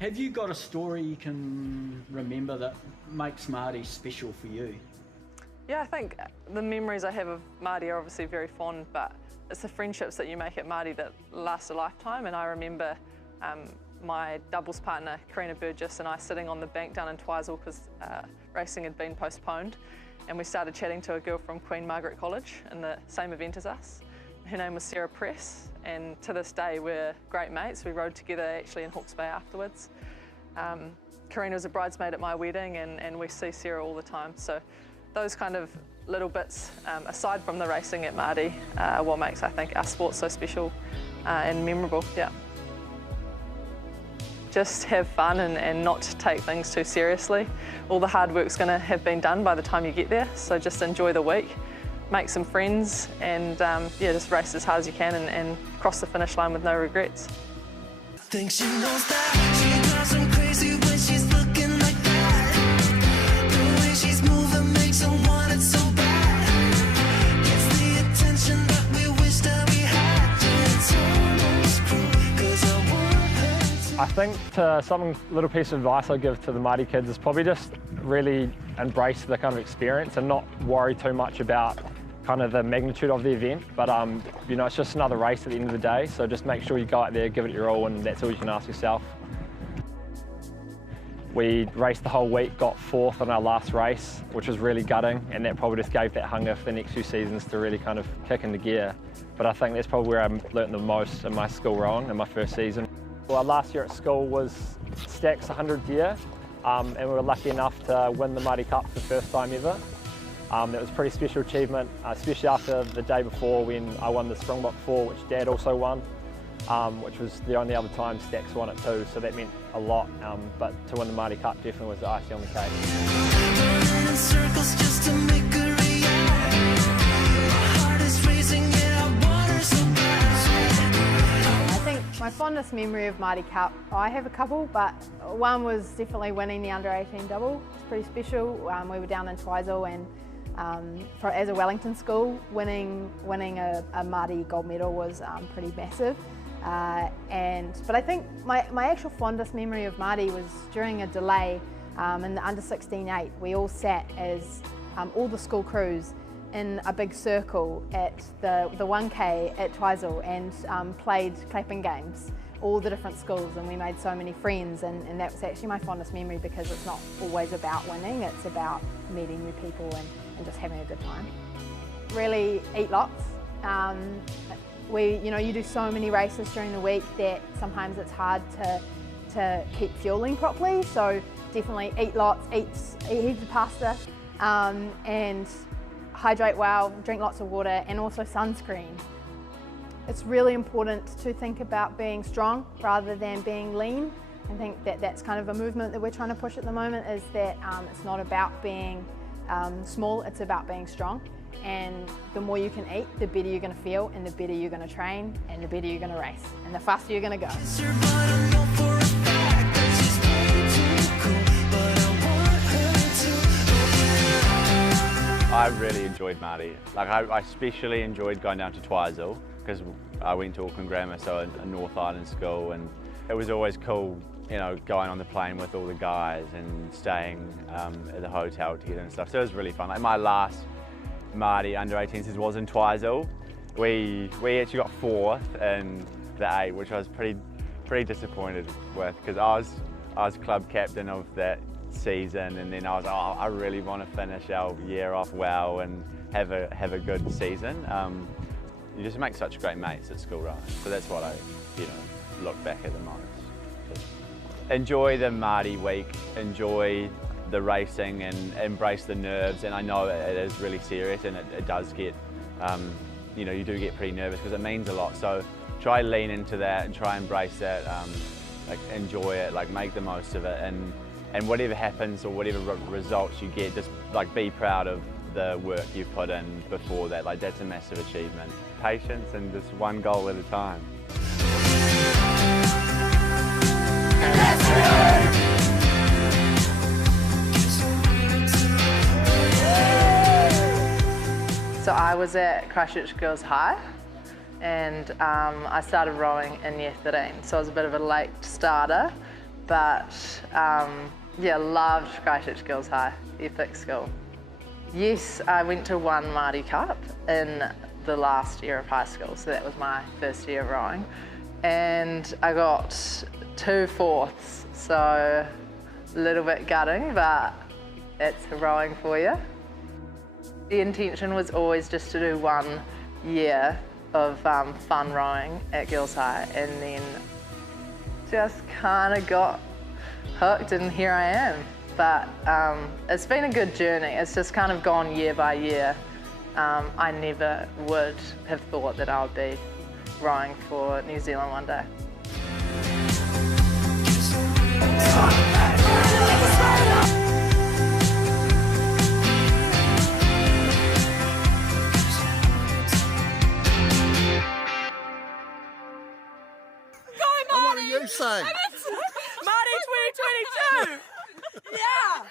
Have you got a story you can remember that makes Maadi special for you? Yeah, I think the memories I have of Maadi are obviously very fond, but it's the friendships that you make at Maadi that last a lifetime. And I remember my doubles partner, Karina Burgess, and I sitting on the bank down in Twizel because racing had been postponed. And we started chatting to a girl from Queen Margaret College in the same event as us. Her name was Sarah Press, and to this day we're great mates. We rode together actually in Hawke's Bay afterwards. Karina was a bridesmaid at my wedding, and we see Sarah all the time. So those kind of little bits, aside from the racing at Maadi, are what makes, I think, our sport so special and memorable. Yeah. Just have fun and not take things too seriously. All the hard work's going to have been done by the time you get there, so just enjoy the week, make some friends, and yeah, just race as hard as you can and cross the finish line with no regrets. I think she knows that she drives me crazy when she's looking like that. The way she's moving makes her want it so bad. Gets the attention that we wish that we had. It's almost cruel, 'cause I want her to. I think something little piece of advice I give to the Maadi kids is probably just really embrace the kind of experience and not worry too much about kind of the magnitude of the event, but you know, it's just another race at the end of the day, so just make sure you go out there, give it your all, and that's all you can ask yourself. We raced the whole week, got 4th on our last race, which was really gutting, and that probably just gave that hunger for the next few seasons to really kind of kick into gear. But I think that's probably where I learnt the most in my school rowing in my first season. Well, last year at school was Stack's 100th year, and we were lucky enough to win the Maadi Cup for the first time ever. That was a pretty special achievement, especially after the day before when I won the Springbok 4, which Dad also won, which was the only other time Stack's won it too, so that meant a lot. But to win the Maadi Cup definitely was the icing on the cake. My fondest memory of Maadi Cup, I have a couple, but one was definitely winning the under-18 double. It's pretty special. We were down in Twizel, and as a Wellington school, winning a Maadi gold medal was pretty massive. But I think my actual fondest memory of Maadi was during a delay in the under-16-8. We all sat as all the school crews in a big circle at the 1K at Twizel and played clapping games, all the different schools, and we made so many friends, and that was actually my fondest memory because it's not always about winning, it's about meeting new people and just having a good time. Really eat lots. You do so many races during the week that sometimes it's hard to keep fueling properly, so definitely eat lots, eat heaps of pasta, and hydrate well, drink lots of water, and also sunscreen. It's really important to think about being strong rather than being lean. I think that's kind of a movement that we're trying to push at the moment, is that it's not about being small, it's about being strong. And the more you can eat, the better you're going to feel, and the better you're going to train, and the better you're going to race, and the faster you're going to go. I really enjoyed Maadi. I especially enjoyed going down to Twizel because I went to Auckland Grammar, so a North Island school, and it was always cool, you know, going on the plane with all the guys and staying at the hotel together and stuff. So it was really fun. Like my last Maadi under-18s was in Twizel. We actually got 4th in the 8, which I was pretty disappointed with because I was club captain of that season, and then I was, I really want to finish our year off well and have a good season. You just make such great mates at school, right? So that's what I, look back at the most. Just enjoy the Maadi week, enjoy the racing, and embrace the nerves. And I know it is really serious, and it does get, you do get pretty nervous because it means a lot. So try lean into that and try embrace that. Enjoy it, make the most of it, and whatever happens or whatever results you get, just be proud of the work you've put in before that. That's a massive achievement. Patience and just one goal at a time. So I was at Christchurch Girls High, and I started rowing in year 13, so I was a bit of a late starter. but yeah, loved Christchurch Girls High, epic school. Yes, I went to one Maadi Cup in the last year of high school, so that was my first year of rowing, and I got 2 fourths, so a little bit gutting, but it's rowing for you. The intention was always just to do 1 year of fun rowing at Girls High, and then just kind of got hooked, and here I am. But it's been a good journey. It's just kind of gone year by year. I never would have thought that I would be rowing for New Zealand one day. What are you saying? Maadi 2022! Yeah!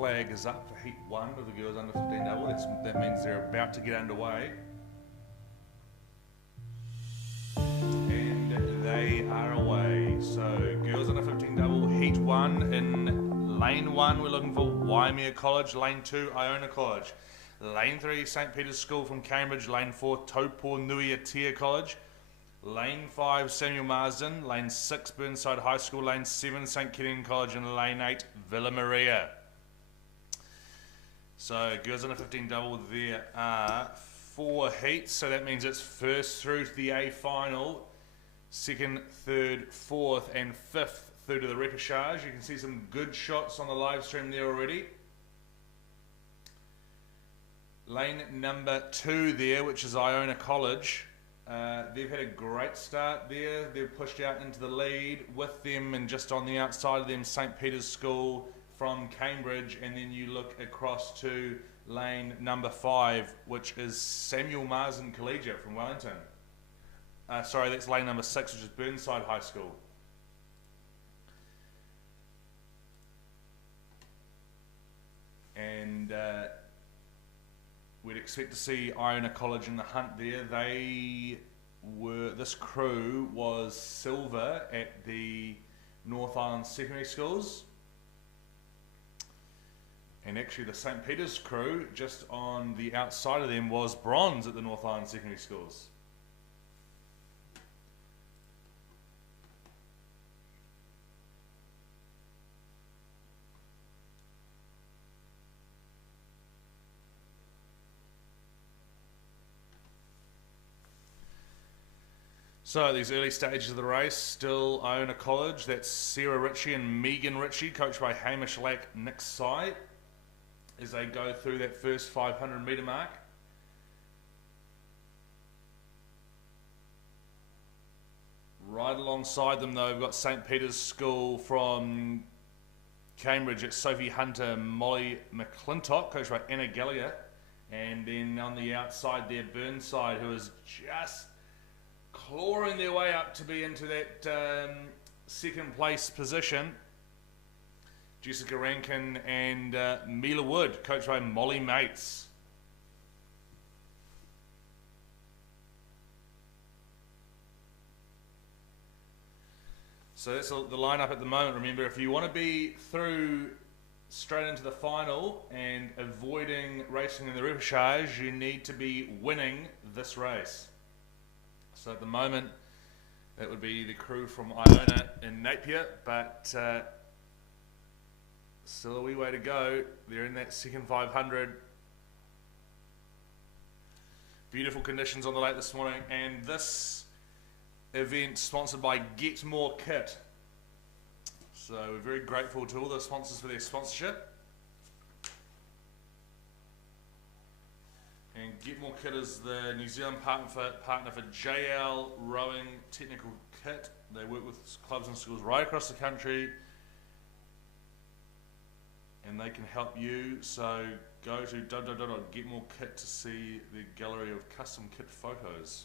flag is up for heat 1 of the girls under 15 double. That means they're about to get underway. And they are away. So girls under 15 double, heat 1 in lane 1, we're looking for Waimea College, lane 2, Iona College. Lane 3, St. Peter's School from Cambridge, lane 4, Taupo Nui Atia College. Lane 5, Samuel Marsden. Lane 6, Burnside High School. Lane 7, St. Kittian College. And Lane 8, Villa Maria. So, girls under 15 double, there are 4 heats. So that means it's first through to the A final, second, third, fourth, and fifth through to the repechage. You can see some good shots on the live stream there already. Lane number 2 there, which is Iona College. They've had a great start there. They've pushed out into the lead with them, and just on the outside of them, St. Peter's School from Cambridge. And then you look across to lane number 5, which is Samuel Marsden Collegiate from Wellington. Sorry, that's lane number 6, which is Burnside High School. And we'd expect to see Iona College in the hunt there. This crew was silver at the North Island secondary schools. And actually the St. Peter's crew, just on the outside of them, was bronze at the North Island secondary schools. So these early stages of the race, still Iona College. That's Sarah Ritchie and Megan Ritchie, coached by Hamish Lack, Nick Sy, as they go through that first 500 metre mark. Right alongside them though, we've got St. Peter's School from Cambridge. It's Sophie Hunter, Molly McClintock, coached by Anna Gallagher. And then on the outside there, Burnside, who is just clawing their way up to be into that second place position. Jessica Rankin and Mila Wood, coached by Molly Mates. So that's the lineup at the moment. Remember, if you want to be through straight into the final and avoiding racing in the repechage, you need to be winning this race. So at the moment, that would be the crew from Iona and Napier, but still a wee way to go. They're in that second 500. Beautiful conditions on the lake this morning, and this event sponsored by Get More Kit. So we're very grateful to all the sponsors for their sponsorship. And Get More Kit is the New Zealand partner for JL Rowing Technical Kit. They work with clubs and schools right across the country, and they can help you. So go to www.getmorekit to see the gallery of custom kit photos.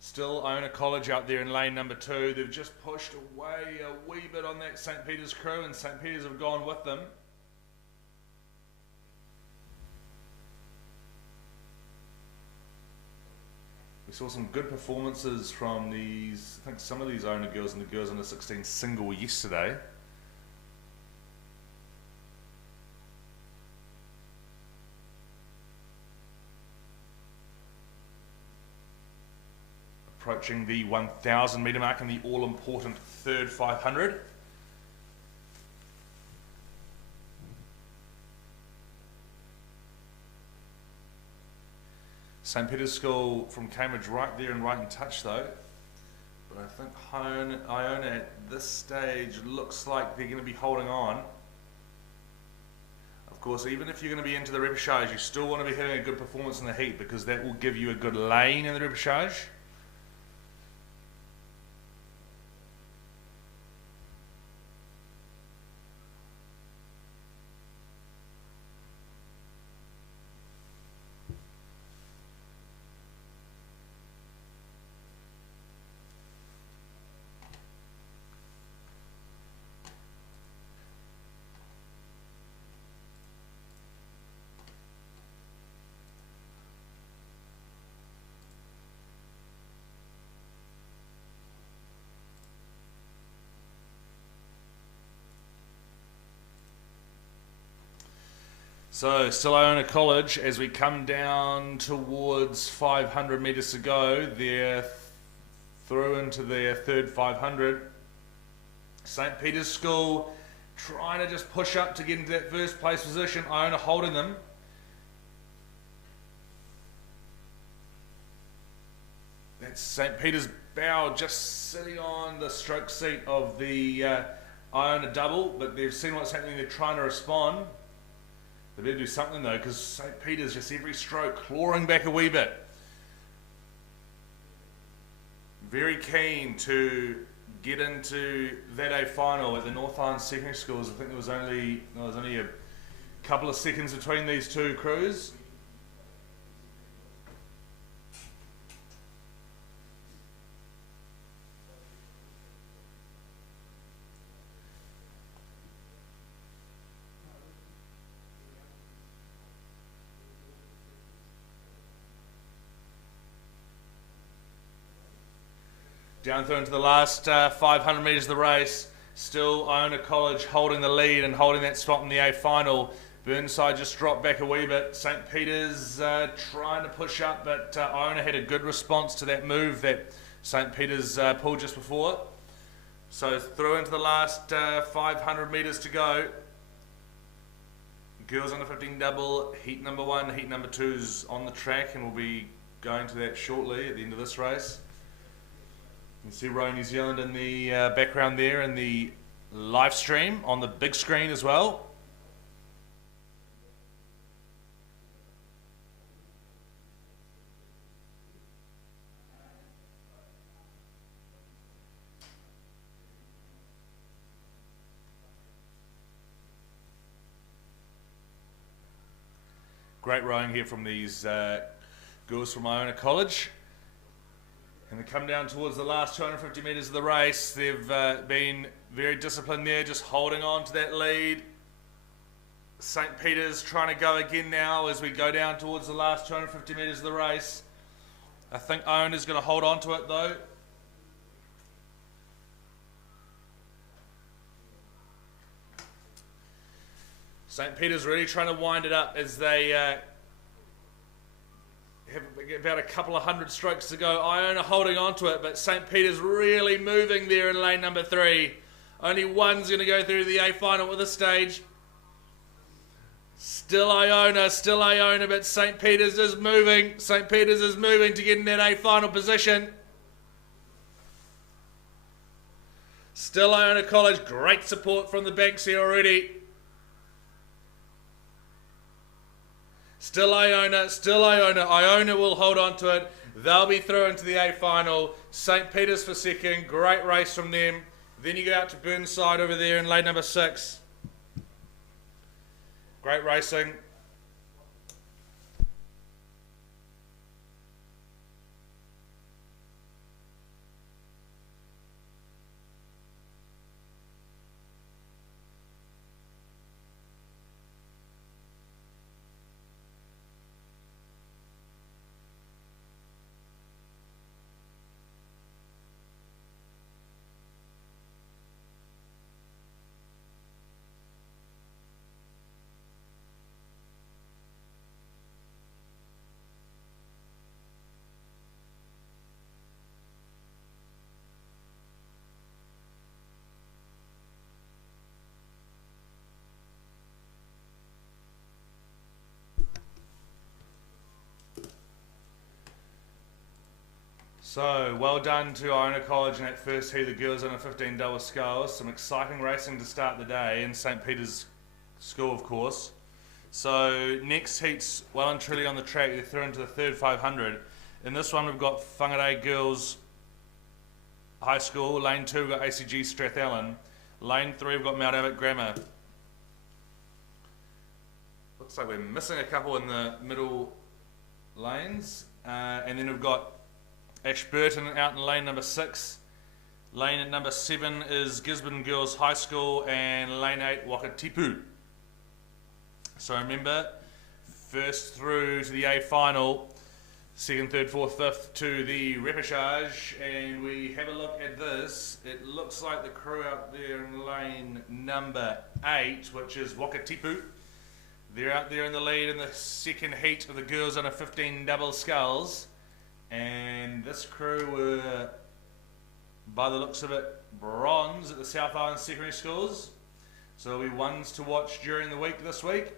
Still Iona College out there in lane number 2. They've just pushed away a wee bit on that St. Peter's crew, and St. Peter's have gone with them. We saw some good performances from these, I think some of these Iona girls and the girls under 16 single yesterday. Approaching the 1,000 metre mark in the all-important third 500. St. Peter's School from Cambridge right there and right in touch though. But I think Iona at this stage looks like they're going to be holding on. Of course, even if you're going to be into the repechage, you still want to be having a good performance in the heat, because that will give you a good lane in the repechage. So, still Iona College as we come down towards 500 metres to go. They're through into their third 500. St. Peter's School trying to just push up to get into that first place position. Iona holding them. That's St. Peter's Bow just sitting on the stroke seat of the Iona double, but they've seen what's happening. They're trying to respond. They better do something though, because St. Peter's just every stroke clawing back a wee bit. Very keen to get into that A final at the North Island Secondary Schools. I think there was only a couple of seconds between these two crews. Down through into the last 500 metres of the race. Still Iona College holding the lead and holding that spot in the A final. Burnside just dropped back a wee bit. St. Peter's trying to push up, but Iona had a good response to that move that St. Peter's pulled just before. So through into the last 500 metres to go. Girls under 15 double, heat number 1, heat number 2's on the track, and we'll be going to that shortly at the end of this race. You can see Row New Zealand in the background there in the live stream on the big screen as well. Great rowing here from these girls from Iona College. And they come down towards the last 250 metres of the race. They've been very disciplined there, just holding on to that lead. St. Peter's trying to go again now as we go down towards the last 250 metres of the race. I think Iona's going to hold on to it though. St. Peter's really trying to wind it up as they have about a couple of hundred strokes to go. Iona holding on to it, but St. Peter's really moving there in lane number 3. Only one's going to go through the A final at this stage. Still Iona, but St. Peter's is moving. St. Peter's is moving to get in that A final position. Still Iona College, great support from the banks here already. Still Iona. Iona will hold on to it. They'll be through into the A final. St. Peter's for second. Great race from them. Then you go out to Burnside over there in lane number 6. Great racing. So, well done to Iona College in that first heat of the girls under 15 double sculls. Some exciting racing to start the day in St. Peter's School, of course. So, next heat's well and truly on the track. They're through into the third 500. In this one, we've got Whangarei Girls High School. Lane 2, we've got ACG Strathallan. Lane 3, we've got Mount Abbott Grammar. Looks like we're missing a couple in the middle lanes. And then we've got Ashburton out in lane number 6. Lane at number 7 is Gisborne Girls High School, and lane 8 Wakatipu. So remember, first through to the A final, second, third, fourth, fifth to the repechage, and we have a look at this. It looks like the crew out there in lane number 8, which is Wakatipu. They're out there in the lead in the second heat of the girls under 15 double sculls. And this crew were, by the looks of it, bronze at the South Island Secondary Schools. So there'll be ones to watch during the week this week.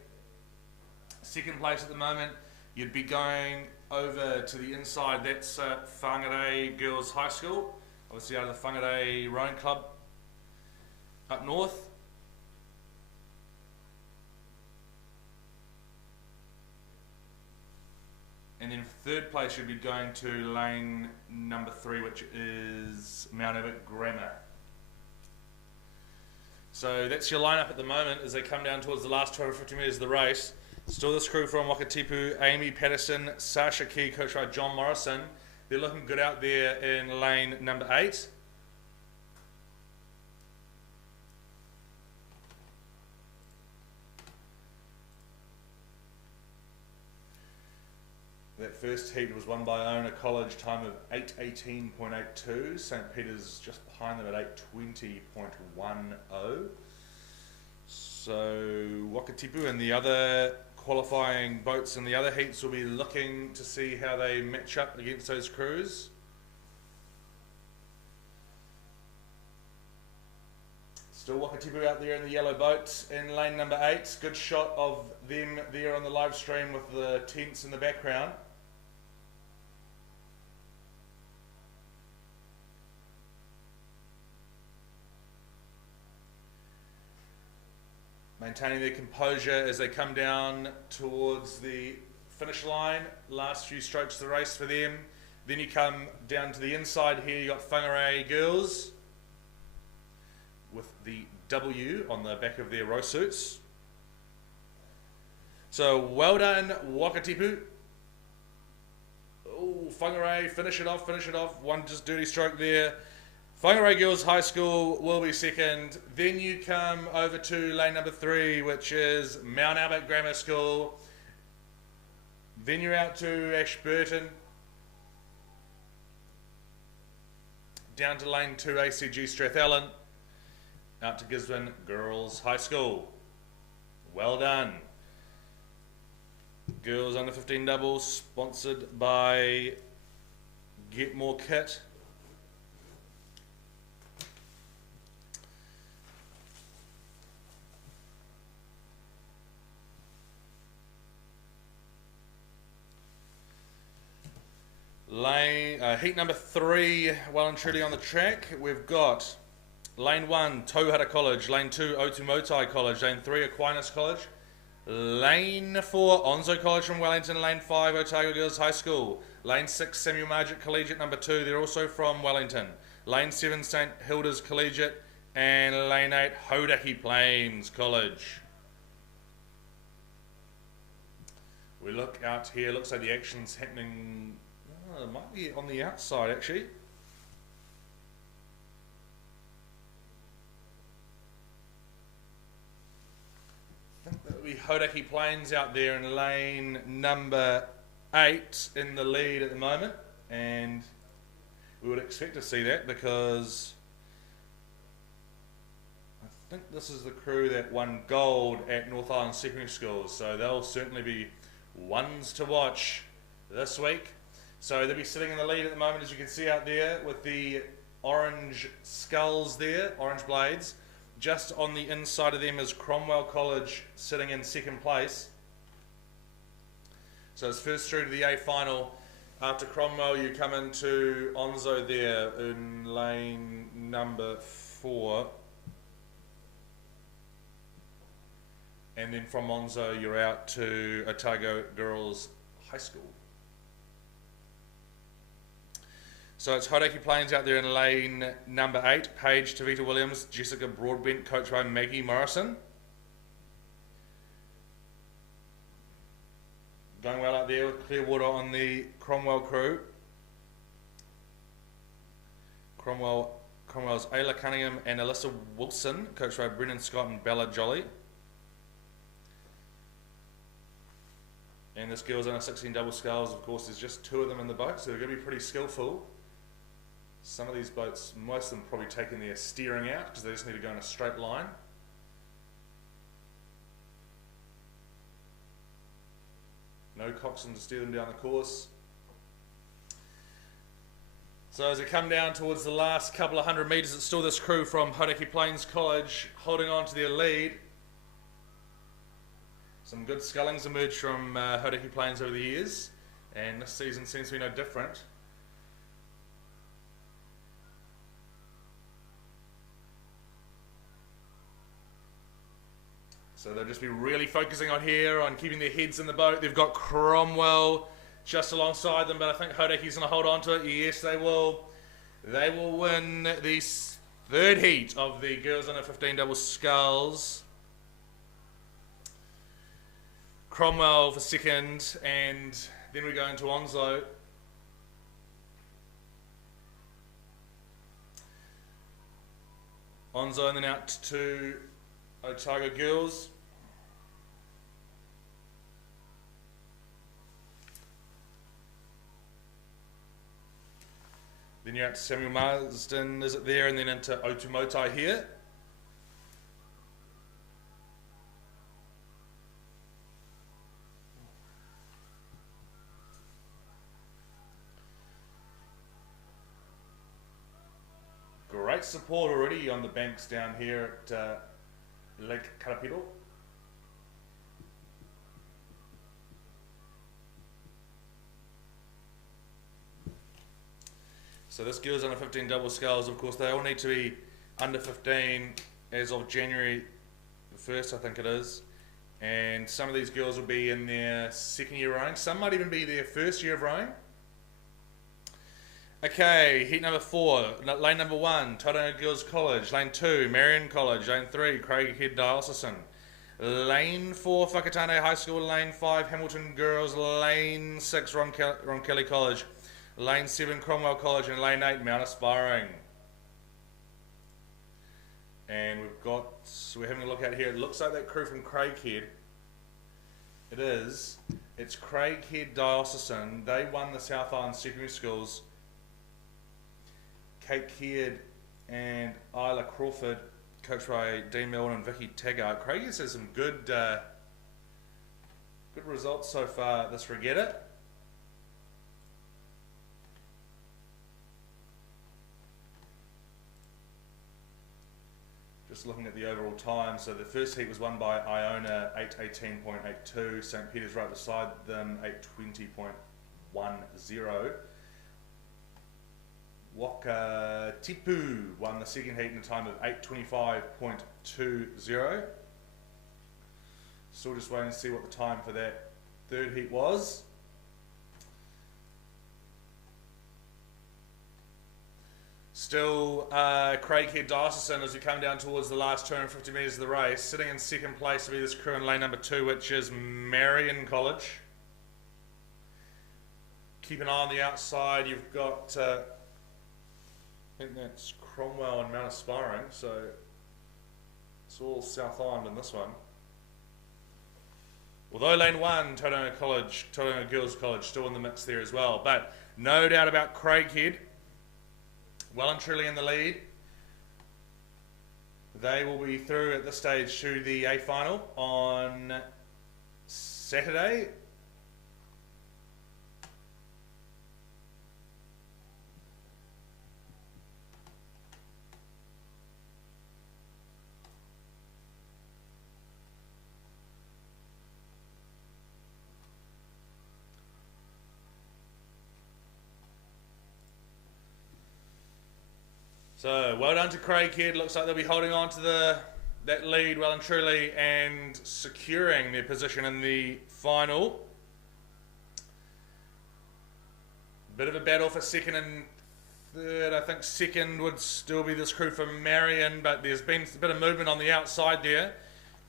Second place at the moment, you'd be going over to the inside. That's Whangarei Girls High School, obviously out of the Whangarei Rowing Club up north. And then third place you'd be going to lane number 3, which is Mount Abbott Grammar. So that's your lineup at the moment as they come down towards the last 250 metres of the race. Still this crew from Wakatipu, Amy Patterson, Sasha Key, coached by John Morrison. They're looking good out there in lane number 8. That first heat was won by Aon College, time of 8:18.82. St. Peter's just behind them at 8:20.10. So Wakatipu and the other qualifying boats in the other heats will be looking to see how they match up against those crews. Still Wakatipu out there in the yellow boat in lane number 8. Good shot of them there on the live stream with the tents in the background. Maintaining their composure as they come down towards the finish line. Last few strokes of the race for them. Then you come down to the inside here, you got Whangarei Girls with the W on the back of their row suits. So well done, Wakatipu. Oh, Whangarei, finish it off. One just dirty stroke there. Whangarei Girls High School will be second. Then you come over to lane number 3, which is Mount Albert Grammar School. Then you're out to Ashburton. Down to lane 2, ACG Strathallan. Out to Gisborne Girls High School. Well done. Girls under 15 doubles, sponsored by Get More Kit. Heat number 3, well and truly on the track. We've got lane 1, Tauhara College, lane 2, Otumotai College, lane 3, Aquinas College, lane 4, Onzo College from Wellington, lane 5, Otago Girls High School, lane 6, Samuel Margett Collegiate number 2, they're also from Wellington, lane 7, St Hilda's Collegiate, and lane 8, Hauraki Plains College. We look out here, looks like the action's happening. Oh, it might be on the outside actually. I think that would be Hauraki Plains out there in lane number 8 in the lead at the moment, and we would expect to see that because I think this is the crew that won gold at North Island Secondary Schools, so they'll certainly be ones to watch this week. So they'll be sitting in the lead at the moment, as you can see out there, with the orange skulls there, orange blades. Just on the inside of them is Cromwell College sitting in second place. So it's first through to the A final. After Cromwell, you come into Onzo there in lane number 4. And then from Onzo, you're out to Otago Girls High School. So it's Hauraki Plains out there in lane number 8. Paige Tavita Williams, Jessica Broadbent, coached by Maggie Morrison. Going well out there with Clearwater on the Cromwell crew. Cromwell's Ayla Cunningham and Alyssa Wilson, coached by Brennan Scott and Bella Jolly. And this girl's under 16 double sculls, of course, there's just 2 of them in the boat, so they're going to be pretty skillful. Some of these boats, most of them probably taking their steering out because they just need to go in a straight line. No coxswain to steer them down the course. So as they come down towards the last couple of 100 metres, it's still this crew from Hauraki Plains College holding on to their lead. Some good scullings emerged from Hauraki Plains over the years, and this season seems to be no different. So they'll just be really focusing on here, on keeping their heads in the boat. They've got Cromwell just alongside them, but I think Hauraki's going to hold on to it. Yes, they will. They will win the third heat of the girls under 15 double sculls. Cromwell for second, and then we go into Onslow. Onslow and then out to Otago girls. Then you're out to Samuel Marsden, is it there, and then into Otumotai here. Great support already on the banks down here at Lake Karapiro. So this girls under 15 double sculls, of course, they all need to be under 15 as of January the 1st, I think it is. And some of these girls will be in their second year rowing. Some might even be their first year of rowing. Okay, heat number 4, lane number 1, Tauranga Girls College. Lane 2, Marion College. Lane 3, Craighead Diocesan. Lane 4, Whakatane High School. Lane 5, Hamilton Girls. Lane 6, Ronkelly College. Lane 7, Cromwell College. And Lane 8, Mount Aspiring. And we're having a look out here. It looks like that crew from Craighead. It is. It's Craighead Diocesan. They won the South Island Secondary Schools. Kate Keard and Isla Crawford, coached by Dean Milne and Vicky Taggart. Craighead has some good results so far this regatta. Just looking at the overall time, so the first heat was won by Iona, 8:18.82. St. Peter's right beside them, 8:20.10. Wakatipu won the second heat in a time of 8:25.20. Still just waiting to see what the time for that third heat was. Still Craighead Diocesan as we come down towards the last 250 metres of the race. Sitting in second place to be this crew in lane number 2, which is Marion College. Keep an eye on the outside. You've got I think that's Cromwell and Mount Aspiring, so it's all South Island in this one. Although lane 1, Tauranga Girls College, still in the mix there as well. But no doubt about Craighead, well and truly in the lead. They will be through at this stage to the A final on Saturday. So, well done to Craighead. Looks like they'll be holding on to that lead well and truly and securing their position in the final. Bit of a battle for second and third. I think second would still be this crew from Marion, but there's been a bit of movement on the outside there.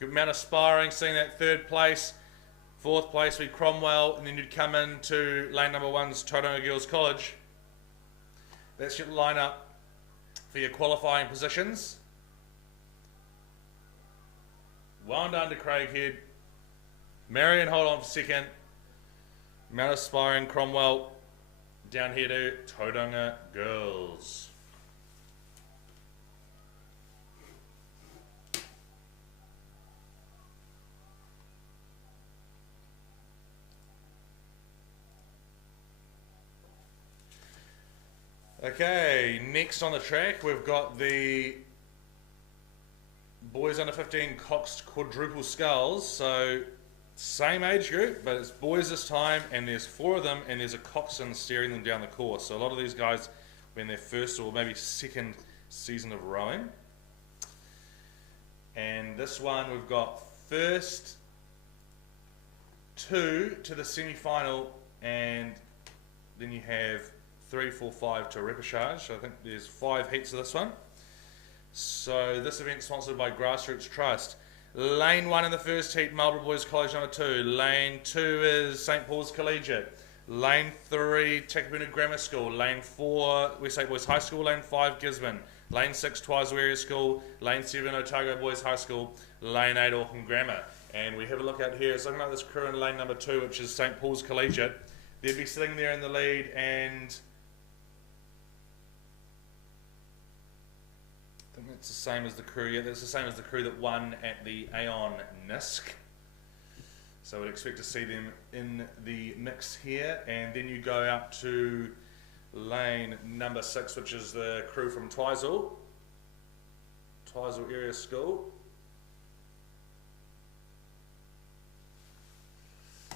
Good Mount Aspiring seeing that third place. Fourth place would be Cromwell, and then you'd come into lane number 1's Tauranga Girls College. That's your lineup for your qualifying positions. Well done to Craighead. Marion hold on for second. Mount Aspiring, Cromwell, down here to Tauranga Girls. Okay, next on the track we've got the boys under 15 Cox quadruple sculls. So same age group, but it's boys this time, and there's 4 of them, and there's a coxswain steering them down the course. So a lot of these guys are in their first or maybe second season of rowing. And this one we've got first 2 to the semi-final, and then you have 3, 4, 5 to repechage. So I think there's 5 heats of this one. So this event is sponsored by Grassroots Trust. Lane 1 in the first heat, Marlborough Boys College number 2. Lane 2 is St Paul's Collegiate. Lane 3, Takapuna Grammar School. Lane 4, Westlake Boys High School. Lane 5, Gisborne. Lane 6, Twizel Area School. Lane 7, Otago Boys High School. Lane 8, Auckland Grammar. And we have a look out here. It's looking like this crew in lane number 2, which is St Paul's Collegiate. They'd be sitting there in the lead, and I think that's the same as the crew. Yeah, that's the same as the crew that won at the Aon NISC. So we'd expect to see them in the mix here. And then you go out to lane number 6, which is the crew from Twizel Area School.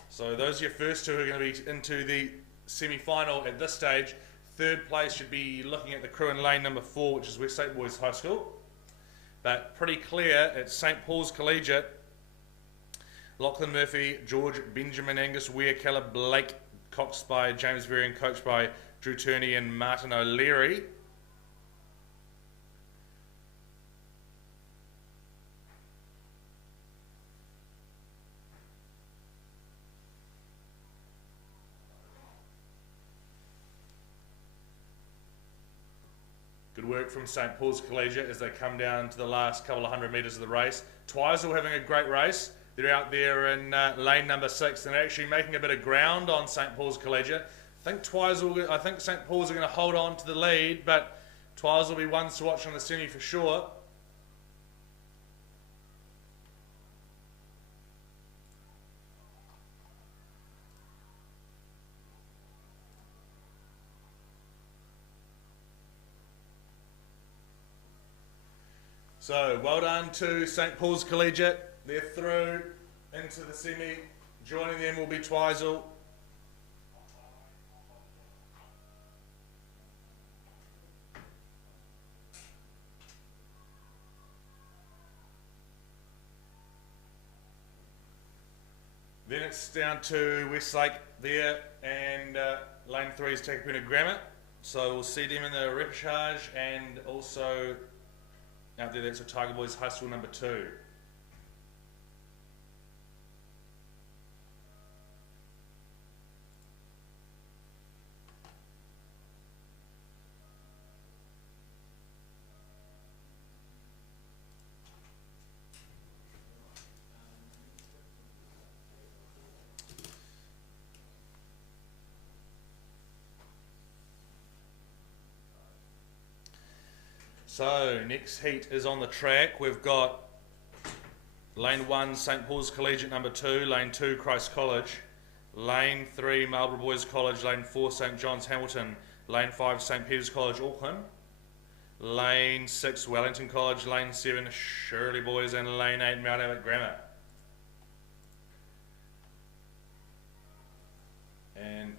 So those are your first 2 who are going to be into the semi-final at this stage. Third place should be looking at the crew in lane number 4, which is Westlake Boys High School. But pretty clear, it's St Paul's Collegiate. Lachlan Murphy, George Benjamin, Angus Ware, Caleb Blake, coxed by James Berry and coached by Drew Turney and Martin O'Leary. Good work from St Paul's Collegiate as they come down to the last couple of 100 metres of the race. Twizel having a great race. They're out there in lane number 6 and they're actually making a bit of ground on St Paul's Collegiate. I think St Paul's are going to hold on to the lead, but Twizel will be ones to watch on the semi for sure. So, well done to St Paul's Collegiate. They're through into the semi. Joining them will be Twizel. Then it's down to Westlake there, and lane 3 is Takapuna Grammar. So we'll see them in the repechage, and also out there, that's Otago Boys High School number 2. So, next heat is on the track. We've got lane 1, St Paul's Collegiate number 2, lane 2, Christ College, lane 3, Marlborough Boys College, lane 4, St John's Hamilton, lane 5, St Peter's College, Auckland, lane 6, Wellington College, lane 7, Shirley Boys, and lane 8, Mount Abbott Grammar. And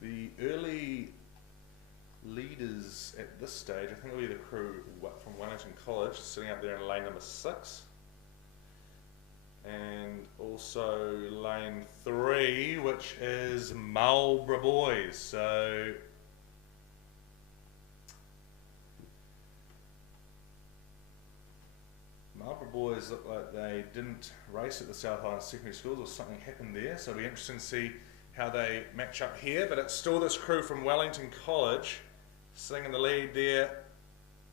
the early leaders at this stage, I think will be the crew from Wellington College, sitting up there in lane number 6. And also lane 3, which is Marlborough Boys. So Marlborough Boys look like they didn't race at the South Island Secondary Schools, or something happened there. So it'll be interesting to see how they match up here, but it's still this crew from Wellington College sitting in the lead there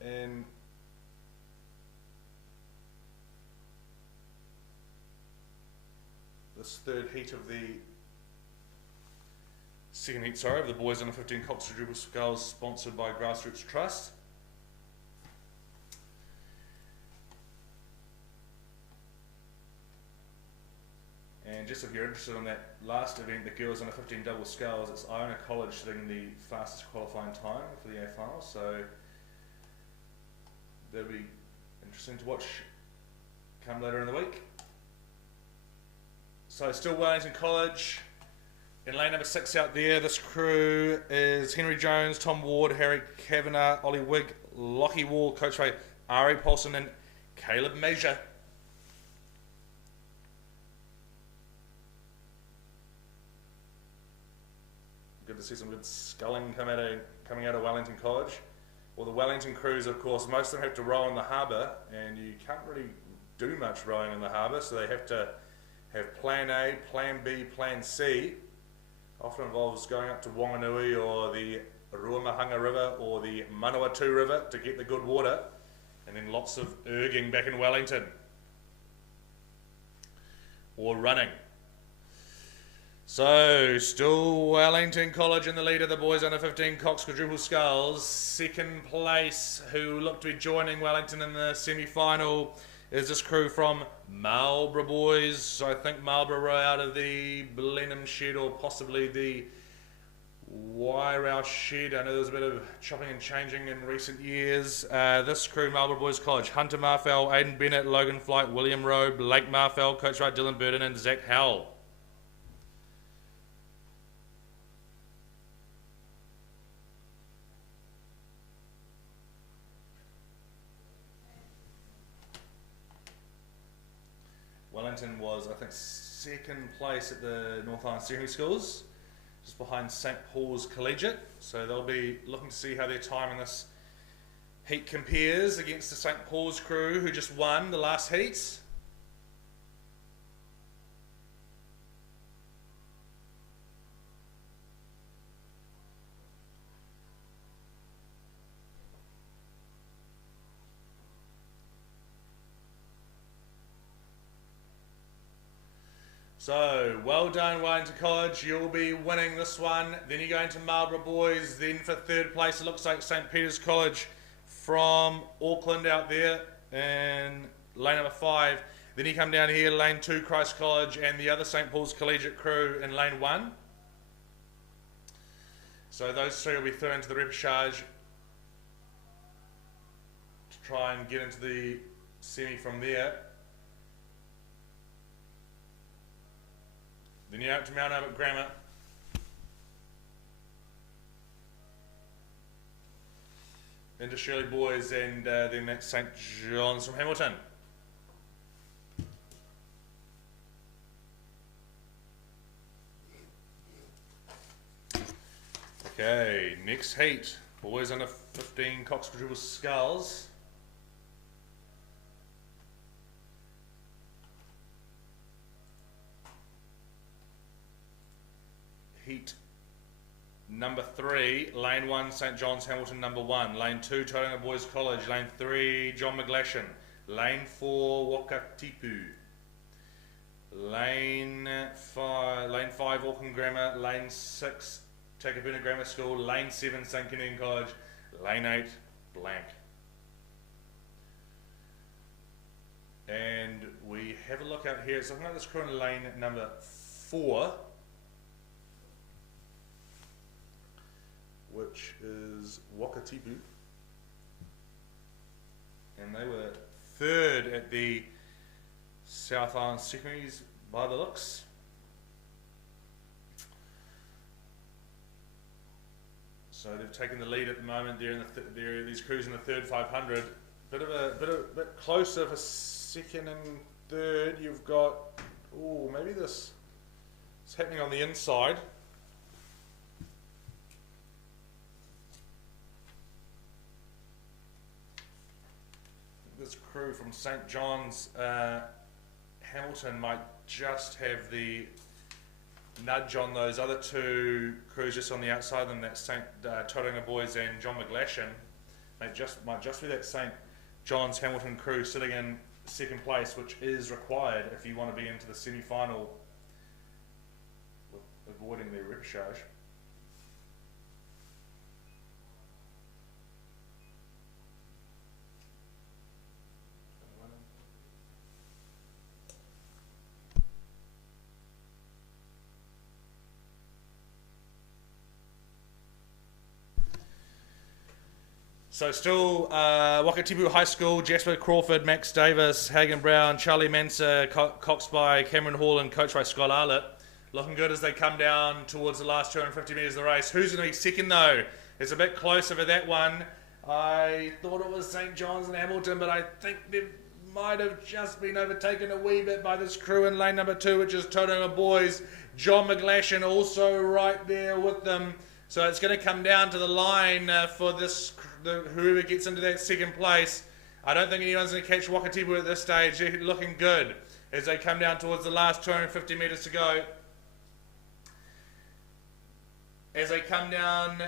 in this third heat of the second heat, of the boys under 15 Cox quadruple sculls, sponsored by Grassroots Trust. And just if you're interested in that last event, the girls under 15 double sculls, it's Iona College sitting the fastest qualifying time for the A final, so that'll be interesting to watch come later in the week. So still Wellington College. In lane number 6 out there, this crew is Henry Jones, Tom Ward, Harry Kavanagh, Ollie Wigg, Lockie Wall, coached by Ari Paulson and Caleb Major. Good to see some good sculling coming out of Wellington College. Well, the Wellington crews, of course, most of them have to row in the harbour, and you can't really do much rowing in the harbour, so they have to have Plan A, Plan B, Plan C. Often involves going up to Wanganui or the Ruamahanga River or the Manawatu River to get the good water, and then lots of erging back in Wellington or running. So still Wellington College in the lead of the boys under 15 Cox quadruple sculls. Second place, who look to be joining Wellington in the semi-final, is this crew from Marlborough boys. So I think Marlborough are out of the Blenheim shed or possibly the Wairau shed. I know there was a bit of chopping and changing in recent years. This crew, Marlborough Boys College, Hunter Marfell, Aidan Bennett, Logan Flight, William Rowe, Blake Marfell, coach by Dylan Burden and Zach Howell. Wellington was, I think, second place at the North Island Secondary Schools, just behind St Paul's Collegiate. So they'll be looking to see how their time in this heat compares against the St Paul's crew, who just won the last heat. So, well done Wellington College, you'll be winning this one. Then you go into Marlborough Boys, then for third place it looks like St Peter's College from Auckland out there in lane number 5. Then you come down here, lane 2 Christ College and the other St Paul's Collegiate crew in lane 1. So those three will be thrown into the repechage to try and get into the semi from there. Then you're out to Mount Albert Grammar. Into Shirley Boys and then that's St John's from Hamilton. Okay, next heat. Boys under 15 Cox quadruple sculls. Heat number 3, lane 1 St John's Hamilton number 1, lane 2 Tauranga Boys College, lane 3 John McGlashan, lane 4 Wakatipu, lane 5 Auckland Grammar, lane 6 Takapuna Grammar School, lane 7 St Kenyon College, lane 8 blank. And we have a look out here. So I'm going to this crew in lane number 4. Which is Wakatipu, and they were third at the South Island Secondaries by the looks. So they've taken the lead at the moment. They're in these crews in the third 500. Bit closer for second and third. You've got maybe this is happening on the inside. This crew from St John's Hamilton might just have the nudge on those other two crews just on the outside of them, that St Tauranga Boys and John McGlashan. Might just be that St John's Hamilton crew sitting in second place, which is required if you want to be into the semi-final with avoiding the repechage. So still Wakatipu High School, Jasper Crawford, Max Davis, Hagen Brown, Charlie Manser, coxed by Cameron Hall and coached by Scott Arlett. Looking good as they come down towards the last 250 metres of the race. Who's going to be second though? It's a bit closer for that one. I thought it was St John's and Hamilton, but I think they might have just been overtaken a wee bit by this crew in lane number 2, which is Tauranga Boys. John McGlashan also right there with them. So it's going to come down to the line for this, whoever gets into that second place. I don't think anyone's going to catch Wakatipu at this stage. They're looking good as they come down towards the last 250 metres to go. As they come down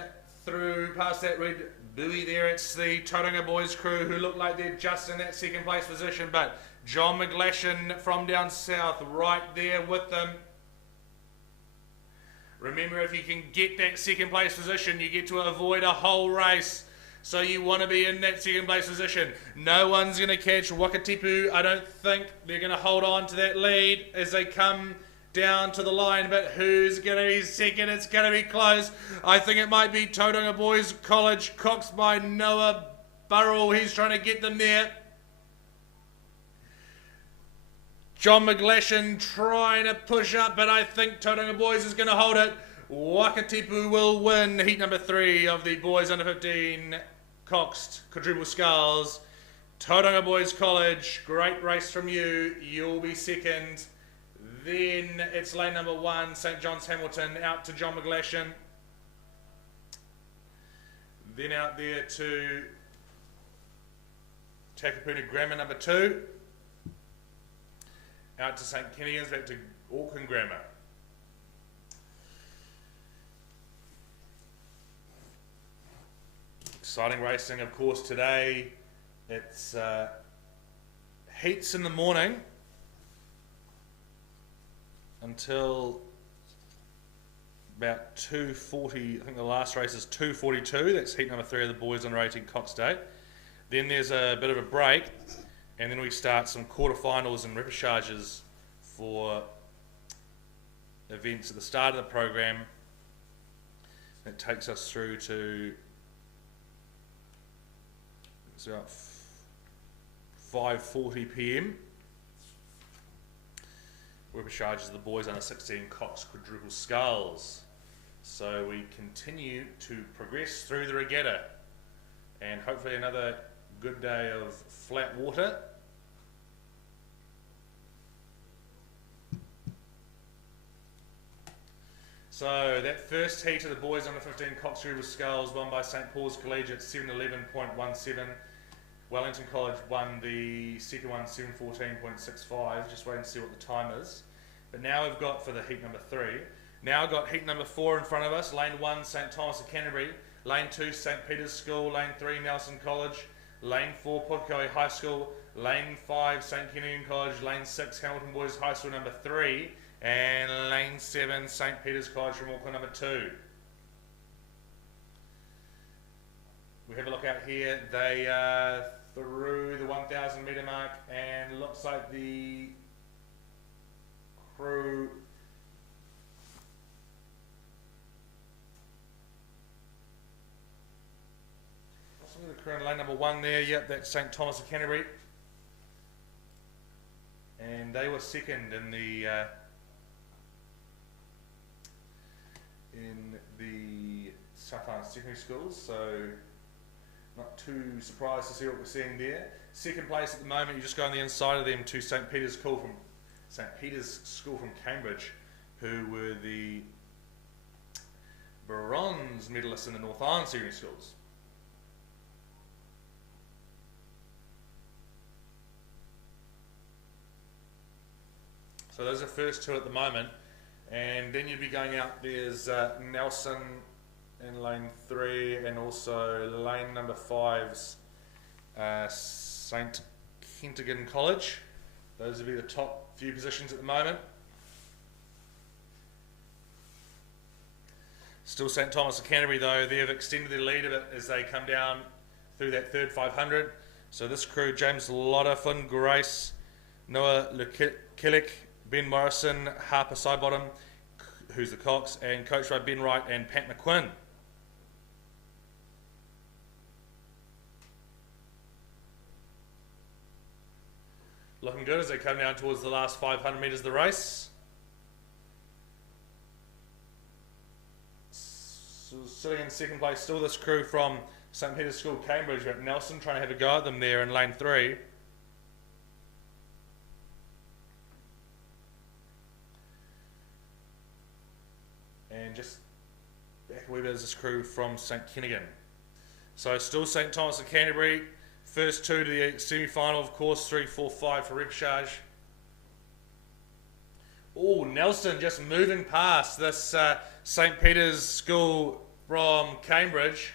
through past that red buoy there, it's the Tauranga Boys crew who look like they're just in that second place position, but John McGlashan from down south right there with them. Remember, if you can get that second place position, you get to avoid a whole race. So you want to be in that second place position. No one's going to catch Wakatipu. I don't think they're going to hold on to that lead as they come down to the line. But who's going to be second? It's going to be close. I think it might be Tauranga Boys College, coxed by Noah Burrell. He's trying to get them there. John McGlashan trying to push up, but I think Tauranga Boys is going to hold it. Wakatipu will win heat number 3 of the boys under 15 coxed quadruple sculls. Tauranga Boys College, great race from you. You'll be second. Then it's lane number 1, St John's Hamilton, out to John McGlashan. Then out there to Takapuna Grammar number 2. Out to St Kennians, back to Auckland Grammar. Exciting racing, of course, today. It's heats in the morning until about 2:40. I think the last race is 2:42. That's heat number 3 of the boys under 18 Cox Day. Then there's a bit of a break. And then we start some quarterfinals and repêchages for events at the start of the program. It takes us through to it's about 5:40 p.m. Repêchages of the boys under 16 Cox quadruple sculls. So we continue to progress through the regatta, and hopefully another good day of flat water. So that first heat of the boys under 15 Cox quadruple sculls won by St Paul's Collegiate 7:11.17. Wellington College won the second one 7:14.65. Just wait and see what the time is. But now we've got for the heat number 3. Now we've got heat number 4 in front of us. Lane 1, St Thomas of Canterbury. Lane 2, St Peter's School. Lane 3, Nelson College. Lane 4, Podcoe High School. Lane 5, St Kenyon College. Lane 6, Hamilton Boys High School number 3. And lane 7, St Peter's College from Auckland number 2. We have a look out here. They are through the 1,000 metre mark, and looks like the crew in lane number 1 there. Yep, that's St Thomas of Canterbury, and they were second in the South Island secondary schools, so not too surprised to see what we're seeing there. Second place at the moment, you just go on the inside of them to St Peter's School from Cambridge, who were the bronze medalists in the North Island secondary schools. So those are the first 2 at the moment. And then you'd be going out, there's Nelson in lane 3, and also lane number 5's St Kentigern College. Those would be the top few positions at the moment. Still St Thomas of Canterbury though, they have extended their lead a bit as they come down through that third 500. So this crew, James Lotter, Finn Grace, Noah Killick, Ben Morrison, Harper Sidebottom, who's the Cox, and coached by Ben Wright and Pat McQuinn. looking good as they come down towards the last 500 metres of the race. So sitting in second place, still this crew from St. Peter's School, Cambridge. We've got Nelson trying to have a go at them there in lane 3. And just back a wee bit is this crew from St. Kennigan. So still St. Thomas and Canterbury. First two to the semi-final, of course, 3, 4, 5 for repechage. Oh, Nelson just moving past this St. Peter's School from Cambridge.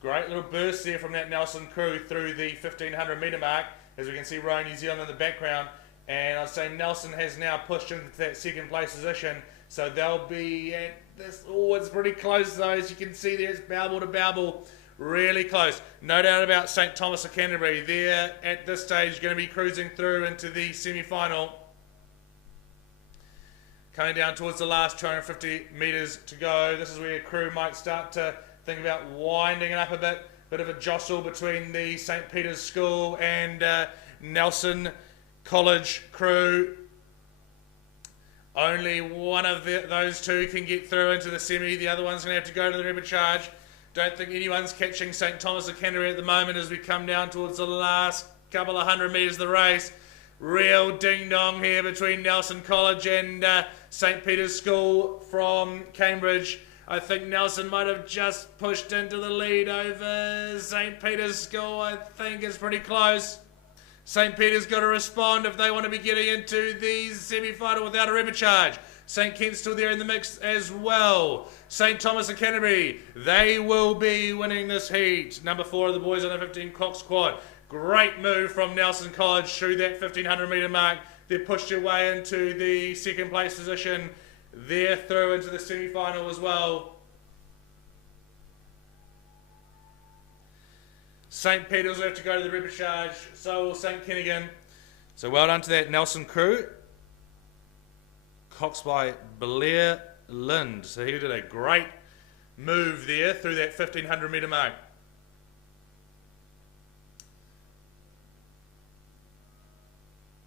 Great little burst there from that Nelson crew through the 1500 metre mark, as we can see Royal New Zealand in the background. And I'd say Nelson has now pushed into that second place position, so they'll be at this. Oh, it's pretty close though, as you can see there, it's Balble to Balble. Really close. No doubt about St. Thomas of Canterbury. They're at this stage going to be cruising through into the semi-final. Coming down towards the last 250 metres to go. This is where your crew might start to think about winding it up a bit. Bit of a jostle between the St. Peter's School and Nelson College crew. Only one of those two can get through into the semi. The other one's going to have to go to the repechage. Don't think anyone's catching St. Thomas of Canterbury at the moment as we come down towards the last couple of 100 metres of the race. Real ding-dong here between Nelson College and St. Peter's School from Cambridge. I think Nelson might have just pushed into the lead over St. Peter's School. I think it's pretty close. St. Peter's got to respond if they want to be getting into the semi-final without a repechage. St. Kent's still there in the mix as well. St. Thomas and Canterbury, they will be winning this heat. Number 4 of the boys under 15 Cox Quad. Great move from Nelson College through that 1500 metre mark. They've pushed their way into the second place position. They're through into the semi-final as well. St. Peter's will have to go to the repechage. So will St. Kennigan. So well done to that Nelson crew. Cox by Blair Lind. So he did a great move there through that 1500 metre mark.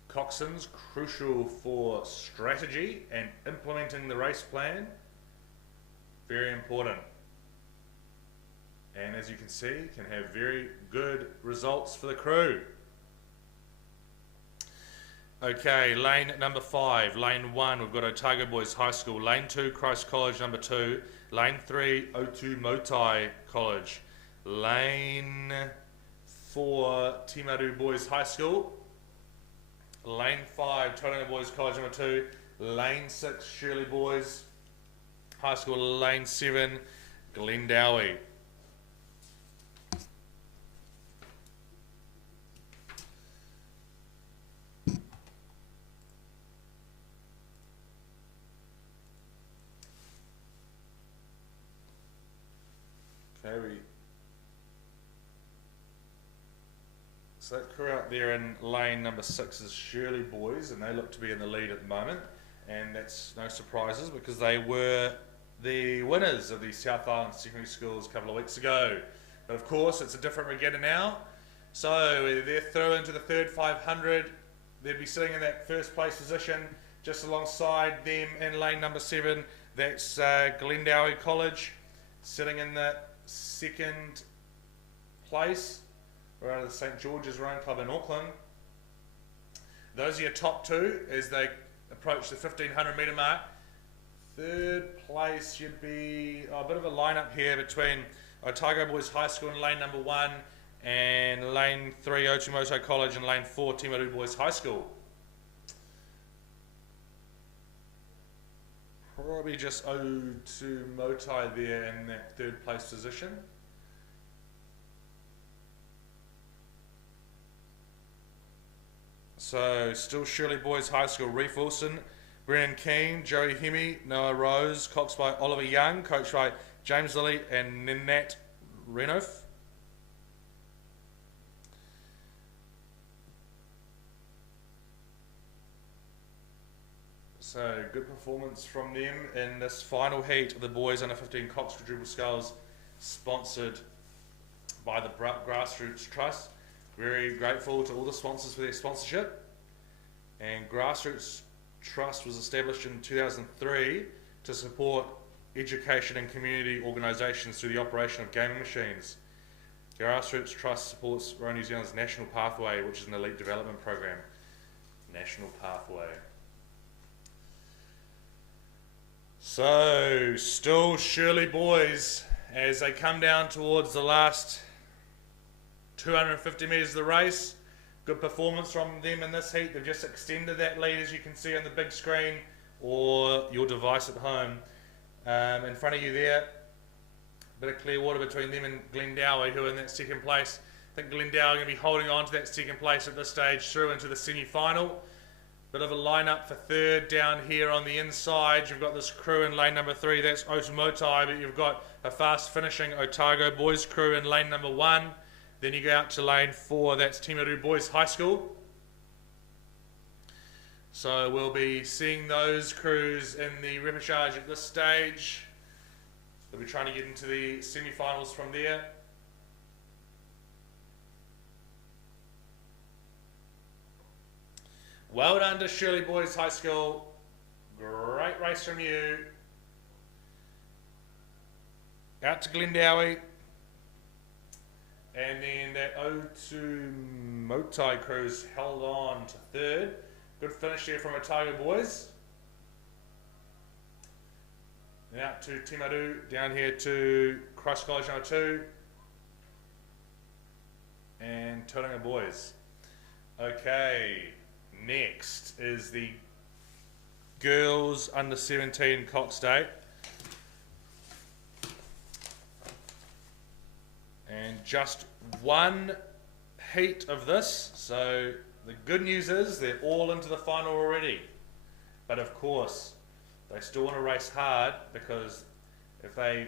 Coxswain's crucial for strategy and implementing the race plan. Very important. And as you can see, can have very good results for the crew. Okay, lane number 5, lane 1, we've got Otago Boys High School. Lane 2, Christ College number 2. Lane 3, O2 Motai College. Lane 4, Timaru Boys High School. Lane 5, Tauranga Boys College number 2. Lane 6, Shirley Boys High School. Lane 7, Glendowie. So that crew out there in lane number 6 is Shirley Boys, and they look to be in the lead at the moment. And that's no surprises because they were the winners of the South Island Secondary Schools a couple of weeks ago. But of course, it's a different regatta now. So they're through into the third 500. They'd be sitting in that first place position. Just alongside them in lane number 7, that's Glendowie College, sitting in the second place. We're out of the St. George's Rowing Club in Auckland. Those are your top two as they approach the 1500 metre mark. Third place should be a bit of a lineup here between Otago Boys High School in lane number 1 and lane 3 Otumoto College and lane 4 Timaru Boys High School. Probably just O2 Motai there in that third place position. So still Shirley Boys High School, Reef Wilson, Brennan Keane, Joey Hemi, Noah Rose, coached by Oliver Young, coached by James Lilly and Ninat Renouf. So good performance from them in this final heat of the boys under 15 Cox Quadruple Sculls, sponsored by the Grassroots Trust. Very grateful to all the sponsors for their sponsorship. And Grassroots Trust was established in 2003 to support education and community organisations through the operation of gaming machines. Grassroots Trust supports Royal New Zealand's National Pathway, which is an elite development program. National Pathway. So, still Shirley boys, as they come down towards the last 250 metres of the race. Good performance from them in this heat. They've just extended that lead, as you can see on the big screen or your device at home. In front of you there, bit of clear water between them and Glendowie, who are in that second place. I think Glendowie are going to be holding on to that second place at this stage through into the semi-final. Bit of a lineup for third down here on the inside. You've got this crew in lane number 3, that's Otamotai, but you've got a fast finishing Otago boys crew in lane number 1. Then you go out to lane 4, that's Timaru Boys High School. So we'll be seeing those crews in the repechage at this stage. They'll be trying to get into the semi-finals from there. Well done to Shirley Boys High School. Great race from you. Out to Glendowie. And then that Otamotai crew's held on to third. Good finish there from Otago Boys. And out to Timaru, down here to Christ College number 2. And Tauranga Boys. Okay, next is the girls under 17 Cox Day. And just one heat of this, so the good news is they're all into the final already. But of course, they still want to race hard, because if they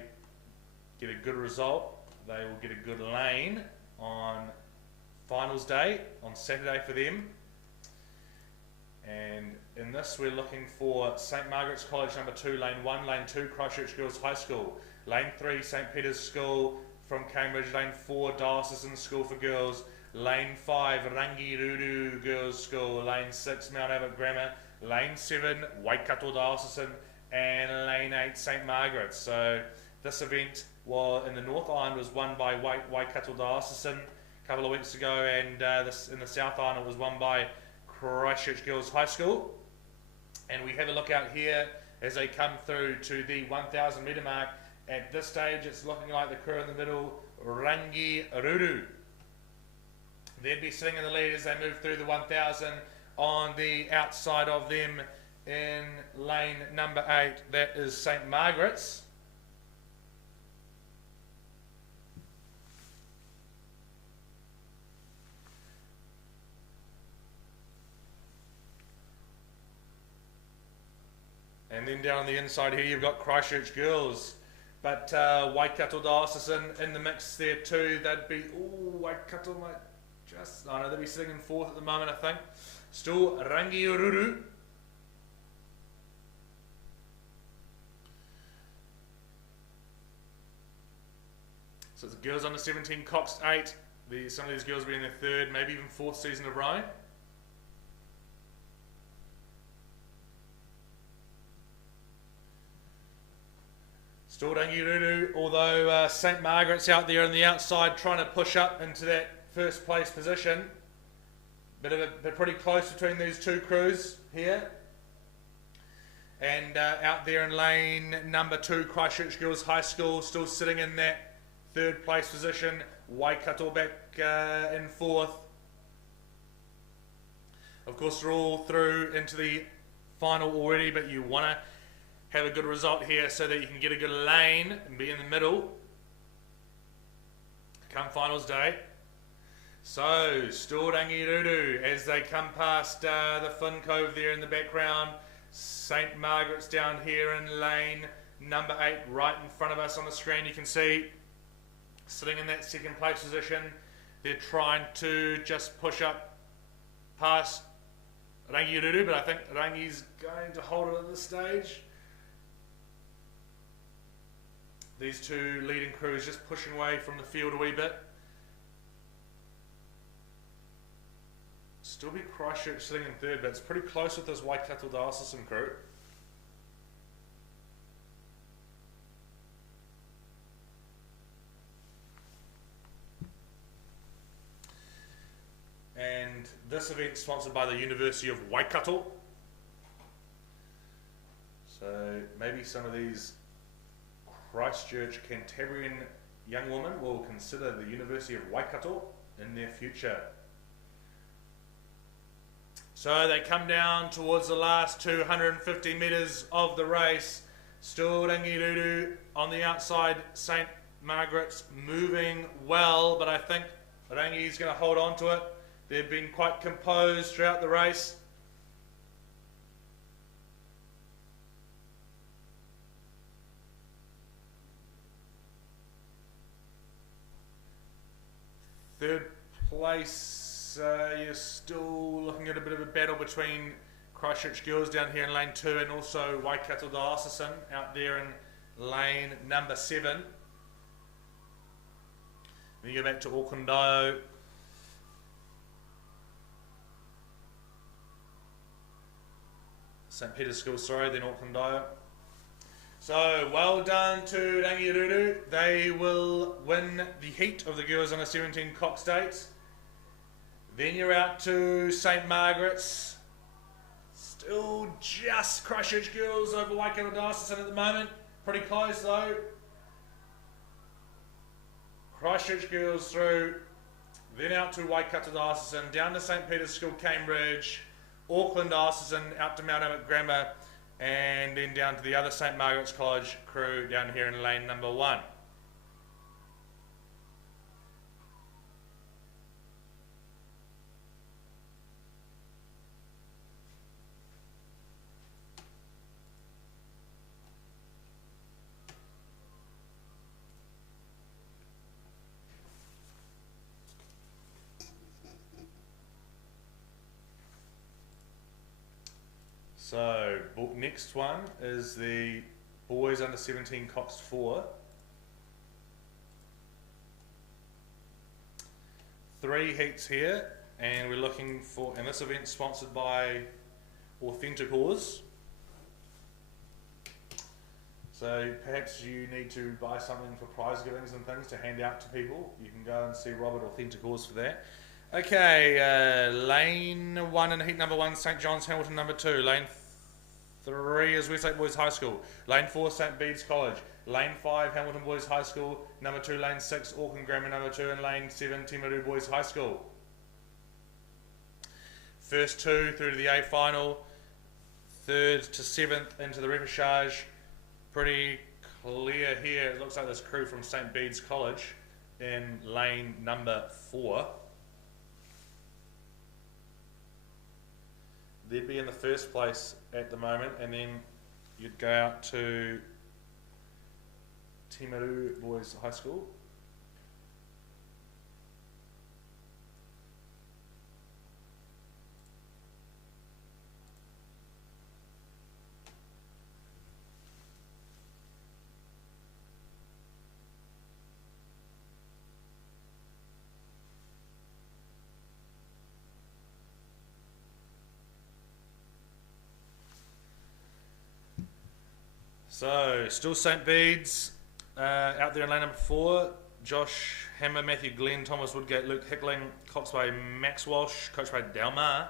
get a good result, they will get a good lane on finals day, on Saturday for them. And in this we're looking for St Margaret's College number 2, lane 1, lane 2, Christchurch Girls High School, lane 3, St Peter's School from Cambridge, lane 4, Diocesan School for Girls, lane 5, Rangiruru Girls School, lane 6, Mount Abbott Grammar, lane 7, Waikato Diocesan, and lane 8, St Margaret's. So this event in the North Island was won by Waikato Diocesan a couple of weeks ago, and this in the South Island it was won by Christchurch Girls High School. And we have a look out here as they come through to the 1,000 metre mark. At this stage it's looking like the crew in the middle, Rangiruru. They'd be sitting in the lead as they move through the 1,000. On the outside of them in lane number 8, that is St Margaret's. And then down on the inside here you've got Christchurch Girls. But Waikato Diocesan in the mix there too. They'd be, Waikato might just, they'd be sitting in 4th at the moment, I think. Still Rangiruru. So it's the girls under 17, Cox 8. Some of these girls will be in their 3rd, maybe even 4th season of rowing. Still Rangiruru, although St Margaret's out there on the outside trying to push up into that first place position. They're pretty close between these two crews here. And out there in lane number 2, Christchurch Girls High School, still sitting in that 3rd place position. Waikato back in 4th. Of course, they're all through into the final already, but you want to have a good result here so that you can get a good lane and be in the middle come finals day. So, still Rangiruru as they come past the Finn Cove there in the background. St Margaret's down here in lane number 8, right in front of us on the screen. You can see sitting in that 2nd place position. They're trying to just push up past Rangiruru, but I think Rangi's going to hold it at this stage. These two leading crews just pushing away from the field a wee bit. Still be Christchurch sitting in third, but it's pretty close with this Waikato Diocesan crew. And this event sponsored by the University of Waikato. So maybe some of these Christchurch Cantabrian young women will consider the University of Waikato in their future. So they come down towards the last 250 metres of the race. Still Rangirudu on the outside. St Margaret's moving well, but I think Rangi's going to hold on to it. They've been quite composed throughout the race. Third place, you're still looking at a bit of a battle between Christchurch Girls down here in lane 2 and also Waikato Diocesan out there in lane number 7. Then you go back to Auckland. St Peter's School, sorry, then Auckland. So, well done to Rangirudu. They will win the heat of the girls under 17 Cox Dates. Then you're out to St Margaret's. Still just Christchurch Girls over Waikato Diocesan at the moment. Pretty close though. Christchurch Girls through. Then out to Waikato Diocesan. Down to St Peter's School, Cambridge. Auckland Diocesan out to Mount Emmett Grammar, and then down to the other St Margaret's College crew down here in lane number 1. So, next one is the boys under 17 Cox 4. 3 heats here, and we're looking for, and this event sponsored by Authentic Oars. So perhaps you need to buy something for prize givings and things to hand out to people. You can go and see Robert Authentic Oars for that. Okay, lane 1 in heat number 1, St John's Hamilton number 2. Lane 3 is Westlake Boys High School. Lane 4, St Bede's College. Lane 5, Hamilton Boys High School. Number 2, Lane 6, Auckland Grammar number 2. And Lane 7, Timaru Boys High School. First 2 through to the A final. 3rd to 7th into the repechage. Pretty clear here. It looks like this crew from St Bede's College in lane number 4. They'd be in the first place at the moment, and then you'd go out to Timaru Boys High School. So, still St Bede's out there in lane number 4. Josh Hammer, Matthew Glenn, Thomas Woodgate, Luke Hickling, coached by Max Walsh, coached by Dalmar.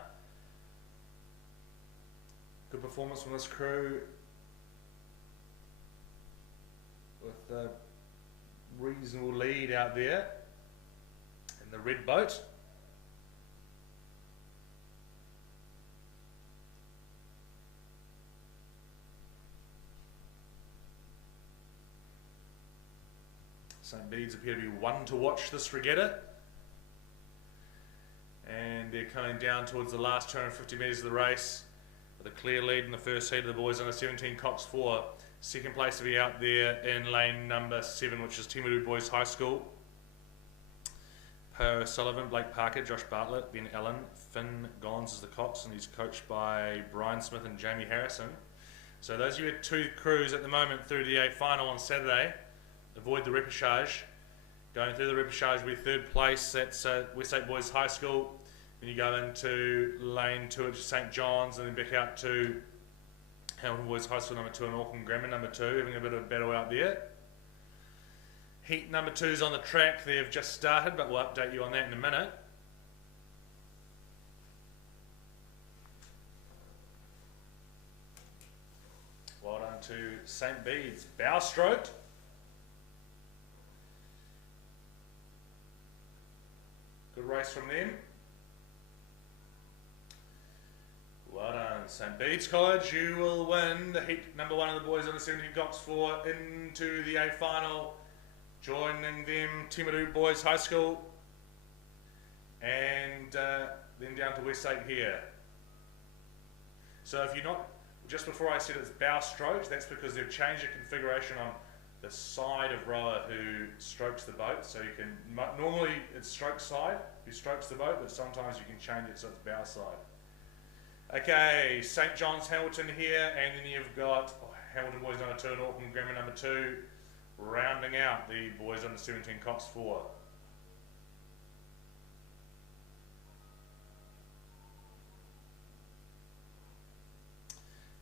Good performance from this crew with a reasonable lead out there in the red boat. St Bede's appear to be one to watch this regatta. And they're coming down towards the last 250 metres of the race with a clear lead in the first heat of the boys under 17 Cox 4. Second place to be out there in lane number 7, which is Timaru Boys High School. Per Sullivan, Blake Parker, Josh Bartlett, Ben Allen, Finn Gons is the cox, and he's coached by Brian Smith and Jamie Harrison. So those are your 2 crews at the moment through the A final on Saturday. Avoid the repechage. Going through the repechage with 3rd place, that's Westlake Boys High School. Then you go into lane 2 at St John's, and then back out to Hamilton Boys High School number 2 and Auckland Grammar number 2, having a bit of a battle out there. Heat number 2's on the track. They've just started, but we'll update you on that in a minute. Well done to St Bede's. Bow stroked. Good race from them. Well done, St Bede's College. You will win the heat number 1 of the boys on the 17 Cox 4 into the A final. Joining them, Timaru Boys High School. And then down to Westlake here. So if you're not, just before I said it's bow strokes, that's because they've changed the configuration on the side of rower who strokes the boat. So you can, normally it's stroke side who strokes the boat, but sometimes you can change it so it's bow side. Okay, St John's Hamilton here, and then you've got Hamilton Boys number 2 and Auckland Grammar number 2, rounding out the boys under 17 Cox 4.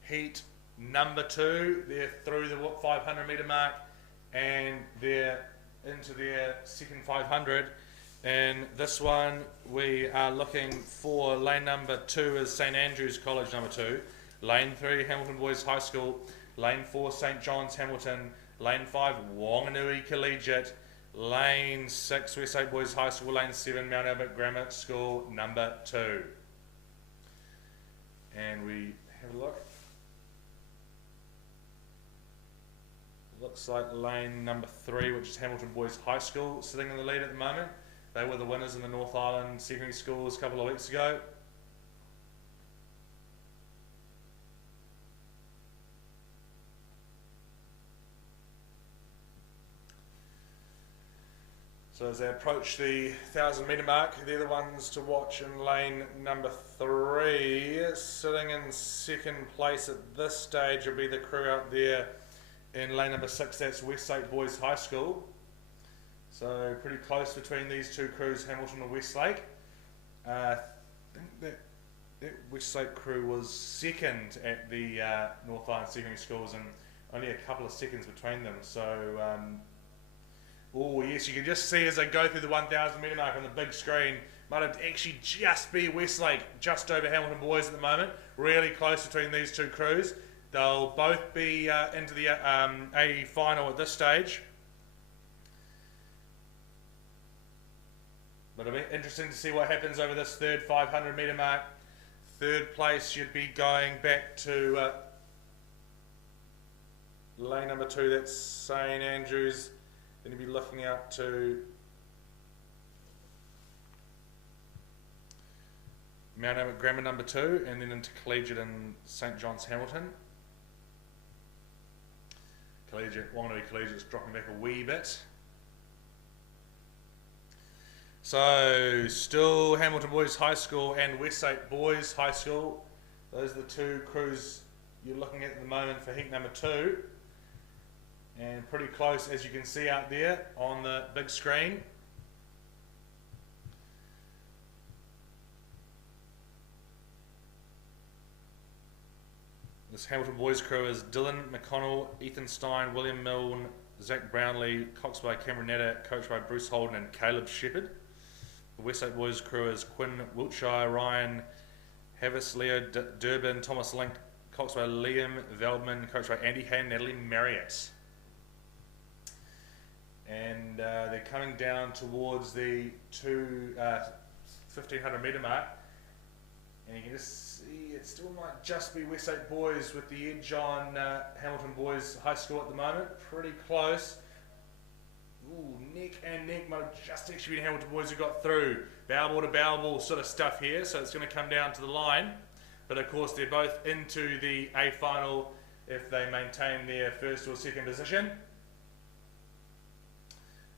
Heat number 2, they're through the 500 metre mark, and they're into their second 500. And this one, we are looking for lane number 2 is St Andrews College number 2, lane 3 Hamilton Boys High School, lane 4 St John's Hamilton, lane 5 Wanganui Collegiate, lane 6 Westlake Boys High School, lane 7 Mount Albert Grammar School number 2. And we have a look. Looks like lane number 3, which is Hamilton Boys High School, sitting in the lead at the moment. They were the winners in the North Island secondary schools a couple of weeks ago. So as they approach the 1,000 metre mark, they're the ones to watch in lane number 3. Sitting in second place at this stage will be the crew out there in lane number 6, that's Westlake Boys High School. So pretty close between these two crews, Hamilton and Westlake. I think that Westlake crew was second at the North Island secondary schools, and only a couple of seconds between them. So, oh yes, you can just see as they go through the 1,000 metre mark on the big screen, might have actually just be Westlake just over Hamilton Boys at the moment. Really close between these two crews. They'll both be into the A final at this stage. But it'll be interesting to see what happens over this third 500 metre mark. Third place should be going back to lane number 2, that's St Andrews. Then you'll be looking out to Mount Albert Grammar number 2, and then into Collegiate and St John's Hamilton. Wanganui Collegiate's dropping back a wee bit. So, still Hamilton Boys High School and Westlake Boys High School. Those are the two crews you're looking at the moment for heat number 2. And pretty close, as you can see out there on the big screen. This Hamilton Boys crew is Dylan McConnell, Ethan Stein, William Milne, Zach Brownlee, coached by Cameron Netta, coached by Bruce Holden and Caleb Shepherd. The Westlake Boys crew is Quinn Wiltshire, Ryan Havis, Leo Durbin, Thomas Link, coached by Liam Veldman, coached by Andy Hay and Natalie Marriott. And they're coming down towards the 1,500 metre mark. And you can just see it still might just be Westlake Boys with the edge on Hamilton Boys High School at the moment. Pretty close. Ooh, neck and neck might have just actually been Hamilton Boys who got through. Bow ball to bow ball sort of stuff here, so it's going to come down to the line. But of course they're both into the A final if they maintain their first or second position.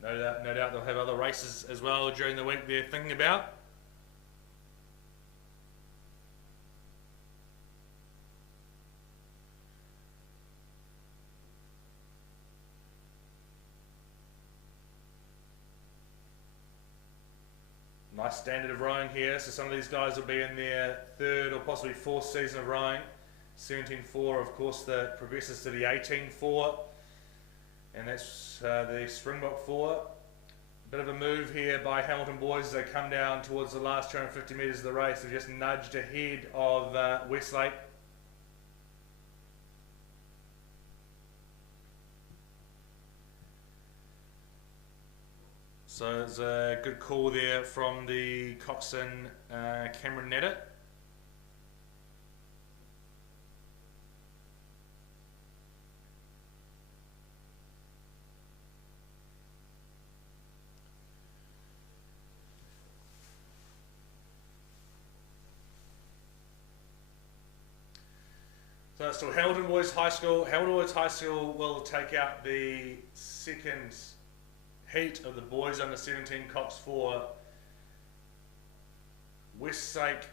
No doubt they'll have other races as well during the week they're thinking about. high standard of rowing here. So some of these guys will be in their third or possibly fourth season of rowing. 17.4, of course, that progresses to the 18.4, and that's the Springbok 4. Bit of a move here by Hamilton boys as they come down towards the last 250 metres of the race. They've just nudged ahead of Westlake. So it's a good call there from the coxswain Cameron Netter. So it's still Hamilton Boys High School. Hamilton Boys High School will take out the second heat of the boys under 17 Cox 4. Westlake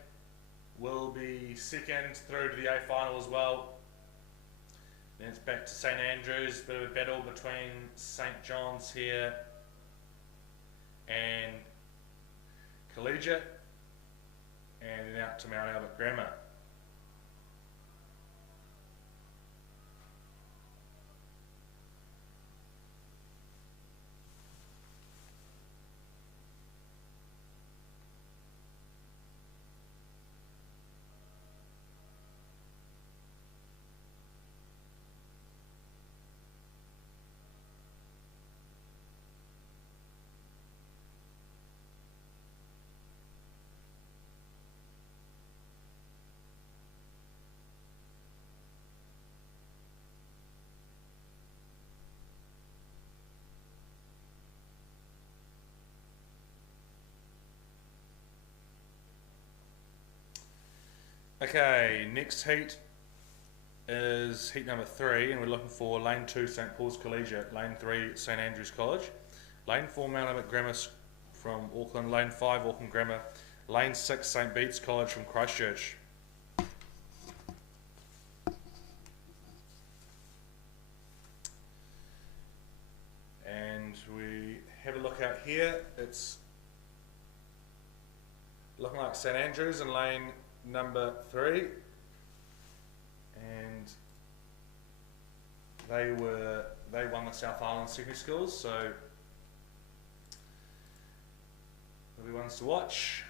will be second through to the A final as well. Then it's back to St Andrews. Bit of a battle between St John's here and Collegiate, and then out to Mount Albert Grammar. Okay, next heat is heat number 3, and we're looking for Lane 2 St Paul's Collegiate, Lane 3 St Andrews College, Lane 4 Mount Albert Grammar from Auckland, Lane 5 Auckland Grammar, Lane 6 St Bede's College from Christchurch. And we have a look out here. It's looking like St Andrews in lane number 3, and they won the South Island Secondary Schools, so they'll be ones to watch.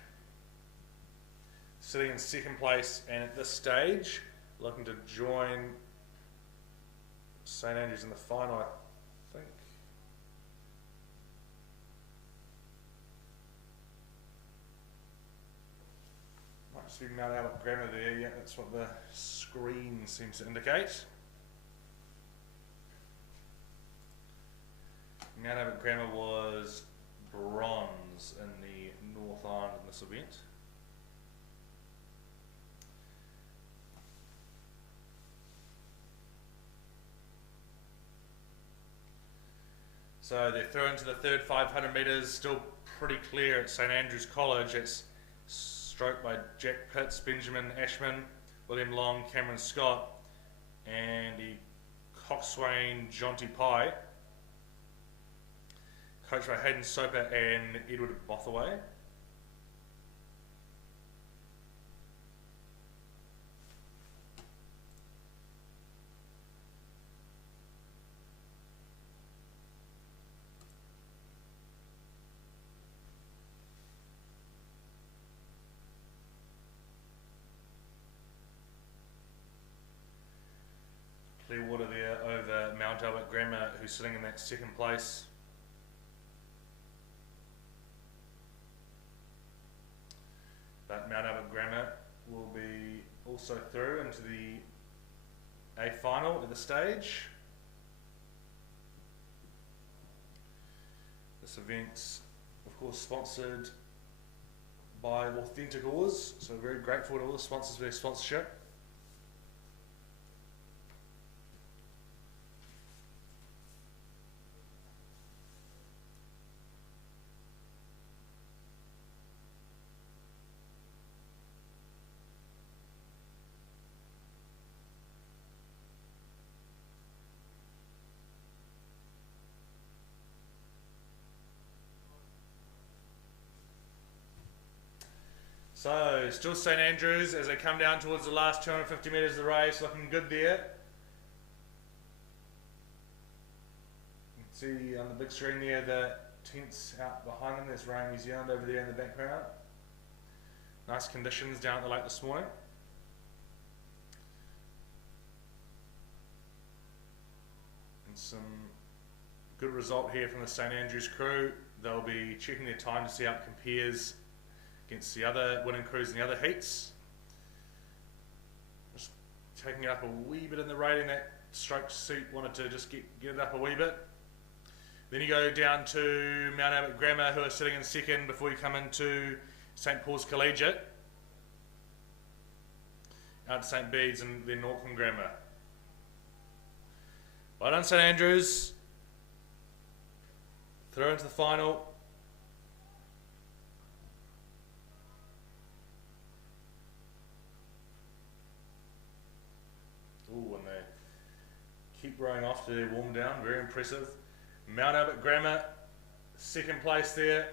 Sitting in second place, and at this stage looking to join St Andrews in the final, I think. Might just be Mount Albert Grammar there, yeah, that's what the screen seems to indicate. Mount Albert Grammar was bronze in the North Island in this event. So they're through into the third 500 metres, still pretty clear at St Andrews College. It's stroked by Jack Pitts, Benjamin Ashman, William Long, Cameron Scott, and the coxswain Jonty Pye, coached by Hayden Soper and Edward Bothaway. Clear water there over Mount Albert Grammar, who's sitting in that second place. But Mount Albert Grammar will be also through into the A final at the stage. This event's of course sponsored by Authentic Oars, so very grateful to all the sponsors for their sponsorship. So, still St Andrews as they come down towards the last 250 metres of the race, looking good there. You can see on the big screen there the tents out behind them. There's Rain New Zealand over there in the background. Nice conditions down at the lake this morning. And some good result here from the St Andrews crew. They'll be checking their time to see how it compares against the other winning crews in the other heats. Just taking it up a wee bit in the rating. That stroke suit wanted to just get it up a wee bit. Then you go down to Mount Albert Grammar, who are sitting in second before you come into St Paul's Collegiate, out to St Bede's, and then Auckland Grammar. Well done, St Andrews. Through into the final. Ooh, and they keep rowing off to their warm down. Very impressive. Mount Albert Grammar, second place there.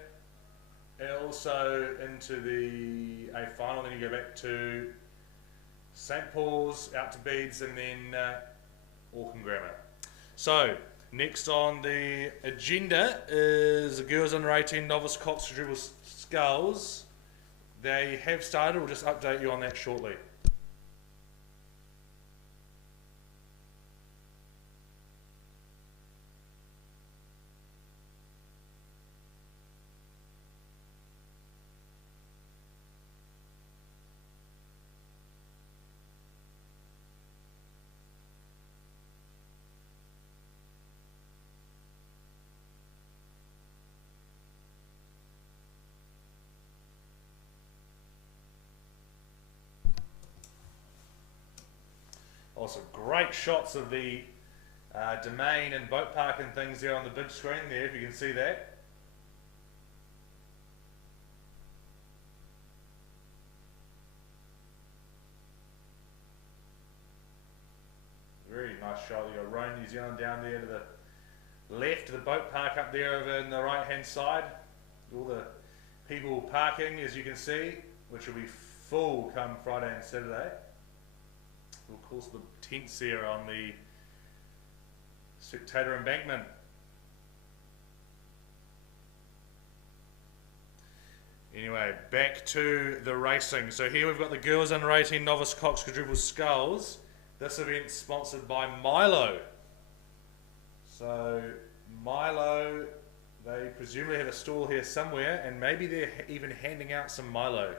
And also into the A final. Then you go back to St Paul's, out to Bede's, and then Auckland Grammar. So, next on the agenda is the girls under 18 novice cox quadruple sculls. They have started. We'll just update you on that shortly. Also, great shots of the domain and boat park and things there on the big screen there, if you can see that. Very nice shot. You've got Rome, New Zealand down there to the left, the boat park up there over in the right hand side. All the people parking, as you can see, which will be full come Friday and Saturday. Of course, the tents there on the spectator embankment. Anyway, back to the racing. So here we've got the girls under 18 novice cox quadruple sculls. This event's sponsored by Milo. So Milo, they presumably have a stall here somewhere, and maybe they're even handing out some Milo.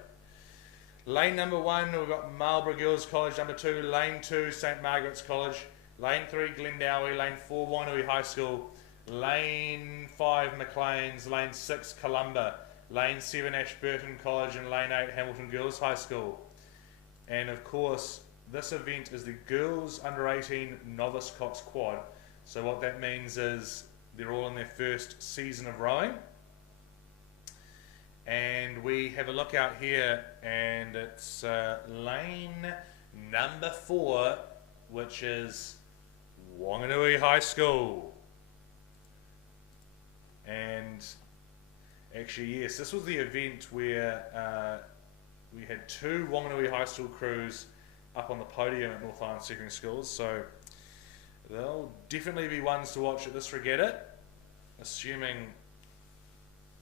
Lane number 1, we've got Marlborough Girls College. Number 2, Lane 2, St Margaret's College. Lane 3, Glendowie. Lane 4, Wainui High School. Lane 5, Maclean's. Lane 6, Columba. Lane 7, Ashburton College. And Lane 8, Hamilton Girls High School. And of course, this event is the Girls Under 18 Novice Cox Quad. So what that means is they're all in their first season of rowing. And we have a look out here, and it's lane number 4, which is Wanganui High School. And actually, yes, this was the event where we had 2 Wanganui High School crews up on the podium at North Island Secondary Schools, so they'll definitely be ones to watch at this regatta, assuming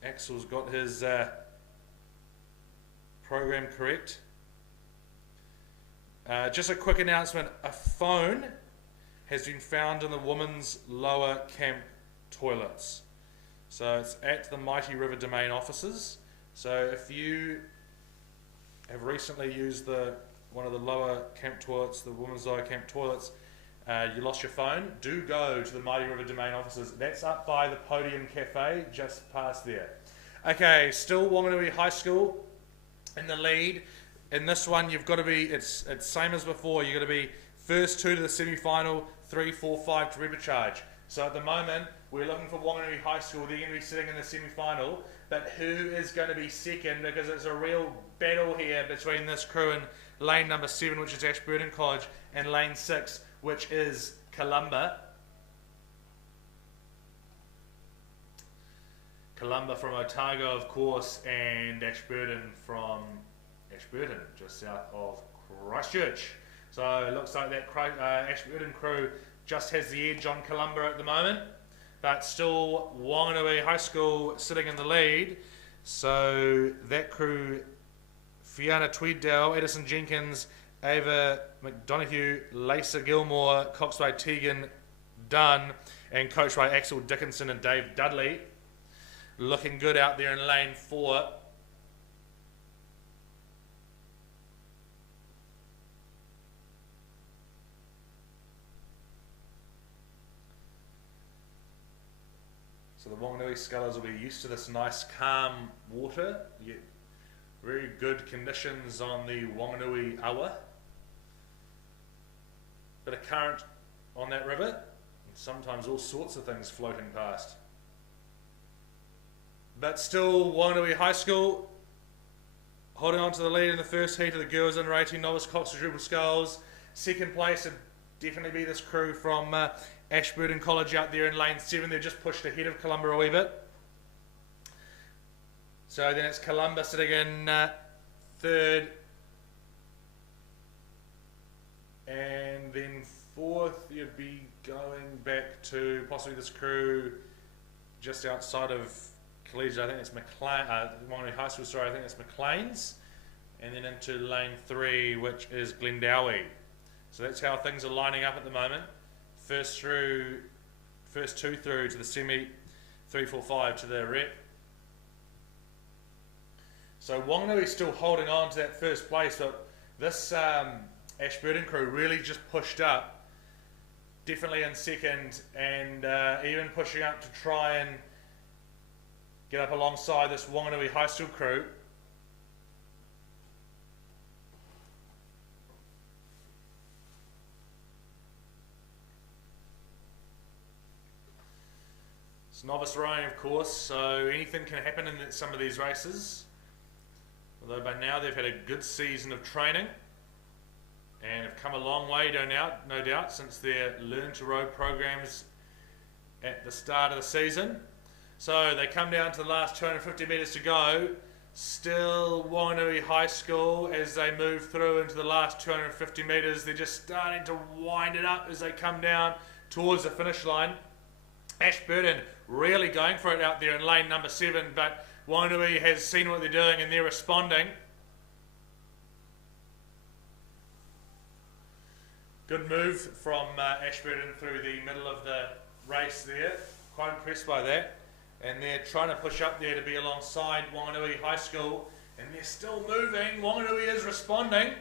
Axel's got his program correct. Just a quick announcement, a phone has been found in the women's lower camp toilets. So it's at the Mighty River Domain offices. So if you have recently used one of the lower camp toilets, the women's lower camp toilets, you lost your phone, do go to the Mighty River Domain offices. That's up by the Podium Cafe, just past there. Okay, still Wanganui High School in the lead. In this one, you've got to be, it's same as before, you've got to be first 2 to the semi-final, 3, 4, 5 to Rivercharge. So at the moment, we're looking for Wanganui High School. They're going to be sitting in the semi-final, but who is going to be second? Because it's a real battle here between this crew and lane number 7, which is Ashburton College, and lane 6, which is Columba. Columba from Otago, of course, and Ashburton from Ashburton, just south of Christchurch. So it looks like that Ashburton crew just has the edge on Columba at the moment, but still Whanganui High School sitting in the lead. So that crew, Fiona Tweeddale, Edison Jenkins, Ava McDonoghue, Lisa Gilmore, Coxway Tegan Dunn, and coached by Axel Dickinson and Dave Dudley. Looking good out there in lane 4. So the Whanganui Scullers will be used to this nice calm water. You get very good conditions on the Whanganui Awa. Bit of current on that river, and sometimes all sorts of things floating past. But still Whanganui High School holding on to the lead in the first heat of the girls under 18 novice Cox quadruple sculls. Second place would definitely be this crew from Ashburton College out there in lane 7. They're just pushed ahead of Columba a wee bit. So then it's Columba sitting in third. And then fourth, you'd be going back to possibly this crew just outside of Collegiate. I think it's Whanganui High School, sorry, I think it's McLean's. And then into lane 3, which is Glendowie. So that's how things are lining up at the moment. First two through to the semi, 3, 4, 5 to the rep. So Whanganui still holding on to that first place, but this Ashburton crew really just pushed up, definitely in second, and even pushing up to try and get up alongside this Whanganui High School crew. It's novice rowing, of course, so anything can happen in some of these races. Although by now they've had a good season of training and have come a long way, no doubt, since their Learn to Row programs at the start of the season. So they come down to the last 250 metres to go. Still Whanganui High School as they move through into the last 250 metres. They're just starting to wind it up as they come down towards the finish line. Ashburton really going for it out there in lane number 7, but Whanganui has seen what they're doing and they're responding. Good move from Ashburton through the middle of the race there. Quite impressed by that. And they're trying to push up there to be alongside Whanganui High School. And they're still moving. Whanganui is responding.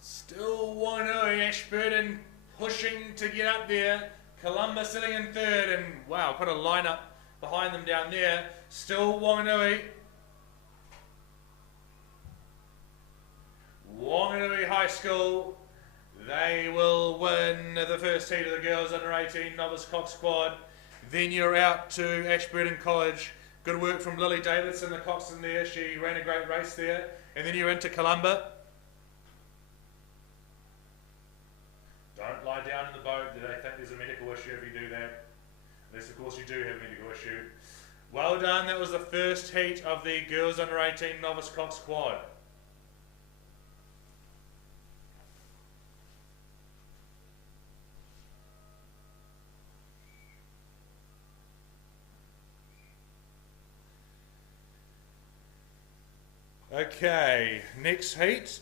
Still Whanganui, Ashburton pushing to get up there. Columba sitting in third. And wow, quite a lineup behind them down there. Still Whanganui. Whanganui High School, they will win the first heat of the girls under 18 novice Cox quad. Then you're out to Ashburton College. Good work from Lily Davidson, the coxswain there. She ran a great race there. And then you're into Columba. Don't lie down in the boat. Do they think there's a medical issue if you do that? Unless, of course, you do have a medical issue. Well done. That was the first heat of the girls under 18 novice Cox quad. Okay, next heat.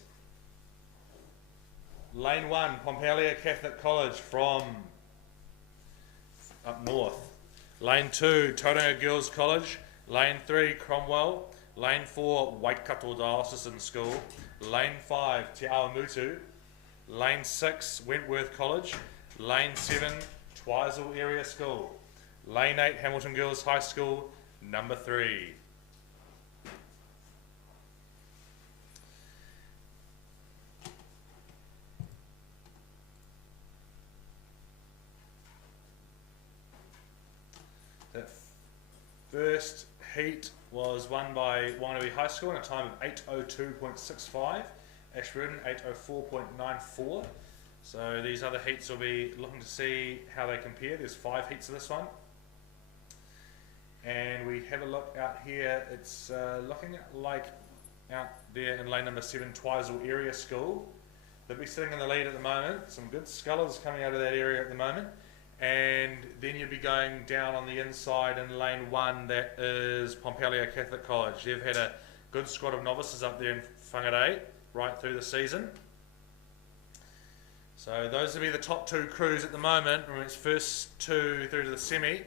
Lane 1, Pompelia Catholic College from up north. Lane 2, Tauranga Girls College. Lane 3, Cromwell. Lane 4, Waikato Diocesan School. Lane 5, Te Awamutu. Lane 6, Wentworth College. Lane 7, Twizel Area School. Lane 8, Hamilton Girls High School, number 3. That first heat was won by Whanganui High School in a time of 8:02.65, Ashburton 8:04.94. So these other heats will be looking to see how they compare. There's 5 heats of this one. And we have a look out here. It's looking like out there in lane number 7, Twizel Area School. They'll be sitting in the lead at the moment. Some good scullers coming out of that area at the moment. And then you'll be going down on the inside in lane 1, that is Pompelia Catholic College. They've had a good squad of novices up there in Whangarei right through the season. So those will be the top 2 crews at the moment. Remember, it's first 2 through to the semi.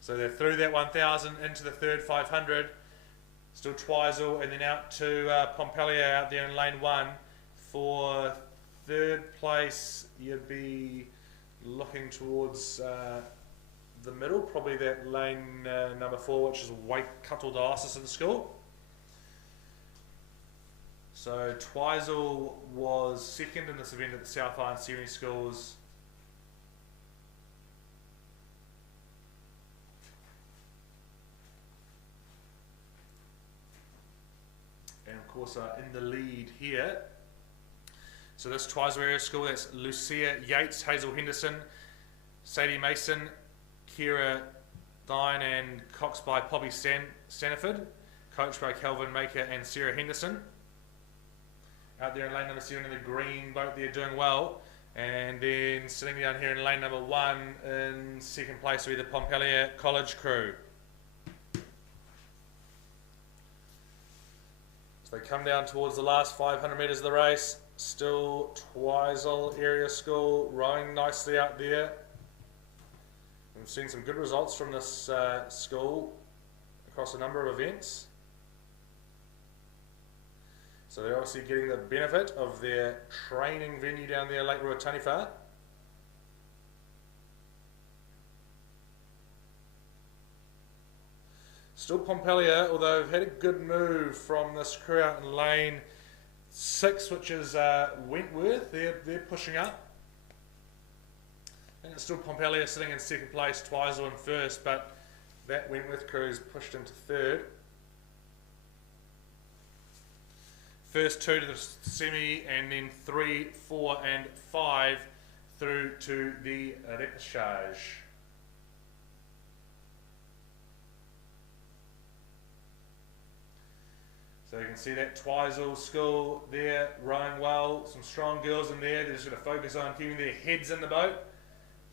So they're through that 1,000 into the third 500. Still Twizel, and then out to Pompelia out there in lane 1. For third place, you'd be looking towards the middle, probably that lane number 4, which is Waikato Diocesan School. So Twizel was second in this event at the South Island Semi Schools. And of course in the lead here. So this Twizel Area School, that's Lucia Yates, Hazel Henderson, Sadie Mason, Kira Dine and Cox by Poppy Staniford, coached by Calvin Maker and Sarah Henderson. Out there in lane number 7 in the green boat, they're doing well. And then sitting down here in lane number 1 in second place will be the Pompelia College crew. So they come down towards the last 500 metres of the race. Still Twizel Area School rowing nicely out there. We've seen some good results from this school across a number of events. So they're obviously getting the benefit of their training venue down there, Lake Ruataniwha. Still Pompelia, although they've had a good move from this crew out in lane 6, which is Wentworth. They're pushing up. And it's still Pompelia sitting in second place, Twizel in first, but that Wentworth crew is pushed into third. First 2 to the semi, and then 3, 4 and 5 through to the repechage. So you can see that Twizel school there rowing well, some strong girls in there. They're just going to focus on keeping their heads in the boat,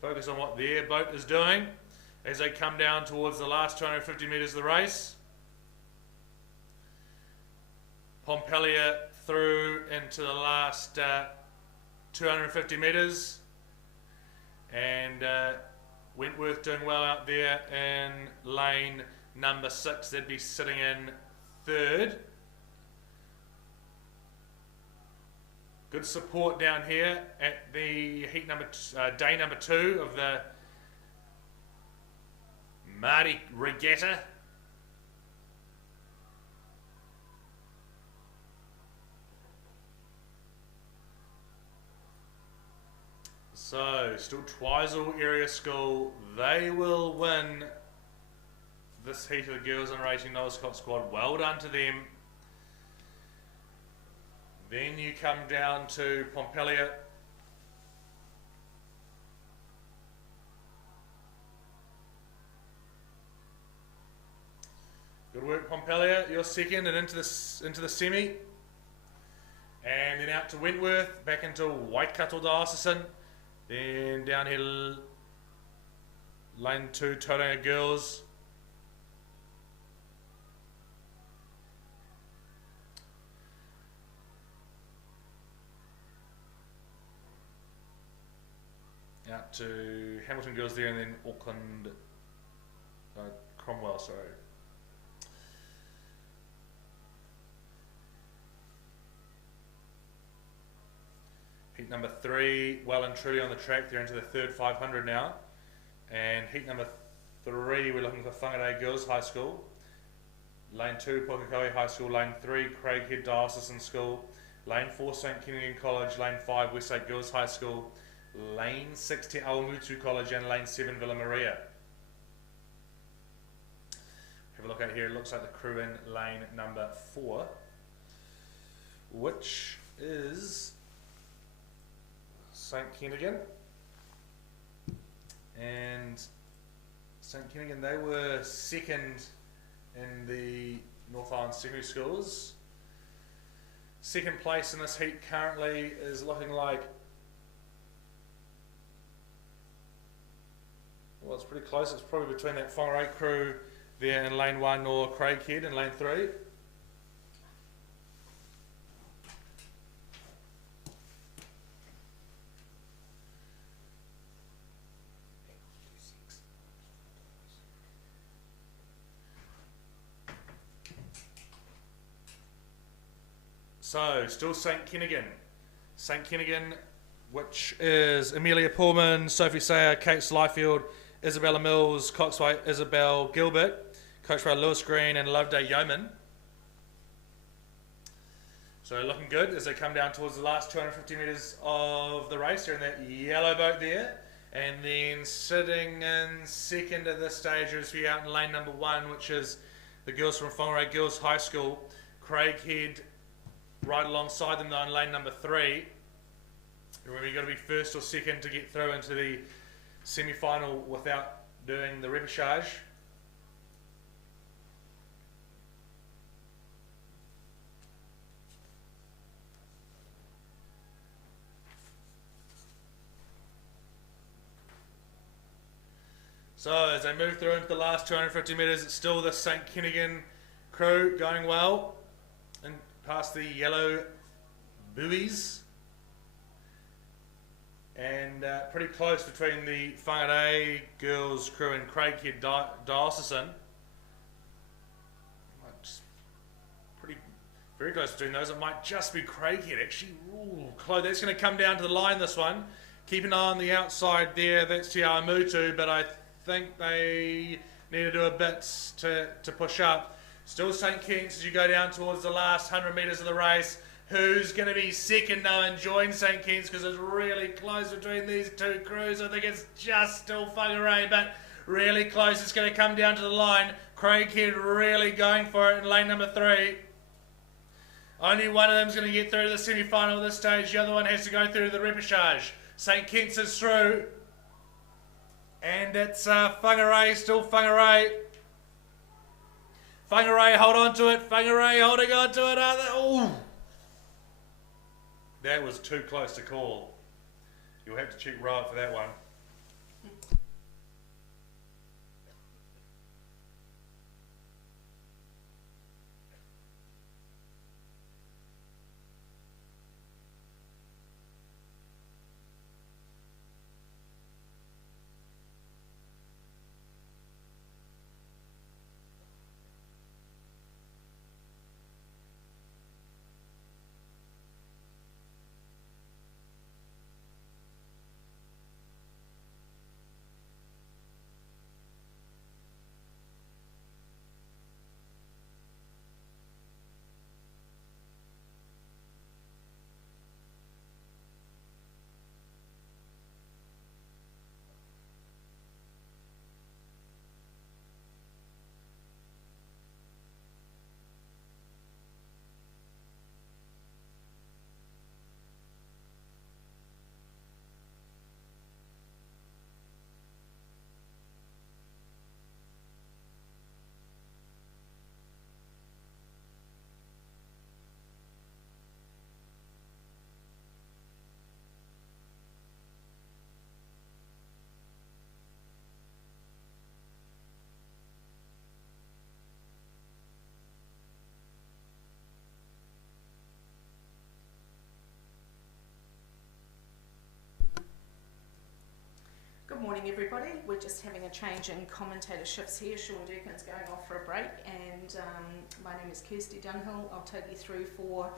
focus on what their boat is doing as they come down towards the last 250 metres of the race. Pompelia through into the last 250 metres, and Wentworth doing well out there in lane number 6. They'd be sitting in third. Good support down here at the heat number day number 2 of the Maadi Regatta. So, still Twizel Area School. They will win this heat of the girls and racing Noah Scott squad. Well done to them. Then you come down to Pompelia. Good work, Pompelia. You're second and into the semi. And then out to Wentworth, back into Waikato Diocesan. Then down here, lane 2, Tauranga Girls. Out to Hamilton Girls there, and then Auckland, Cromwell, sorry. Heat number 3, well and truly on the track. They're into the third 500 now. And heat number 3, we're looking for Whangarei Girls High School. Lane 2, Pukekohe High School. Lane 3, Craighead Diocesan School. Lane 4, St Kenyon College. Lane 5, Westlake Girls High School. Lane 6, Te Awamutu College. And Lane 7, Villa Maria. Have a look out here. It looks like the crew in lane number 4. which is St Kentigern. And St Kentigern, they were second in the North Island Secondary Schools. Second place in this heat currently is looking like, well, it's pretty close. It's probably between that Whangarei crew there in lane 1 or Craighead in lane 3. So, still St Kentigern. St Kentigern, which is Amelia Pullman, Sophie Sayer, Kate Slyfield, Isabella Mills, Coxway Isabel Gilbert, coached by Lewis Green and Loveday Yeoman. So looking good as they come down towards the last 250 metres of the race. They're in that yellow boat there. And then sitting in second at this stage is we out in lane number 1, which is the girls from Whangarei Girls High School. Craighead right alongside them though in lane number 3. Remember, you've got to be first or second to get through into the semi-final without doing the repechage. So as they move through into the last 250 metres, it's still the St Kentigern crew going well and past the yellow buoys. And pretty close between the Whangarei girls crew and Craighead Diocesan. Very close between those. It might just be Craighead actually. Ooh, close. That's going to come down to the line, this one. Keep an eye on the outside there. That's Te Awamutu, but I think they need to do a bit to push up. Still St Kentigern as you go down towards the last 100 metres of the race. Who's going to be second now and join St Kentigern because it's really close between these two crews. I think it's just still Whangarei, but really close. It's going to come down to the line. Craighead really going for it in lane number 3. Only one of them is going to get through to the semi-final at this stage. The other one has to go through the repechage. St Kentigern is through. And it's Whangarei, still Whangarei. Whangarei, hold on to it. Whangarei holding on to it. Ooh. That was too close to call. You'll have to check Rod for that one. Good morning everybody, we're just having a change in commentator shifts here. Sean Durkin's going off for a break and my name is Kirsty Dunhill. I'll take you through for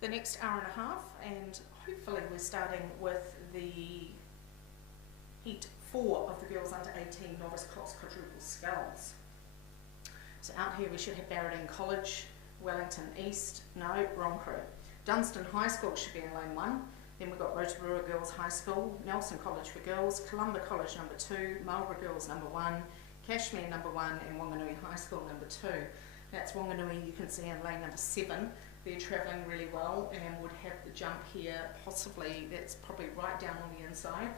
the next hour and a half and hopefully we're starting with the heat 4 of the girls under 18 novice Cox quadruple sculls. So out here we should have Barradine College, Wellington East, no, wrong crew. Dunstan High School should be in lane 1. Then we've got Rotorua Girls High School, Nelson College for Girls, Columba College number 2, Marlborough Girls number 1, Cashmere number 1 and Wanganui High School number 2. That's Wanganui you can see in lane number 7. they're travelling really well and would have the jump here, possibly, that's probably right down on the inside,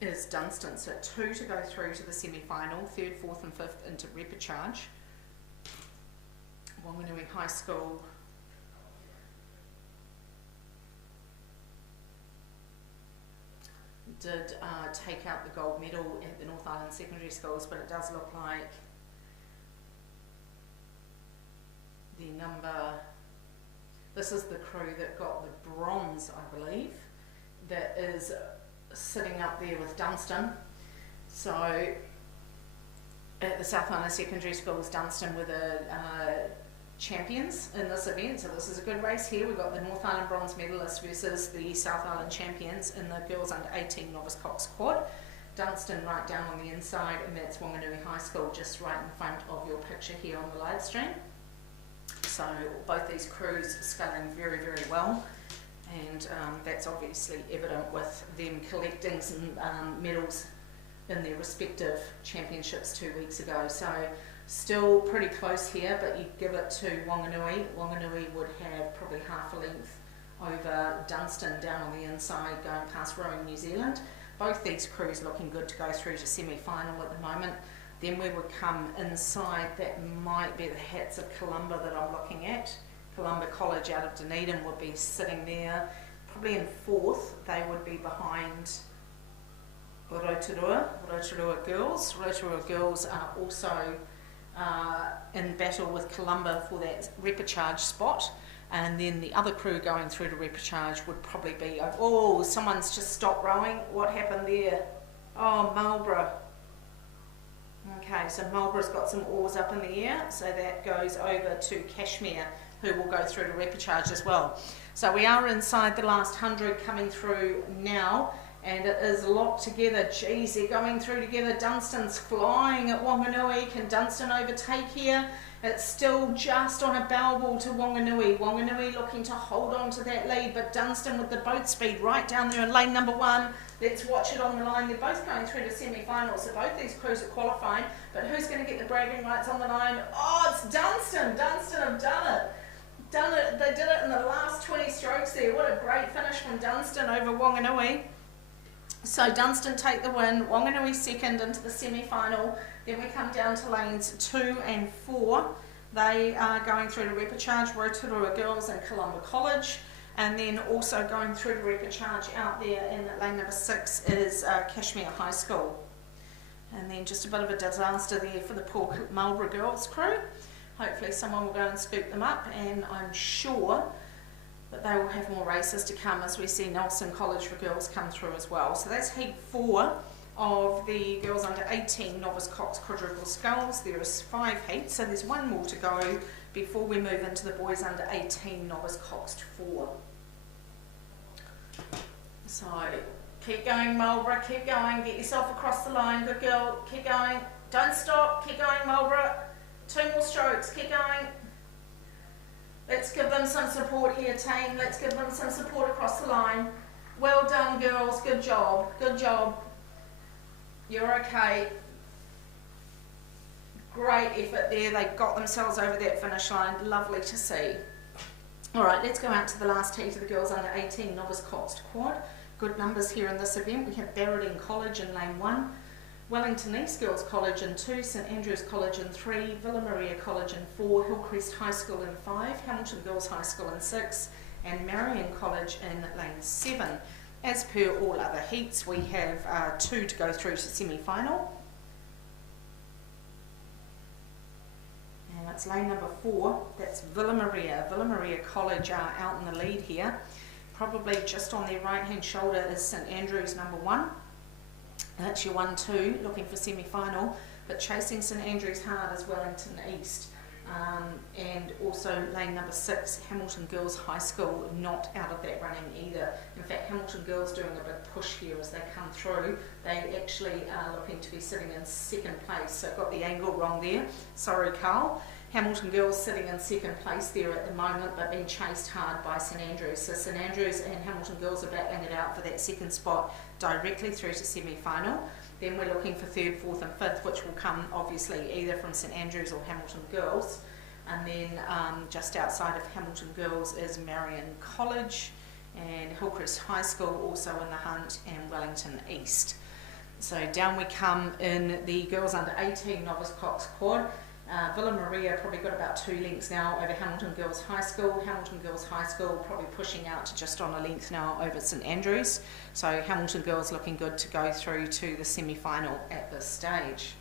is Dunstan. So 2 to go through to the semi-final, 3rd, 4th and 5th into repechage. Wanganui High School did take out the gold medal at the North Island Secondary Schools, but it does look like the this is the crew that got the bronze, I believe, that is sitting up there with Dunstan. So at the South Island Secondary Schools, Dunstan were the champions in this event, so this is a good race here. We've got the North Island bronze medalists versus the South Island champions in the girls under 18 novice cox quad. Dunstan right down on the inside, and that's Wanganui High School just right in front of your picture here on the live stream. So both these crews sculling very, very well, and that's obviously evident with them collecting some medals in their respective championships 2 weeks ago. So still pretty close here, but you give it to Wanganui. Wanganui would have probably half a length over Dunstan down on the inside, going past Rowing New Zealand. Both these crews looking good to go through to semi-final at the moment. Then we would come inside, that might be the hats of Columba that I'm looking at. Columba College out of Dunedin would be sitting there. Probably in 4th, they would be behind Rotorua Girls. Rotorua Girls are also in battle with Columba for that repechage spot. And then the other crew going through to repechage would probably be, oh, someone's just stopped rowing. What happened there? Oh, Marlborough. Okay, so Marlborough's got some oars up in the air, so that goes over to Kashmir, who will go through to repechage as well. So we are inside the last 100 coming through now, and it is locked together. Geez, they're going through together. Dunstan's flying at Wanganui. Can Dunstan overtake here? It's still just on a bow ball to Wanganui. Wanganui looking to hold on to that lead, but Dunstan with the boat speed right down there in lane number 1. Let's watch it on the line. They're both going through to semi-finals, so both these crews are qualifying, but who's going to get the bragging rights on the line? Oh, it's Dunstan. Dunstan have done it. They did it in the last 20 strokes there. What a great finish from Dunstan over Wanganui. So Dunstan take the win, Wanganui second into the semi-final. Then we come down to lanes 2 and 4. They are going through to repechage, Rotorua Girls and Columba College. And then also going through to repechage out there in lane number 6 is Kashmir High School. And then just a bit of a disaster there for the poor Marlborough Girls crew. Hopefully someone will go and scoop them up, and I'm sure that they will have more races to come as we see Nelson College for Girls come through as well. So that's heat 4 of the girls under 18 novice cox quadruple sculls. There is 5 heats, so there's 1 more to go before we move into the boys under 18 novice coxed 4. So keep going, Marlborough, keep going, get yourself across the line, good girl, keep going, don't stop, keep going, Marlborough, 2 more strokes, keep going. Let's give them some support here, team. Let's give them some support across the line. Well done, girls. Good job. Good job. You're okay. Great effort there. They got themselves over that finish line. Lovely to see. All right, let's go out to the last heat of the girls under 18 novice coxed quad. Good numbers here in this event. We have Barradine College in lane 1. Wellington East Girls College in 2, St Andrews College in 3, Villa Maria College in 4, Hillcrest High School in 5, Hamilton Girls High School in 6, and Marion College in lane 7. As per all other heats, we have 2 to go through to semi-final. And it's lane number 4, that's Villa Maria. Villa Maria College are out in the lead here. Probably just on their right-hand shoulder is St Andrews number 1. That's your 1-2, looking for semi-final, but chasing St Andrews hard is Wellington East. And also lane number 6, Hamilton Girls High School, not out of that running either. In fact, Hamilton Girls doing a big push here as they come through. They actually are looking to be sitting in 2nd place, so got the angle wrong there. Sorry, Carl. Hamilton Girls sitting in 2nd place there at the moment, but being chased hard by St Andrews. So St Andrews and Hamilton Girls are battling it out for that 2nd spot directly through to semi-final. Then we're looking for 3rd, 4th and 5th, which will come obviously either from St Andrews or Hamilton Girls. And then just outside of Hamilton Girls is Marion College, and Hillcrest High School also in the hunt, and Wellington East. So down we come in the girls under 18 novice cox quad. Villa Maria probably got about 2 lengths now over Hamilton Girls High School. Hamilton Girls High School probably pushing out to just on a length now over St Andrews. So Hamilton Girls looking good to go through to the semi-final at this stage.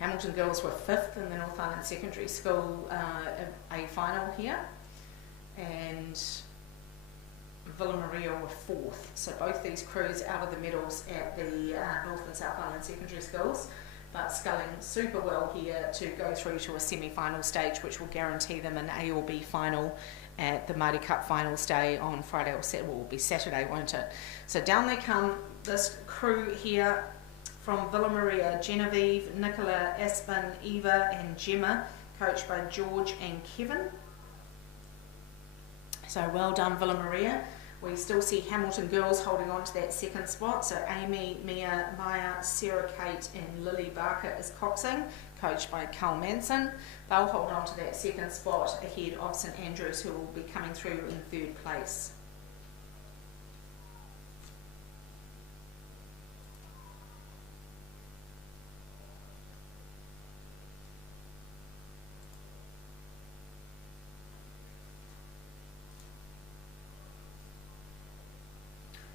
Hamilton Girls were 5th in the North Island Secondary School A final here, and Villa Maria were 4th. So both these crews out of the medals at the North and South Island Secondary Schools, but sculling super well here to go through to a semi-final stage, which will guarantee them an A or B final at the Maadi Cup finals day on Friday or Saturday. Well, it will be Saturday, won't it? So down they come, this crew here from Villa Maria: Genevieve, Nicola, Aspen, Eva and Gemma, coached by George and Kevin. So well done, Villa Maria. We still see Hamilton Girls holding on to that 2nd spot. So Amy, Mia, Maya, Sarah Kate and Lily Barker is coxing, coached by Carl Manson. They'll hold on to that 2nd spot ahead of St Andrews, who will be coming through in 3rd place.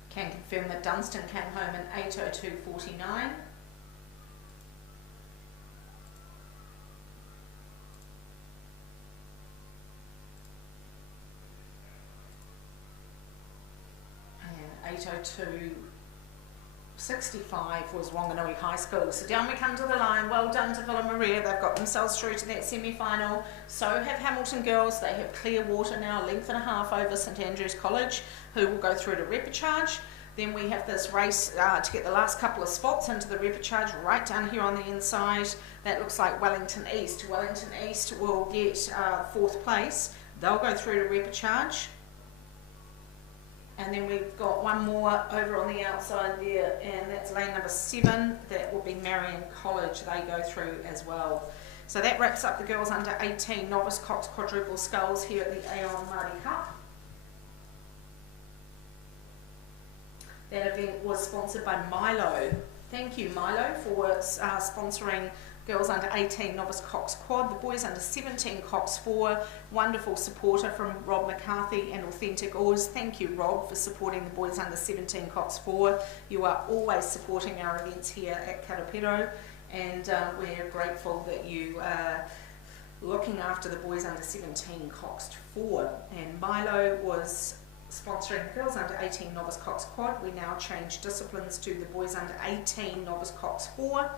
Can confirm that Dunstan came home in 8:02.49. And 8:02.65 was Wanganui High School. So down we come to the line. Well done to Villa Maria. They've got themselves through to that semi-final. So have Hamilton Girls. They have clear water now, 1.5 lengths over St Andrews College, who will go through to repechage. Then we have this race to get the last couple of spots into the repechage right down here on the inside. That looks like Wellington East. Wellington East will get 4th place. They'll go through to repechage. And then we've got one more over on the outside there, and that's lane number 7. That will be Marion College. They go through as well. So that wraps up the girls under 18 novice cox quadruple sculls here at the Aon Maadi Cup. That event was sponsored by Milo. Thank you, Milo, for sponsoring girls under 18 novice cox quad, the boys under 17 cox 4. Wonderful supporter from Rob McCarthy and Authentic Oars. Thank you, Rob, for supporting the boys under 17 cox 4. You are always supporting our events here at Karapiro, and we're grateful that you are looking after the boys under 17 cox 4. And Milo was sponsoring girls under 18 novice cox quad. We now change disciplines to the boys under 18 novice cox 4.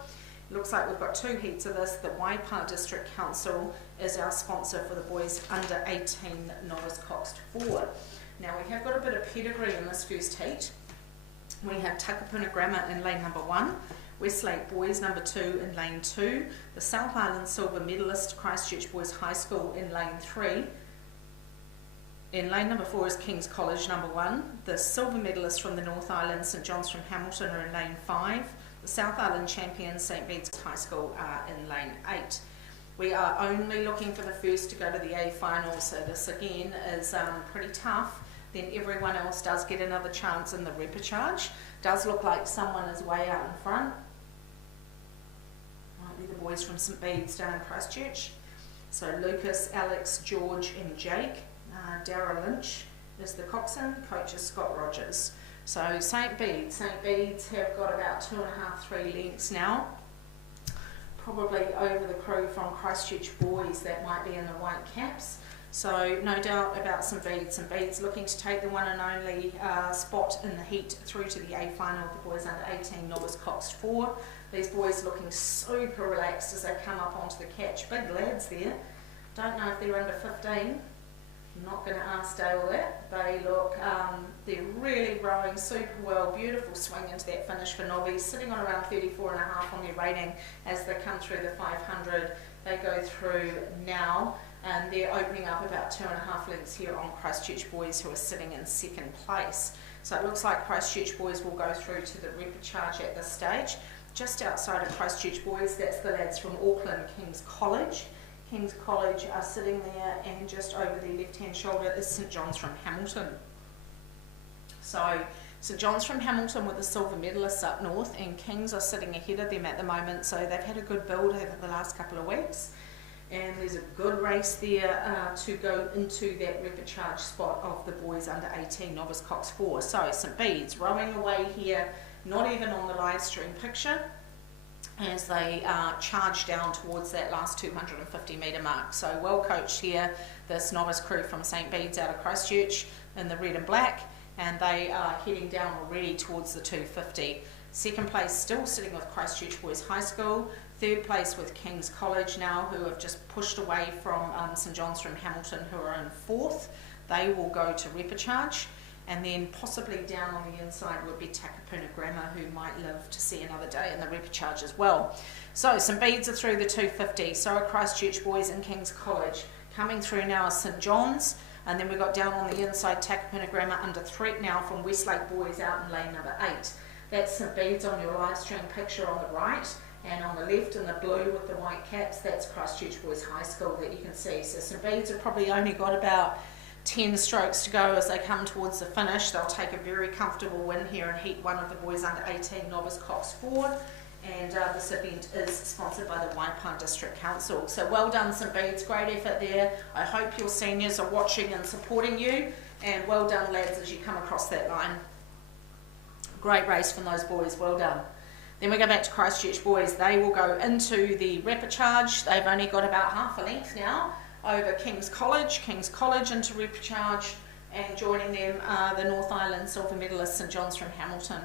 Looks like we've got 2 heats of this. The Waipa District Council is our sponsor for the boys under 18 novice cox 4. Now we have got a bit of pedigree in this first heat. We have Takapuna Grammar in lane number 1, Westlake Boys number 2 in lane 2, the South Island Silver Medalist Christchurch Boys High School in lane 3. In lane number 4 is King's College number 1. The silver medalist from the North Island, St John's from Hamilton, are in lane 5. The South Island champions, St Bede's High School, are in lane 8. We are only looking for the first to go to the A final, so this again is pretty tough. Then everyone else does get another chance in the repechage. Does look like someone is way out in front. Might be the boys from St Bede's down in Christchurch. So Lucas, Alex, George and Jake. Dara Lynch is the coxswain, coach is Scott Rogers. So St Bede's have got about 2.5, 3 lengths now. Probably over the crew from Christchurch Boys that might be in the white caps. So no doubt about St Bede's. St Bede's looking to take the one and only spot in the heat through to the A final of the boys under 18 novice cox 4. These boys looking super relaxed as they come up onto the catch. Big lads there. Don't know if they're under 15. I'm not going to ask Dale that. They look, they're really rowing super well. Beautiful swing into that finish for novice, sitting on around 34.5 on their rating as they come through the 500. They go through now, and they're opening up about 2.5 lengths here on Christchurch Boys, who are sitting in 2nd place. So it looks like Christchurch Boys will go through to the repechage at this stage. Just outside of Christchurch Boys, that's the lads from Auckland King's College. King's College are sitting there, and just over their left-hand shoulder is St John's from Hamilton. So St John's from Hamilton with the silver medalists up north, and Kings are sitting ahead of them at the moment, so they've had a good build over the last couple of weeks. And there's a good race there to go into that repechage spot of the boys under 18 novice Cox 4. So St Bede's rowing away here, not even on the live stream picture, as they charge down towards that last 250 metre mark. So well coached here, this novice crew from St Bede's out of Christchurch in the red and black, and they are heading down already towards the 250. Second place still sitting with Christchurch Boys High School. Third place with King's College now, who have just pushed away from St John's from Hamilton, who are in fourth. They will go to repechage. And then possibly down on the inside would be Takapuna Grammar, who might live to see another day in the repechage as well. So St Bede's are through the 250, so are Christchurch Boys and King's College. Coming through now is St John's, and then we've got down on the inside Takapuna Grammar under threat now from Westlake Boys out in lane number 8. That's St Bede's on your live stream picture on the right, and on the left in the blue with the white caps, that's Christchurch Boys High School that you can see. So St Bede's have probably only got about 10 strokes to go as they come towards the finish. They'll take a very comfortable win here in Heat 1 of the boys under 18 novice Cox 4. And this event is sponsored by the Waipa District Council. So well done St Bede's, great effort there. I hope your seniors are watching and supporting you, and well done lads as you come across that line. Great race from those boys, well done. Then we go back to Christchurch Boys. They will go into the repechage. They've only got about half a length now over King's College into repechage, and joining them are the North Island silver medalist St John's from Hamilton.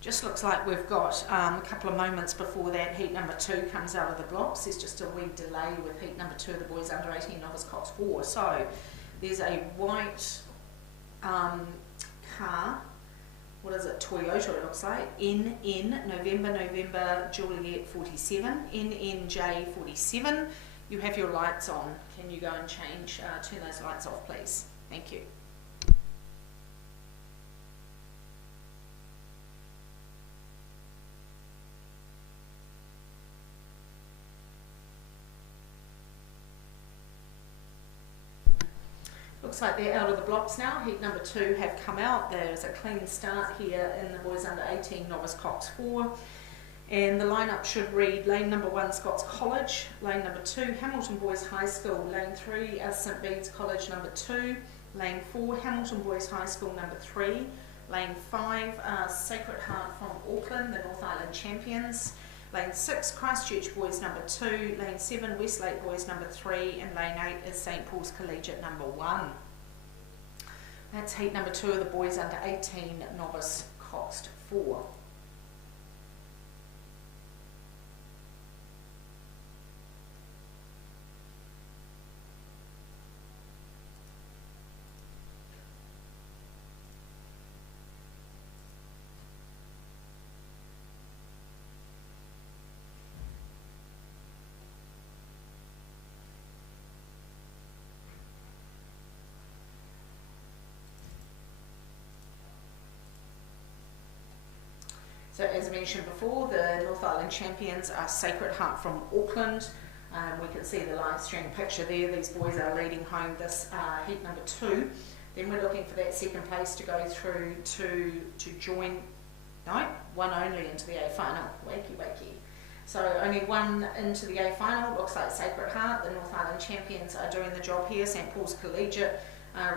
Just looks like we've got a couple of moments before that heat number 2 comes out of the blocks. There's just a wee delay with heat number 2 of the boys under 18 novice Cox 4. So there's a white car, what is it, Toyota it looks like, NN, November Juliet 47, NNJ 47. You have your lights on. Can you go and change, turn those lights off please? Thank you. Looks like they're out of the blocks now. Heat number 2 have come out. There's a clean start here in the boys under 18 novice Cox 4. And the lineup should read lane number 1 Scots College, lane number 2 Hamilton Boys High School, lane 3 St Bede's College number 2, lane 4 Hamilton Boys High School number 3, lane 5 Sacred Heart from Auckland, the North Island champions, lane 6 Christchurch Boys number 2, lane 7 Westlake Boys number 3, and lane 8 is St Paul's Collegiate number 1. That's heat number 2 of the boys under 18 novice Cox 4. So as mentioned before, the North Island champions are Sacred Heart from Auckland. We can see the live stream picture there. These boys are leading home this heat number 2. Then we're looking for that second place to go through to join, no, one only into the A final. Wakey, wakey. So only one into the A final. Looks like Sacred Heart, the North Island champions, are doing the job here. St Paul's Collegiate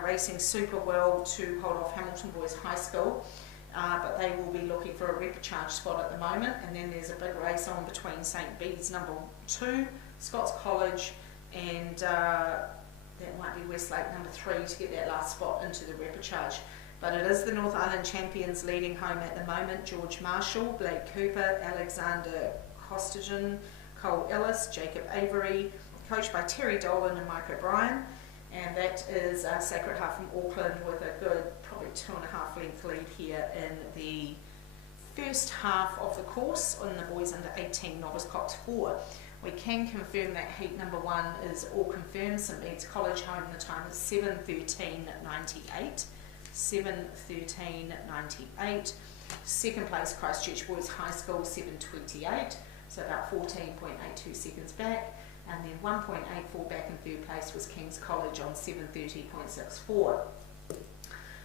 racing super well to hold off Hamilton Boys High School. But they will be looking for a repechage spot at the moment, and then there's a big race on between St Bede's number 2, Scots College, and that might be Westlake number 3 to get that last spot into the repechage. but it is the North Island champions leading home at the moment. George Marshall, Blake Cooper, Alexander Costigan, Cole Ellis, Jacob Avery, coached by Terry Dolan and Mike O'Brien. And that is Sacred Heart from Auckland with a good, probably 2.5 length lead here in the first half of the course on the boys under 18 novice Cox 4. We can confirm that heat number 1 is all confirmed. St Bede's College home, the time is 7:13.98. 7:13.98. Second place, Christchurch Boys High School, 7:28. So about 14.82 seconds back. And then 1.84 back in third place was King's College on 7:30.64.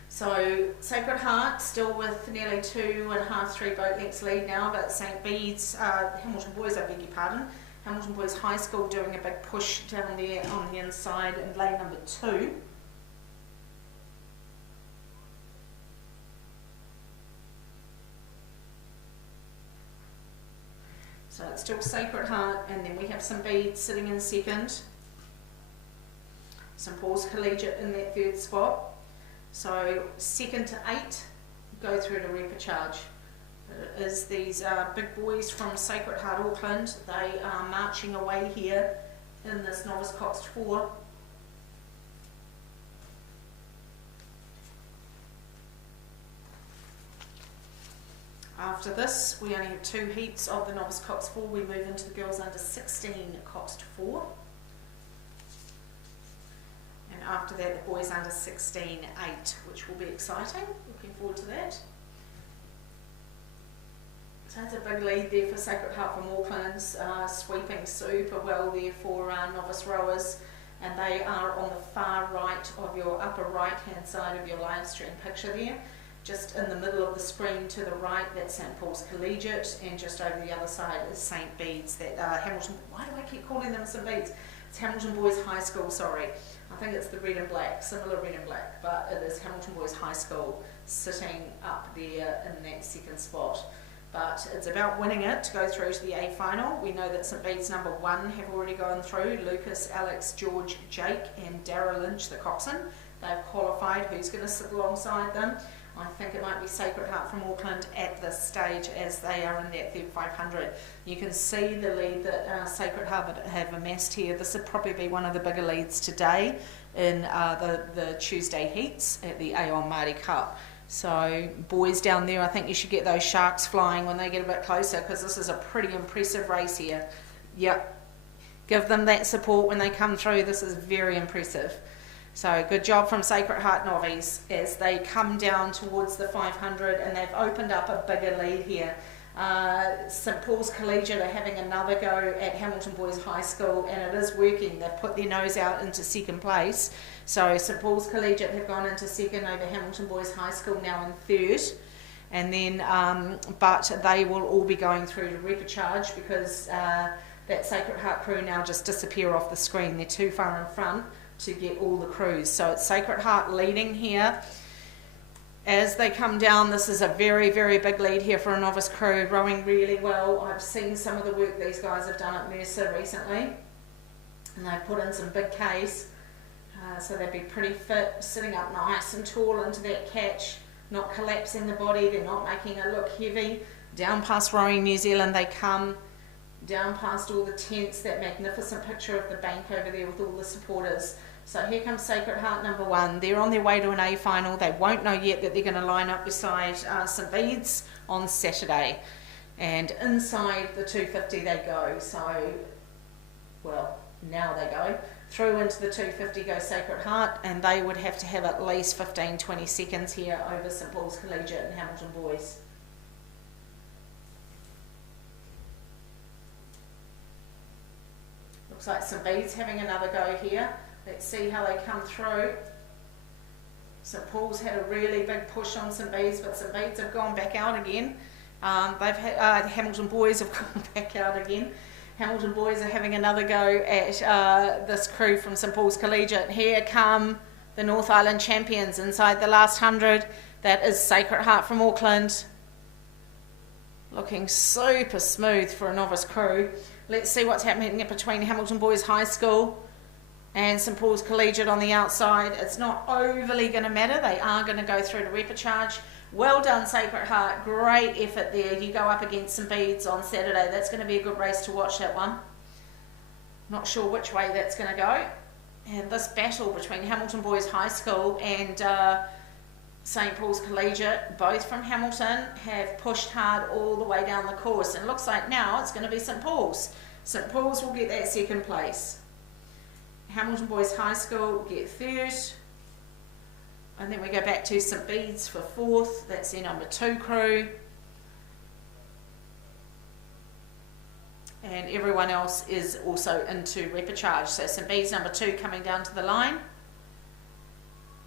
So Sacred Heart still with nearly 2.5, 3 boat lengths lead now, but St Bede's, Hamilton Boys, I beg your pardon, Hamilton Boys High School doing a big push down there on the inside in lane number 2. So it's still Sacred Heart, and then we have St Bede's sitting in second. St Paul's Collegiate in that third spot. So 2nd to 8 go through to repechage. It is these big boys from Sacred Heart Auckland. They are marching away here in this novice Cox 4. After this, we only have 2 heats of the novice Cox 4. We move into the girls under 16 Cox 4. And after that, the boys under 16 8, which will be exciting. Looking forward to that. So that's a big lead there for Sacred Heart from Auckland, sweeping super well there for novice rowers, and they are on the far right of your upper right hand side of your live stream picture there. Just in the middle of the screen to the right, that's St Paul's Collegiate, and just over the other side is St Bede's, that Hamilton, why do I keep calling them St Bede's? It's Hamilton Boys High School, sorry. I think it's the red and black, similar red and black, but it is Hamilton Boys High School sitting up there in that second spot. But it's about winning it to go through to the A final. We know that St Bede's number 1 have already gone through. Lucas, Alex, George, Jake and Dara Lynch, the coxswain. They've qualified. Who's going to sit alongside them? I think it might be Sacred Heart from Auckland at this stage as they are in that third 500. You can see the lead that Sacred Heart have amassed here. This would probably be one of the bigger leads today in the Tuesday heats at the Aon Maadi Cup. So boys down there, I think you should get those sharks flying when they get a bit closer, because this is a pretty impressive race here. Yep, give them that support when they come through. This is very impressive. So good job from Sacred Heart novice as they come down towards the 500, and they've opened up a bigger lead here. St Paul's Collegiate are having another go at Hamilton Boys High School, and it is working. They've put their nose out into second place. So St Paul's Collegiate have gone into second over Hamilton Boys High School, now in third. And then, but they will all be going through to repechage because that Sacred Heart crew now just disappear off the screen. They're too far in front to get all the crews. So it's Sacred Heart leading here. As they come down, this is a very, very big lead here for a novice crew, rowing really well. I've seen some of the work these guys have done at Mercer recently, and they've put in some big Ks, so they'd be pretty fit, sitting up nice and tall into that catch, not collapsing the body, they're not making it look heavy. Down past Rowing New Zealand they come, down past all the tents, that magnificent picture of the bank over there with all the supporters. So here comes Sacred Heart number 1. They're on their way to an A final. They won't know yet that they're going to line up beside St Bede's on Saturday. And inside the 250 they go. So, well, now they go. Through into the 250 go Sacred Heart, and they would have to have at least 15-20 seconds here over St Paul's Collegiate and Hamilton Boys. Looks like St Bede's having another go here. Let's see how they come through. St Paul's had a really big push on St Bede's, but St Bede's have gone back out again. They've had, the Hamilton Boys have gone back out again. Hamilton Boys are having another go at this crew from St Paul's Collegiate. Here come the North Island champions inside the last 100. That is Sacred Heart from Auckland. Looking super smooth for a novice crew. Let's see what's happening between Hamilton Boys High School And St Paul's Collegiate on the outside. It's not overly going to matter. They are going to go through to repechage. Well done, Sacred Heart. Great effort there. You go up against St Bede's on Saturday. That's going to be a good race to watch, that one. Not sure which way that's going to go. And this battle between Hamilton Boys High School and St Paul's Collegiate, both from Hamilton, have pushed hard all the way down the course. And it looks like now it's going to be St Paul's. St Paul's will get that second place. Hamilton Boys High School get third. And then we go back to St Bede's for fourth. That's their number 2 crew. And everyone else is also into repechage. So St Bede's number 2 coming down to the line.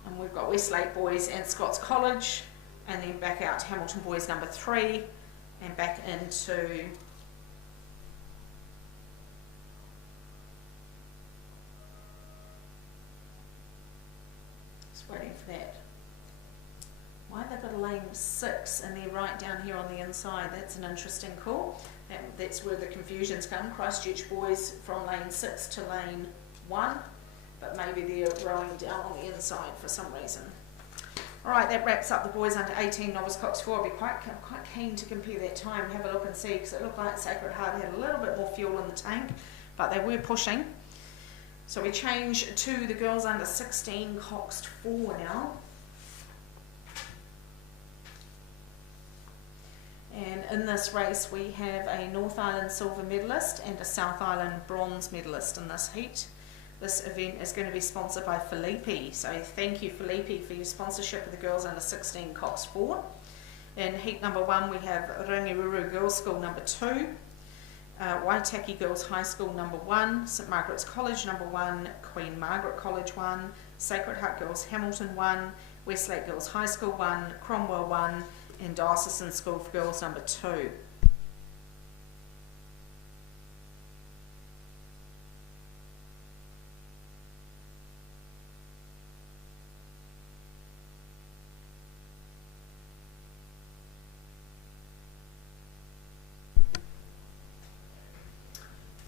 And we've got Westlake Boys and Scots College. And then back out to Hamilton Boys number 3. And back into waiting for that. Why they've got a lane 6 and they're right down here on the inside? That's an interesting call. That's where the confusions come. Christchurch Boys from lane 6 to lane 1, but maybe they're rowing down on the inside for some reason. Alright, that wraps up the boys under 18 novice cock score. I'll be quite keen to compare that time, have a look and see, because it looked like Sacred Heart had a little bit more fuel in the tank, but they were pushing. So we change to the girls under 16 coxed 4 now. And in this race we have a North Island silver medalist and a South Island bronze medalist in this heat. This event is going to be sponsored by Felipe, so thank you Felipe for your sponsorship of the girls under 16 coxed 4. In heat number 1 we have Rangiruru Girls School number 2. Waitaki Girls High School number 1, St Margaret's College number 1, Queen Margaret College 1, Sacred Heart Girls Hamilton 1, Westlake Girls High School 1, Cromwell 1, and Diocesan School for Girls number 2.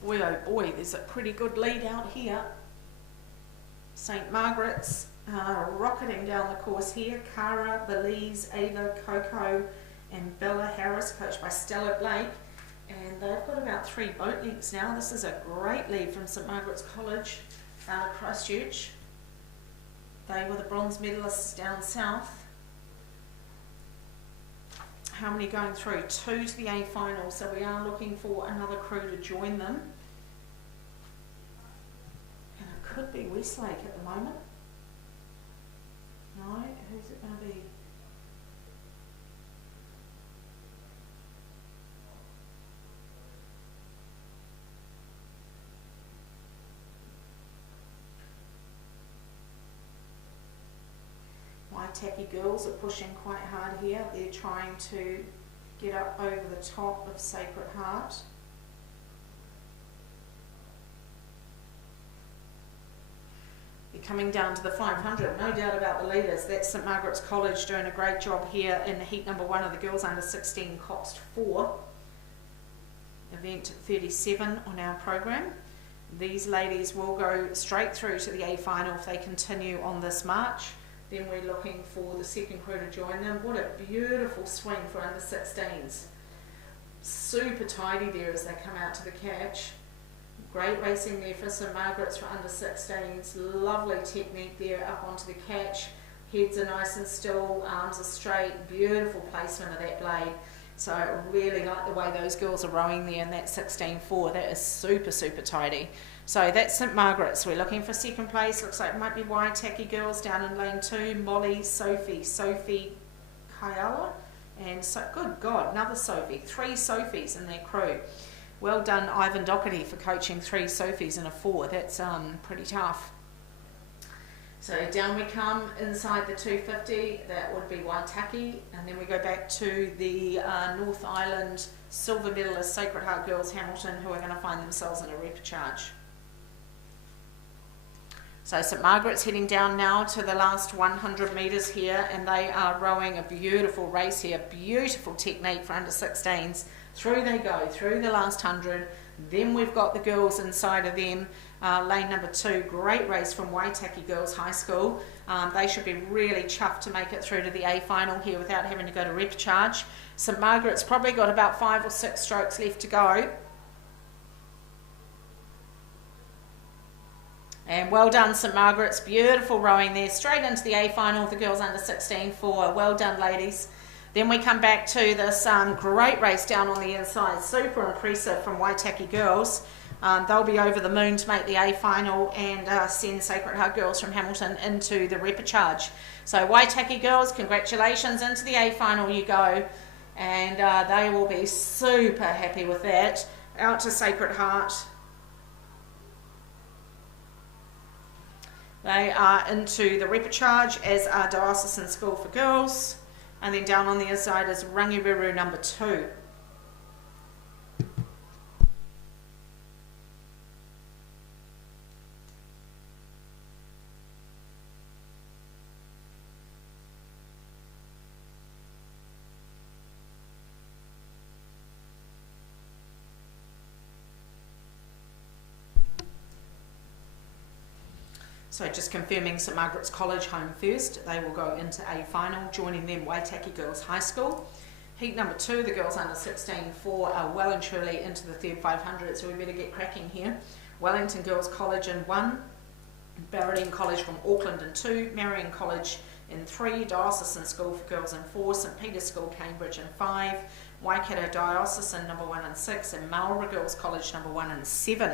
Boy oh boy, there's a pretty good lead out here. St Margaret's rocketing down the course here. Cara, Belize, Ava, Coco and Bella Harris, coached by Stella Blake. And they've got about 3 boat lengths now. This is a great lead from St Margaret's College out of Christchurch. They were the bronze medalists down south. How many going through? 2 to the A final, so we are looking for another crew to join them. And it could be Westlake at the moment. No, who's it going to be? Waitaki girls are pushing quite hard here. They're trying to get up over the top of Sacred Heart. They're coming down to the 500, no doubt about the leaders. That's St Margaret's College doing a great job here in heat number 1 of the girls under 16 coxed 4. Event 37 on our program. These ladies will go straight through to the A final if they continue on this march. Then we're looking for the second crew to join them. What a beautiful swing for under 16s. Super tidy there as they come out to the catch. Great racing there for St Margaret's for under 16s. Lovely technique there up onto the catch. Heads are nice and still, arms are straight. Beautiful placement of that blade. So I really like the way those girls are rowing there in that 16-4. That is super, super tidy. So that's St Margaret's. We're looking for second place. Looks like it might be Waitaki girls down in lane 2. Molly, Sophie Kayala, and so good God, another Sophie. 3 Sophies in their crew. Well done, Ivan Doherty, for coaching 3 Sophies in a 4. That's pretty tough. So down we come inside the 250. That would be Waitaki, and then we go back to the North Island silver medalist Sacred Heart Girls Hamilton, who are going to find themselves in a repechage. So St Margaret's heading down now to the last 100 metres here, and they are rowing a beautiful race here. Beautiful technique for under 16s. Through they go, through the last 100. Then we've got the girls inside of them. Lane number 2, great race from Waitaki Girls High School. They should be really chuffed to make it through to the A final here without having to go to repecharge. St Margaret's probably got about 5 or 6 strokes left to go. And well done, St Margaret's, beautiful rowing there, straight into the A final of the girls under 16 for well done, ladies. Then we come back to this great race down on the inside, super impressive from Waitaki Girls. They'll be over the moon to make the A final and send Sacred Heart Girls from Hamilton into the repecharge. So Waitaki Girls, congratulations, into the A final you go, and they will be super happy with that. Out to Sacred Heart. They are into the repecharge, as are Diocesan School for Girls. And then down on the inside is Rangireru number 2. So just confirming St Margaret's College home first. They will go into A final, joining them Waitaki Girls High School. Heat number 2, the girls under 16 4 are well and truly into the third 500, so we better get cracking here. Wellington Girls College in 1, Barradine College from Auckland in 2, Marion College in 3, Diocesan School for Girls in 4, St Peter's School Cambridge in 5, Waikato Diocesan number 1 and 6, and Marlborough Girls College number 1 and 7.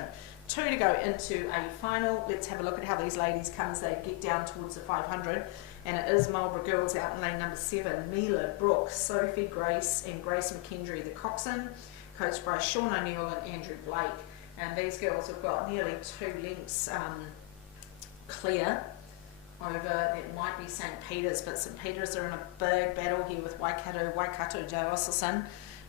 2 to go into a final. Let's have a look at how these ladies come as they get down towards the 500. And it is Marlborough Girls out in lane number 7. Mila, Brooke, Sophie, Grace and Grace McKendry, the coxswain, coached by Sean O'Neill and Andrew Blake. And these girls have got nearly 2 lengths clear over, it might be St Peter's, but St Peter's are in a big battle here with Waikato Diocesan.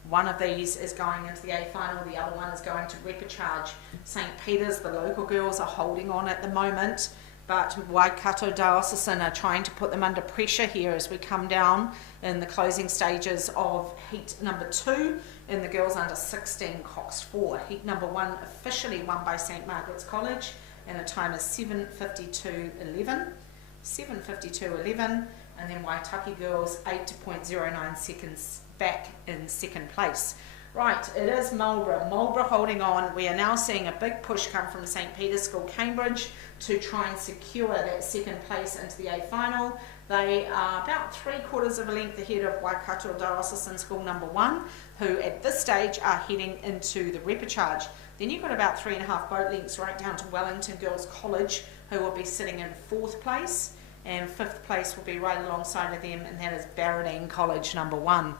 One of these is going into the A final, the other one is going to repecharge. St Peter's, the local girls are holding on at the moment, but Waikato Diocesan are trying to put them under pressure here as we come down in the closing stages of heat number 2 in the girls under 16 Cox 4. Heat number 1 officially won by St Margaret's College, and the time is 7:52.11. 7:52.11, and then Waitaki Girls 8.09 seconds back in second place. Right, it is Marlborough holding on. We are now seeing a big push come from St Peter's School Cambridge to try and secure that second place into the A final. They are about 3/4 of a length ahead of Waikato Diocesan School number 1, who at this stage are heading into the repecharge. Then you've got about 3.5 boat lengths right down to Wellington Girls College, who will be sitting in 4th place, and 5th place will be right alongside of them, and that is Barradine College number 1.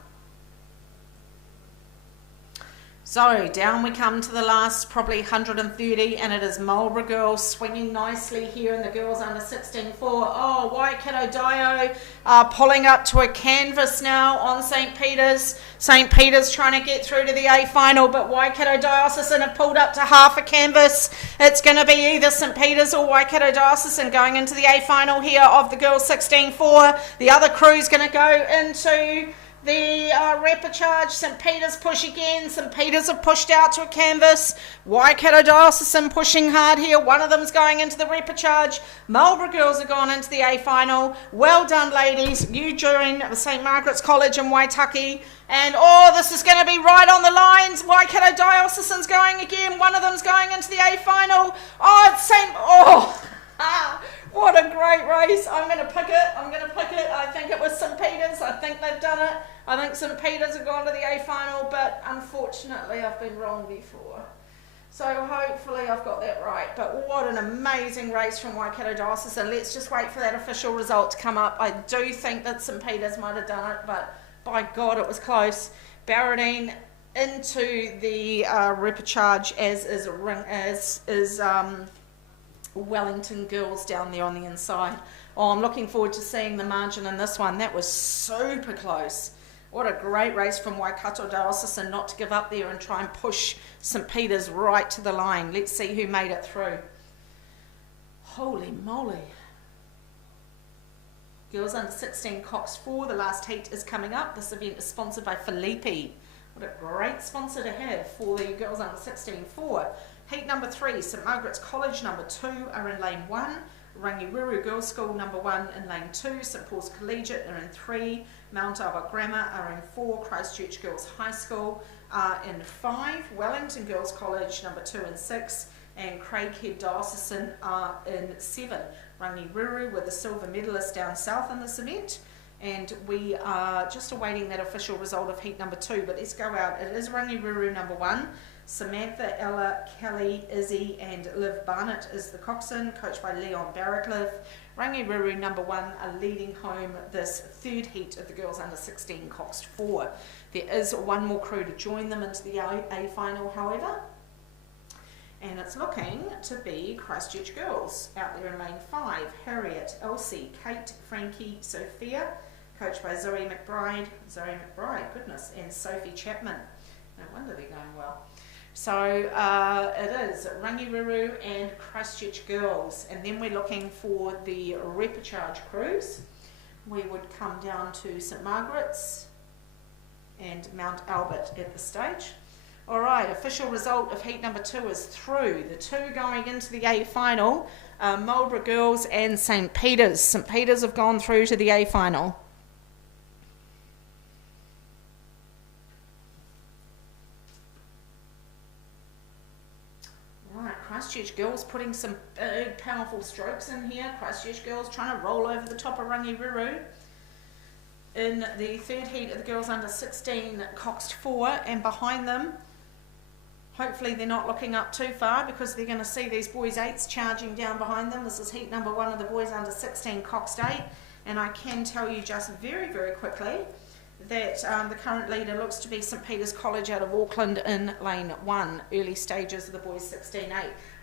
So down we come to the last probably 130, and it is Marlborough Girls swinging nicely here in the girls under 16 4. Oh, Waikato Dio are pulling up to a canvas now on St Peter's. St Peter's trying to get through to the A final, but Waikato Diocesan have pulled up to half a canvas. It's going to be either St Peter's or Waikato Diocesan going into the A final here of the girls 16 4. The other crew's going to go into the repecharge. St Peter's push again. St Peter's have pushed out to a canvas. Waikato Diocesan pushing hard here. One of them's going into the repecharge. Marlborough Girls have gone into the A final. Well done, ladies. You join St Margaret's College in Waitaki. And oh, this is going to be right on the lines. Waikato Diocesan's going again. One of them's going into the A final. Oh, it's St. Oh, what a great race. I'm going to pick it. I think it was St Peter's. I think they've done it. I think St Peter's have gone to the A final, but unfortunately I've been wrong before. So hopefully I've got that right. But what an amazing race from Waikato Diocesan. Let's just wait for that official result to come up. I do think that St Peter's might have done it, but by God it was close. Barradine into the repecharge, as is Wellington Girls down there on the inside. Oh, I'm looking forward to seeing the margin in this one. That was super close. What a great race from Waikato Diocesan not to give up there and try and push St Peter's right to the line. Let's see who made it through. Holy moly. Girls under 16 Cox 4, the last heat is coming up. This event is sponsored by Felipe What a great sponsor to have for the girls under 16 for. Heat number 3, St Margaret's College number 2 are in lane 1. Rangiruru Girls School number 1 in lane 2. St Paul's Collegiate are in 3. Mount Albert Grammar are in 4. Christchurch Girls High School are in 5. Wellington Girls College number 2 and 6. And Craighead Diocesan are in 7. Rangiruru were the silver medalists down south in this event. And we are just awaiting that official result of heat number 2. But let's go out. It is Rangiruru number 1. Samantha, Ella, Kelly, Izzy and Liv Barnett is the coxswain, coached by Leon Barracliff. Rangiruru number 1 are leading home this third heat of the girls under 16 coxed 4. There is one more crew to join them into the A final, however. And it's looking to be Christchurch Girls out there in lane 5. Harriet, Elsie, Kate, Frankie, Sophia, coached by Zoe McBride, goodness, and Sophie Chapman. No wonder they're going well. So it is Rangiruru and Christchurch Girls, and then we're looking for the repechage crews. We would come down to St Margaret's and Mount Albert at this stage. Alright, official result of heat number 2 is through. The two going into the A final are Marlborough Girls and St Peter's. St Peter's have gone through to the A final. Christchurch Girls putting some big powerful strokes in here. Christchurch Girls trying to roll over the top of Rangiruru in the third heat of the girls under 16 coxed 4, and behind them, hopefully they're not looking up too far because they're going to see these boys 8s charging down behind them. This is heat number 1 of the boys under 16 coxed 8, and I can tell you just very quickly that the current leader looks to be St Peter's College out of Auckland in lane 1, early stages of the boys 16-8.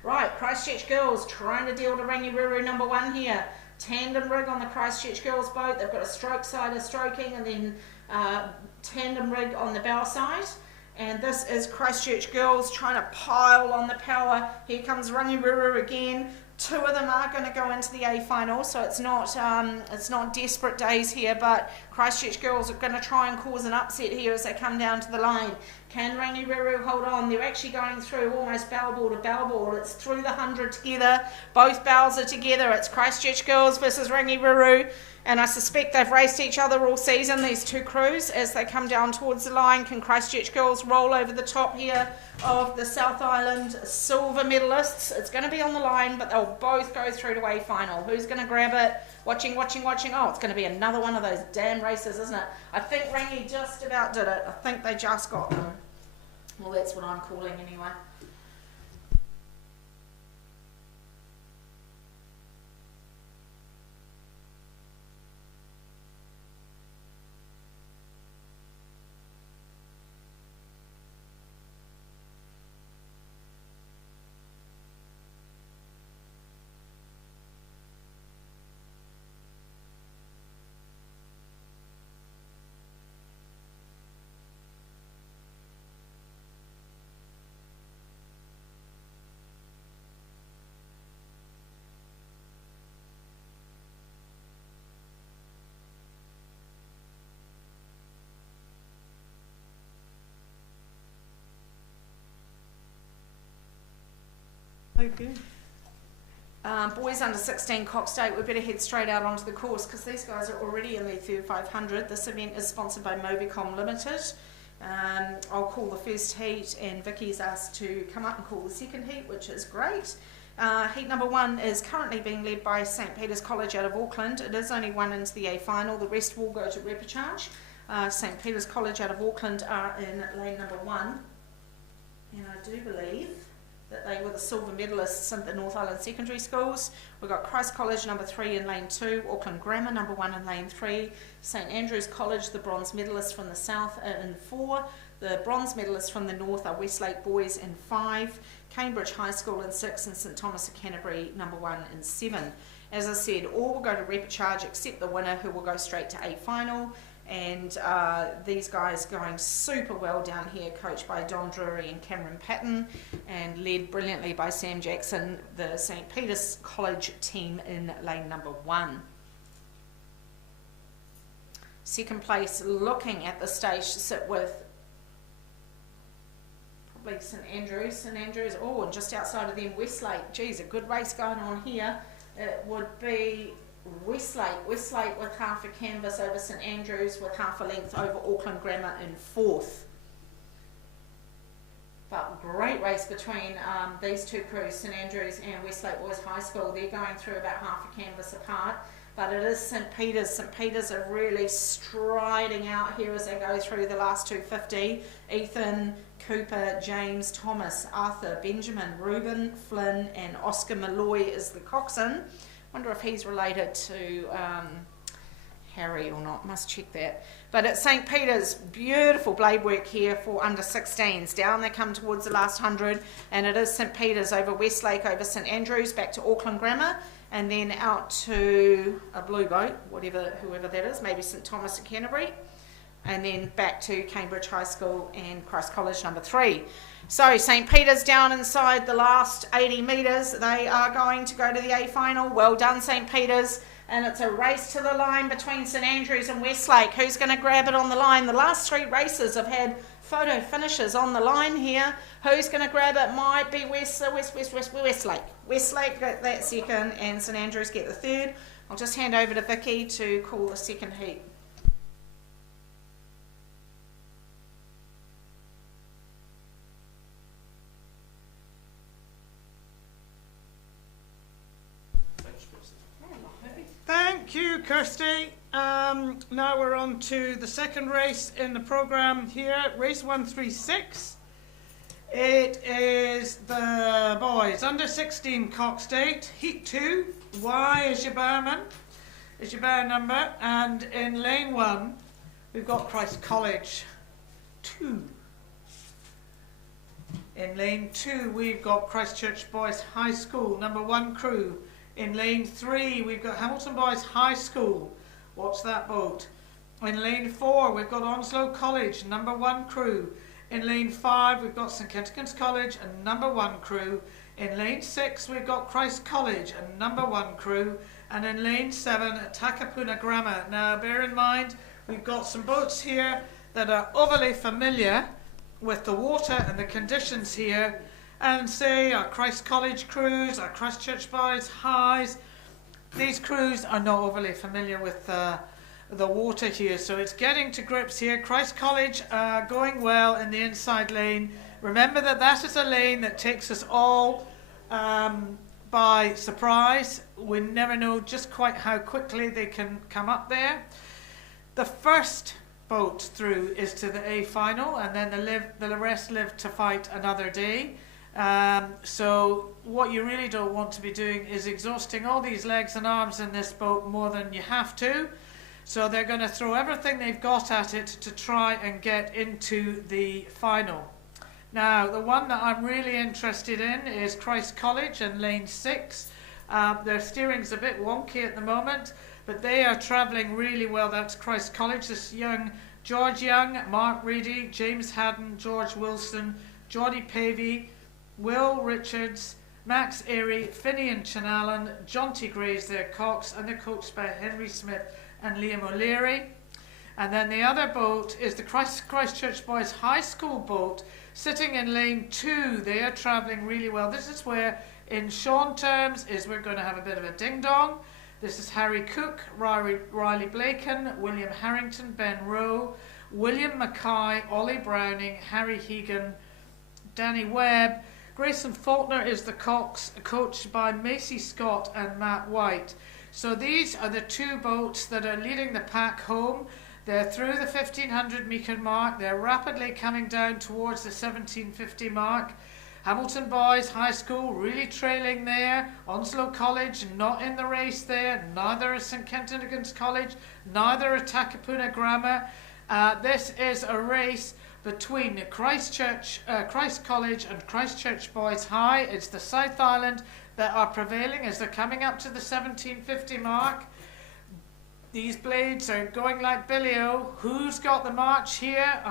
Right, Christchurch Girls trying to deal to Rangiruru number 1 here. Tandem rig on the Christchurch Girls boat. They've got a stroke side of stroking and then tandem rig on the bow side. And this is Christchurch Girls trying to pile on the power. Here comes Rangiruru again. 2 of them are going to go into the A final, so it's not desperate days here, but Christchurch Girls are going to try and cause an upset here as they come down to the line. Can Rangiruru hold on? They're actually going through almost bow ball to bow ball. It's through the 100 together. Both bows are together. It's Christchurch Girls versus Rangiruru, and I suspect they've raced each other all season, these two crews, as they come down towards the line. Can Christchurch Girls roll over the top here of the South Island silver medalists? It's going to be on the line, but they'll both go through to A final. Who's going to grab it? Watching. Oh, it's going to be another one of those damn races, isn't it? I think Rangi just about did it. I think they just got them. Well, that's what I'm calling anyway. Okay. Boys under 16 Cox State, we better head straight out onto the course because these guys are already in their third 500. This event is sponsored by Mobicom Limited. I'll call the first heat and Vicky's asked to come up and call the second heat, which is great. Heat number 1 is currently being led by St Peter's College out of Auckland. It is only 1 into the A final. The rest will go to repechage. St Peter's College out of Auckland are in lane number 1. And I do believe that they were the silver medalists in the North Island secondary schools. We've got Christ College number 3 in lane 2, Auckland Grammar number 1 in lane 3, St Andrews College, the bronze medalists from the south, are in 4, the bronze medalists from the north are Westlake Boys in 5, Cambridge High School in 6, and St Thomas of Canterbury number 1 in 7. As I said, all will go to repechage except the winner, who will go straight to A final. And these guys going super well down here, coached by Don Drury and Cameron Patton, and led brilliantly by Sam Jackson, the St Peter's College team in lane number 1. Second place, looking at the stage to sit with be St Andrews, oh, and just outside of them Westlake. Geez, a good race going on here. It would be Westlake with half a canvas over St Andrews, with half a length over Auckland Grammar in fourth. But great race between these two crews, St Andrews and Westlake Boys High School. They're going through about half a canvas apart. But it is St Peter's. St Peter's are really striding out here as they go through the last 250. Ethan, Cooper, James, Thomas, Arthur, Benjamin, Reuben, Flynn and Oscar Malloy is the coxswain. Wonder if he's related to Harry or not. Must check that. But at St Peter's, beautiful blade work here for under 16s. Down they come towards the last 100, and it is St Peter's over Westlake, over St Andrews, back to Auckland Grammar, and then out to a blue boat, whoever that is, maybe St Thomas at Canterbury, and then back to Cambridge High School and Christ College number 3. So St Peter's down inside the last 80 metres. They are going to go to the A final. Well done, St Peter's. And it's a race to the line between St Andrews and Westlake. Who's going to grab it on the line? The last 3 races have had photo finishes on the line here. Who's going to grab it? Might be Westlake. Westlake get that second, and St Andrews get the third. I'll just hand over to Vicky to call the second heat. Thank you, Kirsty. Now we're on to the second race in the programme here, race 136. It is the boys under 16 Cox State, heat 2. Y is your barman, is your bar number, and in lane 1 we've got Christ College 2. In lane 2 we've got Christchurch Boys High School, number 1 crew. In lane 3, we've got Hamilton Boys High School. Watch that boat. In lane 4, we've got Onslow College, number 1 crew. In lane 5, we've got St Kentigern's College, and number 1 crew. In lane 6, we've got Christ College, and number 1 crew. And in lane 7, Takapuna Grammar. Now, bear in mind, we've got some boats here that are overly familiar with the water and the conditions here. And say our Christ College crews, our Christchurch Boys Highs, these crews are not overly familiar with the water here, so it's getting to grips here. Christ College going well in the inside lane. Remember that is a lane that takes us all by surprise. We never know just quite how quickly they can come up there. The first boat through is to the A final, and then the rest live to fight another day. So what you really don't want to be doing is exhausting all these legs and arms in this boat more than you have to. So they're going to throw everything they've got at it to try and get into the final. Now, the one that I'm really interested in is Christ College in lane 6. Their steering's a bit wonky at the moment, but they are travelling really well. That's Christ College. This George Young, Mark Reedy, James Haddon, George Wilson, Geordie Pavey, Will Richards, Max Airy, Finian Chanallan, John T. Gray's their Cox, and they're coached by Henry Smith and Liam O'Leary. And then the other boat is the Christchurch Boys High School boat, sitting in lane 2. They are travelling really well. This is where, in Sean terms, we're going to have a bit of a ding-dong. This is Harry Cook, Riley Blaken, William Harrington, Ben Rowe, William Mackay, Ollie Browning, Harry Hegan, Danny Webb. Grayson Faulkner is the Cox, coached by Macy Scott and Matt White. So these are the 2 boats that are leading the pack home. They're through the 1500 metre mark. They're rapidly coming down towards the 1750 mark. Hamilton Boys High School really trailing there. Onslow College not in the race there. Neither is St Kentigern's College. Neither is Takapuna Grammar. This is a race between Christ College and Christchurch Boys High. It's the South Island that are prevailing as they're coming up to the 1750 mark. These blades are going like Billy-O. Who's got the march here?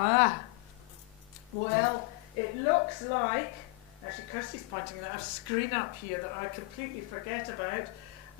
Well, it looks like, actually Kirsty's pointing at a screen up here that I completely forget about.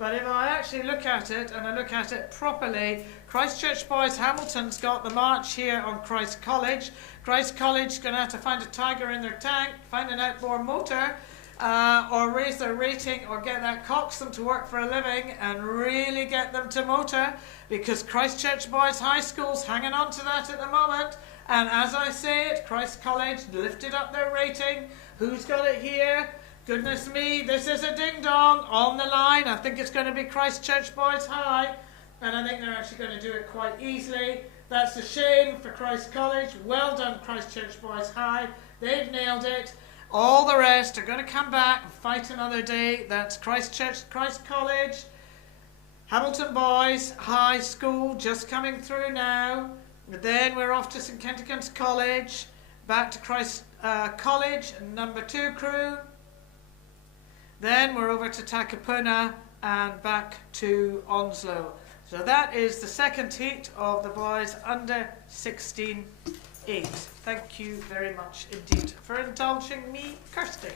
But if I actually look at it, and I look at it properly, Christchurch Boys Hamilton's got the march here on Christ College. Christ College going to have to find a tiger in their tank, find an outboard motor, or raise their rating, or get that coxswain to work for a living and really get them to motor, because Christchurch Boys High School's hanging on to that at the moment. And as I say it, Christ College lifted up their rating. Who's got it here? Goodness me, this is a ding-dong on the line. I think it's going to be Christchurch Boys High, and I think they're actually going to do it quite easily. That's a shame for Christ College. Well done, Christchurch Boys High. They've nailed it. All the rest are going to come back and fight another day. That's Christ College, Hamilton Boys High School just coming through now. Then we're off to St Kentigern's College, back to Christ College, number 2 crew. Then we're over to Takapuna and back to Onslow. So that is the second heat of the boys under 16 8. Thank you very much indeed for indulging me, Kirsty.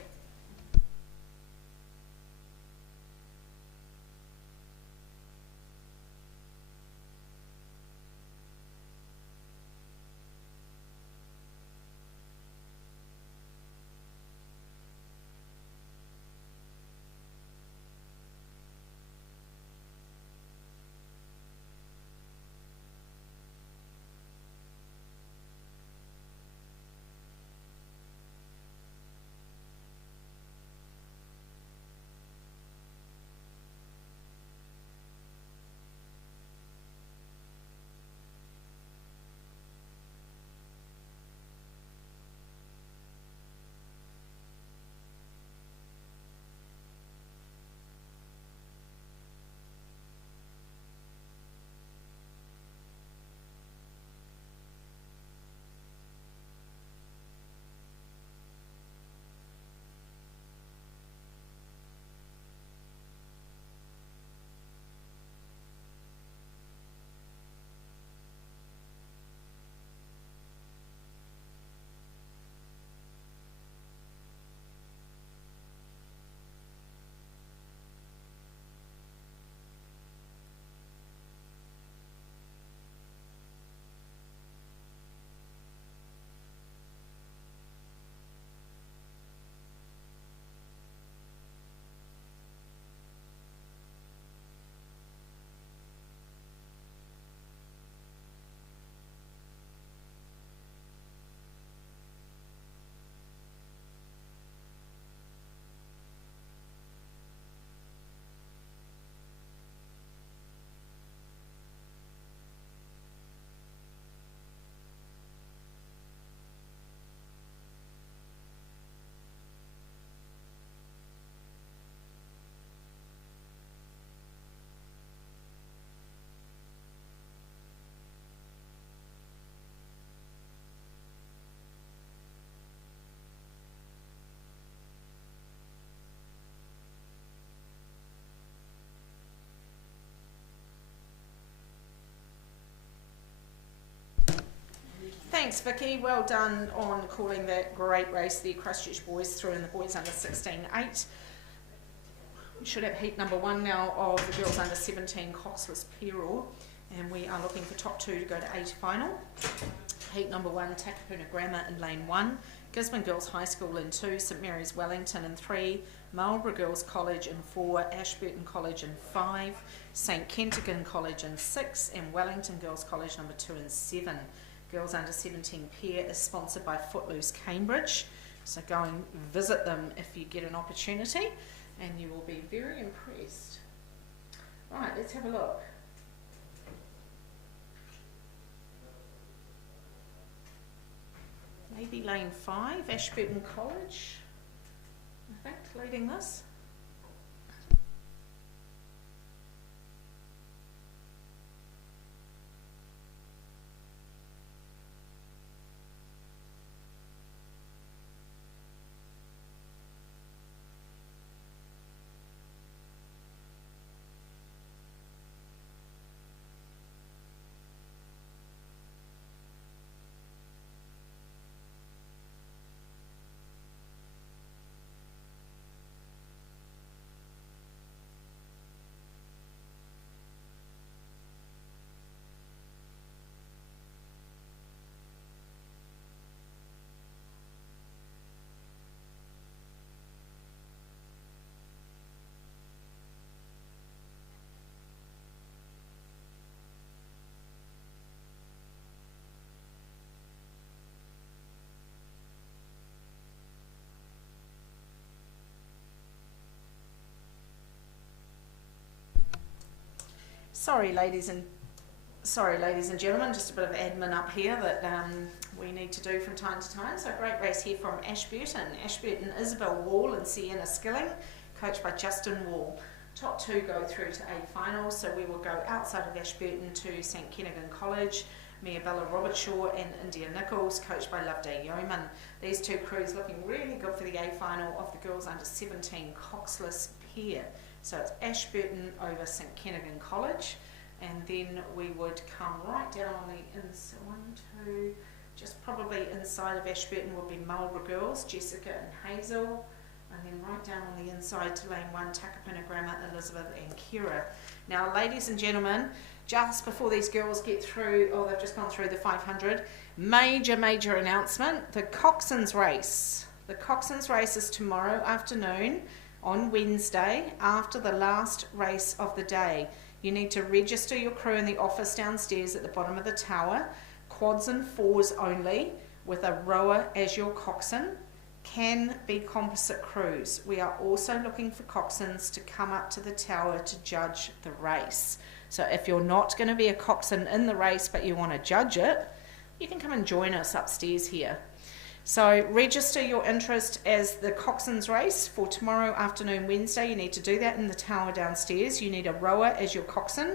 Thanks, Vicky. Well done on calling that great race, the Christchurch boys through in the boys under 16-8. We should have heat number 1 now of the girls under 17 Karapiro, and we are looking for top 2 to go to 8 final. Heat number 1, Takapuna Grammar in lane 1, Gisborne Girls High School in 2, St Mary's Wellington in 3, Marlborough Girls College in 4, Ashburton College in 5, St Kentigern College in 6, and Wellington Girls College number 2 and 7. Girls under 17 pair is sponsored by Footloose Cambridge, so go and visit them if you get an opportunity and you will be very impressed. Right, let's have a look. Maybe lane 5, Ashburton College, I think, leading this. Sorry, ladies and gentlemen, just a bit of admin up here that we need to do from time to time. So great race here from Ashburton. Ashburton, Isabel Wall and Sienna Skilling, coached by Justin Wall. Top two go through to A finals, so we will go outside of Ashburton to St Kentigern College. Mia Bella Robertshaw and India Nichols, coached by Loveday Yeoman. These two crews looking really good for the A final of the girls under 17 coxless pair. So it's Ashburton over St Kentigern College, and then we would come right down on the inside, just probably inside of Ashburton would be Marlborough Girls, Jessica and Hazel, and then right down on the inside to lane 1, Takapuna Grammar, Elizabeth and Kira. Now, ladies and gentlemen, just before these girls get through, they've just gone through the 500, major announcement, the Coxswains race. The Coxswains race is tomorrow afternoon on Wednesday after the last race of the day. You need to register your crew in the office downstairs at the bottom of the tower. Quads and fours only, with a rower as your coxswain. Can be composite crews. We are also looking for coxswains to come up to the tower to judge the race. So if you're not going to be a coxswain in the race but you want to judge it, you can come and join us upstairs here. So register your interest as the Coxswains race for tomorrow afternoon, Wednesday. You need to do that in the tower downstairs. You need a rower as your coxswain,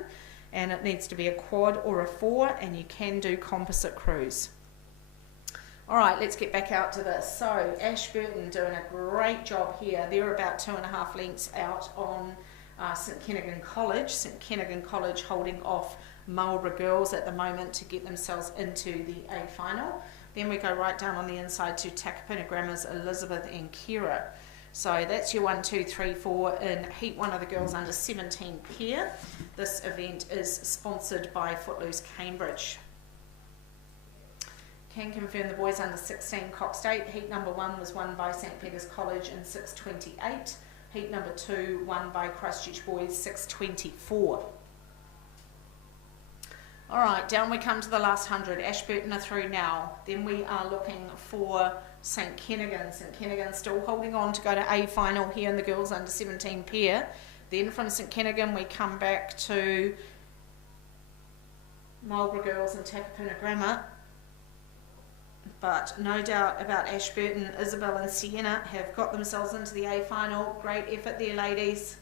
and it needs to be a quad or a four, and you can do composite crews. All right, let's get back out to this. So Ashburton doing a great job here. They're about 2.5 lengths out on St Kentigern College. St Kentigern College holding off Marlborough Girls at the moment to get themselves into the A final. Then we go right down on the inside to Takapuna Grammar's Elizabeth and Kira. So that's your 1, 2, 3, 4 in Heat 1 of the girls under 17 pair. This event is sponsored by Footloose Cambridge. Can confirm the boys under 16 Cox State. Heat number 1 was won by St Peter's College in 6:28. Heat number 2 won by Christchurch Boys 6:24. All right, down we come to the last 100. Ashburton are through now. Then we are looking for St Kentigern. St Kentigern still holding on to go to A final here in the girls under 17 pair. Then from St Kentigern we come back to Marlborough Girls and Takapuna Grammar. But no doubt about Ashburton, Isabel and Sienna have got themselves into the A final. Great effort there, ladies.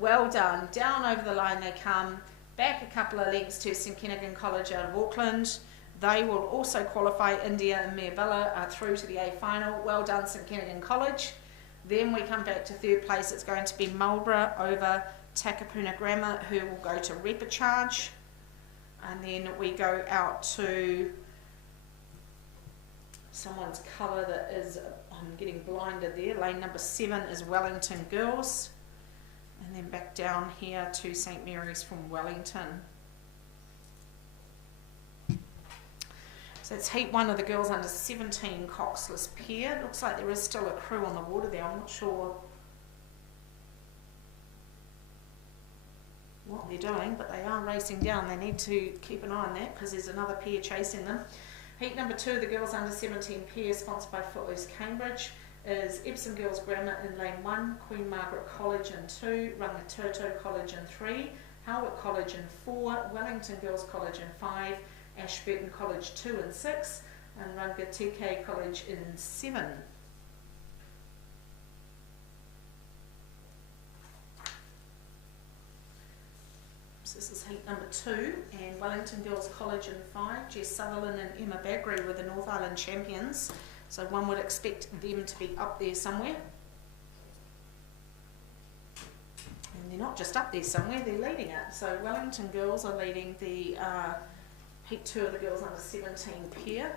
Well done. Down over the line they come. Back a couple of lengths to St Kentigern College out of Auckland. They will also qualify. India and Mia Bella are through to the A final. Well done, St Kentigern College. Then we come back to third place. It's going to be Marlborough over Takapuna Grammar, who will go to repechage. And then we go out to someone's colour that is, I'm getting blinded there. Lane number 7 is Wellington Girls. And then back down here to St Mary's from Wellington. So it's Heat 1 of the girls under 17 coxless pair. Looks like there is still a crew on the water there. I'm not sure what they're doing, but they are racing down. They need to keep an eye on that because there's another pair chasing them. Heat number 2 of the girls under 17 pair, sponsored by Footloose Cambridge, is Epsom Girls Grammar in lane 1, Queen Margaret College in 2, Rangiturto College in 3, Howard College in 4, Wellington Girls College in 5, Ashburton College 2 and 6, and Rangiturto College in 7. So this is heat number 2, and Wellington Girls College in 5, Jess Sutherland and Emma Baggery were the North Island champions. So one would expect them to be up there somewhere. And they're not just up there somewhere, they're leading it. So Wellington Girls are leading the Heat 2 of the girls under 17 pair.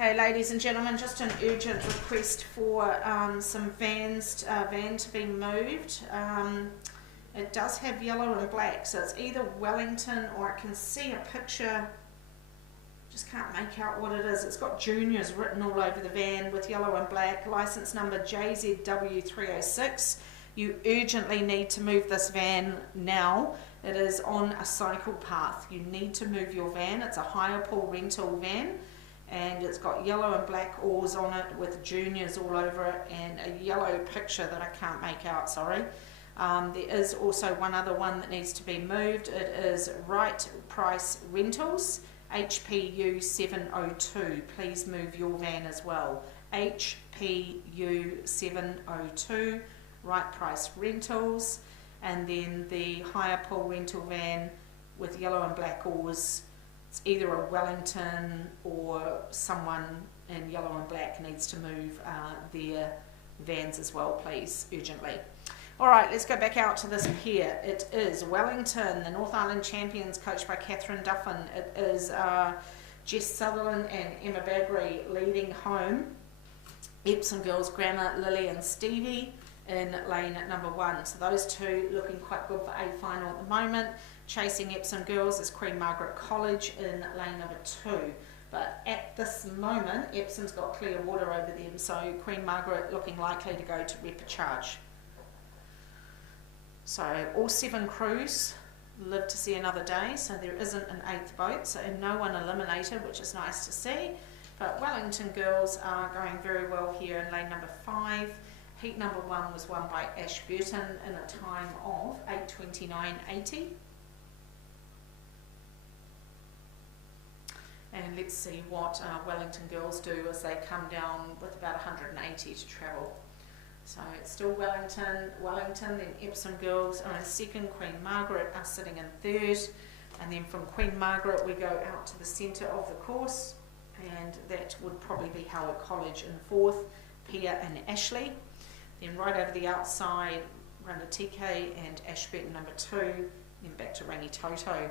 Okay, ladies and gentlemen, just an urgent request for some van to be moved. It does have yellow and black, so it's either Wellington or I can see a picture Just can't make out what it is. It's got juniors written all over the van with yellow and black. License number JZW306. You urgently need to move this van now. It is on a cycle path. You need to move your van. It's a hire pull rental van, and it's got yellow and black oars on it with juniors all over it, and a yellow picture that I can't make out, sorry. There is also one other one that needs to be moved. It is Right Price Rentals, HPU 702. Please move your van as well. HPU 702, Right Price Rentals, and then the hire pull rental van with yellow and black oars. It's either a Wellington or someone in yellow and black needs to move their vans as well, please, urgently. Alright, let's go back out to this pair. It is Wellington, the North Island champions, coached by Catherine Duffin. It is Jess Sutherland and Emma Baggery leading home. Epsom Girls Grammar, Lily and Stevie in lane number 1. So those two looking quite good for A final at the moment. Chasing Epsom Girls is Queen Margaret College in lane number 2. But at this moment, Epsom's got clear water over them, so Queen Margaret looking likely to go to repecharge. So all 7 crews live to see another day, so there isn't an 8th boat, so no one eliminated, which is nice to see. But Wellington Girls are going very well here in lane number 5. Heat number 1 was won by Ashburton in a time of 8:29.80. And let's see what Wellington Girls do as they come down with about 180 to travel. So it's still Wellington, then Epsom Girls are in 2nd, Queen Margaret are sitting in 3rd, and then from Queen Margaret we go out to the centre of the course, and that would probably be Howard College in 4th, Pia and Ashley. Then right over the outside, Ranatike and Ashburton number 2, then back to Rangitoto.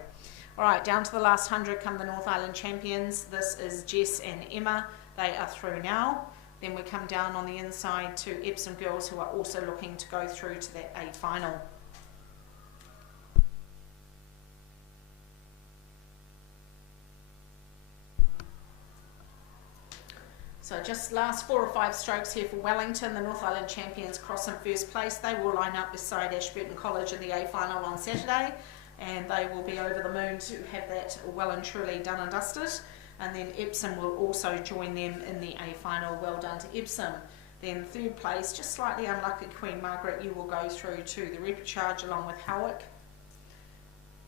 Alright, down to the last 100 come the North Island champions. This is Jess and Emma. They are through now. Then we come down on the inside to Epsom Girls, who are also looking to go through to that A final. So just last 4 or 5 strokes here for Wellington. The North Island champions cross in first place. They will line up beside Ashburton College in the A final on Saturday, and they will be over the moon to have that well and truly done and dusted. And then Epsom will also join them in the A final. Well done to Epsom. Then 3rd place, just slightly unlucky Queen Margaret, you will go through to the repecharge along with Howick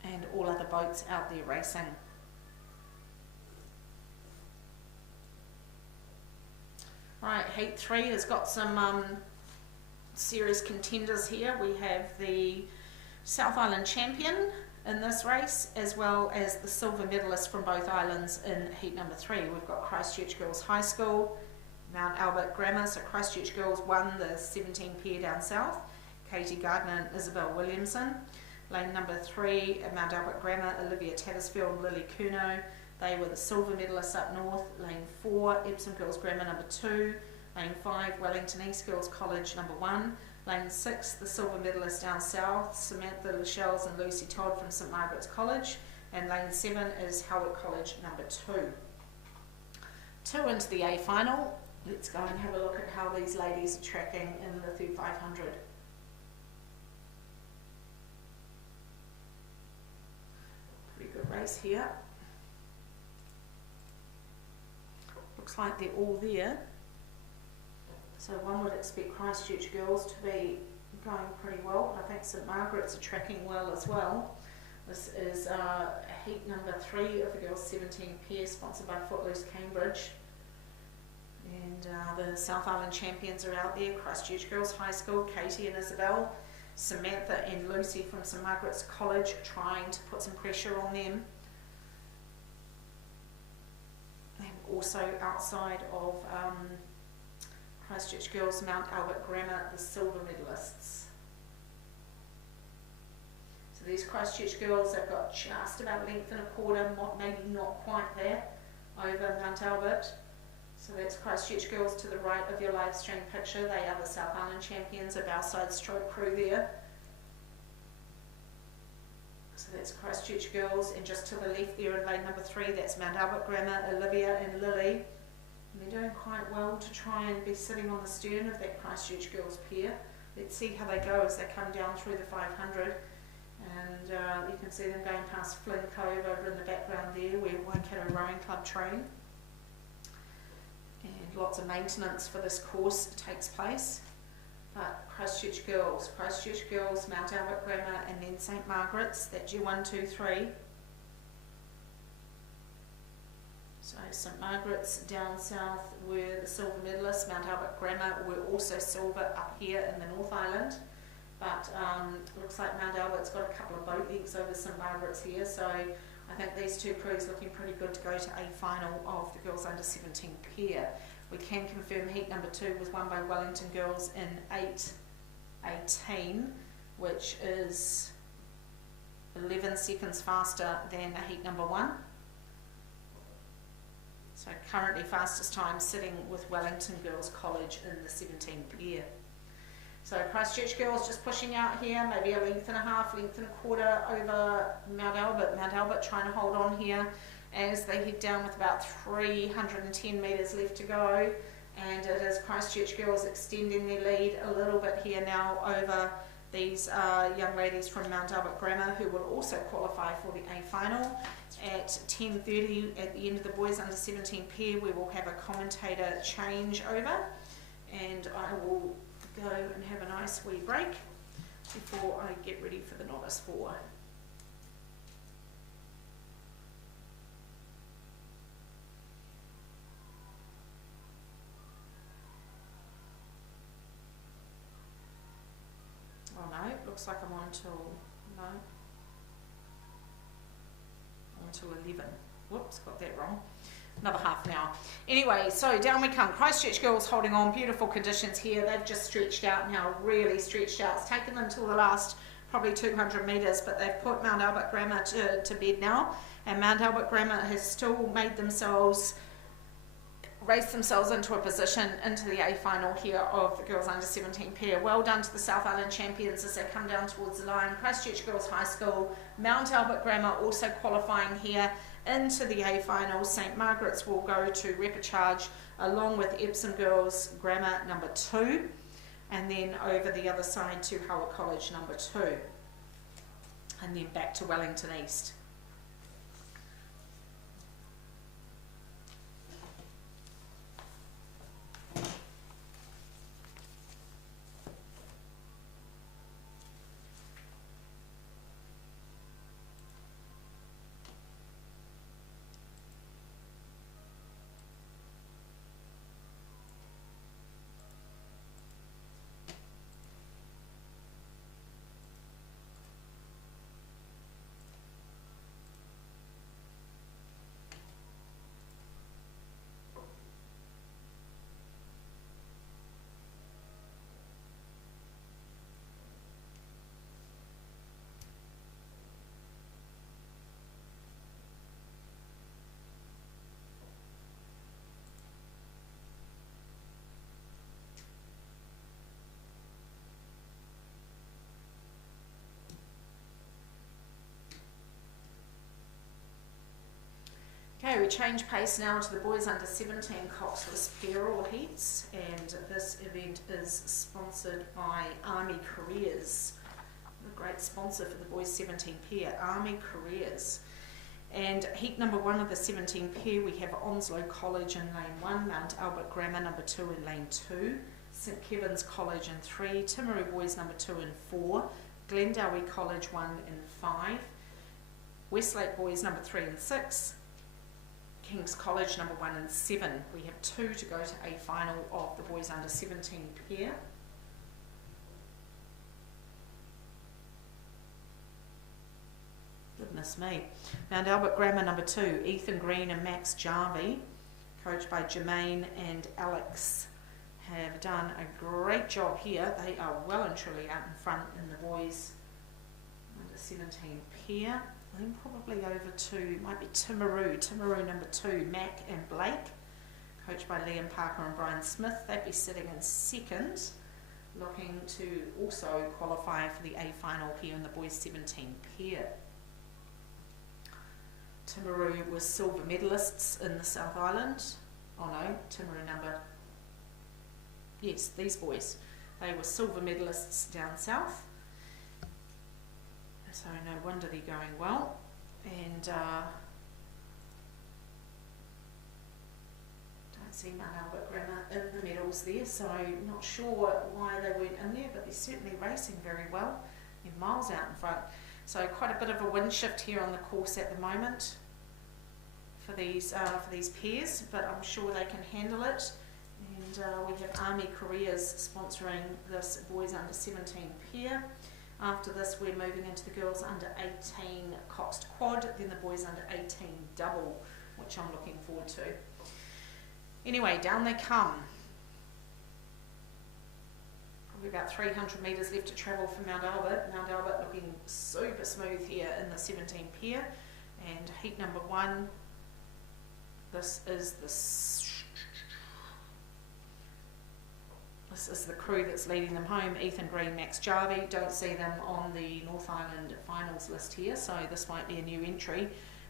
and all other boats out there racing. Right, Heat 3 has got some serious contenders here. We have the South Island champion in this race, as well as the silver medalist from both islands in heat number 3. We've got Christchurch Girls High School, Mount Albert Grammar. So Christchurch Girls won the 17 pair down south, Katie Gardner and Isabel Williamson. Lane number 3 at Mount Albert Grammar, Olivia Tattersfield and Lily Curnow. They were the silver medalists up north. Lane 4, Epsom Girls Grammar number 2. Lane 5, Wellington East Girls College number 1. Lane 6, the silver medalists down south, Samantha Lascelles and Lucy Todd from St Margaret's College. And lane 7 is Howard College number 2. 2 into the A final. Let's go and have a look at how these ladies are tracking in the 3500. Pretty good race here. Looks like they're all there. So one would expect Christchurch Girls to be going pretty well. I think St Margaret's are tracking well as well. This is heat number 3 of the girls 17 pair, sponsored by Footloose Cambridge. And the South Island champions are out there. Christchurch Girls High School, Katie and Isabel. Samantha and Lucy from St Margaret's College trying to put some pressure on them. And also outside of Christchurch Girls, Mount Albert Grammar, the silver medalists. So these Christchurch Girls have got just about length and a quarter, maybe not quite there, over Mount Albert. So that's Christchurch Girls to the right of your live stream picture. They are the South Island champions, a bow side stroke crew there. So that's Christchurch girls, and just to the left there in lane number 3, that's Mount Albert Grammar, Olivia and Lily. And they're doing quite well to try and be sitting on the stern of that Christchurch girls pair. Let's see how they go as they come down through the 500. And you can see them going past Flynn Cove over in the background there, where Waikato Rowing Club train. And lots of maintenance for this course takes place. But Christchurch girls, Mount Albert Grammar, and then St Margaret's, that's your 1, 2, 3. So St Margaret's down south were the silver medalists. Mount Albert Grammar were also silver up here in the North Island. But looks like Mount Albert's got a couple of boat legs over St Margaret's here, so I think these two crews looking pretty good to go to a final of the girls under 17 pair. We can confirm heat number 2 was won by Wellington girls in 8:18, which is 11 seconds faster than heat number 1. So currently fastest time sitting with Wellington Girls College in the 17 pair. So Christchurch girls just pushing out here, maybe a length and a half, length and a quarter over Mount Albert. Mount Albert trying to hold on here as they head down with about 310 metres left to go. And it is Christchurch girls extending their lead a little bit here now over these young ladies from Mount Albert Grammar, who will also qualify for the A final. At 10:30 at the end of the boys under 17 pair, we will have a commentator change over, and I will go and have a nice wee break before I get ready for the novice 4. Oh no, it looks like I'm on till, no, until 11. Whoops, got that wrong. Another half now. Anyway, so down we come. Christchurch girls holding on, beautiful conditions here. They've just stretched out now, really stretched out. It's taken them till the last probably 200 metres, but they've put Mount Albert Grammar to bed now. And Mount Albert Grammar has still made themselves, raced themselves into a position into the A final here of the girls under 17 pair. Well done to the South Island champions as they come down towards the line. Christchurch Girls High School, Mount Albert Grammar also qualifying here into the A final. St Margaret's will go to repechage along with Epsom Girls Grammar number 2, and then over the other side to Howard College number 2, and then back to Wellington East. Okay, we change pace now to the boys under 17 Coxless pair or heats, and this event is sponsored by Army Careers, a great sponsor for the boys 17 pair, Army Careers. And heat number 1 of the 17 pair, we have Onslow College in lane 1, Mount Albert Grammar number 2 in lane 2, St Kevin's College in 3, Timaru Boys number 2 and 4, Glendowie College 1 and 5, Westlake Boys number 3 and 6, King's College number 1 and 7. We have 2 to go to a final of the boys under 17 pair. Goodness me. Mount Albert Grammar number 2, Ethan Green and Max Jarvie, coached by Jermaine and Alex, have done a great job here. They are well and truly out in front in the boys under 17 pair. Then probably over to, might be Timaru number 2, Mac and Blake, coached by Liam Parker and Brian Smith. They'd be sitting in second, looking to also qualify for the A final here in the boys 17 pair. Timaru was silver medalists in the South Island. Oh no, Timaru yes, these boys. They were silver medalists down south. So no wonder they're going well. And don't see Mount Albert Grammar in the medals there, so not sure why they weren't in there, but they're certainly racing very well. They're miles out in front. So quite a bit of a wind shift here on the course at the moment for these pairs, but I'm sure they can handle it. And we have Army Careers sponsoring this boys under 17 pair. After this, we're moving into the girls under 18 coxed quad, then the boys under 18 double, which I'm looking forward to. Anyway, down they come. Probably about 300 metres left to travel for Mount Albert. Mount Albert looking super smooth here in the 17 pair. And heat number 1, this is the crew that's leading them home. Ethan Green, Max Jarvie. Don't see them on the North Island finals list here, so this might be a new entry,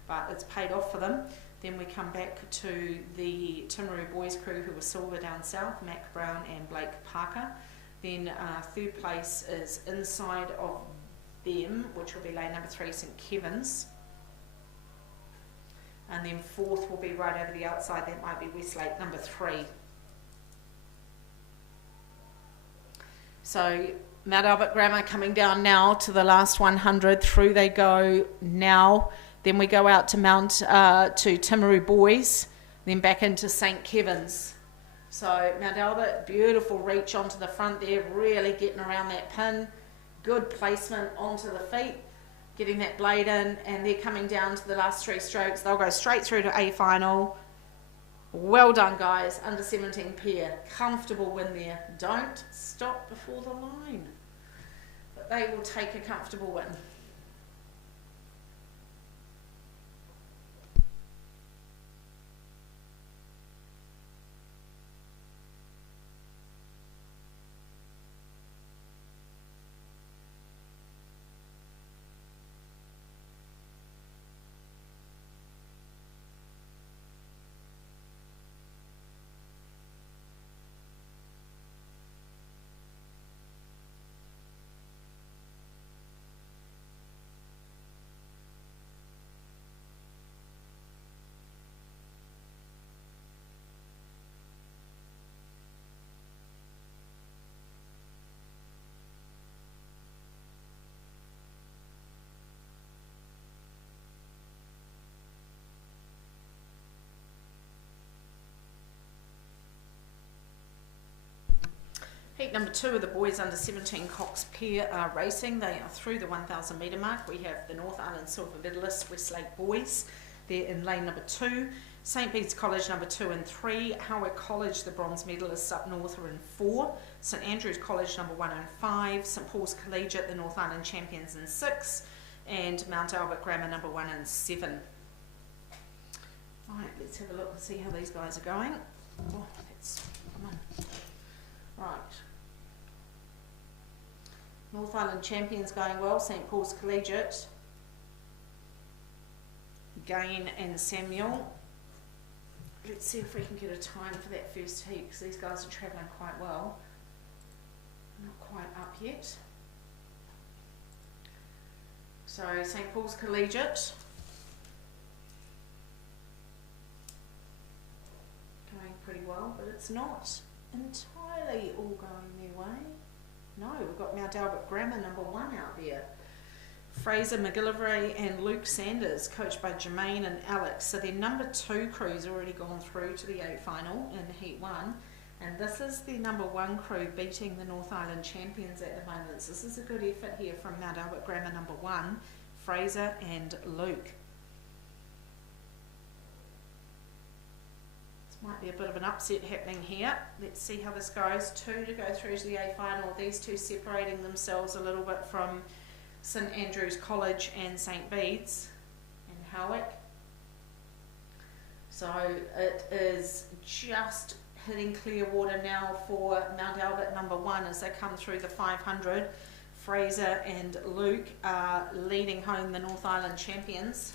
but it's paid off for them. Then we come back to the Timaru boys crew who were silver down south, Mac Brown and Blake Parker. Then third place is inside of them, which will be lane number 3, St Kevin's. And then fourth will be right over the outside, that might be Westlake number 3. So Mount Albert Grammar coming down now to the last 100, through they go now. Then we go out to Timaru boys, then back into St Kevin's. So Mount Albert, beautiful reach onto the front there, really getting around that pin. Good placement onto the feet, getting that blade in, and they're coming down to the last 3 strokes. They'll go straight through to A final. Well done, guys. Under 17 pair. Comfortable win there. Don't stop before the line. But they will take a comfortable win. Heat number 2 of the boys under 17 Cox pair are racing. They are through the 1,000 metre mark. We have the North Island silver medalists, Westlake boys. They're in lane number 2. St Bede's College number 2 and 3. Howard College, the bronze medalists up north, are in 4. St Andrews College number 1 and 5. St Paul's Collegiate, the North Island champions, in 6. And Mount Albert Grammar number 1 and 7. Right, let's have a look and see how these guys are going. Oh, come on. Right. North Island champions going well, St Paul's Collegiate. Gain and Samuel. Let's see if we can get a time for that first heat, because these guys are travelling quite well. Not quite up yet. So St Paul's Collegiate. Going pretty well, but it's not entirely all going their way. No, we've got Mount Albert Grammar number 1 out there. Fraser McGillivray and Luke Sanders, coached by Jermaine and Alex. So their number 2 crew's already gone through to the A final in Heat 1. And this is the number 1 crew beating the North Island champions at the moment. So this is a good effort here from Mount Albert Grammar number 1, Fraser and Luke. Might be a bit of an upset happening here. Let's see how this goes. 2 to go through to the A final. These two separating themselves a little bit from St Andrews College and St Bede's and Howick. So it is just hitting clear water now for Mount Albert number 1 as they come through the 500. Fraser and Luke are leading home the North Island champions.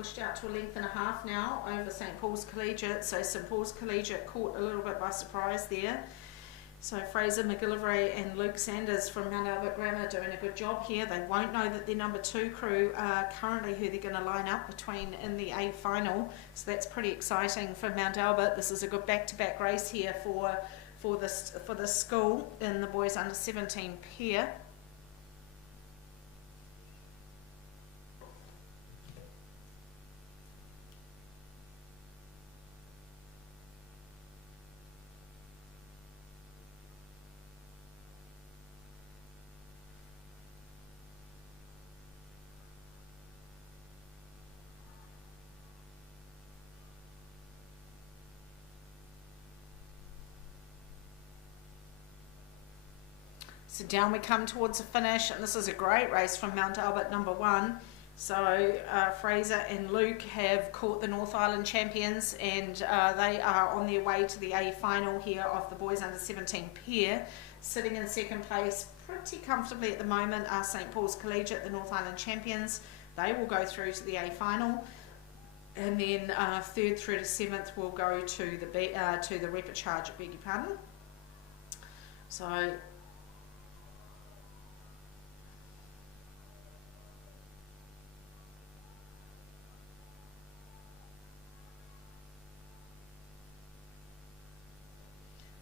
pushed out to a length and a half now over St Paul's Collegiate. So St Paul's Collegiate caught a little bit by surprise there. So Fraser McGillivray and Luke Sanders from Mount Albert Grammar doing a good job here. They won't know that their number 2 crew are currently who they're going to line up between in the A final. So that's pretty exciting for Mount Albert. This is a good back-to-back race here for this school in the boys under 17 pair. So down we come towards the finish, and this is a great race from Mount Albert number 1. So Fraser and Luke have caught the North Island champions, and they are on their way to the A final here of the boys under 17 pair. Sitting in second place pretty comfortably at the moment are St Paul's Collegiate, the North Island champions. They will go through to the A final, and then 3rd through to 7th will go to the repechage, beg your pardon. So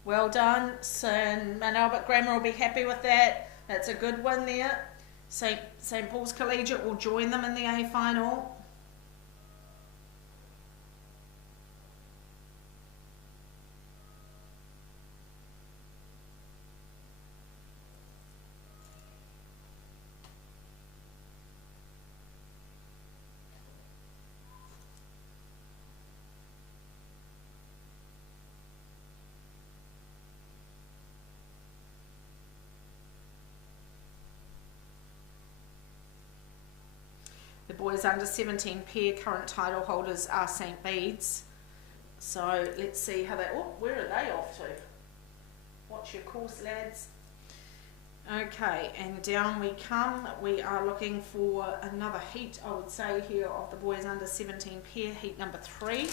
well done, and Mount Albert Grammar will be happy with that. That's a good win there. St Paul's Collegiate will join them in the A final. The boys under 17 pair current title holders are St Bede's. So let's see how they, where are they off to? Watch your course, lads. Okay, and down we come. We are looking for another heat, I would say, here of the boys under 17 pair, heat number 3.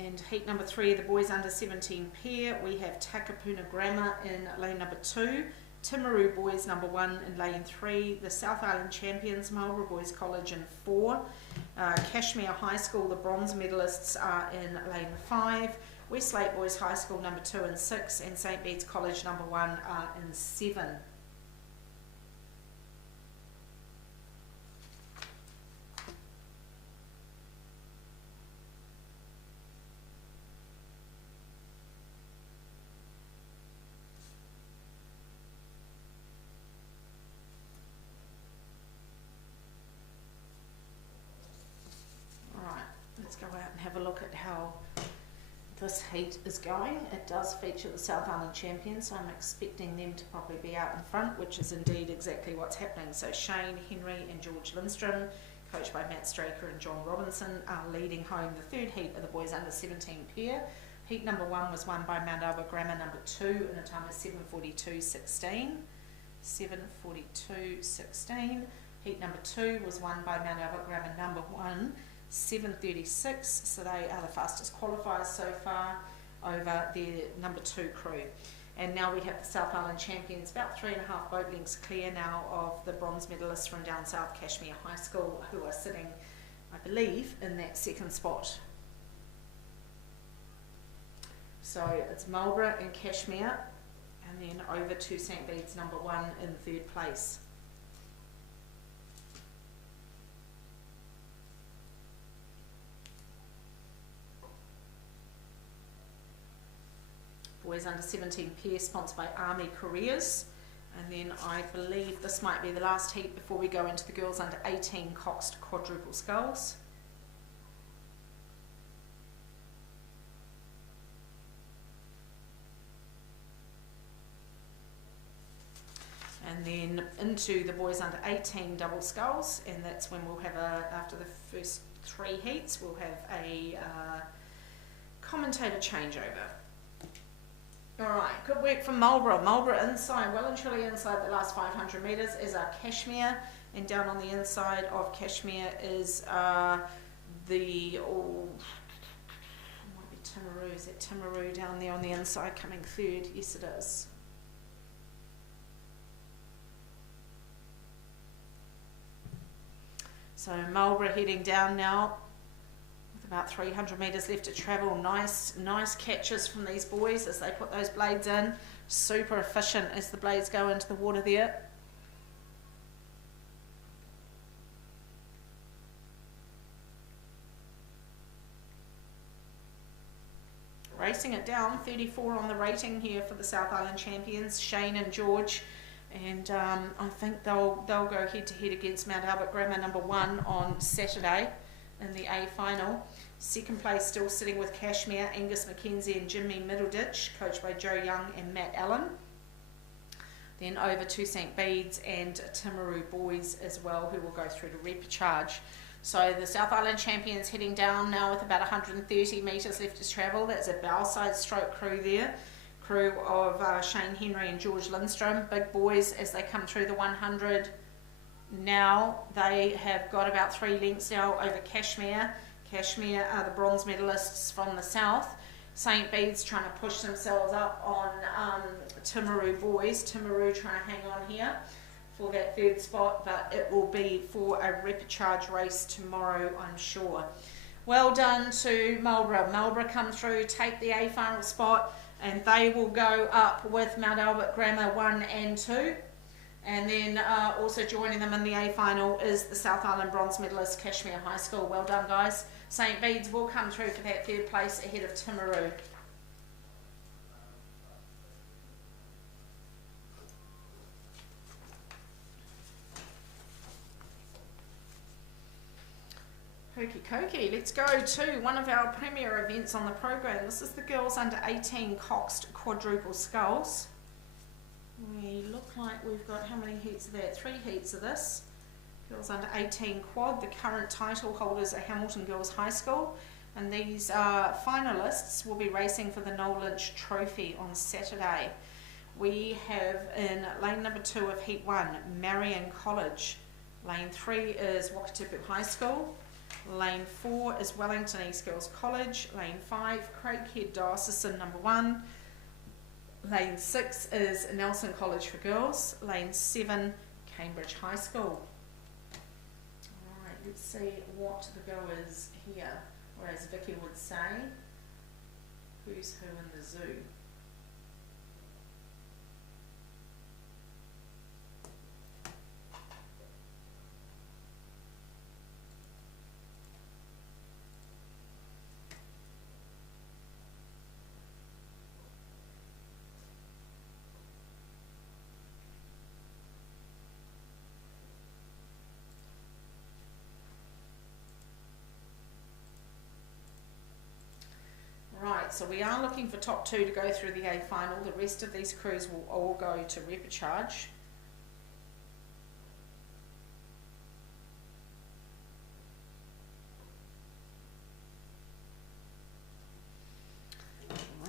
And heat number 3 of the boys under 17 pair, we have Takapuna Grammar in lane number 2, Timaru Boys number 1 in lane 3, the South Island champions Marlborough Boys College in 4, Cashmere High School, the bronze medalists are in lane 5, Westlake Boys High School number 2 and 6, and St Bede's College number 1 are in 7. Let's go out and have a look at how this heat is going. It does feature the South Island champions, so I'm expecting them to probably be out in front, which is indeed exactly what's happening. So Shane, Henry and George Lindstrom, coached by Matt Straker and John Robinson, are leading home the 3rd heat of the boys under 17 pair. Heat number 1 was won by Mount Albert Grammar number 2 in a time of 7:42.16. 7:42.16. Heat number 2 was won by Mount Albert Grammar number 1, 7:36, so they are the fastest qualifiers so far over their number 2 crew. And now we have the South Island champions about 3.5 boat lengths clear now of the bronze medalists from down south, Cashmere High School, who are sitting, I believe, in that 2nd spot. So it's Marlborough and Cashmere, and then over to St Bede's number 1 in 3rd place. Boys under 17 pair, sponsored by Army Careers, and then I believe this might be the last heat before we go into the girls under 18 Coxed quadruple sculls. And then into the boys under 18 double sculls, and that's when we'll have after the first 3 heats, we'll have a commentator changeover. Alright, good work from Marlborough. Marlborough inside, well and truly inside the last 500 metres is our Kashmir, and down on the inside of Kashmir is the, might be Timaru. Is that Timaru down there on the inside coming third? Yes it is. So Marlborough heading down now with about 300 metres left to travel. Nice catches from these boys as they put those blades in. Super efficient as the blades go into the water there. Racing it down, 34 on the rating here for the South Island champions, Shane and George, and I think they'll go head to head against Mount Albert Grammar number 1 on Saturday in the A final. Second place still sitting with Kashmir, Angus McKenzie and Jimmy Middleditch, coached by Joe Young and Matt Allen. Then over to St Bede's and Timaru boys as well, who will go through to repecharge. So the South Island champions heading down now with about 130 metres left to travel. That's a bowside stroke crew there. Crew of Shane Henry and George Lindstrom. Big boys as they come through the 100. Now they have got about 3 lengths now over Kashmir. Kashmir are the bronze medalists from the south. St Bede's trying to push themselves up on Timaru boys. Timaru trying to hang on here for that third spot, but it will be for a repecharge race tomorrow, I'm sure. Well done to Marlborough. Marlborough come through, take the A final spot, and they will go up with Mount Albert Grammar 1 and 2. And then also joining them in the A final is the South Island bronze medalist Kashmir High School. Well done, guys. St Bede's will come through for that third place ahead of Timaru. Hokey cokey, let's go to one of our premier events on the program. This is the girls under 18 coxed quadruple sculls. We look like we've got, how many heats of that? 3 heats of this. Girls under 18 quad. The current title holders are Hamilton Girls High School, and these finalists will be racing for the Noel Lynch Trophy on Saturday. We have in lane number 2 of heat 1, Marion College. Lane 3 is Wakatipu High School. Lane 4 is Wellington East Girls College. Lane 5, Craighead Diocesan number 1. Lane 6 is Nelson College for Girls. Lane 7, Cambridge High School. Alright, let's see what the go is here. Or as Vicky would say, who's who in the zoo. Right, so we are looking for top 2 to go through the A final. The rest of these crews will all go to repecharge.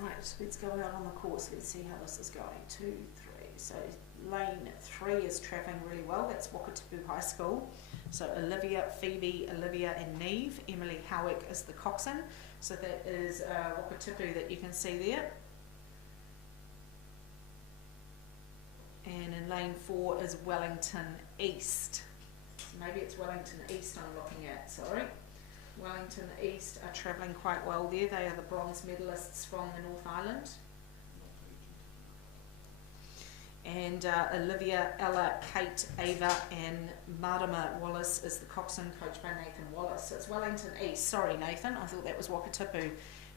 Right, let's go out on the course. Let's see how this is going. 2, 3. So lane 3 is travelling really well. That's Wakatipu High School. So Olivia, Phoebe, Olivia and Neve. Emily Howick is the coxswain. So that is Wakatipu that you can see there. And in lane 4 is Wellington East. So maybe it's Wellington East I'm looking at, sorry. Wellington East are travelling quite well there. They are the bronze medalists from the North Island. And Olivia, Ella, Kate, Ava and Marama Wallace is the coxswain, coached by Nathan Wallace. So it's Wellington East. Sorry Nathan, I thought that was Wakatipu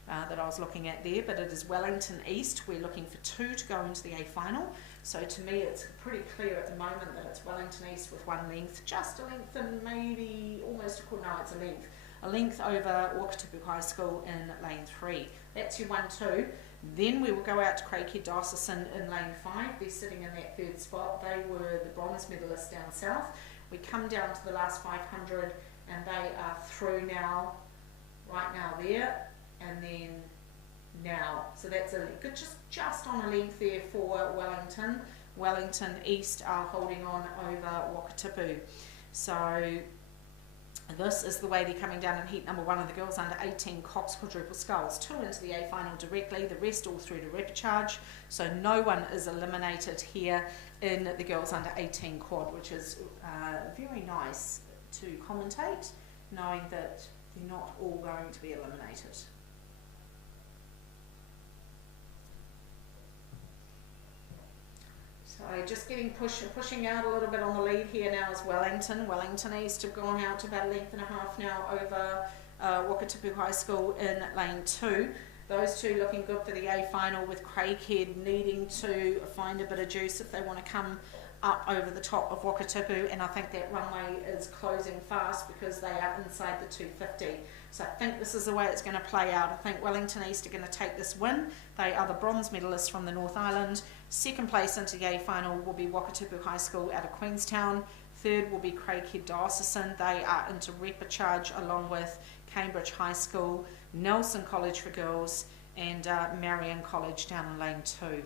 that I was looking at there, but it is Wellington East. We're looking for 2 to go into the A final. So to me it's pretty clear at the moment that it's Wellington East with 1 length, just a length and maybe almost a quarter, no it's a length. A length over Wakatipu High School in lane 3. That's your 1-2. Then we will go out to Craighead Diocesan in lane 5. They're sitting in that 3rd spot. They were the bronze medalists down south. We come down to the last 500 and they are through now, right now there. And then now. So that's a good, just on a length there for Wellington. Wellington East are holding on over Wakatipu. So this is the way they're coming down in heat number 1 of the girls under 18 Cox quadruple sculls. 2 into the A final directly, the rest all through to repechage. So no one is eliminated here in the girls under 18 quad, which is very nice to commentate, knowing that they're not all going to be eliminated. So just getting pushing out a little bit on the lead here now is Wellington. Wellington East have gone out to about a length and a half now over Wakatipu High School in lane 2. Those two looking good for the A final, with Craighead needing to find a bit of juice if they want to come up over the top of Wakatipu, and I think that runway is closing fast because they are inside the 250. So I think this is the way it's going to play out. I think Wellington East are going to take this win. They are the bronze medalists from the North Island. Second place into the A final will be Wakatipu High School out of Queenstown. Third will be Craighead Diocesan. They are into repechage along with Cambridge High School, Nelson College for girls, and Marion College down in lane 2.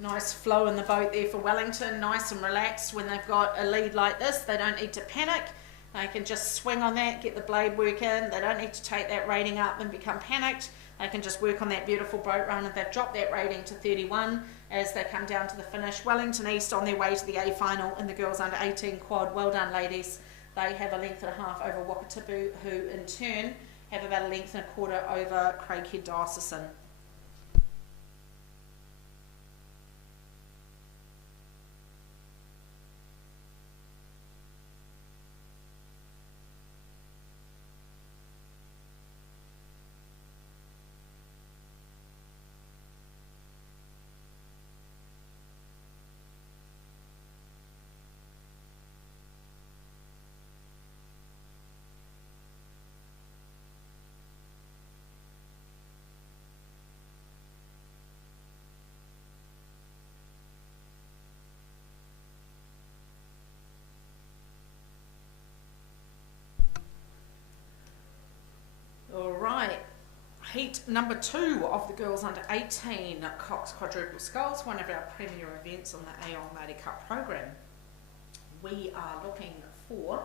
Nice flow in the boat there for Wellington, nice and relaxed. When they've got a lead like this, they don't need to panic. They can just swing on that, get the blade work in. They don't need to take that rating up and become panicked. They can just work on that beautiful boat run, and they've dropped that rating to 31 as they come down to the finish. Wellington East on their way to the A final in the girls under 18 quad. Well done, ladies. They have a length and a half over Wakatipu, who in turn have about a length and a quarter over Craighead Diocesan. Alright, heat number 2 of the girls under 18 Cox quadruple sculls, one of our premier events on the Aon Maadi Cup program. We are looking for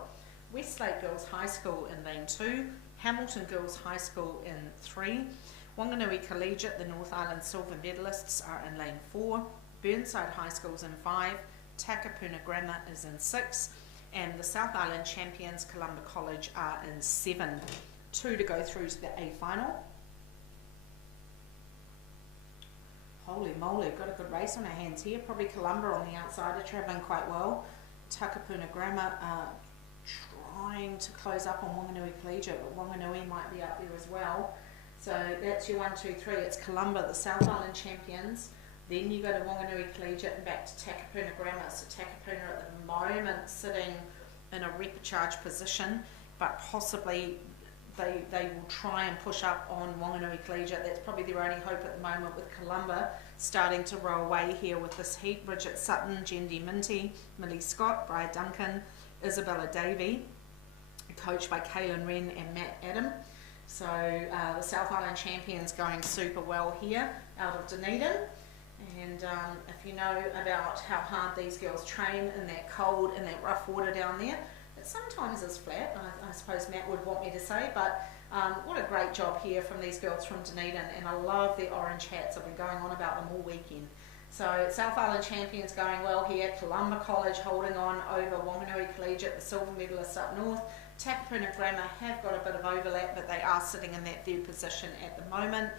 Westlake Girls High School in lane 2, Hamilton Girls High School in 3, Wanganui Collegiate, the North Island silver medalists, are in lane 4, Burnside High School's in 5, Takapuna Grammar is in 6, and the South Island champions Columba College are in 7. 2 to go through to the A final. Holy moly, got a good race on our hands here. Probably Columba on the outside are travelling quite well. Takapuna Grammar are trying to close up on Wanganui Collegiate, but Wanganui might be up there as well. So that's your 1, 2, 3. It's Columba, the South Island champions. Then you go to Wanganui Collegiate and back to Takapuna Grammar. So Takapuna at the moment sitting in a repechage position, but possibly they will try and push up on Wanganui Collegiate. That's probably their only hope at the moment, with Columba starting to row away here with this heat. Bridget Sutton, Jendi Minty, Millie Scott, Bri Duncan, Isabella Davey, coached by Kaylin Wren and Matt Adam. So the South Island champions going super well here out of Dunedin. And if you know about how hard these girls train in that cold and that rough water down there, it sometimes is flat, I suppose Matt would want me to say, but what a great job here from these girls from Dunedin, and I love their orange hats. I've been going on about them all weekend. So South Island champions going well here, Columba College holding on over Wanganui Collegiate, the silver medalists up north. Takapuna Grammar have got a bit of overlap, but they are sitting in that 3rd position at the moment.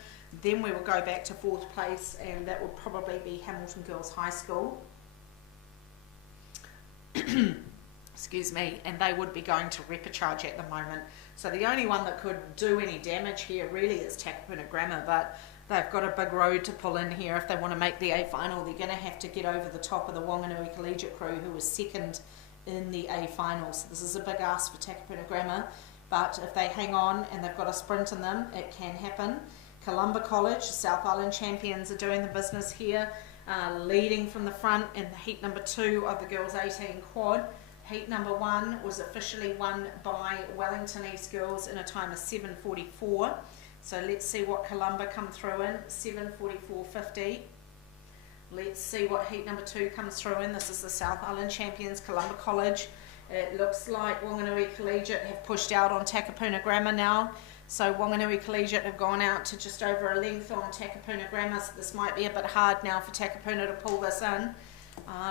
Then we will go back to 4th place, and that would probably be Hamilton Girls High School. Excuse me, and they would be going to repechage at the moment. So the only one that could do any damage here really is Takapuna Grammar, but they've got a big road to pull in here. If they want to make the A final, they're going to have to get over the top of the Wanganui Collegiate crew, who was 2nd in the A final. So this is a big ask for Takapuna Grammar, but if they hang on and they've got a sprint in them, it can happen. Columba College, South Island champions, are doing the business here. leading from the front in heat number 2 of the girls 18 quad. Heat number 1 was officially won by Wellington East girls in a time of 7:44. So let's see what Columba come through in, 7:44.50. Let's see what heat number 2 comes through in. This is the South Island champions, Columba College. It looks like Wanganui Collegiate have pushed out on Takapuna Grammar now. So Wanganui Collegiate have gone out to just over a length on Takapuna Grammar. So this might be a bit hard now for Takapuna to pull this in.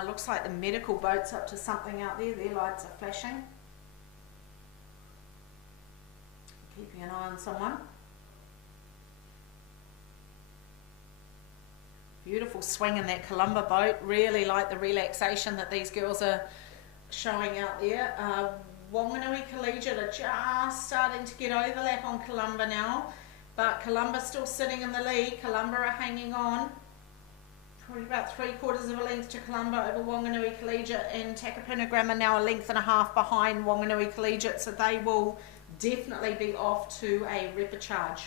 Looks like the medical boat's up to something out there. Their lights are flashing. Keeping an eye on someone. Beautiful swing in that Columba boat. Really like the relaxation that these girls are showing out there. Wanganui Collegiate are just starting to get overlap on Columba now, but Columba's still sitting in the lead. Columba are hanging on. Probably about 3/4 of a length to Columba over Wanganui Collegiate, and Takapuna Grammar now a length and a half behind Wanganui Collegiate, so they will definitely be off to a repechage.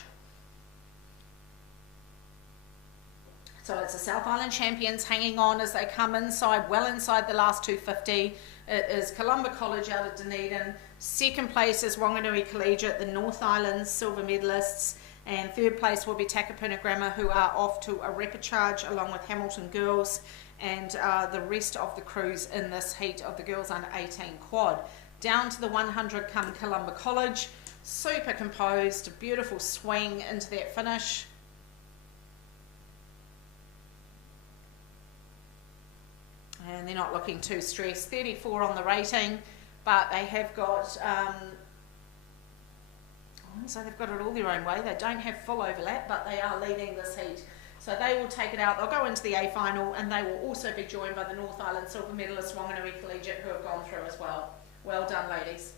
So it's the South Island champions hanging on as they come inside, well inside the last 250. It is Columba College out of Dunedin. Second place is Wanganui Collegiate, the North Island silver medalists. And third place will be Takapuna Grammar, who are off to a repechage along with Hamilton Girls and the rest of the crews in this heat of the girls under 18 quad. Down to the 100 come Columba College. Super composed, beautiful swing into that finish. And they're not looking too stressed. 34 on the rating, but they have got, so they've got it all their own way. They don't have full overlap, but they are leading this heat. So they will take it out. They'll go into the A final, and they will also be joined by the North Island silver medalist Wanganui Collegiate, who have gone through as well. Well done, ladies.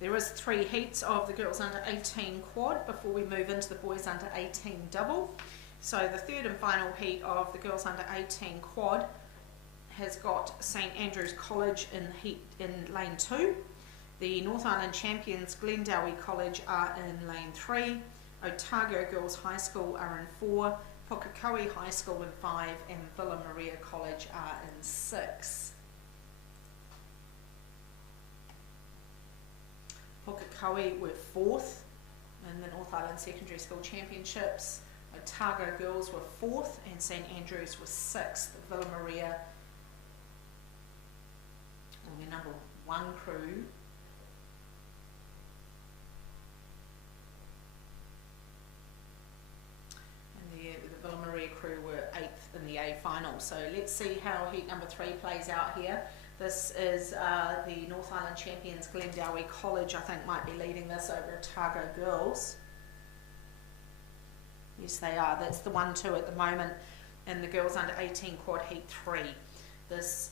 There is 3 heats of the girls under 18 quad before we move into the boys under 18 double. So the third and final heat of the girls under 18 quad has got St Andrews College in lane 2. The North Island champions Glendowie College are in lane 3. Otago Girls High School are in 4. Pukekohe High School in 5, and Villa Maria College are in 6. Pukekohe were 4th in the North Island Secondary School Championships. Otago Girls were 4th, and St Andrews was 6th. Villa Maria, or the number 1 crew, and the Villa Maria crew were 8th in the A final. So let's see how heat number 3 plays out here. This is the North Island champions Glendowie College, I think, might be leading this over Otago Girls. Yes, they are. That's the 1-2 at the moment in the girls under 18 quad heat 3. This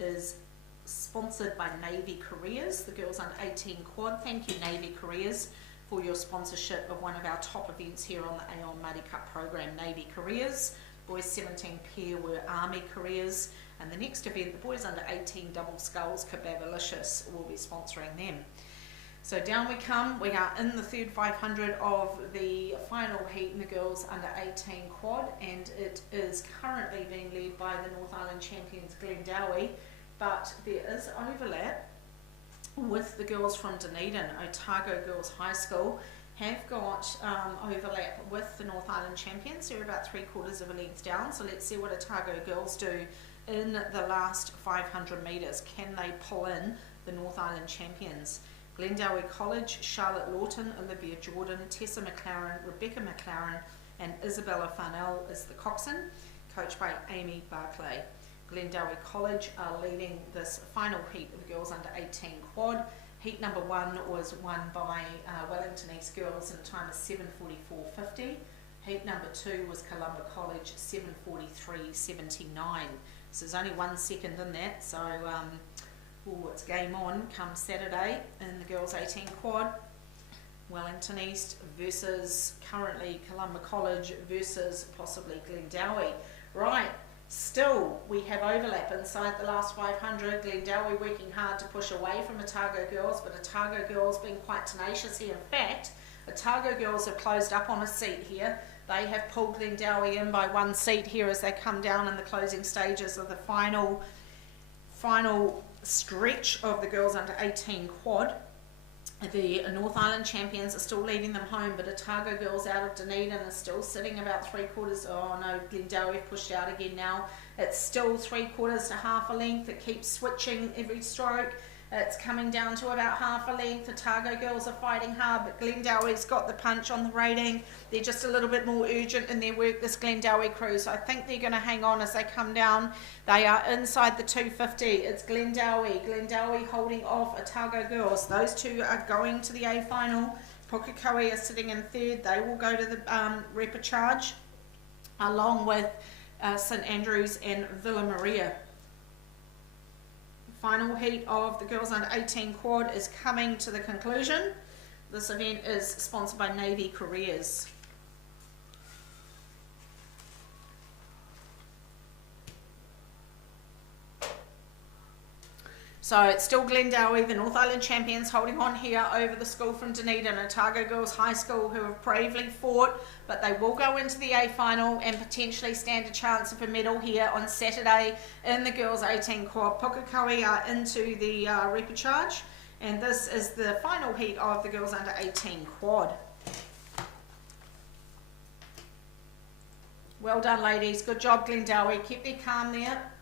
is sponsored by Navy Careers, the girls under 18 quad. Thank you, Navy Careers, for your sponsorship of one of our top events here on the Aon Maadi Cup program, Navy Careers. Boys 17 pair were Army Careers. And the next event, the boys under 18 double sculls, Kebabalicious, will be sponsoring them. So down we come. We are in the third 500 of the final heat in the girls under 18 quad, and it is currently being led by the North Island champions Glendowie, but there is overlap with the girls from Dunedin. Otago Girls High School have got overlap with the North Island champions. They're about 3/4 of a length down, so let's see what Otago Girls do in the last 500 metres. Can they pull in the North Island champions? Glendowie College, Charlotte Lawton, Olivia Jordan, Tessa McLaren, Rebecca McLaren, and Isabella Farnell is the coxswain, coached by Amy Barclay. Glendowie College are leading this final heat of the girls under 18 quad. Heat number 1 was won by Wellington East girls in a time of 7:44.50. Heat number 2 was Columba College, 7:43.79. So there's only 1 second in that, so it's game on come Saturday in the girls 18 quad. Wellington East versus currently Columba College versus possibly Glendowie. Right, still we have overlap inside the last 500. Glendowie working hard to push away from Otago Girls, but Otago Girls being quite tenacious here. In fact, Otago Girls have closed up on a seat here. They have pulled Glendowie in by 1 seat here as they come down in the closing stages of the final stretch of the girls under 18 quad. The North Island champions are still leading them home, but Otago Girls out of Dunedin are still sitting about 3/4. Oh no, Glendowie pushed out again now. It's still 3/4 to half a length. It keeps switching every stroke. It's coming down to about half a length. Otago Girls are fighting hard, but Glendowie's got the punch on the rating. They're just a little bit more urgent in their work, this Glendowie crew, so I think they're going to hang on as they come down. They are inside the 250. It's Glendowie holding off Otago Girls. Those two are going to the A final. Pukekohe are sitting in third. They will go to the repechage, along with St Andrews and Villa Maria. Final heat of the girls under 18 quad is coming to the conclusion. This event is sponsored by Navy Careers. So it's still Glendowie, the North Island champions, holding on here over the school from Dunedin, Otago Girls High School, who have bravely fought, but they will go into the A final and potentially stand a chance of a medal here on Saturday in the girls 18 quad. Pukekohe are into the repechage, and this is the final heat of the girls under 18 quad. Well done, ladies. Good job, Glendowie. Keep their calm there.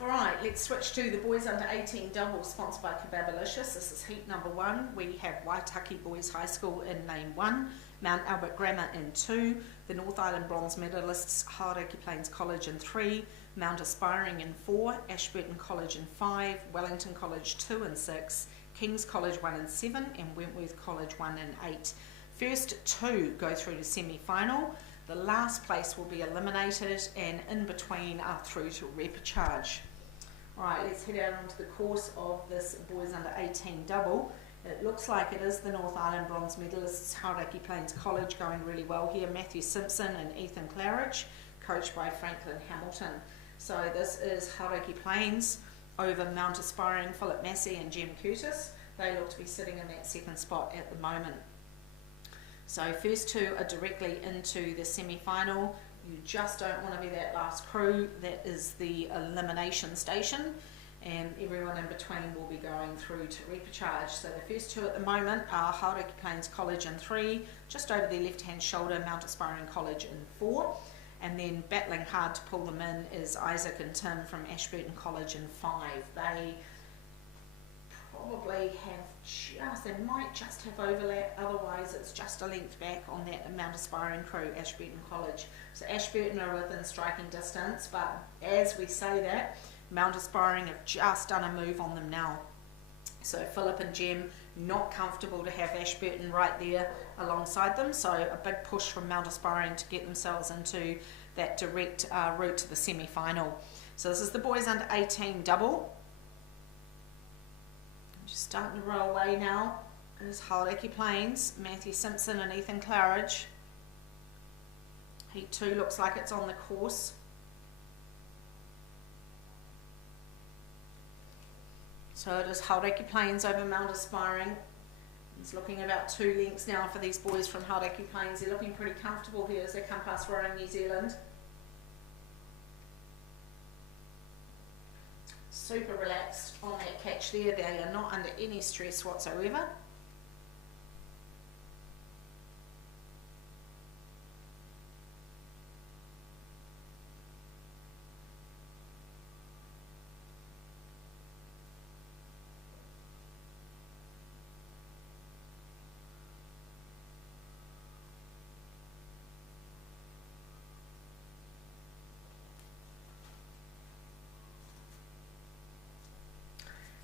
Alright, let's switch to the boys under 18 doubles sponsored by Kebabalicious. This is heat number 1. We have Waitaki Boys High School in lane 1, Mount Albert Grammar in 2, the North Island bronze medalists Hauraki Plains College in 3, Mount Aspiring in 4, Ashburton College in 5, Wellington College 2 and 6, King's College 1 and 7, and Wentworth College 1 and 8. First 2 go through to semi-final. The last place will be eliminated, and in between are through to repechage. Right, let's head out onto the course of this boys under 18 double. It looks like it is the North Island bronze medalists Hauraki Plains College going really well here. Matthew Simpson and Ethan Claridge, coached by Franklin Hamilton. So this is Hauraki Plains over Mount Aspiring, Philip Massey and Jem Curtis. They look to be sitting in that second spot at the moment. So first 2 are directly into the semi-final. You just don't want to be that last crew. That is the elimination station, and everyone in between will be going through to repechage. So the first 2 at the moment are Hauraki Plains College in 3, just over their left-hand shoulder, Mount Aspiring College in 4, and then battling hard to pull them in is Isaac and Tim from Ashburton College in 5. They probably have they might just have overlap, otherwise it's just a length back on that Mount Aspiring crew, Ashburton College. So Ashburton are within striking distance, but as we say that, Mount Aspiring have just done a move on them now. So Philip and Jem not comfortable to have Ashburton right there alongside them, so a big push from Mount Aspiring to get themselves into that direct route to the semi-final. So this is the boys under 18 double. Just starting to roll away now is Hauraki Plains, Matthew Simpson and Ethan Claridge. Heat 2 looks like it's on the course. So it is Hauraki Plains over Mount Aspiring. It's looking about 2 lengths now for these boys from Hauraki Plains. They're looking pretty comfortable here as they come past Roaring New Zealand. Super relaxed on that catch there. They are not under any stress whatsoever.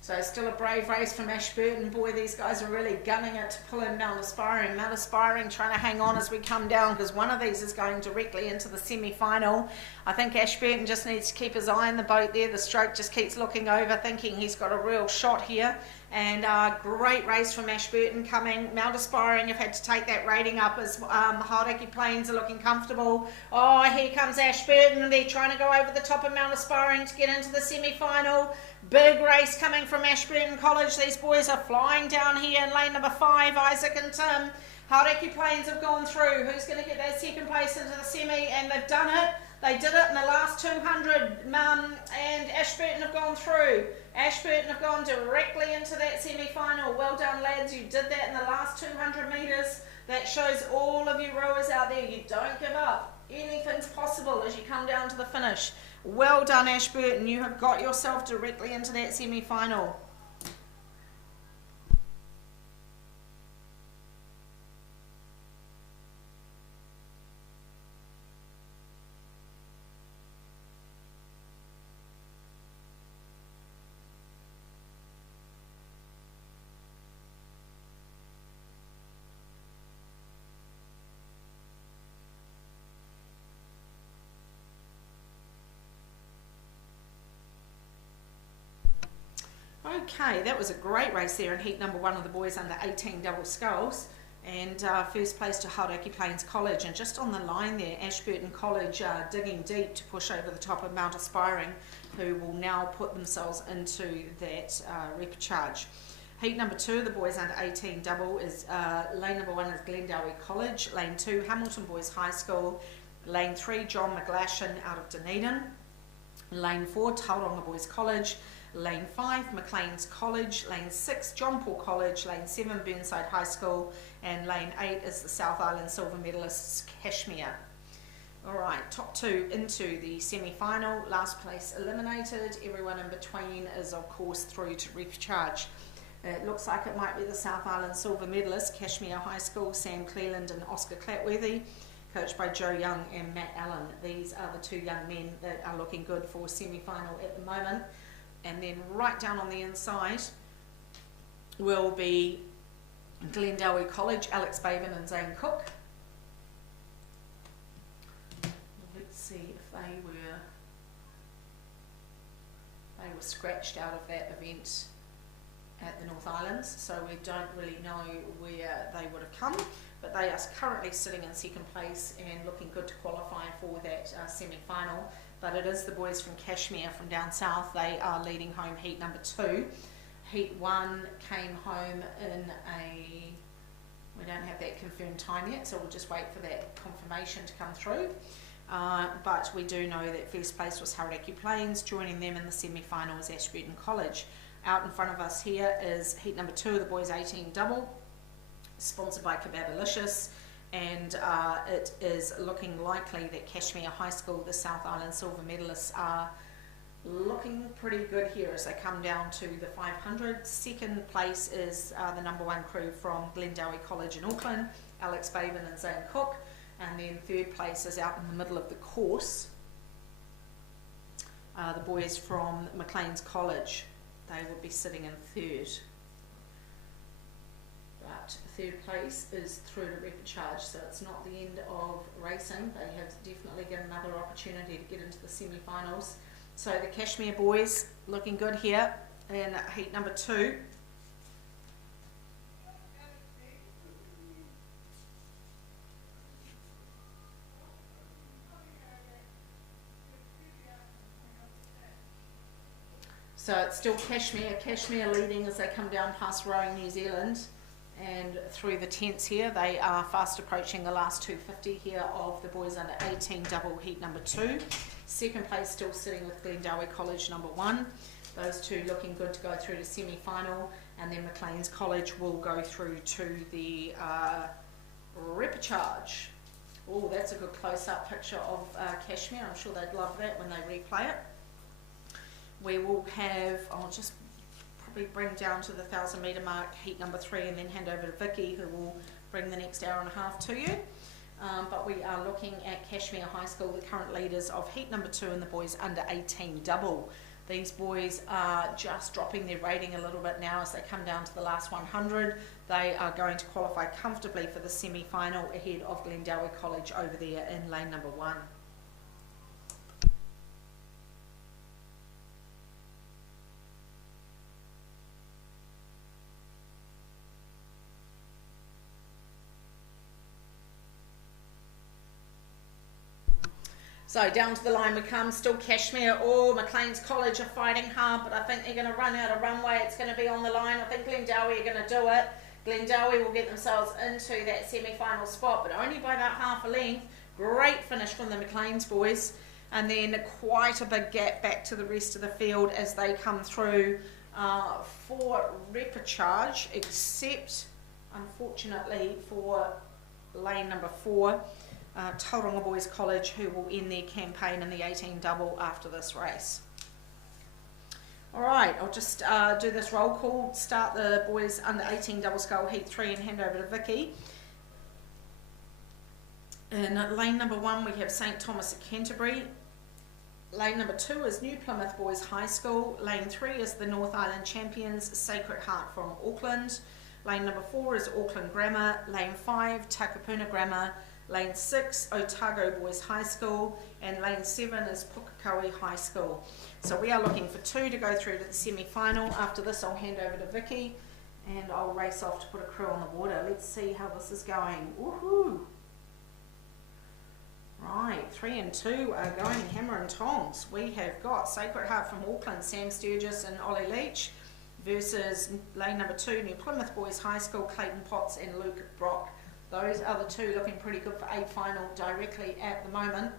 So still a brave race from Ashburton. Boy, these guys are really gunning it to pull in Mount Aspiring. Mount Aspiring trying to hang on as we come down, because one of these is going directly into the semi-final. I think Ashburton just needs to keep his eye on the boat there. The stroke just keeps looking over, thinking he's got a real shot here. And great race from Ashburton coming. Mount Aspiring have had to take that rating up as Hauraki Plains are looking comfortable. Oh, here comes Ashburton. They're trying to go over the top of Mount Aspiring to get into the semi-final. Big race coming from Ashburton College. These boys are flying down here in lane number 5, Isaac and Tim. Hauraki Plains have gone through. Who's going to get that second place into the semi? And they've done it. They did it in the last 200, and Ashburton have gone through. Ashburton have gone directly into that semi-final. Well done, lads. You did that in the last 200 metres. That shows all of you rowers out there, you don't give up. Anything's possible as you come down to the finish. Well done, Ashburton. You have got yourself directly into that semi-final. Okay, that was a great race there in heat number 1 of the boys under 18 double sculls, and first place to Hauraki Plains College. And just on the line there, Ashburton College digging deep to push over the top of Mount Aspiring, who will now put themselves into that repecharge. Heat number 2 of the boys under 18 double is lane number 1 is Glendowie College, lane 2 Hamilton Boys High School, lane 3 John McGlashan out of Dunedin, lane 4 Tauranga Boys College, lane 5 Maclean's College, lane 6 John Paul College, lane 7 Burnside High School, and lane 8 is the South Island silver medalists Kashmir. Alright, top 2 into the semi-final, last place eliminated. Everyone in between is of course through to repecharge. It looks like it might be the South Island silver medalists Kashmir High School, Sam Cleland and Oscar Clatworthy, coached by Joe Young and Matt Allen. These are the 2 young men that are looking good for semi-final at the moment. And then right down on the inside will be Glendowie College, Alex Baven and Zane Cook. Let's see if they were scratched out of that event at the North Islands, so we don't really know where they would have come, but they are currently sitting in second place and looking good to qualify for that semi-final. But it is the boys from Kashmir from down south. They are leading home heat number 2. Heat 1 came home in we don't have that confirmed time yet, so we'll just wait for that confirmation to come through. But we do know that first place was Hauraki Plains. Joining them in the semi-final is Ashburton College. Out in front of us here is heat number 2 of the boys 18 double, sponsored by Kebabalicious. And it is looking likely that Kashmir High School, the South Island silver medalists, are looking pretty good here as they come down to the 500. Second place is the number 1 crew from Glendowie College in Auckland, Alex Baven and Zane Cook. And then third place is out in the middle of the course, the boys from Maclean's College. They will be sitting in third. But third place is through to repecharge, so it's not the end of racing. They have definitely got another opportunity to get into the semi-finals. So the Kashmir boys looking good here in heat number 2. So it's still Cashmere leading as they come down past Rowing New Zealand and through the tents here. They are fast approaching the last 250 here of the boys under 18 double heat number 2. Second place still sitting with Glendowie College number 1. Those two looking good to go through to semi-final, and then Maclean's College will go through to the repechage. Oh, that's a good close-up picture of Cashmere. I'm sure they'd love that when they replay it. We will have, I'll just probably bring down to the 1,000 metre mark, heat number 3, and then hand over to Vicky, who will bring the next hour and a half to you. But we are looking at Cashmere High School, the current leaders of heat number 2 and the boys under 18 double. These boys are just dropping their rating a little bit now as they come down to the last 100. They are going to qualify comfortably for the semi-final ahead of Glendowie College over there in lane number 1. So down to the line we come, still Cashmere. Oh, Maclean's College are fighting hard, but I think they're going to run out of runway. It's going to be on the line. I think Glendowie are going to do it. Glendowie will get themselves into that semi-final spot, but only by about half a length. Great finish from the Maclean's boys. And then quite a big gap back to the rest of the field as they come through for repechage, except, unfortunately, for lane number 4. Tauranga Boys College, who will end their campaign in the 18 double after this race. Alright, I'll just do this roll call, start the boys under 18 double scull heat 3 and hand over to Vicky. In lane number 1 we have St Thomas at Canterbury. Lane number 2 is New Plymouth Boys High School. Lane 3 is the North Island Champions Sacred Heart from Auckland. Lane number 4 is Auckland Grammar. Lane 5 Takapuna Grammar. Lane 6, Otago Boys High School, and Lane 7 is Pukekohe High School. So we are looking for 2 to go through to the semi-final. After this I'll hand over to Vicky and I'll race off to put a crew on the water. Let's see how this is going. Woohoo! Right, 3 and 2 are going hammer and tongs. We have got Sacred Heart from Auckland, Sam Sturgis and Ollie Leach, versus lane number 2, New Plymouth Boys High School, Clayton Potts and Luke Brock. Those other two looking pretty good for a final directly at the moment.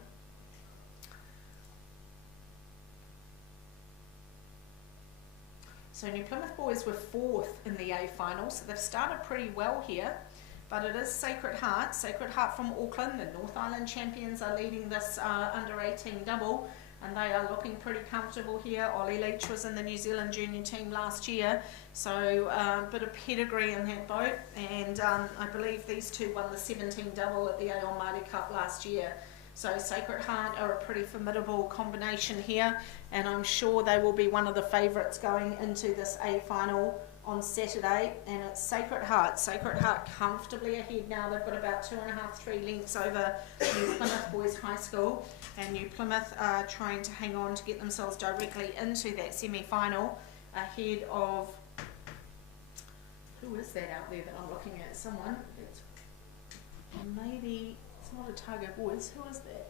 So New Plymouth Boys were 4th in the A final, so they've started pretty well here. But it is Sacred Heart from Auckland. The North Island champions are leading this under 18 double, and they are looking pretty comfortable here. Ollie Leach was in the New Zealand junior team last year, so a bit of pedigree in that boat, and I believe these two won the 17 double at the Aon Maadi Cup last year. So Sacred Heart are a pretty formidable combination here, and I'm sure they will be one of the favourites going into this A final on Saturday. And it's Sacred Heart comfortably ahead now. They've got about 2.5-3 lengths over New Plymouth Boys High School, and New Plymouth are trying to hang on to get themselves directly into that semi-final ahead of, who is that out there that I'm looking at? Someone, it's maybe, it's not Otago Boys, who is that?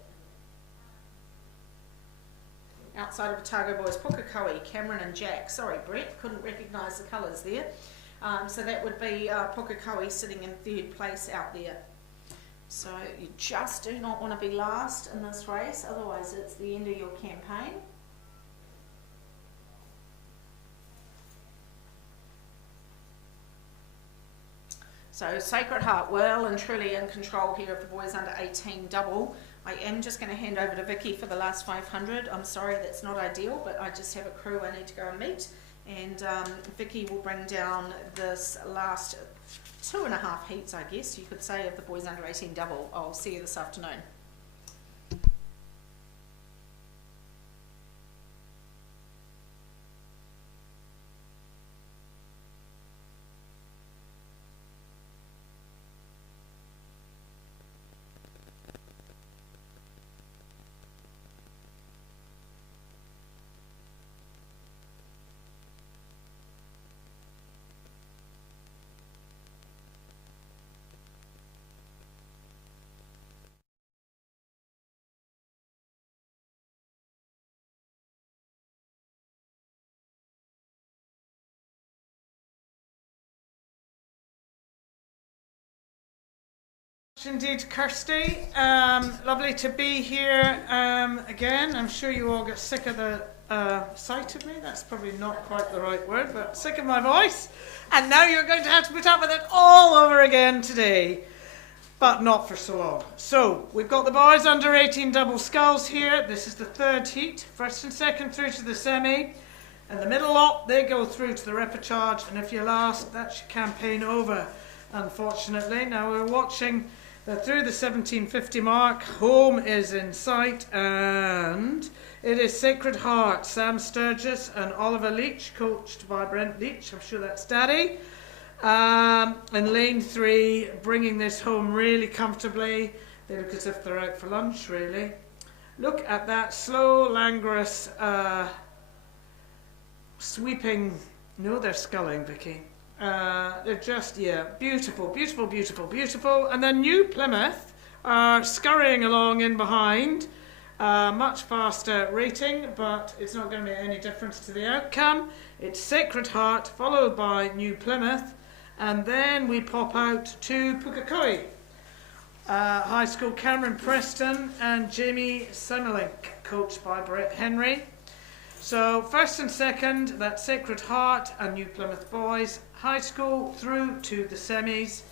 Outside of Otago Boys, Pukekohe, Cameron and Jack. Sorry Brett, couldn't recognise the colours there. So that would be Pukekohe sitting in 3rd place out there. So you just do not want to be last in this race, otherwise it's the end of your campaign. So Sacred Heart well and truly in control here of the boys under 18 double. I am just going to hand over to Vicky for the last 500. I'm sorry that's not ideal, but I just have a crew I need to go and meet. And Vicky will bring down this last 2.5 heats, I guess you could say, of the boys under 18 double. I'll see you this afternoon. Indeed, Kirsty. Lovely to be here again. I'm sure you all get sick of the sight of me. That's probably not quite the right word, but sick of my voice. And now you're going to have to put up with it all over again today, but not for so long. So we've got the boys under 18 double sculls here. This is the third heat. First and second through to the semi. And the middle lot, they go through to the repechage. And if you're last, that's your campaign over, unfortunately. Now we're watching through the 1750 mark. Home is in sight, and it is Sacred Heart, Sam Sturgis and Oliver Leach, coached by Brent Leach. I'm sure that's Daddy. And lane 3, bringing this home really comfortably. They look as if they're out for lunch, really. Look at that slow, languorous, sweeping. No, they're sculling, Vicky. They're just, yeah, beautiful, beautiful, beautiful, beautiful. And then New Plymouth are scurrying along in behind. Much faster rating, but it's not going to make any difference to the outcome. It's Sacred Heart, followed by New Plymouth. And then we pop out to Pukakoi. High School, Cameron Preston and Jamie Simmerlink, coached by Brett Henry. So first and second, that's Sacred Heart and New Plymouth boys. High School through to the semis.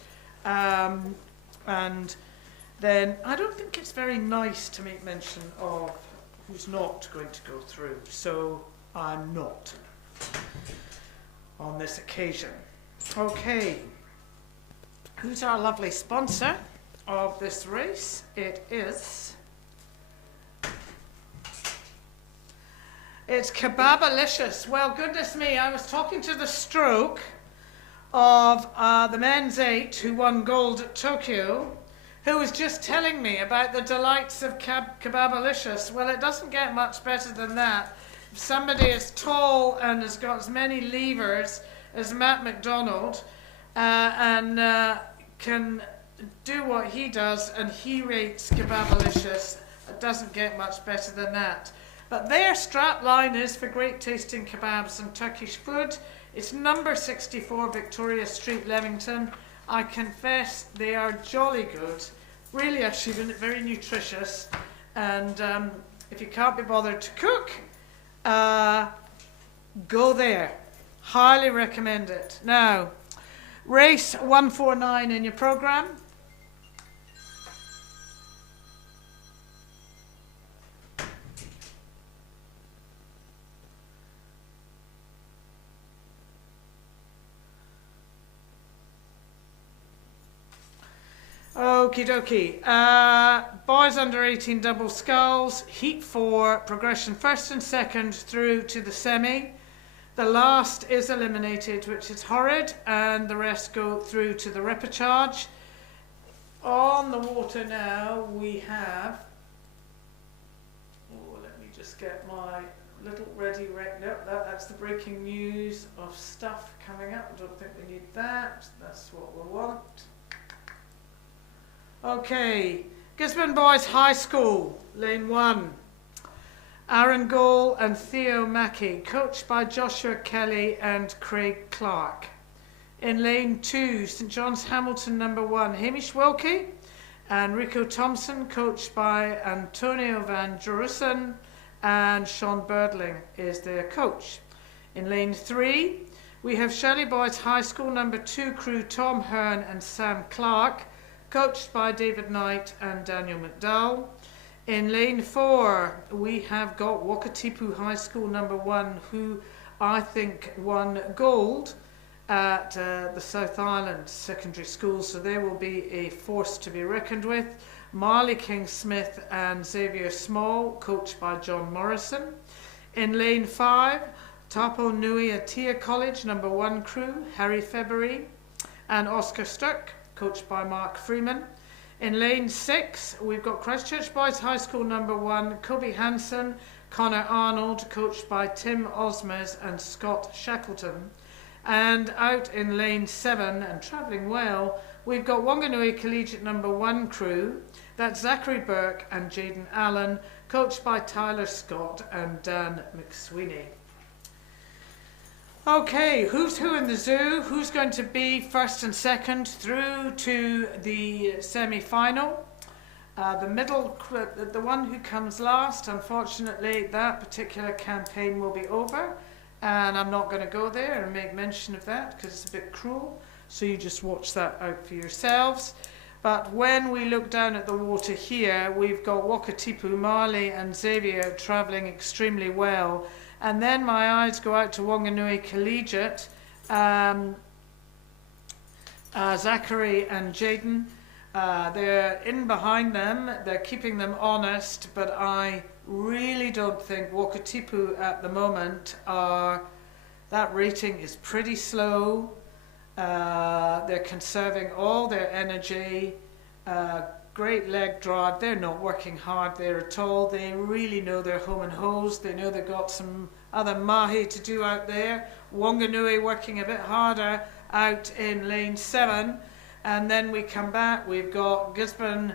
And then I don't think it's very nice to make mention of who's not going to go through. So I'm not on this occasion. Okay, who's our lovely sponsor of this race? It is... It's Kebabalicious. Well, goodness me, I was talking to the stroke of the men's 8 who won gold at Tokyo, who was just telling me about the delights of Kebabalicious. Well, it doesn't get much better than that. If somebody is tall and has got as many levers as Matt McDonald and can do what he does, and he rates Kebabalicious, it doesn't get much better than that. But their strap line is for great tasting kebabs and Turkish food. It's number 64 Victoria Street, Leamington. I confess they are jolly good, really actually very nutritious. And if you can't be bothered to cook, go there. Highly recommend it. Now, race 149 in your programme. Okie dokie. Boys under 18 double sculls, heat 4, progression first and second through to the semi. The last is eliminated, which is horrid, and the rest go through to the repechage. On the water now we have, oh, let me just get my little ready rec. No, that's the breaking news of stuff coming up. I don't think we need that. That's what we want. Okay, Gisborne Boys High School, lane 1. Aaron Gall and Theo Mackey, coached by Joshua Kelly and Craig Clark. In lane 2, St John's Hamilton number 1, Hamish Wilkie and Rico Thompson, coached by Antonio Van Jerussen, and Sean Birdling is their coach. In lane 3, we have Shirley Boys High School number 2 crew, Tom Hearn and Sam Clark, coached by David Knight and Daniel McDowell. In lane 4, we have got Wakatipu High School number 1, who I think won gold at the South Island Secondary School, so they will be a force to be reckoned with. Marley King-Smith and Xavier Small, coached by John Morrison. In lane 5, Tapo Nui Atia College number 1 crew, Harry February and Oscar Sturck, coached by Mark Freeman. In lane 6, we've got Christchurch Boys High School number 1, Kobe Hansen, Connor Arnold, coached by Tim Osmers and Scott Shackleton. And out in lane 7, and travelling well, we've got Wanganui Collegiate number 1 crew, that's Zachary Burke and Jaden Allen, coached by Tyler Scott and Dan McSweeney. Okay, who's who in the zoo? Who's going to be first and second through to the semi-final? The one who comes last, unfortunately, that particular campaign will be over, and I'm not going to go there and make mention of that because it's a bit cruel. So you just watch that out for yourselves. But when we look down at the water here, we've got Wakatipu, Marley and Xavier travelling extremely well. And then my eyes go out to Wanganui Collegiate, Zachary and Jaden. They're in behind them, they're keeping them honest, but I really don't think Wakatipu at the moment that rating is pretty slow. They're conserving all their energy, great leg drive. They're not working hard there at all. They really know their home and hose. They know they've got some other mahi to do out there. Wanganui working a bit harder out in lane 7. And then we come back, we've got Gisborne,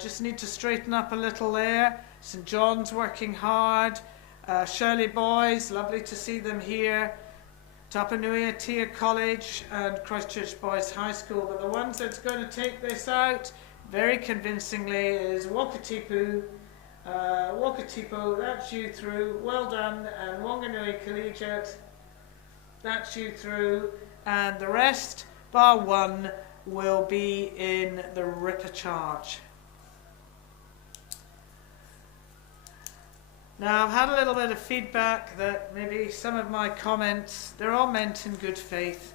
just need to straighten up a little there. St John's working hard. Shirley Boys, lovely to see them here. Tapanui Atia College and Christchurch Boys High School. But the ones that's going to take this out very convincingly is Wakatipu. Wakatipu, that's you through. Well done. And Wanganui Collegiate, that's you through. And the rest, bar one, will be in the Ripper Charge. Now, I've had a little bit of feedback that maybe some of my comments, they're all meant in good faith.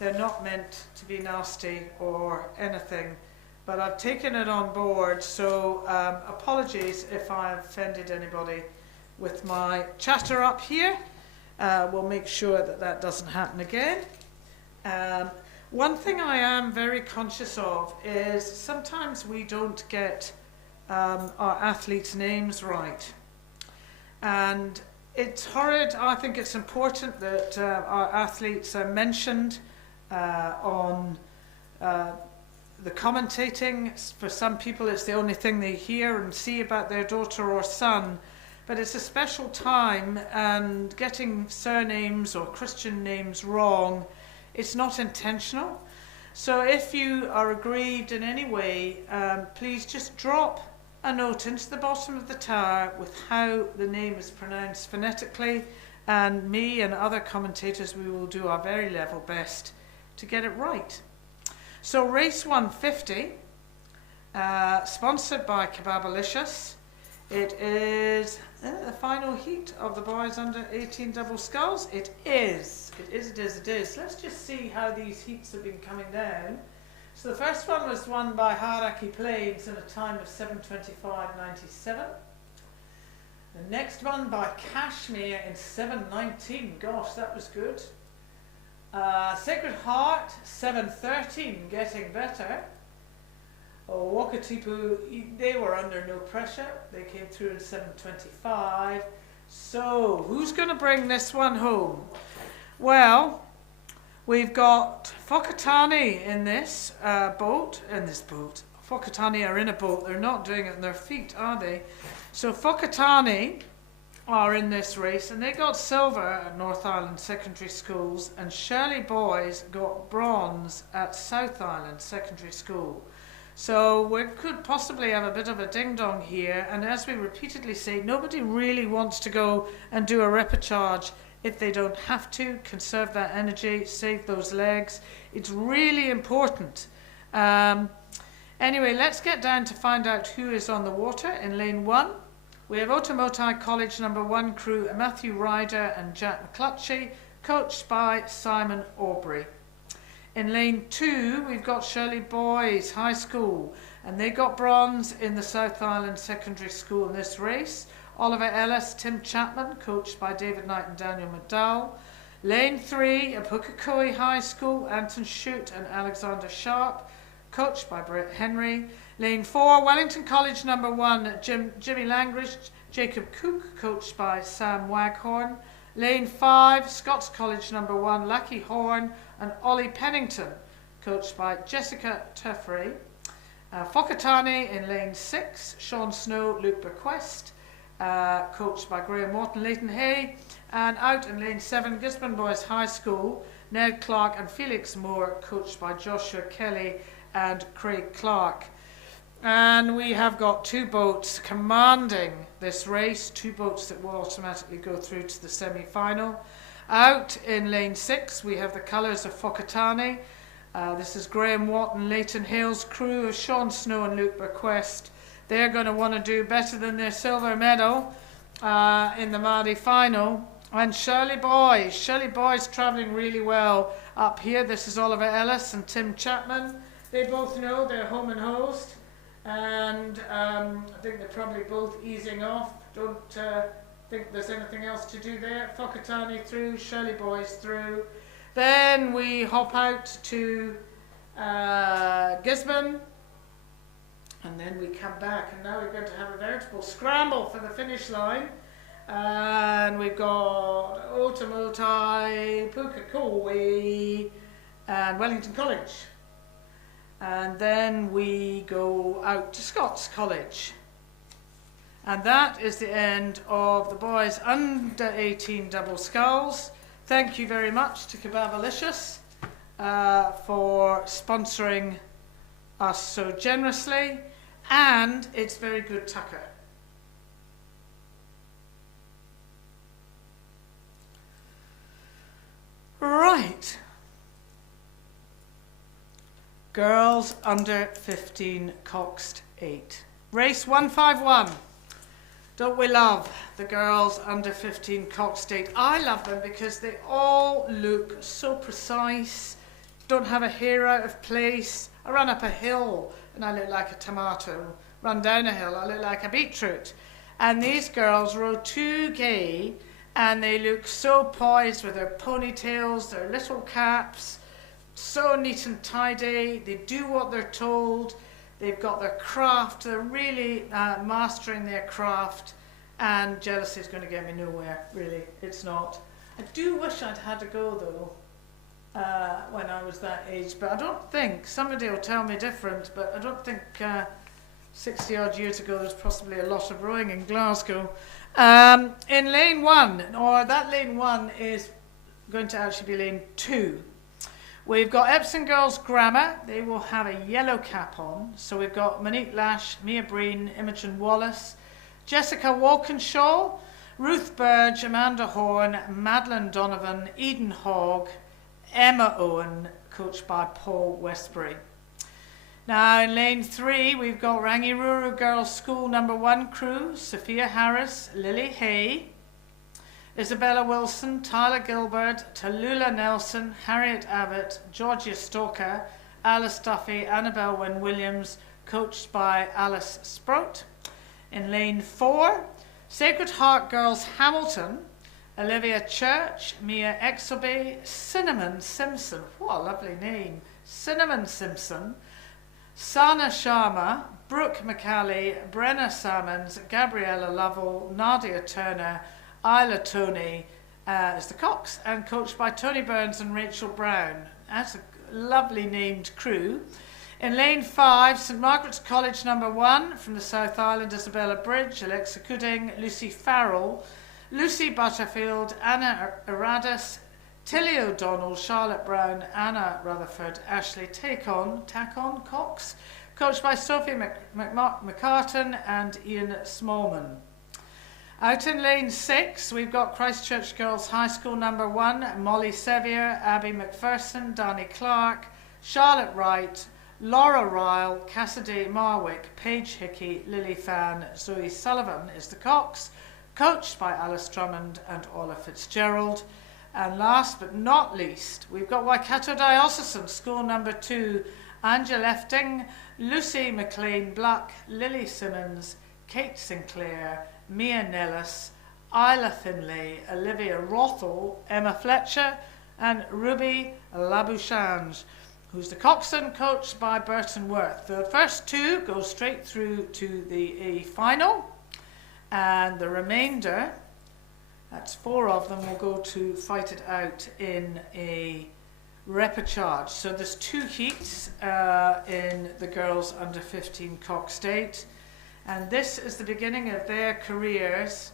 They're not meant to be nasty or anything, but I've taken it on board, so apologies if I offended anybody with my chatter up here. We'll make sure that that doesn't happen again. One thing I am very conscious of is sometimes we don't get our athletes' names right. And it's horrid. I think it's important that our athletes are mentioned on the commentating. For some people, it's the only thing they hear and see about their daughter or son. But it's a special time, and getting surnames or Christian names wrong, it's not intentional. So if you are aggrieved in any way, please just drop a note into the bottom of the tower with how the name is pronounced phonetically, and me and other commentators, we will do our very level best to get it right. So race 150, sponsored by Kebabalicious. It is the final heat of the boys under 18 double sculls. It is. Let's just see how these heats have been coming down. So the first one was won by Haraki Plains in a time of 7:25.97. The next one by Kashmir in 7:19. Gosh, that was good. Sacred Heart, 7:13, getting better. Wakatipu, they were under no pressure. They came through in 7:25. So, who's going to bring this one home? Well, we've got Whakatane in this boat. Whakatane are in a boat. They're not doing it on their feet, are they? So Whakatane are in this race, and they got silver at North Island Secondary Schools, and Shirley Boys got bronze at South Island Secondary School. So we could possibly have a bit of a ding-dong here, and as we repeatedly say, nobody really wants to go and do a repechage if they don't have to. Conserve that energy, save those legs. It's really important. Anyway, let's get down to find out who is on the water in lane 1. We have Otamotai College number 1 crew, Matthew Ryder and Jack McClutchy, coached by Simon Aubrey. In lane 2, we've got Shirley Boys High School, and they got bronze in the South Island Secondary School in this race. Oliver Ellis, Tim Chapman, coached by David Knight and Daniel McDowell. Lane 3, Apukakoi High School, Anton Shute and Alexander Sharp, coached by Brett Henry. Lane 4, Wellington College number 1, Jimmy Langridge, Jacob Cook, coached by Sam Waghorn. Lane 5, Scots College number 1, Lucky Horn and Ollie Pennington, coached by Jessica Turfrey. Whakatane in lane 6, Sean Snow, Luke Bequest. coached by Graham Watt and Leighton Hay. And out in lane 7, Gisborne Boys High School, Ned Clark and Felix Moore, coached by Joshua Kelly and Craig Clark. And we have got 2 boats commanding this race, 2 boats that will automatically go through to the semi-final. Out in lane 6, we have the colours of Whakatane. This is Graham Watt and Leighton Hale's crew of Sean Snow and Luke Bequest. They're going to want to do better than their silver medal in the Maadi final. And Shirley Boys travelling really well up here. This is Oliver Ellis and Tim Chapman. They both know they're home and host, and I think they're probably both easing off. Don't think there's anything else to do there. Whakatane through, Shirley Boys through. Then we hop out to Gisborne, and then we come back, and now we're going to have a veritable scramble for the finish line. And we've got Otamutai, Pukekohe and Wellington College. And then we go out to Scots College. And that is the end of the boys under 18 double sculls. Thank you very much to Kebabalicious for sponsoring us so generously, and it's very good tucker. Right. Girls under 15 coxed 8. Race 151. Don't we love the girls under 15 coxed 8? I love them because they all look so precise, don't have a hair out of place. I run up a hill and I look like a tomato. Run down a hill, I look like a beetroot. And these girls row 2 gay, and they look so poised with their ponytails, their little caps, so neat and tidy. They do what they're told. They've got their craft. They're really mastering their craft. And jealousy is going to get me nowhere, really. It's not. I do wish I'd had to go, though, when I was that age. But I don't think, somebody will tell me different, but I don't think 60 odd years ago there's possibly a lot of rowing in Glasgow. In lane 1, or that lane 1 is going to actually be lane 2. We've got Epsom Girls Grammar. They will have a yellow cap on. So we've got Monique Lash, Mia Breen, Imogen Wallace, Jessica Walkinshaw, Ruth Burge, Amanda Horn, Madeline Donovan, Eden Hogg, Emma Owen, coached by Paul Westbury. Now in lane 3, we've got Rangiruru Girls School number 1 crew, Sophia Harris, Lily Hay, Isabella Wilson, Tyler Gilbert, Tallulah Nelson, Harriet Abbott, Georgia Stalker, Alice Duffy, Annabelle Wynne-Williams, coached by Alice Sprout. In lane 4, Sacred Heart Girls Hamilton, Olivia Church, Mia Exobe, Cinnamon Simpson, what a lovely name, Cinnamon Simpson, Sana Sharma, Brooke McCalley, Brenna Salmons, Gabriella Lovell, Nadia Turner, Isla Tony is the cox, and coached by Tony Burns and Rachel Brown. That's a lovely named crew. In lane 5, St Margaret's College number 1 from the South Island, Isabella Bridge, Alexa Gooding, Lucy Farrell, Lucy Butterfield, Anna Aradis, Tilly O'Donnell, Charlotte Brown, Anna Rutherford, Ashley Tackon Cox, coached by Sophie McCartan and Ian Smallman. Out in lane 6, we've got Christchurch Girls High School number 1, Molly Sevier, Abby McPherson, Danny Clark, Charlotte Wright, Laura Ryle, Cassidy Marwick, Paige Hickey, Lily Fan, Zoe Sullivan is the cox, coached by Alice Drummond and Ola Fitzgerald. And last but not least, we've got Waikato Diocesan School number 2, Angela Lefting, Lucy McLean Black, Lily Simmons, Kate Sinclair, Mia Nellis, Isla Finlay, Olivia Rothel, Emma Fletcher, and Ruby Labouchange, who's the coxswain, coached by Burton Worth. The first 2 go straight through to the final, and the remainder, that's 4 of them, will go to fight it out in a repechage. So there's 2 heats in the girls under 15 coxed 8. And this is the beginning of their careers.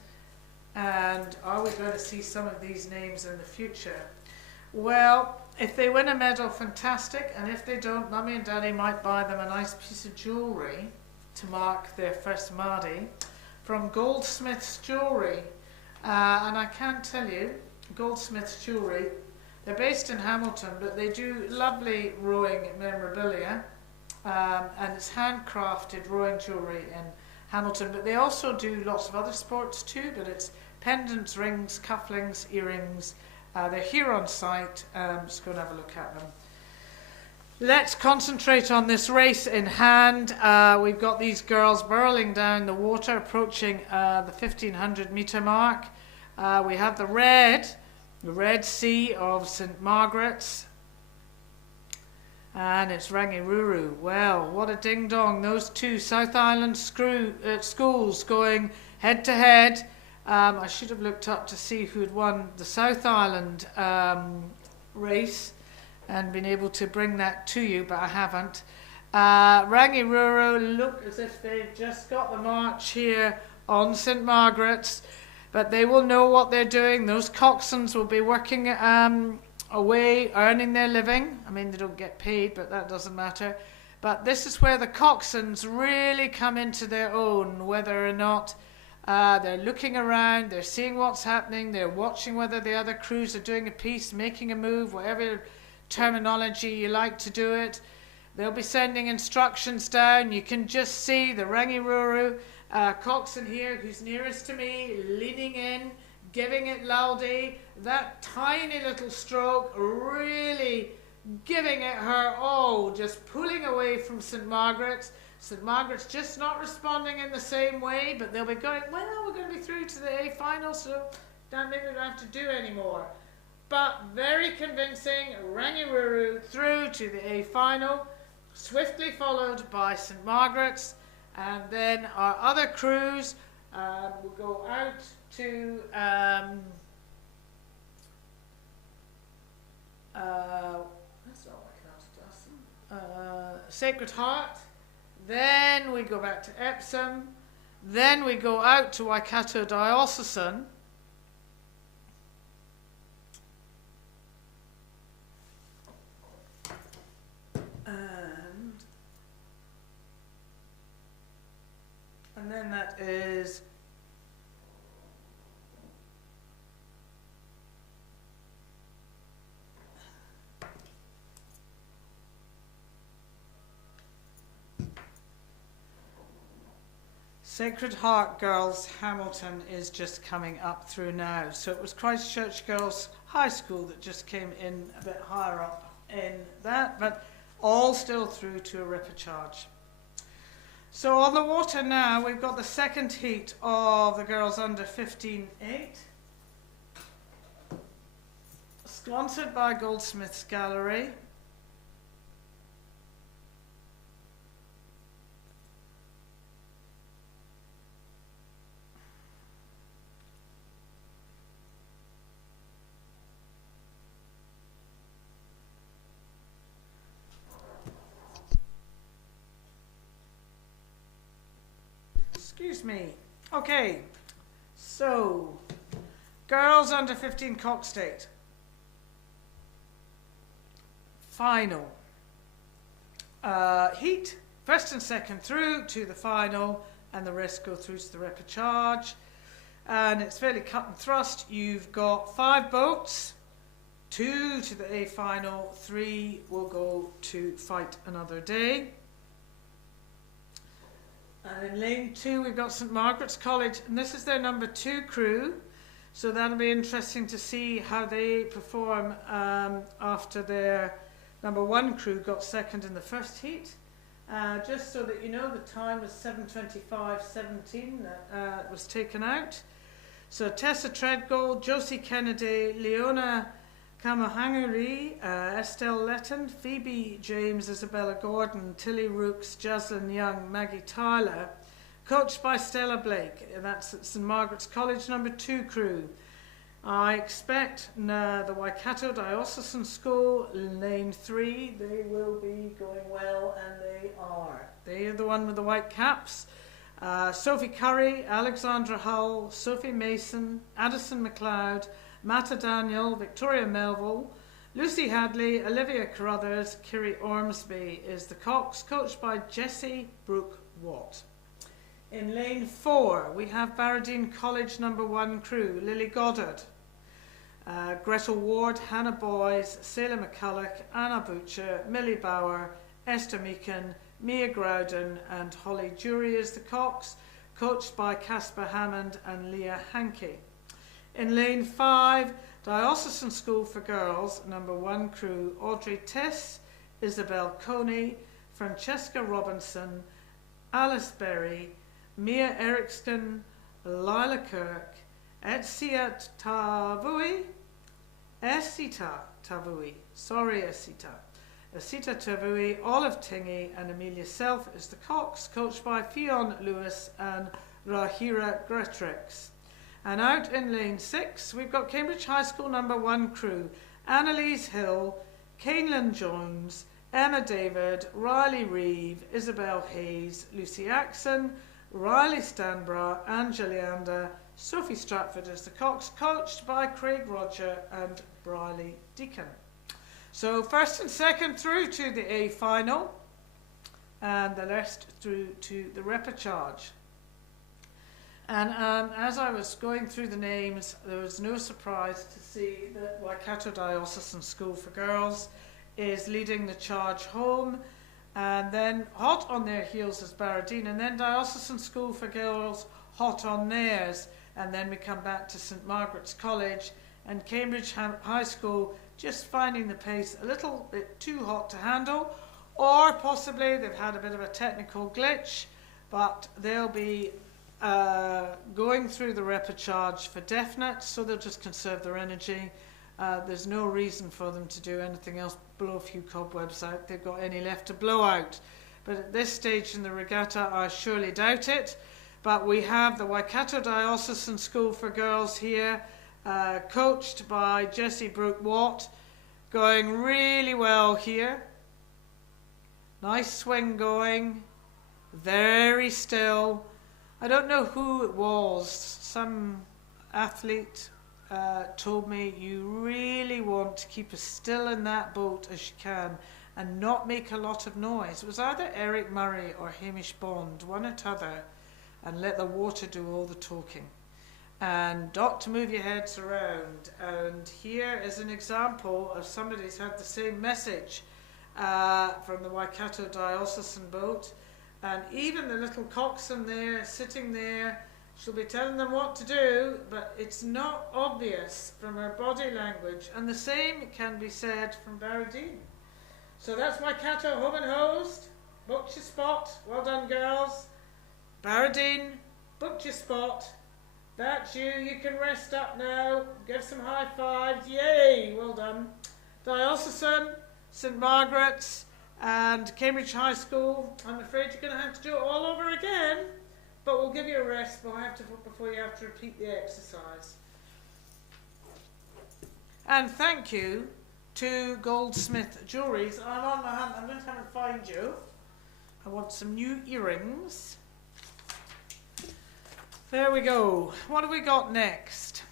And are we going to see some of these names in the future? Well, if they win a medal, fantastic. And if they don't, Mummy and Daddy might buy them a nice piece of jewellery to mark their first Maadi from Goldsmiths Jewellery. And I can't tell you, Goldsmiths Jewellery, they're based in Hamilton, but they do lovely rowing memorabilia. And it's handcrafted rowing jewellery in Hamilton, but they also do lots of other sports too, but it's pendants, rings, cufflinks, earrings. They're here on site, just go and have a look at them. Let's concentrate on this race in hand. We've got these girls burrowing down the water, approaching the 1500 metre mark. We have the Red Sea of St Margaret's, and it's Rangiruru. Well, what a ding-dong. Those two South Island schools going head-to-head. I should have looked up to see who had won the South Island race and been able to bring that to you, but I haven't. Rangiruru look as if they've just got the march here on St Margaret's, but they will know what they're doing. Those coxswains will be working away, earning their living. I mean, they don't get paid, but that doesn't matter. But this is where the coxswains really come into their own, whether or not they're looking around, they're seeing what's happening, they're watching whether the other crews are doing a piece, making a move, whatever terminology you like to do it. They'll be sending instructions down. You can just see the Rangiruru coxswain here, who's nearest to me, leaning in, giving it laldi, that tiny little stroke, really giving it her all, just pulling away from St Margaret's. St Margaret's just not responding in the same way, but they'll be going, well, we're going to be through to the A final, so maybe we don't have to do anymore. But very convincing, Rangiruru through to the A final, swiftly followed by St Margaret's, and then our other crews will go out to Sacred Heart. Then we go back to Epsom. Then we go out to Waikato Diocesan. And then that is Sacred Heart Girls Hamilton is just coming up through now. So it was Christchurch Girls High School that just came in a bit higher up in that, but all still through to a repechage. So on the water now, we've got the second heat of the girls under 15-8. Sponsored by Goldsmiths Gallery. Excuse me. Okay, so girls under 15 Cox State. Final. Heat, first and second through to the final, and the rest go through to the repechage. And it's fairly cut and thrust. You've got 5 boats, 2 to the A final, 3 will go to fight another day. And in lane 2 we've got St Margaret's College, and this is their number 2 crew, so that'll be interesting to see how they perform after their number 1 crew got second in the first heat. Just so that you know, the time was 7:25.17 that was taken out. So Tessa Treadgold, Josie Kennedy, Leona Kamahanguri, Estelle Letton, Phoebe James, Isabella Gordon, Tilly Rooks, Jaslyn Young, Maggie Tyler, coached by Stella Blake. That's at St Margaret's College number 2 crew. I expect the Waikato Diocesan School, lane 3, they will be going well, and they are. They are the one with the white caps. Sophie Curry, Alexandra Hull, Sophie Mason, Addison McLeod, Matta Daniel, Victoria Melville, Lucy Hadley, Olivia Carruthers, Kiri Ormsby is the Cox, coached by Jessie Brooke Watt. In lane 4, we have Barradine College number 1 crew, Lily Goddard, Gretel Ward, Hannah Boys, Selah McCulloch, Anna Butcher, Millie Bauer, Esther Meakin, Mia Growden and Holly Jury is the Cox, coached by Casper Hammond and Leah Hankey. In lane 5, Diocesan School for Girls, number 1 crew, Audrey Tess, Isabel Coney, Francesca Robinson, Alice Berry, Mia Eriksson, Lila Kirk, Esita Tavui, Esita Tavui, Olive Tingy and Amelia Self is the Cox, coached by Fionn Lewis and Rahira Gretrix. And out in lane 6, we've got Cambridge High School number 1 crew, Annalise Hill, Cainlan Jones, Emma David, Riley Reeve, Isabel Hayes, Lucy Axon, Riley Stanborough, Angela Leander, Sophie Stratford is the Cox, coached by Craig Roger and Briley Deacon. So first and second through to the A final, and the rest through to the repechage. And as I was going through the names, there was no surprise to see that Waikato Diocesan School for Girls is leading the charge home, and then hot on their heels is Barradine, and then Diocesan School for Girls hot on theirs, and then we come back to St Margaret's College and Cambridge High School just finding the pace a little bit too hot to handle, or possibly they've had a bit of a technical glitch, but they'll be going through the repechage for definite, so they'll just conserve their energy. There's no reason for them to do anything else, blow a few cobwebs out. They've got any left to blow out. But at this stage in the regatta, I surely doubt it. But we have the Waikato Diocesan School for Girls here, coached by Jessie Brooke Watt, going really well here. Nice swing going, very still. I don't know who it was. Some athlete told me you really want to keep as still in that boat as you can and not make a lot of noise. It was either Eric Murray or Hamish Bond, one or t'other, and let the water do all the talking. And not to move your heads around. And here is an example of somebody's had the same message from the Waikato Diocesan boat. And even the little coxswain there, sitting there, she'll be telling them what to do, but it's not obvious from her body language. And the same can be said from Barradine. So that's Waikato home and hosed. Booked your spot. Well done, girls. Barradine, booked your spot. That's you. You can rest up now. Give some high fives. Yay! Well done. Diocesan, St Margaret's, and Cambridge High School. I'm afraid you're going to have to do it all over again, but we'll give you a rest before you have to repeat the exercise. And thank you to Goldsmith Jewelleries. I'm on my hand. I'm going to have to find you. I want some new earrings. There we go. What have we got next?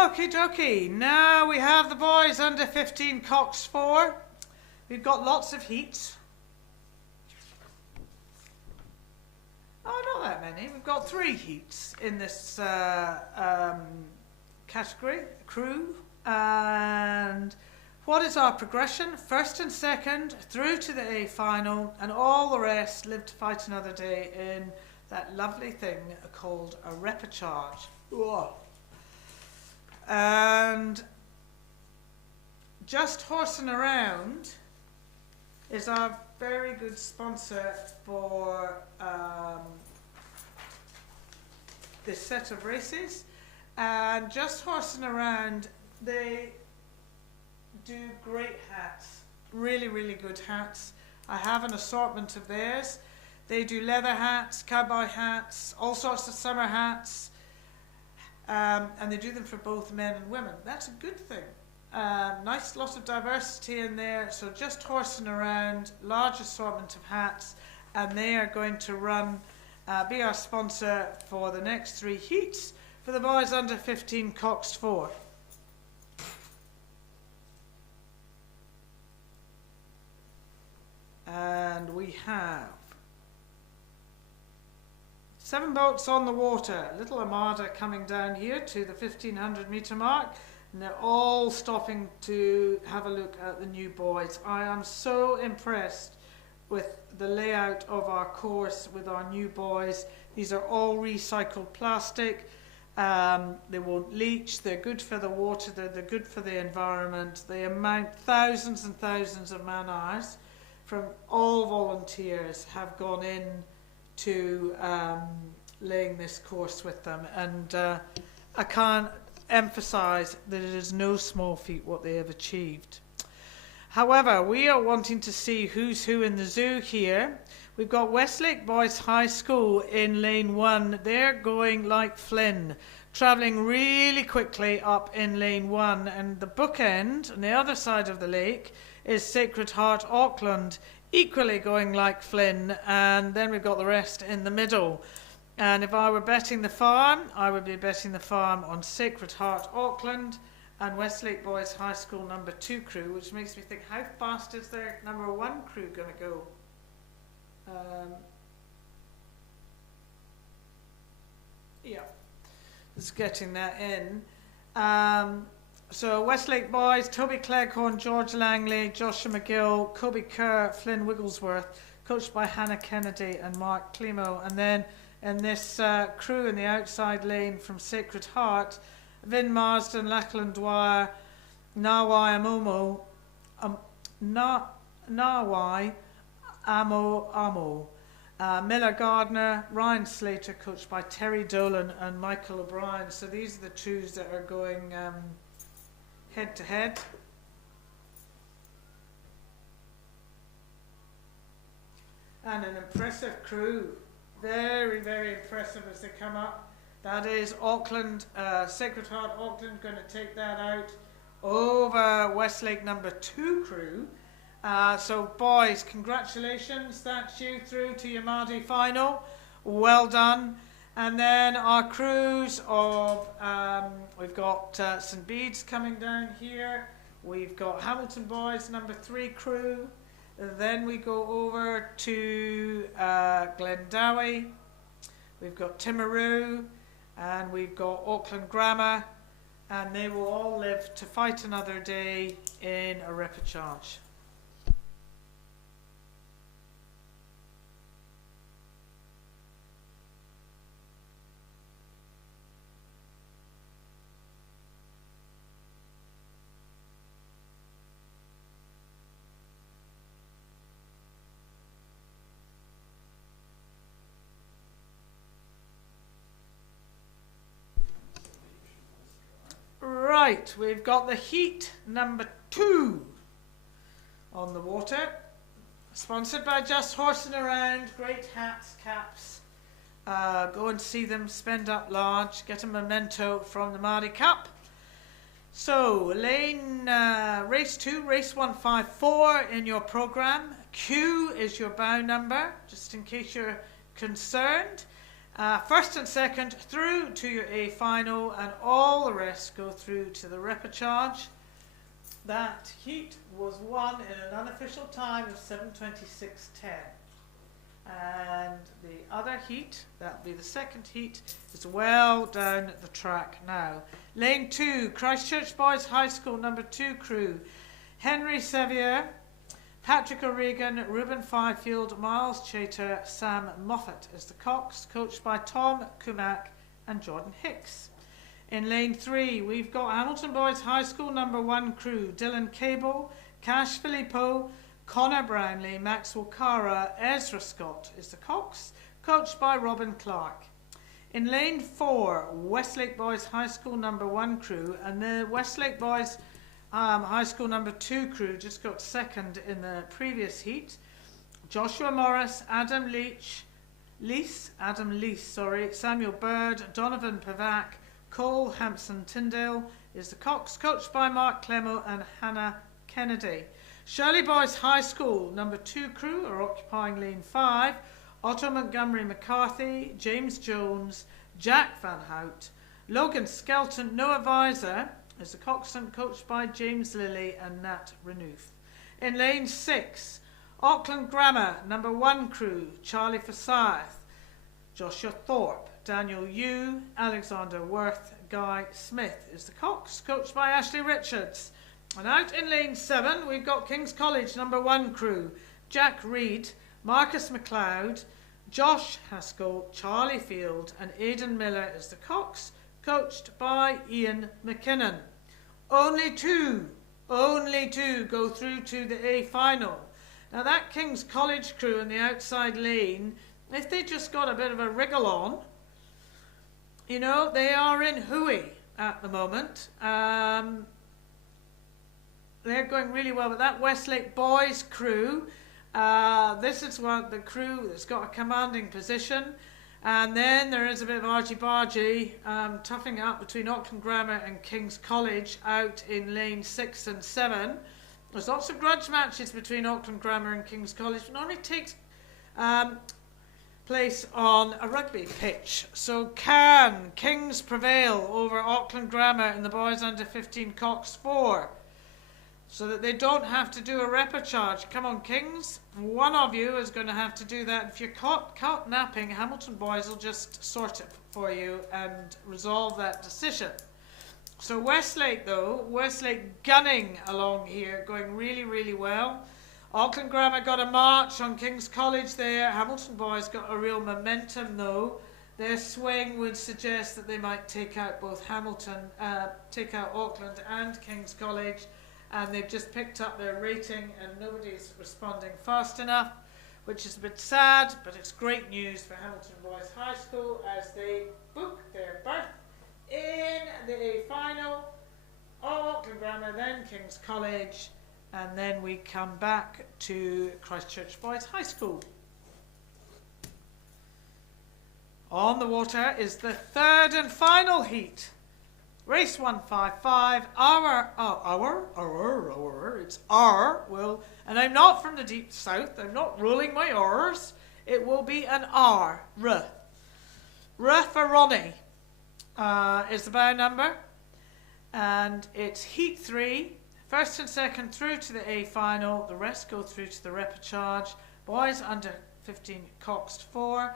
Okie dokie. Now we have the boys under 15 Cox 4. We've got lots of heats. Oh, not that many. We've got 3 heats in this category, crew. And what is our progression? First and second, through to the A final, and all the rest live to fight another day in that lovely thing called a repechage. Whoa. And Just Horsing Around is our very good sponsor for this set of races. And Just Horsing Around, they do great hats, really, really good hats. I have an assortment of theirs. They do leather hats, cowboy hats, all sorts of summer hats, and they do them for both men and women. That's a good thing. Nice lot of diversity in there. So Just Horsing Around, large assortment of hats, and they are going to run, be our sponsor for the next 3 heats for the boys under 15 Coxed 4. And we have 7 boats on the water. Little Armada coming down here to the 1500 metre mark, and they're all stopping to have a look at the new boys. I am so impressed with the layout of our course with our new boys. These are all recycled plastic. They won't leach. They're good for the water. They're good for the environment. They amount thousands and thousands of man hours from all volunteers have gone in to laying this course with them, and I can't emphasize that it is no small feat what they have achieved. However, we are wanting to see who's who in the zoo here. We've got Westlake Boys High School in lane 1. They're going like Flynn, travelling really quickly up in lane 1, and the bookend on the other side of the lake is Sacred Heart Auckland, equally going like Flynn, and then we've got the rest in the middle. And if I were betting the farm, I would be betting the farm on Sacred Heart Auckland and Westlake Boys High School number 2 crew, which makes me think, how fast is their number 1 crew going to go? Yeah, just getting that in. So Westlake Boys, Toby Cleghorn, George Langley, Joshua McGill, Kobe Kerr, Flynn Wigglesworth, coached by Hannah Kennedy and Mark Climo. And then in this crew in the outside lane from Sacred Heart, Vin Marsden, Lachlan Dwyer, Nawai Amomo, Nawai Amo, Miller Gardner, Ryan Slater, coached by Terry Dolan and Michael O'Brien. So these are the twos that are going head to head. And an impressive crew, very, very impressive as they come up. That is Auckland, Sacred Heart Auckland, going to take that out over Westlake number 2 crew. So boys, congratulations, that's you through to your Maadi final. Well done. And then our crews of, we've got St Bede's coming down here. We've got Hamilton Boys number 3 crew. Then we go over to Glendowie. We've got Timaru, and we've got Auckland Grammar, and they will all live to fight another day in a repechage. Right, we've got the heat number 2 on the water, sponsored by Just Horsing Around. Great hats, caps. Go and see them, spend up large, get a memento from the Maadi Cup. So, lane race 2, race 154 in your programme. Q is your bow number, just in case you're concerned. First and second through to your A final, and all the rest go through to the repechage. That heat was won in an unofficial time of 7:26.10. And the other heat, that'll be the second heat, is well down the track now. Lane 2, Christchurch Boys High School number 2 crew. Henry Sevier, Patrick O'Regan, Ruben Fifield, Miles Chater, Sam Moffat is the cocks, coached by Tom Kumak and Jordan Hicks. In lane 3, we've got Hamilton Boys High School number 1 crew. Dylan Cable, Cash Filippo, Connor Brownlee, Maxwell Cara, Ezra Scott is the cocks, coached by Robin Clark. In lane 4, Westlake Boys High School number 1 crew, and the Westlake Boys High School number 2 crew just got second in the previous heat. Joshua Morris, Adam Lease, Samuel Bird, Donovan Pavak, Cole Hampson Tyndale is the cocks, coached by Mark Clemo and Hannah Kennedy. Shirley Boys High School number 2 crew are occupying lane 5. Otto Montgomery McCarthy, James Jones, Jack Van Hout, Logan Skelton, Noah Visor is the coxswain, coached by James Lilly and Nat Renouf. In lane 6, Auckland Grammar number 1 crew, Charlie Forsyth, Joshua Thorpe, Daniel Yu, Alexander Worth, Guy Smith is the cocks, coached by Ashley Richards. And out in lane 7, we've got King's College number 1 crew, Jack Reed, Marcus McLeod, Josh Haskell, Charlie Field and Aidan Miller is the cocks, coached by Ian McKinnon. Only two go through to the A final. Now that King's College crew in the outside lane, if they just got a bit of a wriggle on, you know, they are in hooey at the moment. They're going really well, but that Westlake Boys crew, this is the crew that's got a commanding position. And then there is a bit of argy-bargy, toughing out between Auckland Grammar and King's College out in lane 6 and 7. There's lots of grudge matches between Auckland Grammar and King's College. It normally takes place on a rugby pitch. So can Kings prevail over Auckland Grammar in the boys under 15 Cox 4? So that they don't have to do a repechage. Come on, Kings. One of you is going to have to do that. If you're caught napping, Hamilton Boys will just sort it for you and resolve that decision. So Westlake, though, Westlake gunning along here, going really, really well. Auckland Grammar got a march on King's College there. Hamilton Boys got a real momentum, though. Their swing would suggest that they might take out both take out Auckland and King's College. And they've just picked up their rating and nobody's responding fast enough, which is a bit sad, but it's great news for Hamilton Boys High School as they book their berth in the A final. Auckland Grammar, then King's College, and then we come back to Christchurch Boys High School. On the water is the third and final heat. Race 155, it's R, well, and I'm not from the deep south, I'm not rolling my R's, it will be an R, R. R for Ronnie is the bow number, and it's heat 3, first and second through to the A final, the rest go through to the repechage, boys under 15 Coxed 4,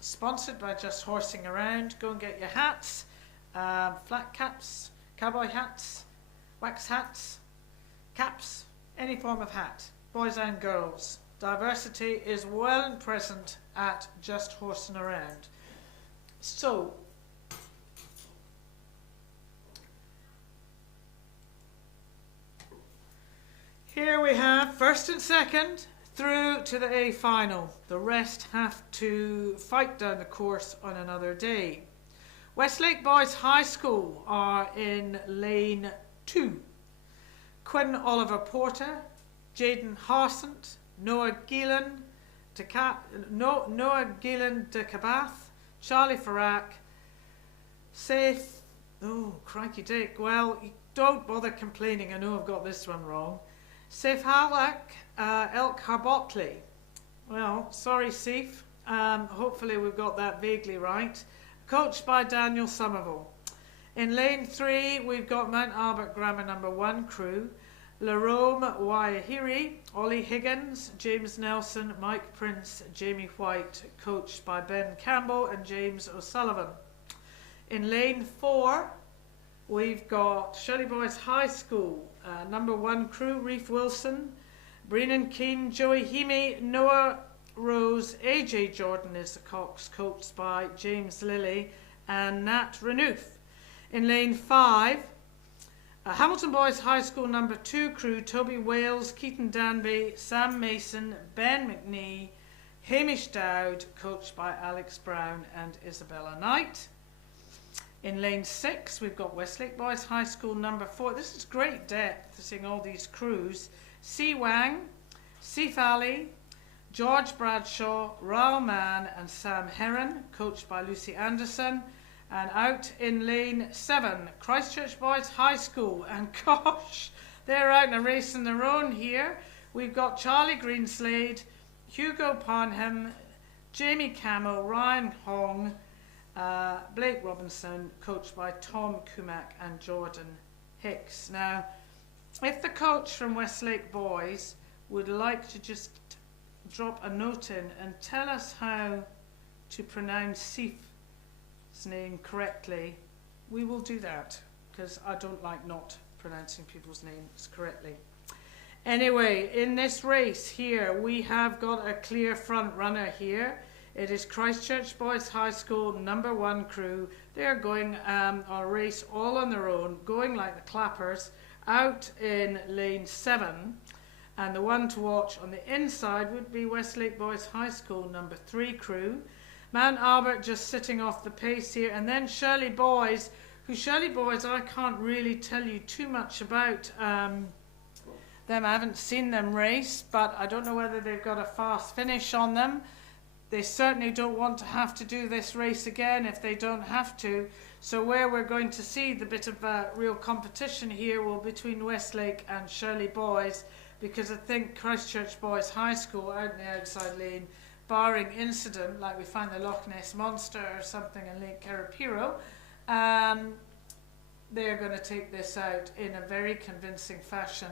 sponsored by Just Horsing Around. Go and get your hats. Flat caps, cowboy hats, wax hats, caps, any form of hat, boys and girls. Diversity is well and present at Just Horsing Around. So, here we have first and second through to the A final. The rest have to fight down the course on another day. Westlake Boys High School are in lane 2. Quinn Oliver Porter, Jaden Harsant, Noah Gielan de Cabath, Charlie Farrak, Safe, oh crikey dick, well don't bother complaining, I know I've got this one wrong. Safe Halak, Elk Harbotley, well sorry Safe, hopefully we've got that vaguely right. Coached by Daniel Somerville. In lane 3, we've got Mount Albert Grammar number 1 crew. Larome Waihiri, Ollie Higgins, James Nelson, Mike Prince, Jamie White, coached by Ben Campbell and James O'Sullivan. In lane 4, we've got Shirley Boys High School, number 1 crew, Reef Wilson, Brennan Keane, Joey Heme, Noah Rose, AJ Jordan is the Cox, coached by James Lilly and Nat Renouf. In lane 5, Hamilton Boys High School number 2 crew, Toby Wales, Keaton Danby, Sam Mason, Ben McNee, Hamish Dowd, coached by Alex Brown and Isabella Knight. In lane 6, we've got Westlake Boys High School number 4. This is great depth, seeing all these crews. C. Wang, C. Fally, George Bradshaw, Raoul Mann and Sam Heron, coached by Lucy Anderson. And out in lane 7, Christchurch Boys High School. And gosh, they're out in a race on their own here. We've got Charlie Greenslade, Hugo Parnham, Jamie Camel, Ryan Hong, Blake Robinson, coached by Tom Kumak and Jordan Hicks. Now, if the coach from Westlake Boys would like to just drop a note in and tell us how to pronounce Sif's name correctly, we will do that, because I don't like not pronouncing people's names correctly. Anyway, in this race here, we have got a clear front runner here. It is Christchurch Boys High School number 1 crew. They're going a race all on their own, going like the clappers, out in lane 7. And the one to watch on the inside would be Westlake Boys High School number 3 crew. Mount Albert just sitting off the pace here. And then Shirley Boys, who Shirley Boys I can't really tell you too much about them. I haven't seen them race, but I don't know whether they've got a fast finish on them. They certainly don't want to have to do this race again if they don't have to. So where we're going to see the bit of real competition here will be between Westlake and Shirley Boys, because I think Christchurch Boys High School out in the outside lane, barring incident like we find the Loch Ness Monster or something in Lake Karapiro, they're going to take this out in a very convincing fashion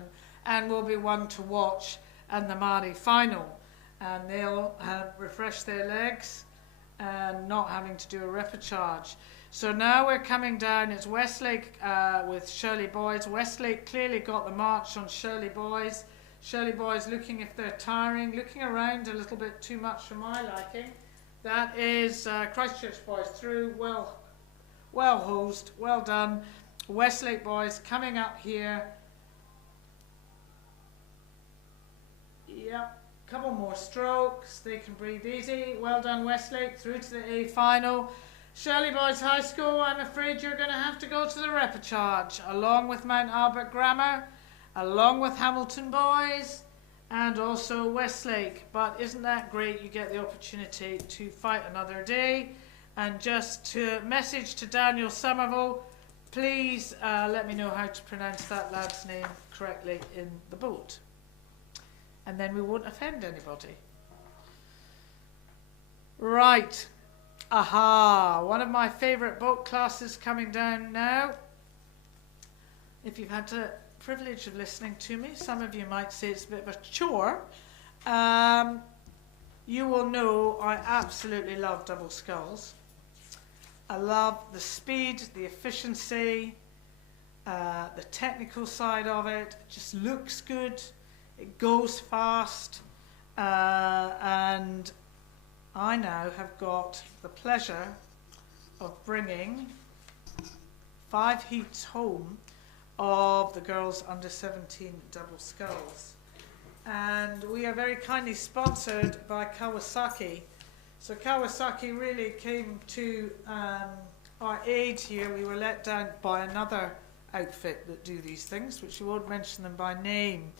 and will be one to watch in the Maadi final. And they'll refresh their legs and not having to do a repechage. So now we're coming down. It's Westlake with Shirley Boys. Westlake clearly got the march on Shirley Boys. Shirley Boys looking if they're tiring, looking around a little bit too much for my liking. That is Christchurch Boys through, well hosed, well done. Westlake Boys coming up here. Yep. Couple more strokes, they can breathe easy. Well done Westlake, through to the A final. Shirley Boys High School, I'm afraid you're going to have to go to the repechage, along with Mount Albert Grammar, along with Hamilton Boys, and also Westlake. But isn't that great? You get the opportunity to fight another day. And just to message to Daniel Somerville, please let me know how to pronounce that lad's name correctly in the boat. And then we won't offend anybody. Right. Aha. One of my favourite boat classes coming down now. If you've had the privilege of listening to me, some of you might say it's a bit of a chore. You will know I absolutely love double sculls. I love the speed, the efficiency, the technical side of it. It just looks good. It goes fast, and I now have got the pleasure of bringing 5 heats home of the girls under 17 double sculls. And we are very kindly sponsored by Kawasaki. So Kawasaki really came to our aid here. We were let down by another outfit that do these things, which we won't mention them by name.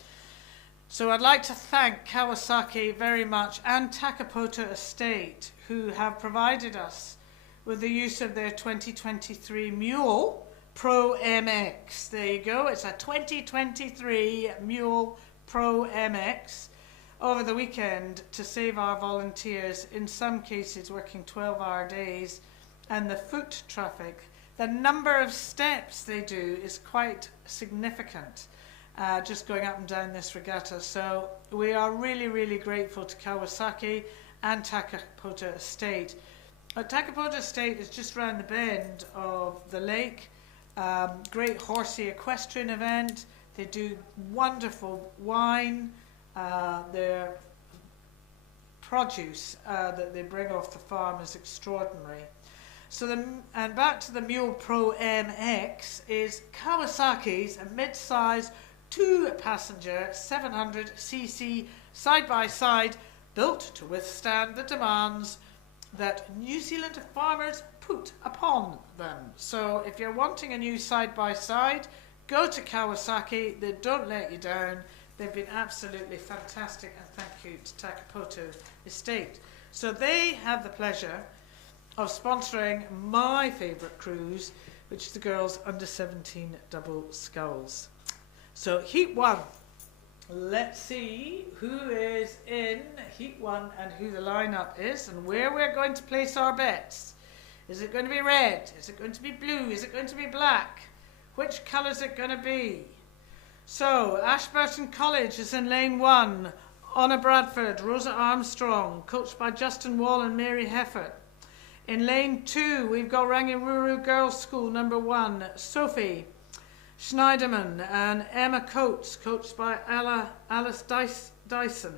So I'd like to thank Kawasaki very much, and Takapoto Estate, who have provided us with the use of their 2023 Mule Pro MX. There you go, it's a 2023 Mule Pro MX. over the weekend to save our volunteers, in some cases working 12-hour days, and the foot traffic. The number of steps they do is quite significant, just going up and down this regatta. So we are really, really grateful to Kawasaki and Takapota Estate. Takapota Estate is just round the bend of the lake. Great horsey equestrian event. They do wonderful wine. Their produce that they bring off the farm is extraordinary. So and back to the Mule Pro MX is Kawasaki's a mid-size 2-passenger 700cc side-by-side built to withstand the demands that New Zealand farmers put upon them. So if you're wanting a new side-by-side, go to Kawasaki. They don't let you down. They've been absolutely fantastic, and thank you to Takapoto Estate. So they have the pleasure of sponsoring my favourite cruise, which is the girls under 17 double sculls. So Heat 1, let's see who is in Heat 1 and who the lineup is and where we're going to place our bets. Is it going to be red? Is it going to be blue? Is it going to be black? Which colour is it going to be? So Ashburton College is in lane 1. Honor Bradford, Rosa Armstrong, coached by Justin Wall and Mary Heffert. In lane 2, we've got Rangiruru Girls' School number 1, Sophie Schneiderman and Emma Coates, coached by Alice Dyson.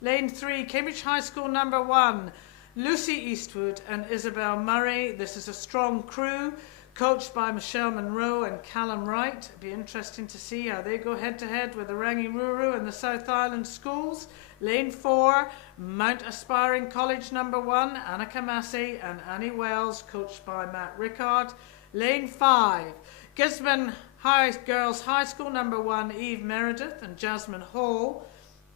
Lane 3, Cambridge High School number 1, Lucy Eastwood and Isabel Murray. This is a strong crew, coached by Michelle Monroe and Callum Wright. It'd be interesting to see how they go head-to-head with the Rangiruru and the South Island schools. Lane 4, Mount Aspiring College number 1, Annika Massey and Annie Wells, coached by Matt Rickard. Lane 5, Gisborne Girls High School number 1, Eve Meredith and Jasmine Hall,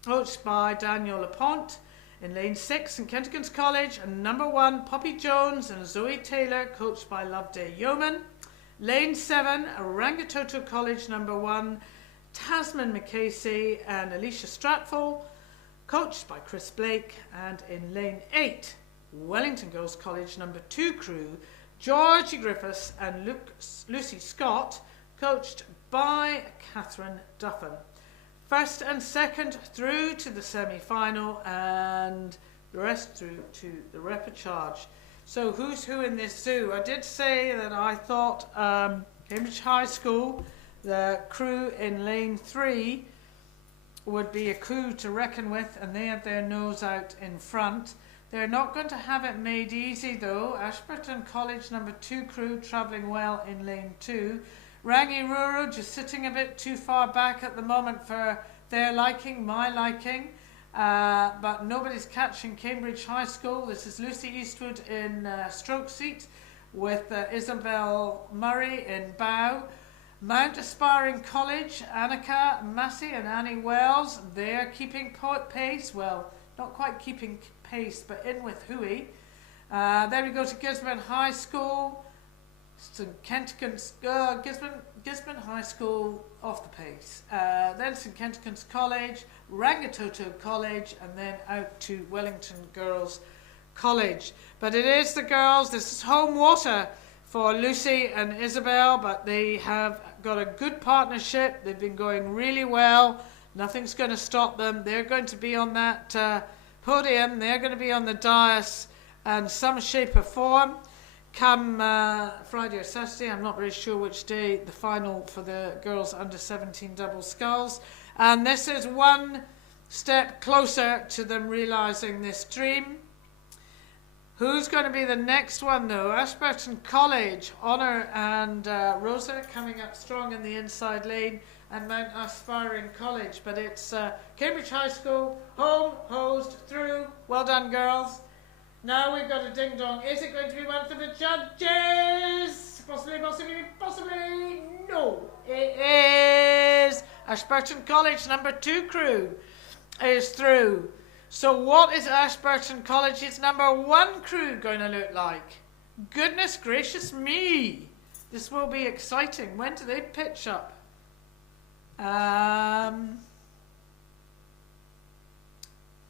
coached by Daniel Laponte. In lane 6, St Kentigern's College and number 1, Poppy Jones and Zoe Taylor, coached by Loveday Yeoman. Lane 7, Rangitoto College number 1, Tasman McCasey and Alicia Stratfall, coached by Chris Blake. And in lane 8, Wellington Girls College number 2 crew, Georgie Griffiths and Lucy Scott, coached by Catherine Duffin. First and second through to the semi-final and the rest through to the repechage. So who's who in this zoo? I did say that I thought Cambridge High School, the crew in lane 3, would be a crew to reckon with, and they have their nose out in front. They're not going to have it made easy though. Ashburton College number 2 crew travelling well in lane 2. Rangiruru just sitting a bit too far back at the moment for their liking, my liking. But nobody's catching Cambridge High School. This is Lucy Eastwood in stroke seat with Isabel Murray in bow. Mount Aspiring College, Annika Massey and Annie Wells, they're keeping pace. Well, not quite keeping pace, but in with Hui. Then we go to Gisborne High School. St Kentigern's Gisborne High School off the pace. Then St Kentigern's College, Rangitoto College, and then out to Wellington Girls College. But it is the girls. This is home water for Lucy and Isabel, but they have got a good partnership. They've been going really well. Nothing's going to stop them. They're going to be on that podium. They're going to be on the dais in some shape or form. Come Friday or Saturday, I'm not really sure which day, the final for the girls under 17 double sculls. And this is one step closer to them realising this dream. Who's going to be the next one though? Ashburton College, Honor and Rosa coming up strong in the inside lane, and Mount Aspiring College. But it's Cambridge High School, home, hosed, through. Well done, girls. Now we've got a ding-dong. Is it going to be one for the judges? Possibly, possibly, possibly. No. It is Ashburton College number 2 crew is through. So what is Ashburton College's number 1 crew going to look like? Goodness gracious me. This will be exciting. When do they pitch up?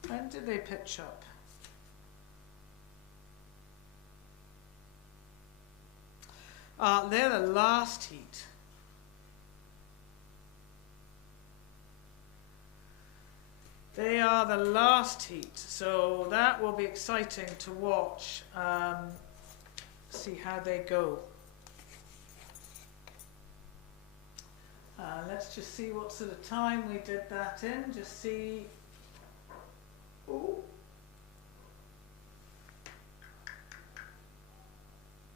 When did they pitch up? They're the last heat. They are the last heat, so that will be exciting to watch. See how they go. Let's just see what sort of time we did that in. Just see. Ooh.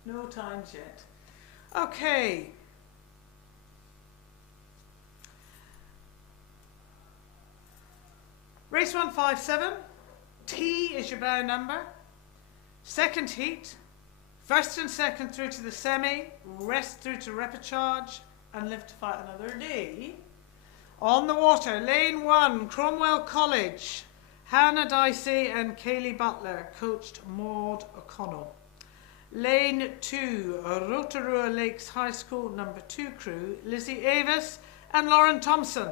No times yet. Okay. Race 157. T is your bow number. Second heat. First and second through to the semi. Rest through to repechage. And live to fight another day. On the water, lane 1, Cromwell College, Hannah Dicey and Kaylee Butler, coached Maud O'Connell. Lane 2, Rotorua Lakes High School number 2 crew, Lizzie Avis and Lauren Thompson,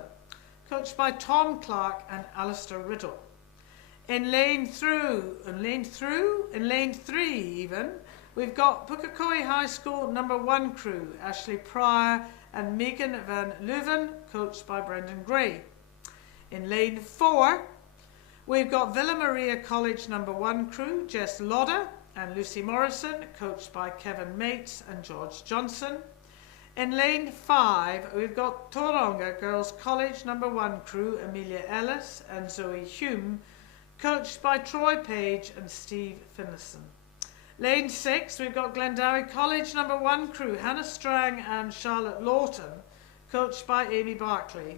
coached by Tom Clark and Alistair Riddle. In lane 3 even, we've got Pukekohe High School number 1 crew, Ashley Pryor and Megan Van Leuven, coached by Brendan Gray. In lane 4, we've got Villa Maria College number 1 crew, Jess Lodder and Lucy Morrison, coached by Kevin Mates and George Johnson. In lane 5, we've got Tauranga Girls College number 1 crew, Amelia Ellis and Zoe Hume, coached by Troy Page and Steve Finlayson. Lane 6, we've got Glendowie College number 1 crew, Hannah Strang and Charlotte Lawton, coached by Amy Barclay.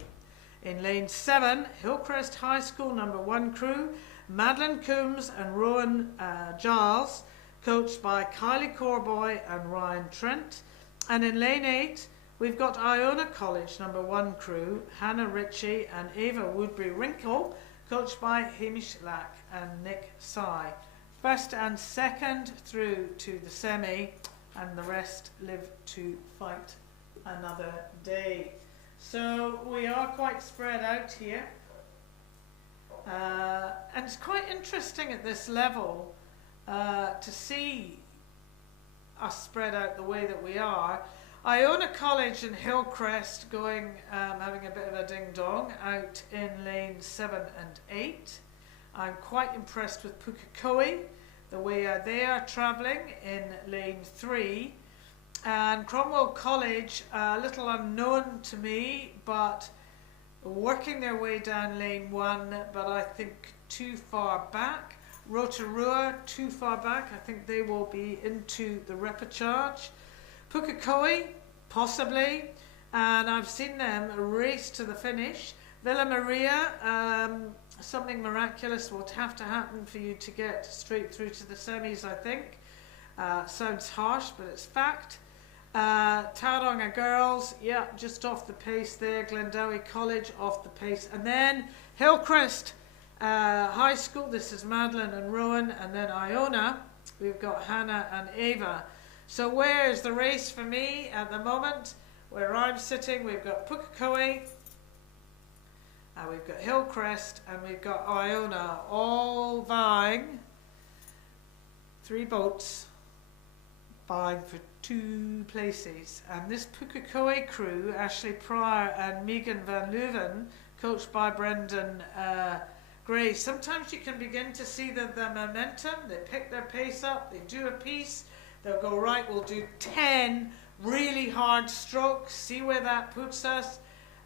In lane 7, Hillcrest High School number 1 crew, Madeline Coombs and Rowan Giles, coached by Kylie Corboy and Ryan Trent. And in lane 8, we've got Iona College number 1 crew, Hannah Ritchie and Ava Woodbury-Wrinkle, coached by Hamish Lack and Nick Sy. First and second through to the semi, and the rest live to fight another day. So we are quite spread out here. And it's quite interesting at this level to see us spread out the way that we are. Iona College and Hillcrest going, having a bit of a ding-dong out in lanes 7 and 8. I'm quite impressed with Pukekohe, the way they are travelling in lane 3. And Cromwell College, a little unknown to me, but working their way down lane 1, but I think too far back. Rotorua, too far back. I think they will be into the repechage. Pukekohe, possibly. And I've seen them race to the finish. Villa Maria, something miraculous will have to happen for you to get straight through to the semis, I think. Sounds harsh, but it's fact. Tauranga Girls, yeah, just off the pace there. Glendowie College off the pace. And then Hillcrest High School, this is Madeline and Rowan. And then Iona, we've got Hannah and Ava. So where's the race for me at the moment? Where I'm sitting, we've got Pukekohe, we've got Hillcrest, and we've got Iona, all vying, 3 boats, vying for 2 places. And this Pukekohe crew, Ashley Pryor and Megan Van Leuven, coached by Brendan Gray, sometimes you can begin to see the momentum. They pick their pace up, they do a piece, they'll go, right, we'll do 10 really hard strokes, see where that puts us.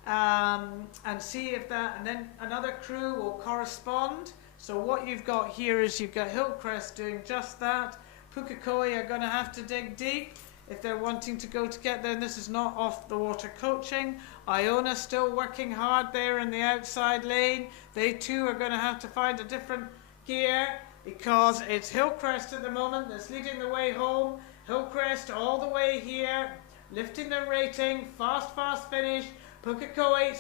And see if that, and then another crew will correspond. So what you've got here is you've got Hillcrest doing just that. Pukekohe are going to have to dig deep if they're wanting to go to get there. And this is not off the water coaching. Iona still working hard there in the outside lane. They too are going to have to find a different gear, because it's Hillcrest at the moment that's leading the way home. Hillcrest all the way here, lifting their rating, fast finish. Pukekohe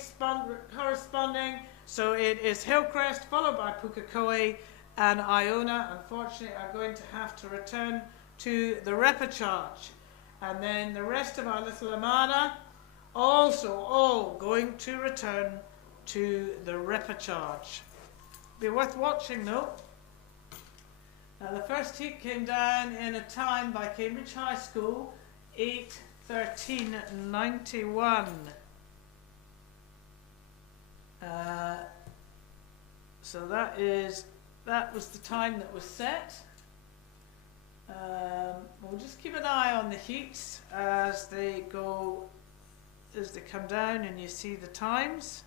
corresponding, so it is Hillcrest followed by Pukekohe, and Iona unfortunately are going to have to return to the repechage. And then the rest of our little Armada also all going to return to the repechage. Be worth watching though. The first heat came down in a time by Cambridge High School, 8:13.91. So that was the time that was set. We'll just keep an eye on the heats as they come down and you see the times.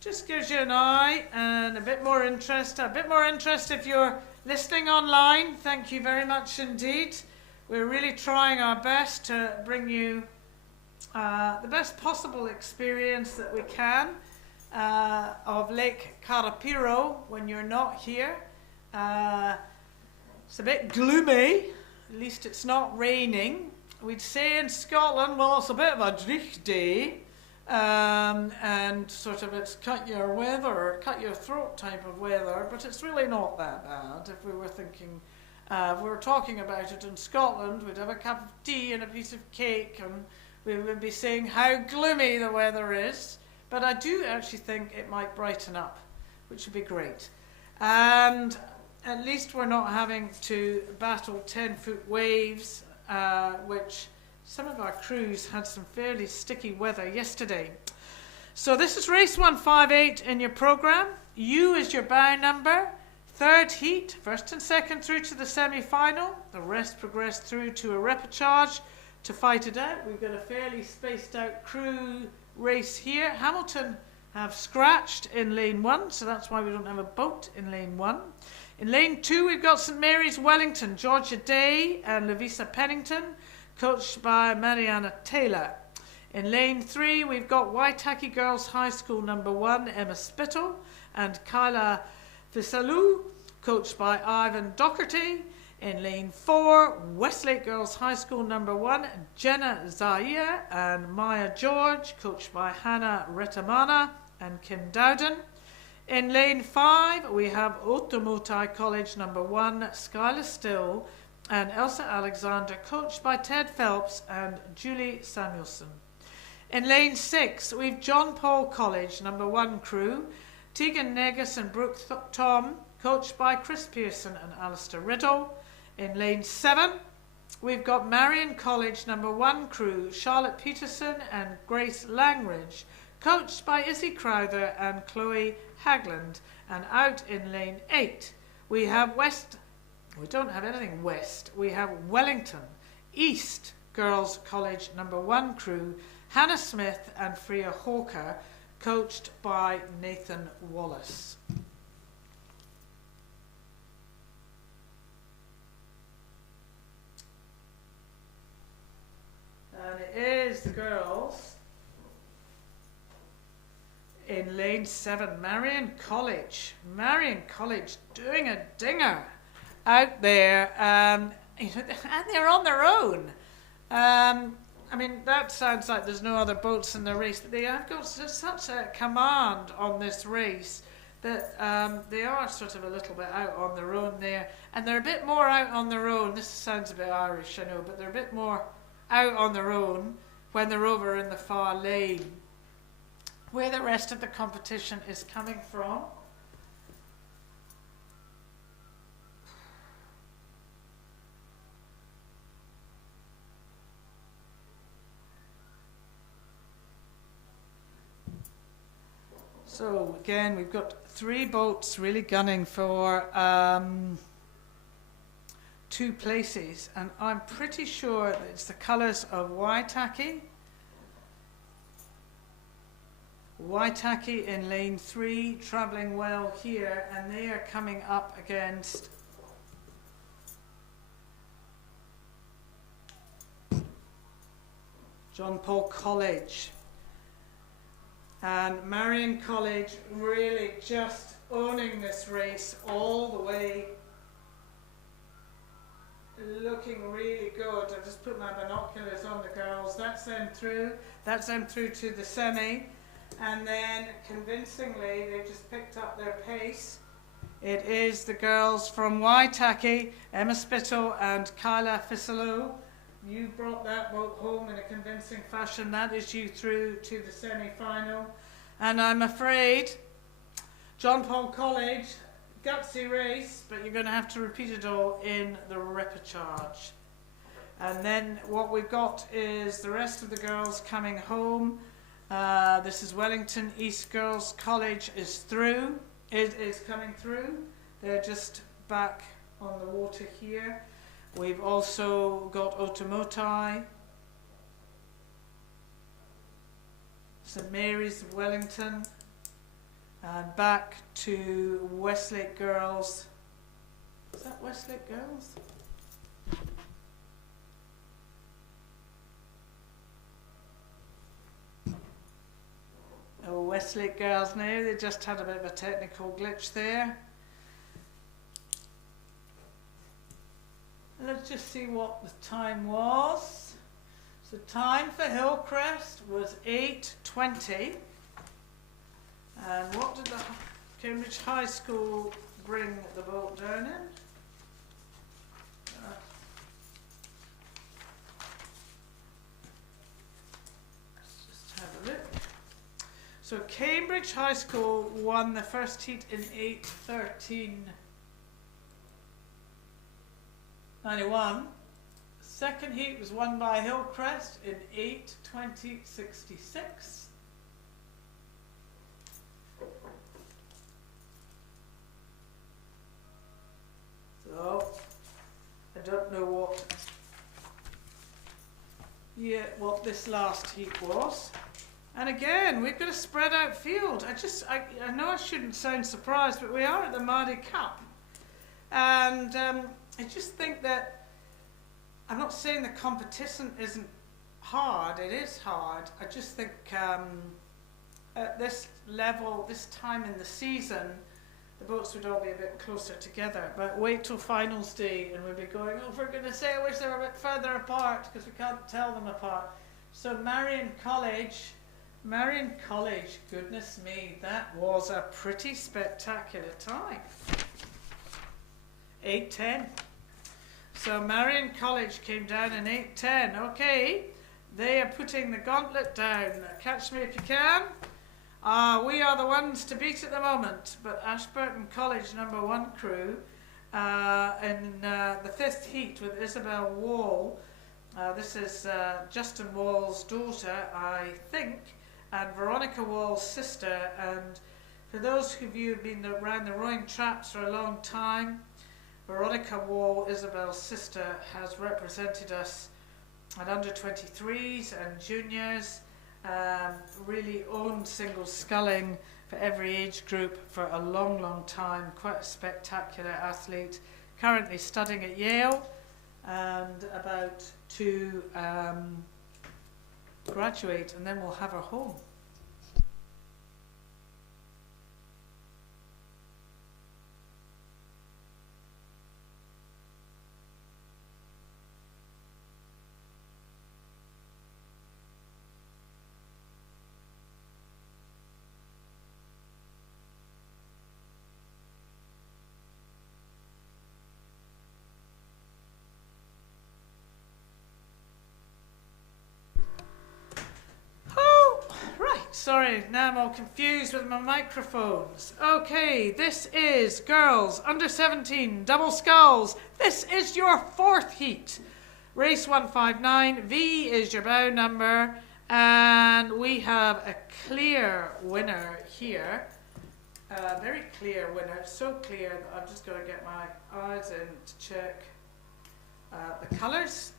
Just gives you an eye and a bit more interest if you're listening online. Thank you very much indeed. We're really trying our best to bring you the best possible experience that we can of Lake Karapiro when you're not here. It's a bit gloomy, at least it's not raining. We'd say in Scotland, well, it's a bit of a dreich day, and sort of it's cut your throat type of weather, but it's really not that bad. If we were talking about it in Scotland, we'd have a cup of tea and a piece of cake, and we would be saying how gloomy the weather is. But I do actually think it might brighten up, which would be great. And at least we're not having to battle 10-foot waves, which some of our crews had some fairly sticky weather yesterday. So this is race 158 in your programme. U is your bow number. Third heat, first and second through to the semi-final. The rest progress through to a repechage to fight it out. We've got a fairly spaced out crew race here. Hamilton have scratched in lane 1, so that's why we don't have a boat in lane 1. In lane 2 we've got St Mary's Wellington, Georgia Day and Lavisa Pennington, coached by Mariana Taylor. In lane 3 we've got Waitaki Girls High School number 1, Emma Spittle and Kyla Fisalou, coached by Ivan Docherty. In lane 4, Westlake Girls High School number 1, Jenna Zaire and Maya George, coached by Hannah Retamana and Kim Dowden. In lane 5, we have Otomotai College number 1, Skylar Still and Elsa Alexander, coached by Ted Phelps and Julie Samuelson. In lane 6, we've John Paul College number 1 crew, Tegan Negus and Brooke Tom, coached by Chris Pearson and Alistair Riddle. In lane 7, we've got Marion College number 1 crew, Charlotte Peterson and Grace Langridge, coached by Izzy Crowther and Chloe Hagland. And out in lane 8, we have we don't have anything west, we have Wellington East Girls College number 1 crew, Hannah Smith and Freya Hawker, coached by Nathan Wallace. And it is the girls in lane 7, Marion College. Marion College doing a dinger out there, and they're on their own. I mean, that sounds like there's no other boats in the race, but they have got such a command on this race that they are sort of a little bit out on their own there, and they're a bit more out on their own. This sounds a bit Irish, I know, but they're a bit more out on their own when they're over in the far lane, where the rest of the competition is coming from. So again, we've got 3 boats really gunning for 2 places, and I'm pretty sure that it's the colours of Waitaki. Waitaki in lane 3, travelling well here, and they are coming up against John Paul College. And Marion College really just owning this race all the way, looking really good. I just put my binoculars on the girls. That's them through to the semi, and then convincingly they've just picked up their pace. It is the girls from Waitaki, Emma Spittle and Kyla Fisalou. You brought that boat home in a convincing fashion. That is you through to the semi-final. And I'm afraid John Paul College, gutsy race, but you're going to have to repeat it all in the repechage. And then what we've got is the rest of the girls coming home. This is Wellington East Girls College is coming through. They're just back on the water here. We've also got Otomotai, St Mary's of Wellington, and back to Westlake Girls. Is that Westlake Girls? Oh, Westlake Girls now, they just had a bit of a technical glitch there. Let's just see what the time was. So time for Hillcrest was 8:20. And what did the Cambridge High School bring the boat down in? Let's just have a look. So Cambridge High School won the first heat in 8:13.91. Second heat was won by Hillcrest in 8:20.66. So I don't know what this last heat was. And again, we've got a spread out field. I know I shouldn't sound surprised, but we are at the Maadi Cup. And I just think that, I'm not saying the competition isn't hard, it is hard. I just think at this level, this time in the season, the boats would all be a bit closer together. But wait till finals day and we'll be going, oh, for goodness sake, I wish they were a bit further apart, because we can't tell them apart. So Marion College, goodness me, that was a pretty spectacular time. 8:10. So Marion College came down in 8:10. Okay, they are putting the gauntlet down. Catch me if you can. We are the ones to beat at the moment, but Ashburton College #1 crew in the 5th heat with Isabel Wall. This is Justin Wall's daughter, I think, and Veronica Wall's sister. And for those of you who've been around the rowing traps for a long time, Veronica Wall, Isabel's sister, has represented us at under-23s and juniors. Really owned single sculling for every age group for a long, long time. Quite a spectacular athlete. Currently studying at Yale and about to graduate, and then we'll have her home. Sorry, now I'm all confused with my microphones. Okay, this is girls under 17 double sculls. This is your 4th heat. Race 159, V is your bow number, and we have a clear winner here. Very clear winner, so clear that I'm just going to get my eyes in to check the colours.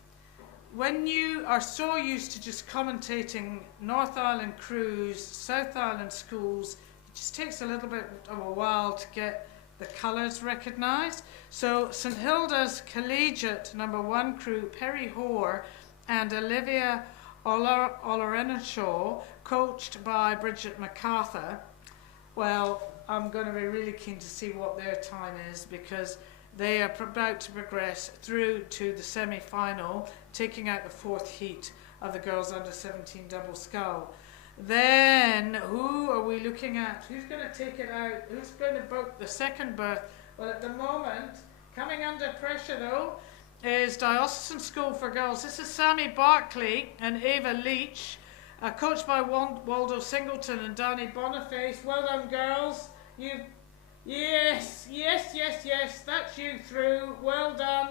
When you are so used to just commentating North Island crews, South Island schools, it just takes a little bit of a while to get the colours recognised. So St Hilda's Collegiate #1 crew, Perry Hoare and Olivia Ollerenshaw, coached by Bridget MacArthur. Well, I'm going to be really keen to see what their time is, because they are about to progress through to the semi-final, taking out the 4th heat of the girls under 17 double scull. Then, who are we looking at? Who's going to take it out? Who's going to book the 2nd berth? Well, at the moment, coming under pressure though, is Diocesan School for Girls. This is Sammy Barclay and Ava Leach, coached by Waldo Singleton and Danny Boniface. Well done, girls. You, yes, that's you through. Well done.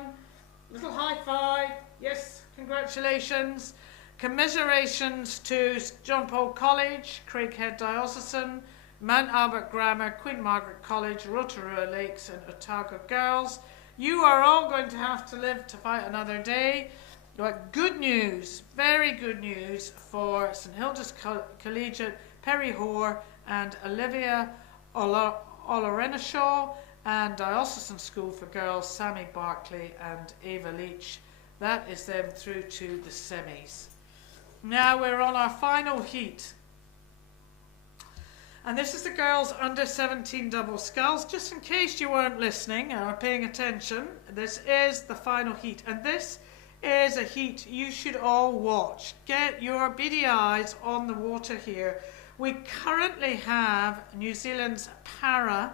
Little high five. Yes, congratulations. Commiserations to John Paul College, Craighead Diocesan, Mount Albert Grammar, Queen Margaret College, Rotorua Lakes and Otago Girls. You are all going to have to live to fight another day. But good news, very good news for St Hilda's Collegiate, Perry Hoare and Olivia Olorenishaw, and Diocesan School for Girls, Sammy Barclay and Ava Leach. That is them through to the semis. Now we're on our final heat. And this is the girls under 17 double sculls. Just in case you weren't listening or paying attention, this is the final heat. And this is a heat you should all watch. Get your beady eyes on the water here. We currently have New Zealand's para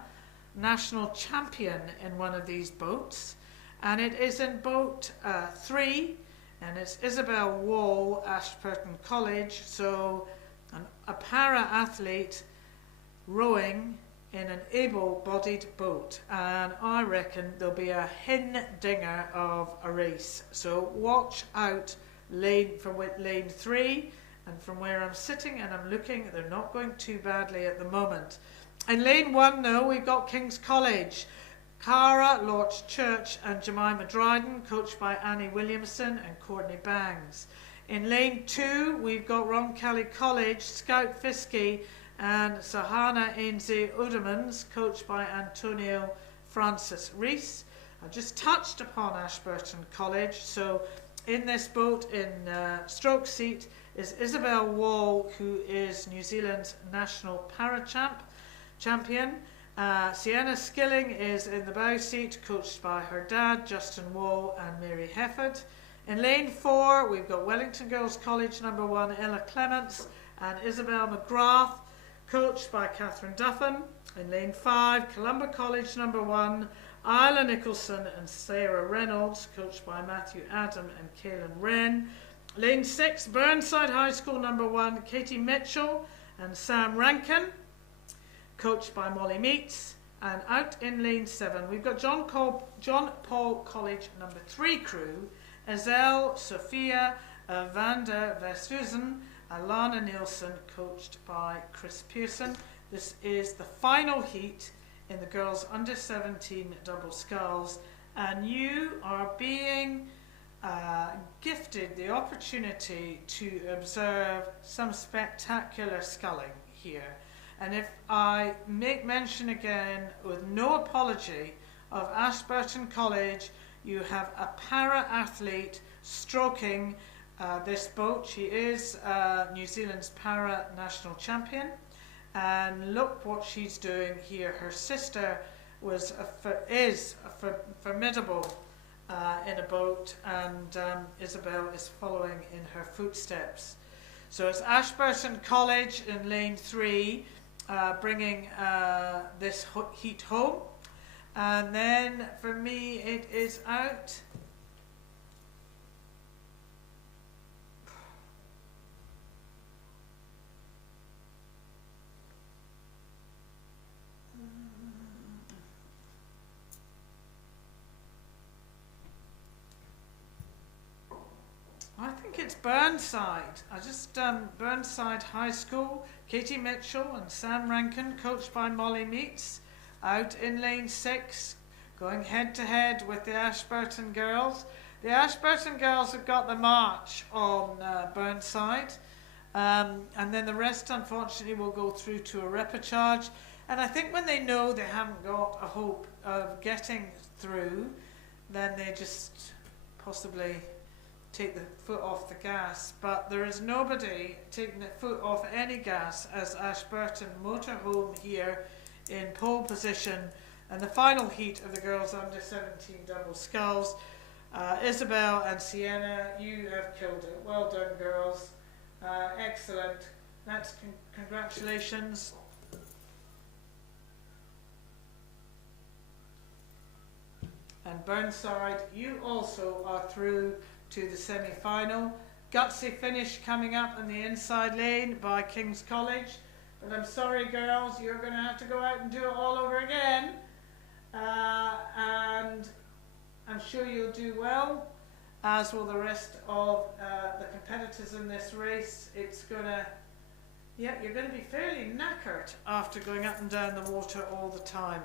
national champion in one of these boats. And it is in boat 3. And it's Isabel Wall, Ashburton College. So a para athlete rowing in an able-bodied boat, and I reckon there'll be a dinger of a race. So watch out lane 3, and from where I'm sitting and I'm looking, they're not going too badly at the moment. In lane 1 though, we've got King's College, Cara Lorch Church and Jemima Dryden, coached by Annie Williamson and Courtney Bangs. In lane 2, we've got Roncalli College, Scout Fiskey and Sahana Ainsley Udemans, coached by Antonio Francis Rees. I just touched upon Ashburton College, so in this boat in stroke seat is Isabel Wall, who is New Zealand's national para champion. Sienna Skilling is in the bow seat, coached by her dad, Justin Wall and Mary Hefford. In lane 4, we've got Wellington Girls College number 1, Ella Clements and Isabel McGrath, coached by Catherine Duffin. In lane 5, Columba College number 1, Isla Nicholson and Sarah Reynolds, coached by Matthew Adam and Kaylin Wren. Lane 6, Burnside High School number 1, Katie Mitchell and Sam Rankin, coached by Molly Meats. And out in lane 7, we've got John Paul College number 3 crew, Azelle, Sophia, Vanda Vestusen, Alana Nielsen, coached by Chris Pearson. This is the final heat in the girls under 17 double sculls, and you are being gifted the opportunity to observe some spectacular sculling here. And if I make mention again, with no apology, of Ashburton College, you have a para athlete stroking this boat. She is New Zealand's para national champion, and look what she's doing here. Her sister is formidable in a boat, and Isabel is following in her footsteps. So it's Ashburton College in lane 3 bringing this heat home, and then for me it is out I think it's Burnside. Burnside High School, Katie Mitchell and Sam Rankin, coached by Molly Meats, out in lane 6, going head to head with the Ashburton girls. The Ashburton girls have got the march on Burnside, and then the rest unfortunately will go through to a repechage. And I think when they know they haven't got a hope of getting through, then they just possibly take the foot off the gas. But there is nobody taking the foot off any gas as Ashburton motor home here in pole position. And the final heat of the girls under 17 double sculls, Isabel and Sienna, you have killed it. Well done, girls. Excellent. That's congratulations. And Burnside, you also are through to the semi-final. Gutsy finish coming up in the inside lane by King's College, But I'm sorry, girls, you're going to have to go out and do it all over again. And I'm sure you'll do well, as will the rest of the competitors in this race. It's going to, yeah, you're going to be fairly knackered after going up and down the water all the time.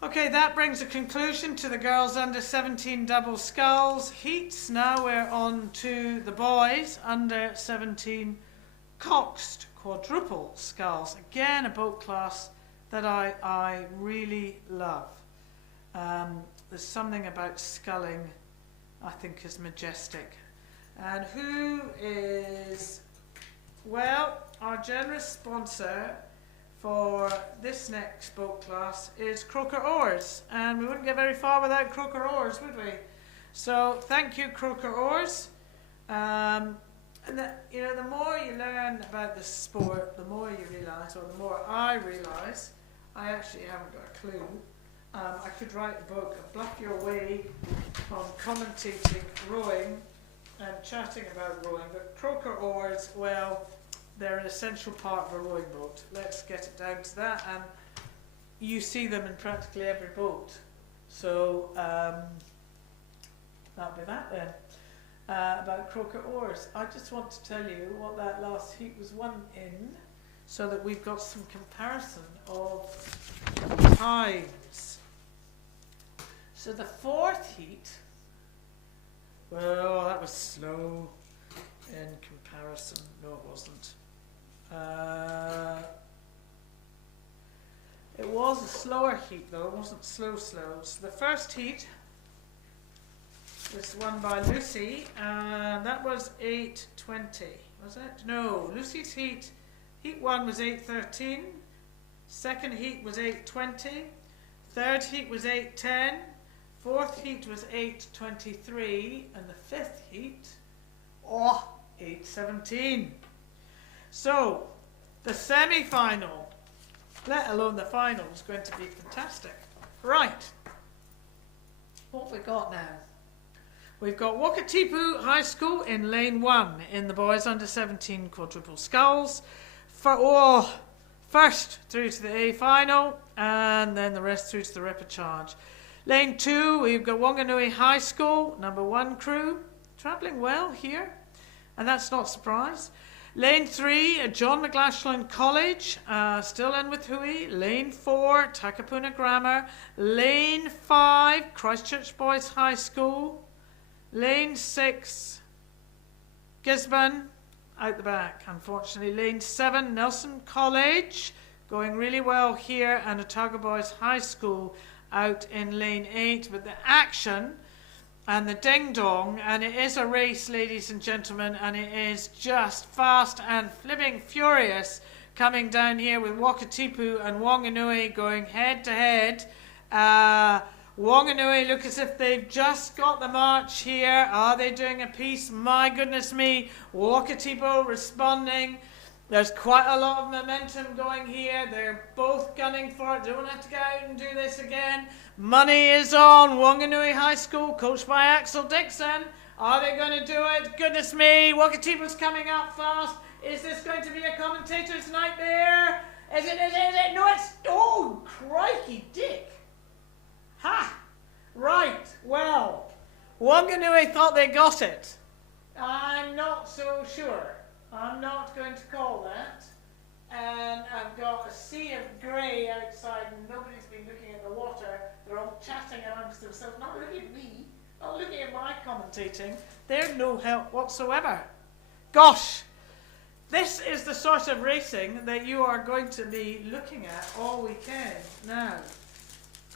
Okay, that brings a conclusion to the girls under 17 double sculls heats. Now we're on to the boys under 17 coxed quadruple sculls. Again, a boat class that I really love. There's something about sculling I think is majestic. And who is, well, our generous sponsor for this next boat class is Croker Oars, and we wouldn't get very far without Croker Oars, would we? So thank you, Croker Oars. And you know, the more you learn about the sport, the more you realise, or the more I realise, I actually haven't got a clue. I could write a book, Bluff Your Way from commentating rowing and chatting about rowing, but Croker Oars, well, they're an essential part of a rowing boat. Let's get it down to that, and you see them in practically every boat. So that'll be that then. About Croker Oars. I just want to tell you what that last heat was won in, so that we've got some comparison of times. So the fourth heat, well, that was slow in comparison. No, it wasn't. It was a slower heat though, it wasn't slow. So the first heat was won by Lucy, and that was 8:20, was it? No, Lucy's heat 1 was 8:13, second heat was 8:20, third heat was 8:10, fourth heat was 8:23, and the fifth heat, 8:17. So, the semi-final, let alone the final, is going to be fantastic. Right, what have we got now? We've got Wakatipu High School in lane 1 in the boys under 17 quadruple sculls. First through to the A final, and then the rest through to the repechage. Lane 2, we've got Wanganui High School, number 1 crew, travelling well here, and that's not a surprise. Lane 3, John McLachlan College, still in with Hui. Lane 4, Takapuna Grammar. Lane 5, Christchurch Boys High School. Lane 6, Gisborne, out the back, unfortunately. Lane 7, Nelson College, going really well here, and Otago Boys High School out in lane 8. But the action and the ding-dong, and it is a race, ladies and gentlemen, and it is just fast and flipping furious coming down here with Wakatipu and Wanganui going head-to-head. Wanganui look as if they've just got the march here. Are they doing a piece? My goodness me. Wakatipu responding. There's quite a lot of momentum going here. They're both gunning for it. They don't have to go out and do this again. Money is on Wanganui High School, coached by Axel Dixon. Are they going to do it? Goodness me. Wakatipu's coming up fast. Is this going to be a commentator's nightmare? Is it? No, it's... Oh, crikey dick. Ha! Right, well, Wanganui thought they got it. I'm not so sure. I'm not going to call that. And I've got a sea of grey outside and nobody's been looking at the water. They're all chatting amongst themselves, not looking at me, not looking at my commentating. They're no help whatsoever. Gosh, this is the sort of racing that you are going to be looking at all weekend. Now,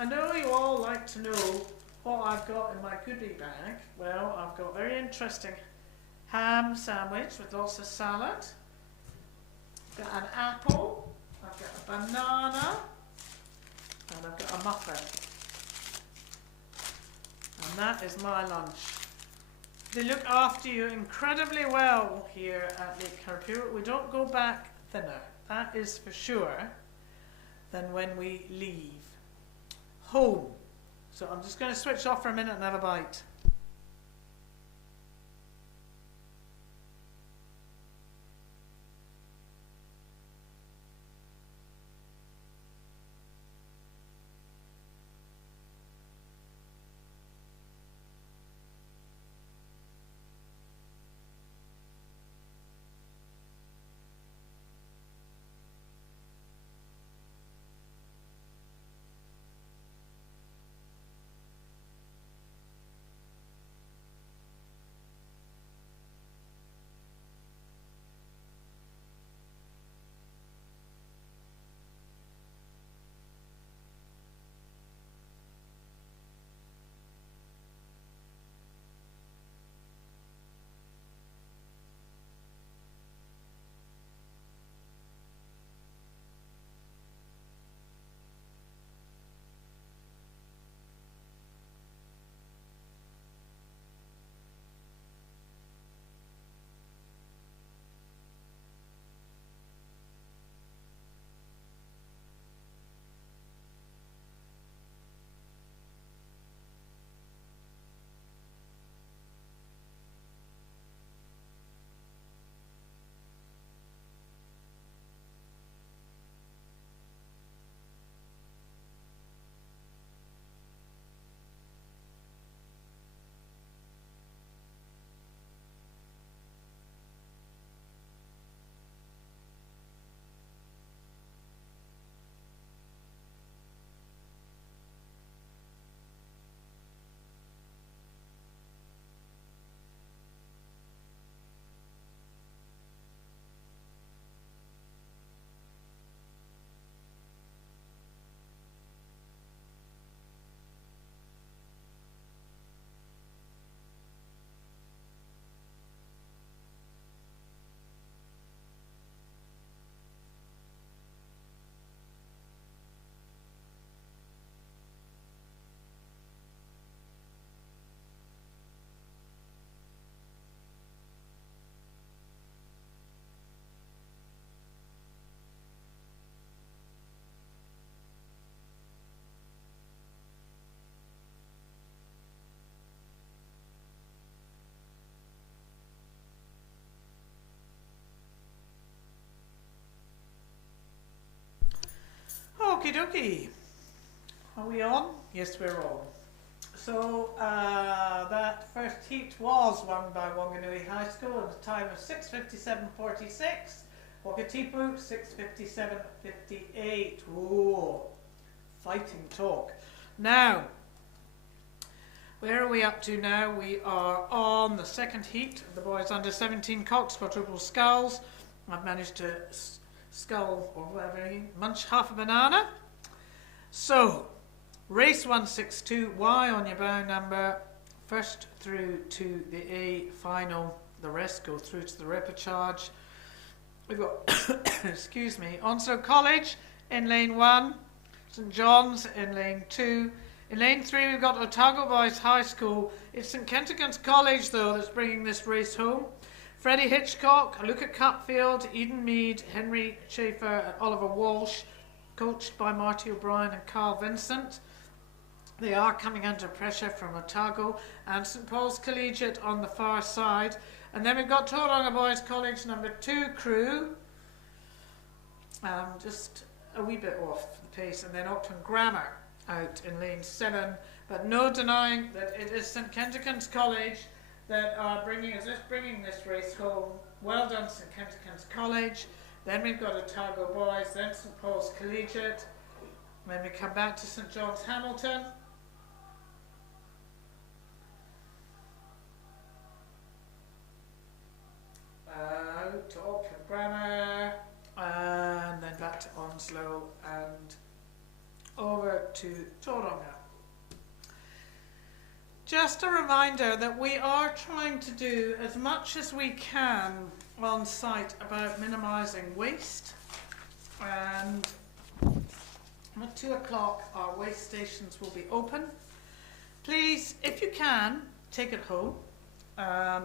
I know you all like to know what I've got in my goodie bag. Well, I've got a very interesting ham sandwich with lots of salad. I've got an apple, I've got a banana, and I've got a muffin. And that is my lunch. They look after you incredibly well here at Lake Karapiro. We don't go back thinner, that is for sure, than when we leave home. So I'm just going to switch off for a minute and have a bite. Okie dokie. Are we on? Yes, we're on. So that first heat was won by Wanganui High School at a time of 6:57.46. Wakatipu 6:57.58. Whoa, fighting talk. Now, where are we up to now? We are on the second heat of the boys under 17 Cox quadruple sculls. I've managed to skull or whatever, munch half a banana. So, race 162, Y on your bow number, first through to the A final. The rest go through to the repechage. We've got, excuse me, Onslow College in lane 1, St John's in lane 2. In lane 3 we've got Otago Boys High School. It's St Kentigern's College though that's bringing this race home. Freddie Hitchcock, Luca Cupfield, Eden Mead, Henry Schaefer and Oliver Walsh, coached by Marty O'Brien and Carl Vincent. They are coming under pressure from Otago and St Paul's Collegiate on the far side. And then we've got Tauranga Boys College number 2 crew, just a wee bit off the pace, and then Auckland Grammar out in lane 7. But no denying that it is St Kentigern's College that are bringing this race home. Well done, St Kentigern's College. Then we've got Otago Boys, then St Paul's Collegiate. Then we come back to St John's Hamilton. Out to Auckland Grammar, and then back to Onslow and over to Tauranga. Just a reminder that we are trying to do as much as we can on site about minimising waste, and at 2 o'clock our waste stations will be open. Please, if you can, take it home.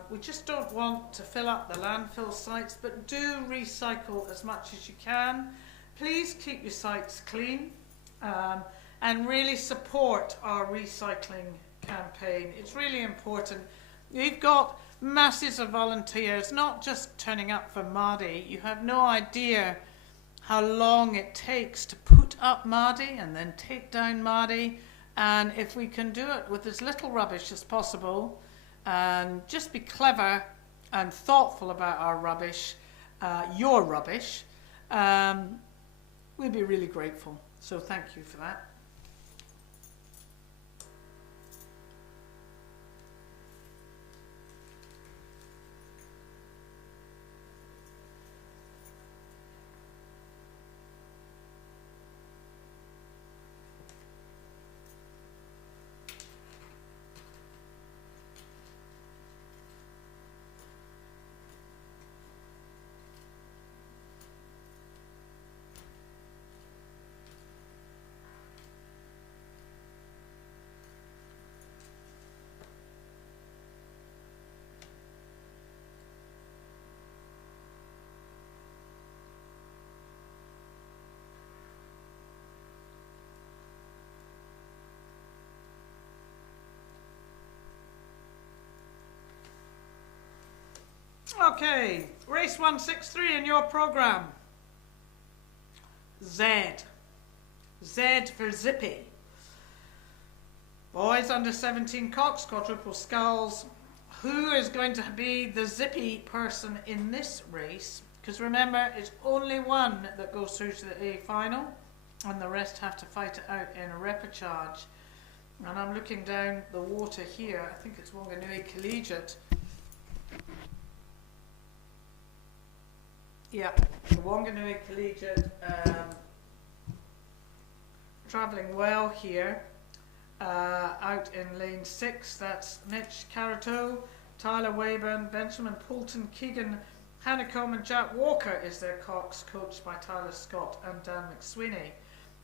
We just don't want to fill up the landfill sites, but do recycle as much as you can. Please keep your sites clean and really support our recycling campaign. It's really important. You've got masses of volunteers, not just turning up for Maadi. You have no idea how long it takes to put up Maadi and then take down Maadi. And if we can do it with as little rubbish as possible, and just be clever and thoughtful about our rubbish, your rubbish, we'd be really grateful. So thank you for that. Okay, race 163 in your programme. Z. Z for Zippy. Boys under 17 Cox, quadruple sculls. Who is going to be the Zippy person in this race? Because remember, it's only one that goes through to the A final, and the rest have to fight it out in a repechage. And I'm looking down the water here. I think it's Wanganui Collegiate. Yeah, the Wanganui Collegiate travelling well here. Out in lane 6, that's Mitch Carato, Tyler Wayburn, Benjamin Poulton, Keegan Hanicombe and Jack Walker is their Cox, coached by Tyler Scott and Dan McSweeney.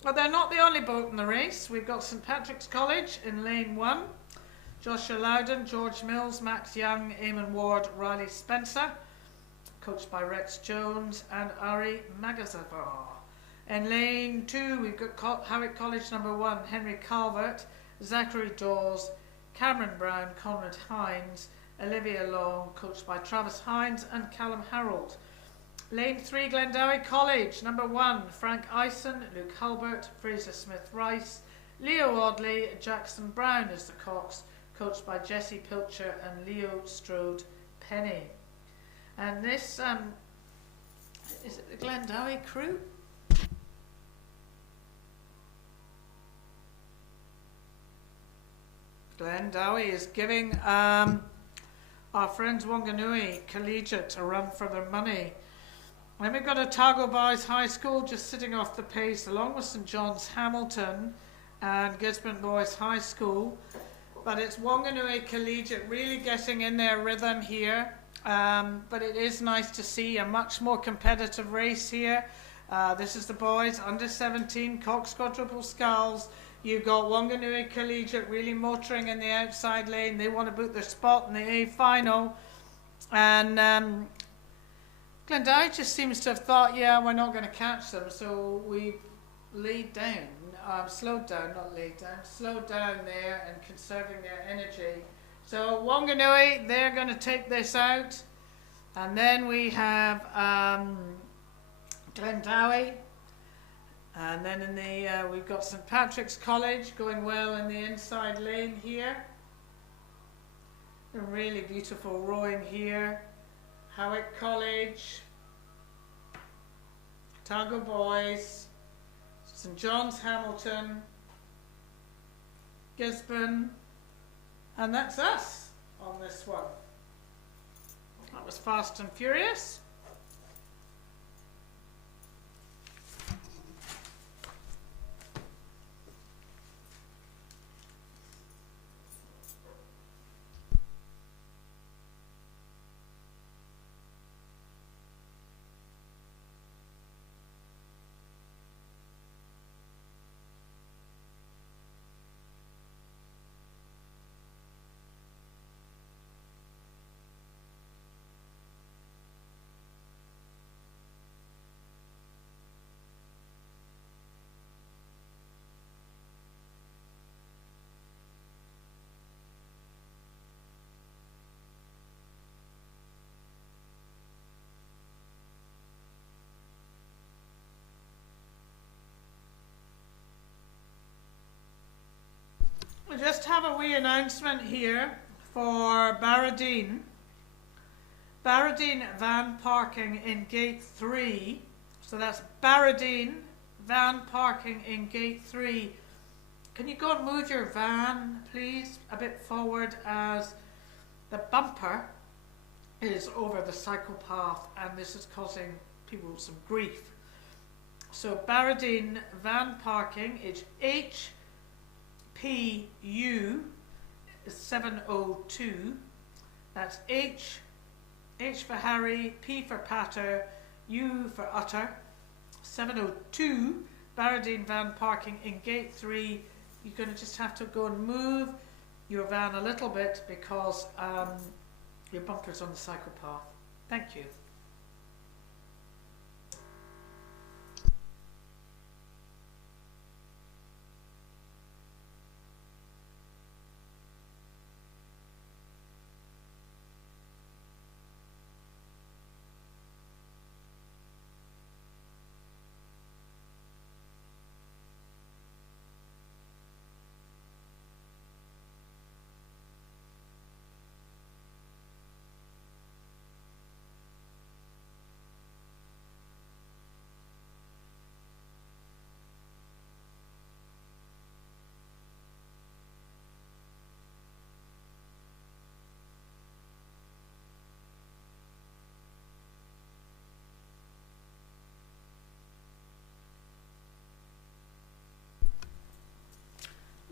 But they're not the only boat in the race. We've got St Patrick's College in lane 1, Joshua Loudon, George Mills, Max Young, Eamon Ward, Riley Spencer, coached by Rex Jones and Ari Magazavar. In lane 2, we've got Howick College number 1, Henry Calvert, Zachary Dawes, Cameron Brown, Conrad Hines, Olivia Long, coached by Travis Hines and Callum Harold. Lane 3, Glendowie College. Number 1, Frank Eisen, Luke Hulbert, Fraser Smith-Rice, Leo Audley, Jackson Brown is the cocks, coached by Jesse Pilcher and Leo Strode Penny. And this, is it the Glendowie crew? Glendowie is giving our friends Wanganui Collegiate a run for their money. Then we've got Otago Boys High School just sitting off the pace along with St John's Hamilton and Gisborne Boys High School. But it's Wanganui Collegiate really getting in their rhythm here. But it is nice to see a much more competitive race here. This is the boys under 17 Cox Quadruple Sculls. You've got Wanganui Collegiate really motoring in the outside lane. They want to boot their spot in the A final. And Glendowie just seems to have thought, yeah, we're not going to catch them, so we've slowed down there and conserving their energy. So Wanganui, they're going to take this out. And then we have Glendowie. And then in the we've got St Patrick's College going well in the inside lane here. A really beautiful rowing here. Howick College, Otago Boys, St John's Hamilton, Gisborne, and that's us on this one. That was fast and furious. We just have a wee announcement here for Barradine. Barradine van parking in gate 3. So that's Barradine van parking in gate 3. Can you go and move your van, please, a bit forward, as the bumper is over the cycle path and this is causing people some grief. So Barradine van parking is HPU is 702. That's H for Harry, P for Patter, U for Utter. 702 Barradine van parking in gate 3. You're going to just have to go and move your van a little bit because your bumper's on the cycle path. Thank you.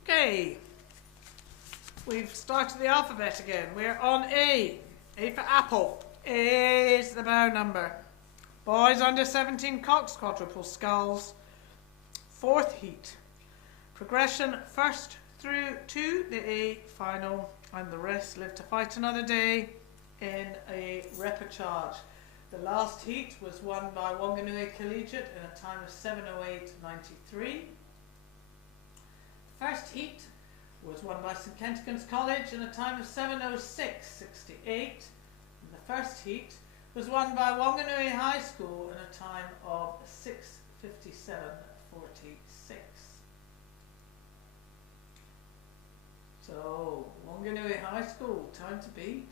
Okay, we've started the alphabet again. We're on A. A for apple. A is the bow number. Boys under 17 Cox Quadruple Sculls. 4th heat. Progression 1st through to the A final, and the rest live to fight another day in a repechage. The last heat was won by Wanganui Collegiate in a time of 7:08.93. First heat was won by St Kentigern's College in a time of 7:06.68. The first heat was won by Wanganui High School in a time of 6:57.46. So, Wanganui High School, time to beat.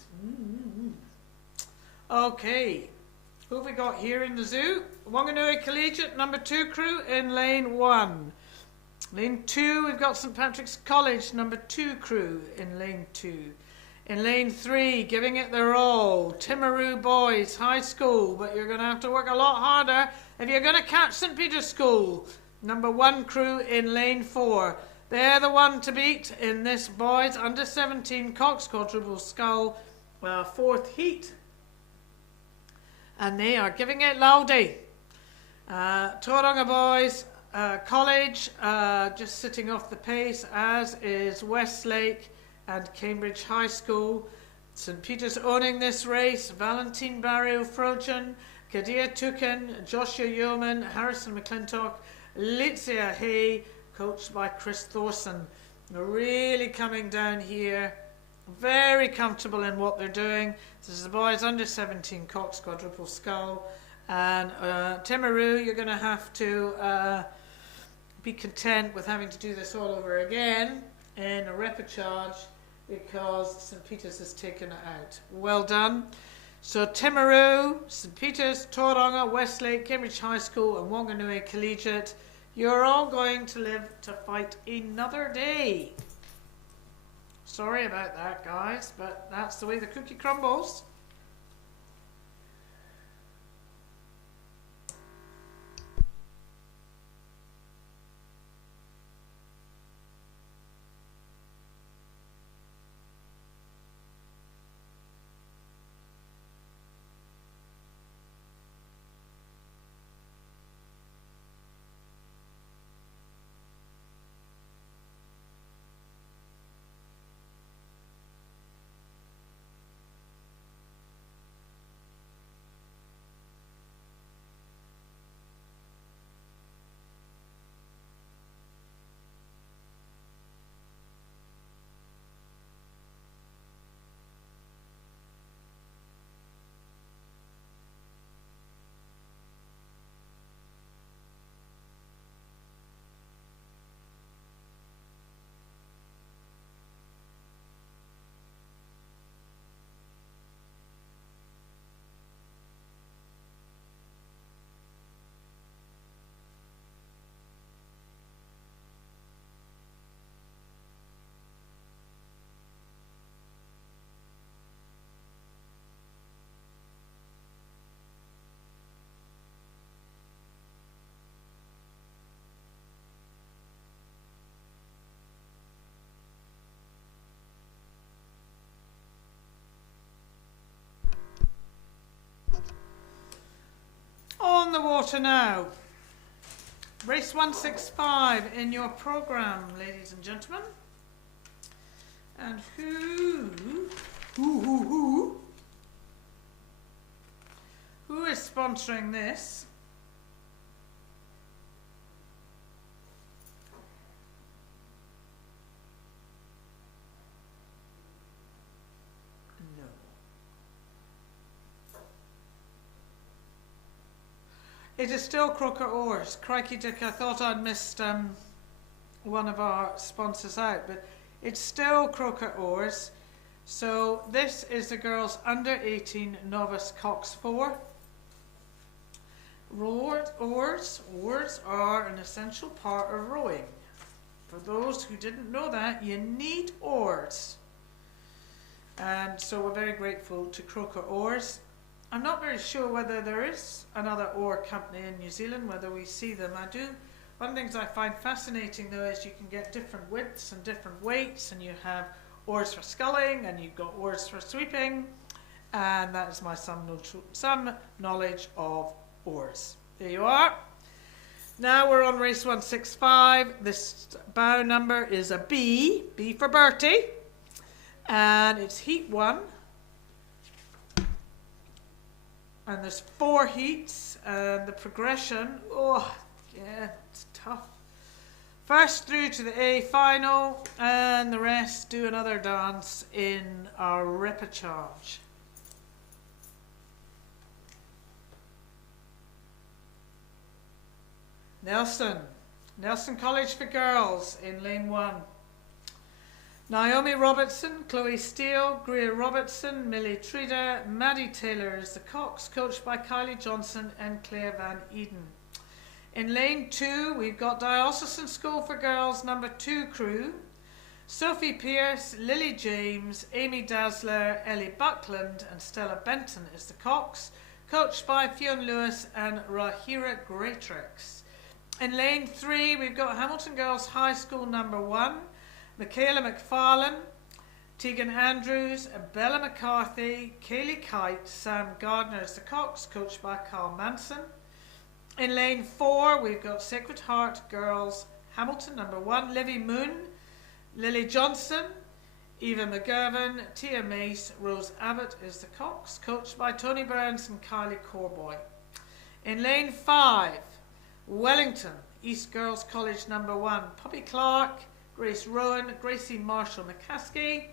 Okay, who have we got here in the zoo? Wanganui Collegiate number 2 crew in lane 1. Lane 2, we've got St Patrick's College number 2 crew in lane 2. In lane 3, giving it their all, Timaru Boys High School, but you're going to have to work a lot harder if you're going to catch St Peter's School. Number 1 crew in lane 4. They're the one to beat in this boys under 17 Cox Quadruple Skull 4th heat. And they are giving it loudy. Tauranga Boys College just sitting off the pace, as is Westlake and Cambridge High School. St Peter's owning this race. Valentine Barrio Frojan, Kadia Tukin, Joshua Yeoman, Harrison McClintock, Litzia Hay, coached by Chris Thorson. They're really coming down here. Very comfortable in what they're doing. This is the boys under 17 Cox Quadruple Skull. And Timaru, you're going to have to be content with having to do this all over again in a repechage because St Peter's has taken it out. Well done. So Timaru, St Peter's, Tauranga, Westlake, Cambridge High School and Wanganui Collegiate, you're all going to live to fight another day. Sorry about that, guys, but that's the way the cookie crumbles. On the water now. Race 165 in your programme, ladies and gentlemen. And who is sponsoring this? It is still Croker Oars. Crikey Dick, I thought I'd missed one of our sponsors out, but it's still Croker Oars. So this is the girls under 18 novice Cox 4. Oars are an essential part of rowing. For those who didn't know that, you need oars. And so we're very grateful to Croker Oars. I'm not very sure whether there is another oar company in New Zealand, whether we see them. One of the things I find fascinating though is you can get different widths and different weights, and you have oars for sculling and you've got oars for sweeping, and that is my some knowledge of oars. There you are. Now we're on race 165. This bow number is a B for Bertie, and it's heat 1. And there's 4 heats, and the progression, it's tough. First through to the A final, and the rest do another dance in our repechage. Nelson College for girls in lane 1. Naomi Robertson, Chloe Steele, Greer Robertson, Millie Trida, Maddie Taylor is the Cox, coached by Kylie Johnson and Claire Van Eden. In lane 2, we've got Diocesan School for Girls number 2 crew. Sophie Pierce, Lily James, Amy Dazzler, Ellie Buckland and Stella Benton is the Cox, coached by Fionn Lewis and Rahira Greatrix. In lane 3, we've got Hamilton Girls High School number 1, Michaela McFarlane, Tegan Andrews, Bella McCarthy, Kaylee Kite, Sam Gardner is the Cox, coached by Carl Manson. In lane 4, we've got Sacred Heart Girls Hamilton number 1, Livy Moon, Lily Johnson, Eva McGurvan, Tia Mace, Rose Abbott is the Cox, coached by Tony Burns and Kylie Corboy. In lane 5, Wellington East Girls College number 1, Poppy Clark, Grace Rowan, Gracie Marshall McCaskey,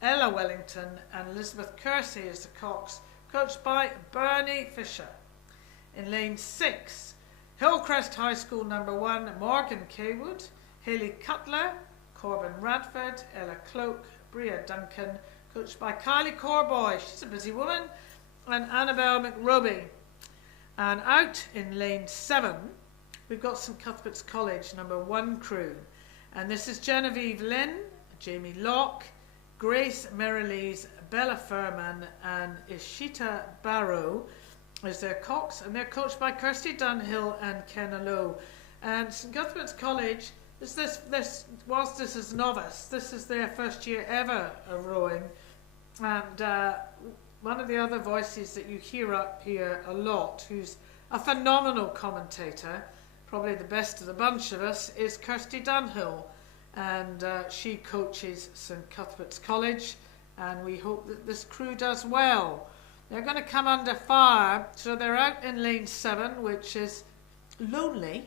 Ella Wellington and Elizabeth Kersey is the Cox, coached by Bernie Fisher. In lane 6, Hillcrest High School number 1, Morgan Kaywood, Hayley Cutler, Corbin Radford, Ella Cloak, Bria Duncan, coached by Kylie Corboy, she's a busy woman, and Annabelle McRoby. And out in lane 7, we've got St Cuthbert's College number 1 crew. And this is Genevieve Lynn, Jamie Locke, Grace Merrilies, Bella Furman and Ishita Barrow is their Cox, and they're coached by Kirsty Dunhill and Kenna Lowe. And St Cuthbert's College, whilst this is novice, this is their first year ever of rowing. And one of the other voices that you hear up here a lot, who's a phenomenal commentator, probably the best of the bunch of us, is Kirsty Dunhill. And she coaches St Cuthbert's College, and we hope that this crew does well. They're going to come under fire, so they're out in lane 7, which is lonely,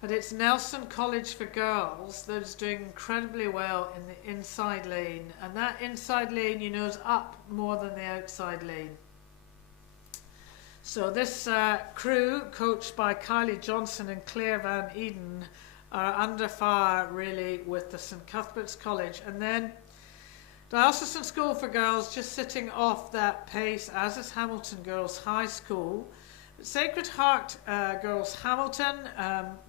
but it's Nelson College for Girls that is doing incredibly well in the inside lane, and that inside lane, you know, is up more than the outside lane. So this crew, coached by Kylie Johnson and Claire Van Eden, are under fire really with the St Cuthbert's College. And then Diocesan School for Girls just sitting off that pace, as is Hamilton Girls High School. Sacred Heart Girls Hamilton,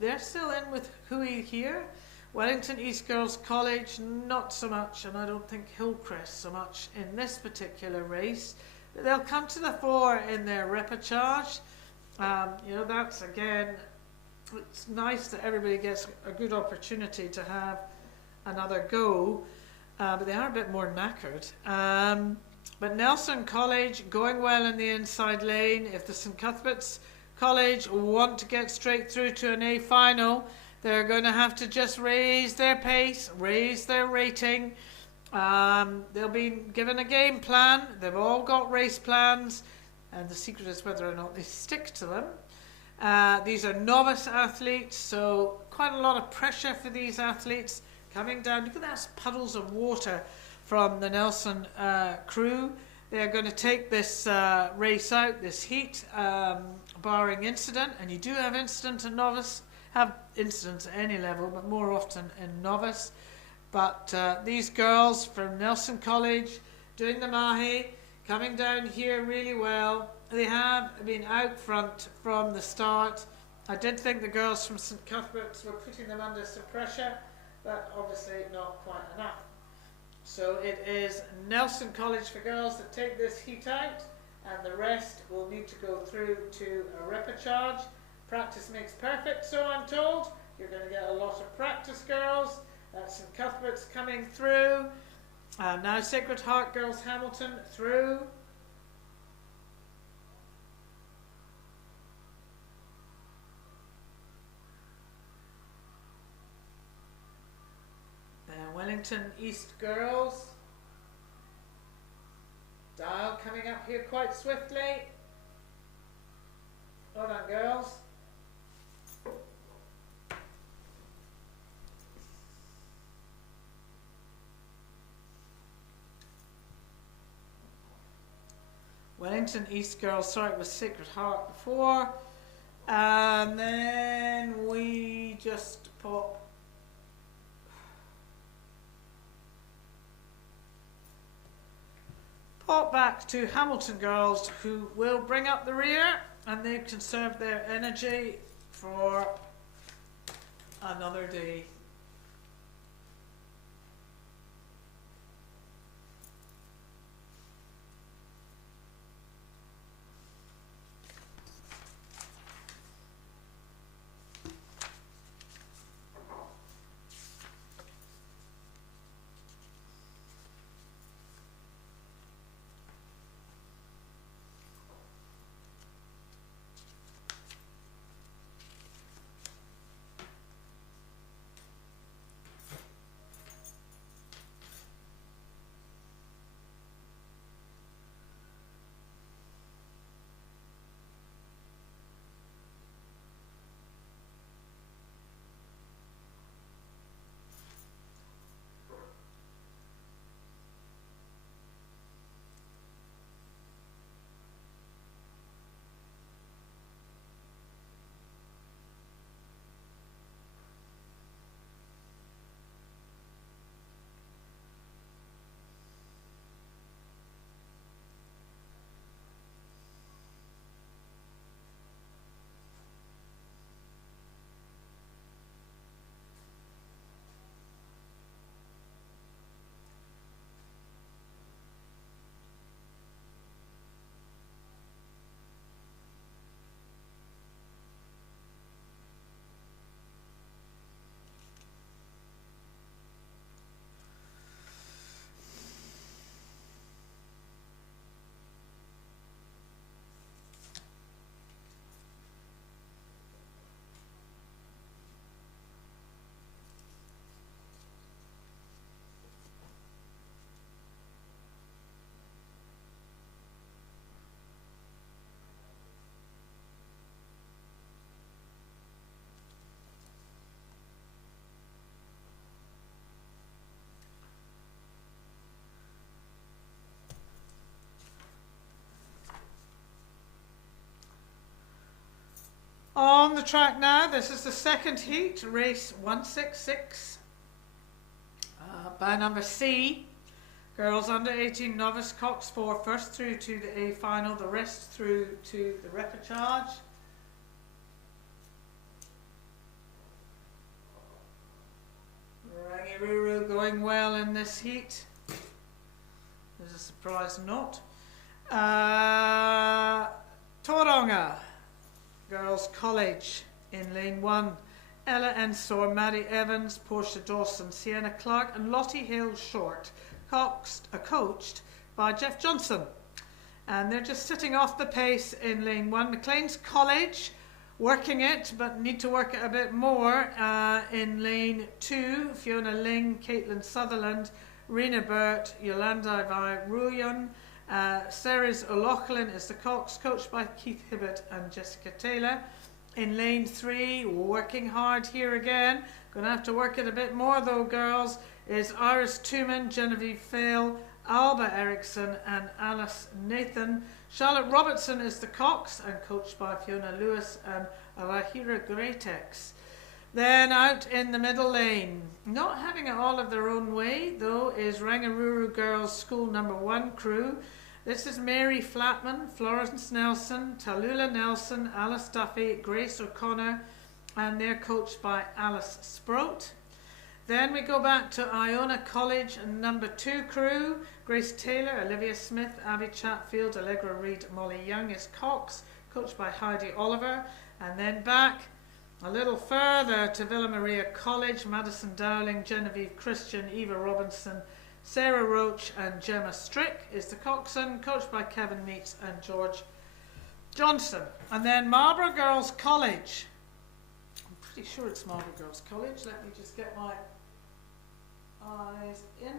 they're still in with Hui here. Wellington East Girls College, not so much, and I don't think Hillcrest so much in this particular race. But they'll come to the fore in their repechage. You know, that's again, it's nice that everybody gets a good opportunity to have another go, but they are a bit more knackered. But Nelson College going well in the inside lane. If the St Cuthbert's College want to get straight through to an A final, they're going to have to just raise their pace, raise their rating. They'll be given a game plan. They've all got race plans, and the secret is whether or not they stick to them. These are novice athletes, so quite a lot of pressure for these athletes coming down. Look at that, puddles of water from the Nelson crew. They're going to take this race out, this heat, barring incident, and you do have incident and novice, have incidents at any level, but more often in novice. But these girls from Nelson College doing the mahi, coming down here really well. They have been out front from the start. I did think the girls from St Cuthbert's were putting them under some pressure, but obviously not quite enough. So it is Nelson College for Girls that take this heat out, and the rest will need to go through to a repechage. Practice makes perfect, so I'm told. You're going to get a lot of practice, girls. That's St Cuthbert's coming through. Now Sacred Heart Girls Hamilton through. Wellington East Girls. Dial coming up here quite swiftly. Well done, girls. Wellington East Girls, sorry, it was Sacred Heart before. And then we just pop back to Hamilton girls, who will bring up the rear, and they conserve their energy for another day. On the track now, this is the second heat, race 166. By number C, girls under 18 novice Cox 4 first through to the A final, the rest through to the repechage. Rangiruru going well in this heat. There's a surprise not. Tauranga Girls College in lane 1. Ella Ensor, Maddie Evans, Portia Dawson, Sienna Clark and Lottie Hill Short, coached by Jeff Johnson. And they're just sitting off the pace in lane 1. McLean's College, working it, but need to work it a bit more. In lane 2, Fiona Ling, Caitlin Sutherland, Rena Burt, Yolanda Vai Ruyan. Ceres O'Loughlin is the Cox, coached by Keith Hibbert and Jessica Taylor. In lane 3, working hard here again. Going to have to work it a bit more though, girls, is Iris Tooman, Genevieve Fail, Alba Erickson and Alice Nathan. Charlotte Robertson is the Cox and coached by Fiona Lewis and Rahira Greatex. Then out in the middle lane, not having it all of their own way though, is Rangiruru Girls School number 1 crew. This is Mary Flatman, Florence Nelson, Tallulah Nelson, Alice Duffy, Grace O'Connor, and they're coached by Alice Sproat. Then we go back to Iona College and number 2 crew. Grace Taylor, Olivia Smith, Abby Chatfield, Allegra Reid, Molly Young is Cox, coached by Heidi Oliver. And then back a little further to Villa Maria College, Madison Dowling, Genevieve Christian, Eva Robinson, Sarah Roach and Gemma Strick is the coxswain, coached by Kevin Meets and George Johnson. And then Marlborough Girls College. I'm pretty sure it's Marlborough Girls College. Let me just get my eyes in.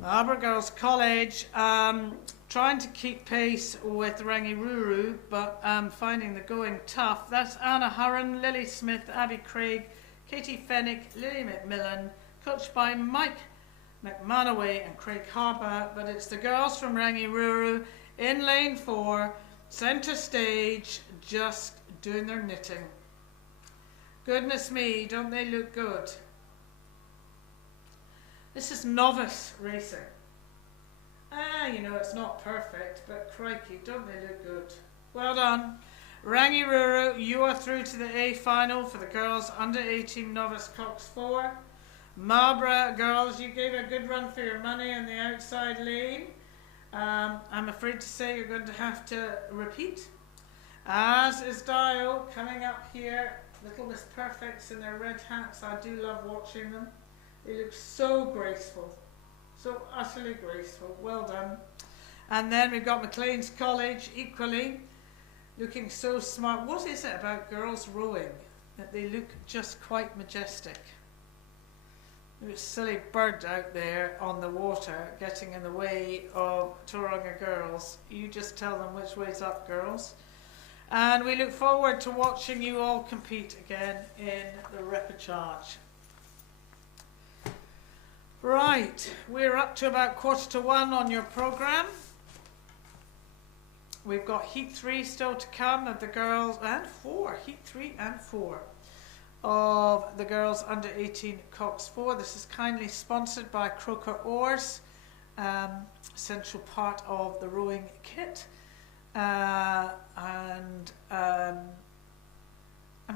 Marlborough Girls College, trying to keep pace with Rangiruru, but finding the going tough. That's Anna Hurren, Lily Smith, Abby Craig, Katie Fennick, Lily McMillan, coached by Mike McManaway and Craig Harper. But it's the girls from Rangiruru in lane 4. Centre stage, just doing their knitting. Goodness me, don't they look good? This is novice racing. You know, it's not perfect, but crikey, don't they look good? Well done. Rangiruru, you are through to the A final for the girls under 18 novice Cox 4. Marlborough girls, you gave a good run for your money on the outside lane. I'm afraid to say you're going to have to repeat. As is Dial coming up here. Little Miss Perfects in their red hats. I do love watching them. They look so graceful. So utterly graceful. Well done. And then we've got McLean's College equally looking so smart. What is it about girls rowing that they look just quite majestic? There's a silly bird out there on the water getting in the way of Tauranga girls. You just tell them which way's up, girls. And we look forward to watching you all compete again in the repechage. Right, we're up to about 1:45 on your programme. We've got Heat 3 still to come of the girls, and 4, Heat 3 and 4 of the girls under 18 Cox 4. This is kindly sponsored by Croker Oars, essential part of the rowing kit. And I'm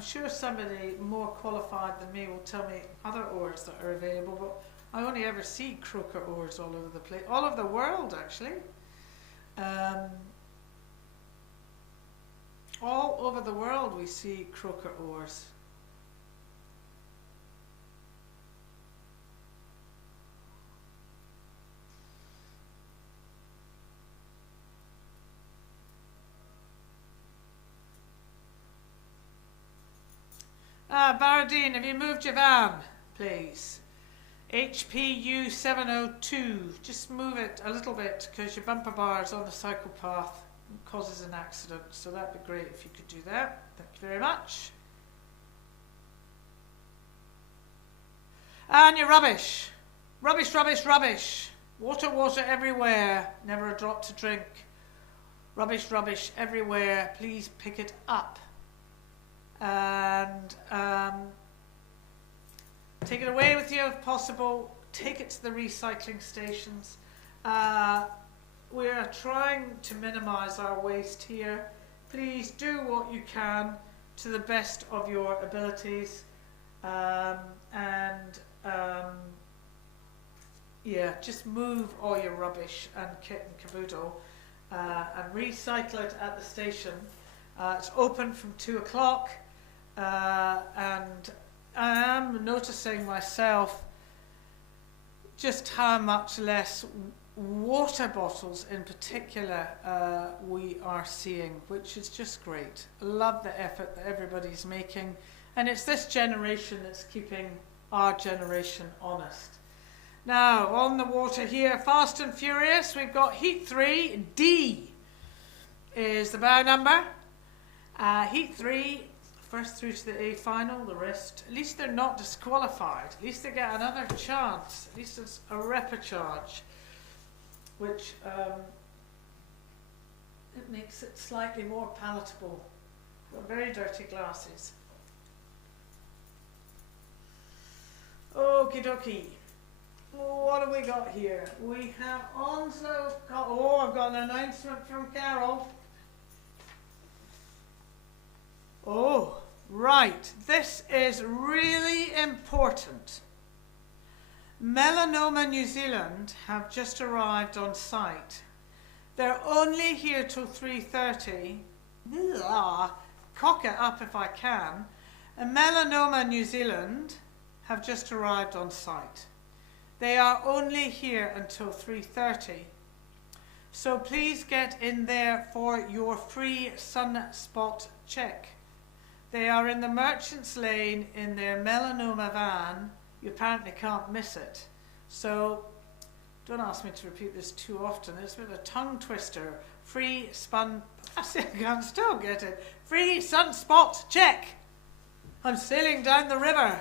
sure somebody more qualified than me will tell me other oars that are available, but I only ever see Croker Oars all over the place, all over the world actually. All over the world we see Croker Oars. Baradine, have you moved your van, please? HPU 702, just move it a little bit because your bumper bar is on the cycle path and causes an accident, so that'd be great if you could do that. Thank you very much. And your rubbish. Rubbish, rubbish, rubbish. Water, water everywhere. Never a drop to drink. Rubbish, rubbish everywhere. Please pick it up. And take it away with you if possible. Take it to the recycling stations. We are trying to minimise our waste here. Please do what you can to the best of your abilities. Yeah, just move all your rubbish and kit and caboodle and recycle it at the station. It's open from 2 o'clock. And I am noticing myself just how much less water bottles in particular we are seeing, which is just great. I love the effort that everybody's making, and it's this generation that's keeping our generation honest. Now, on the water here, fast and furious, we've got Heat 3, D is the bow number. Heat 3, first through to the A final, the rest, at least they're not disqualified. At least they get another chance. At least it's a repechage, which it makes it slightly more palatable. Got very dirty glasses. Okie dokie. What have we got here? We have Onslow. Oh, I've got an announcement from Carol. Oh, right. This is really important. Melanoma New Zealand have just arrived on site. They're only here till 3:30. Cock it up if I can. And Melanoma New Zealand have just arrived on site. They are only here until 3:30. So please get in there for your free sunspot check. They are in the Merchants Lane in their melanoma van. You apparently can't miss it. So don't ask me to repeat this too often. It's a bit of a tongue twister. Free spun... I can still get it. Free sunspot check. I'm sailing down the river.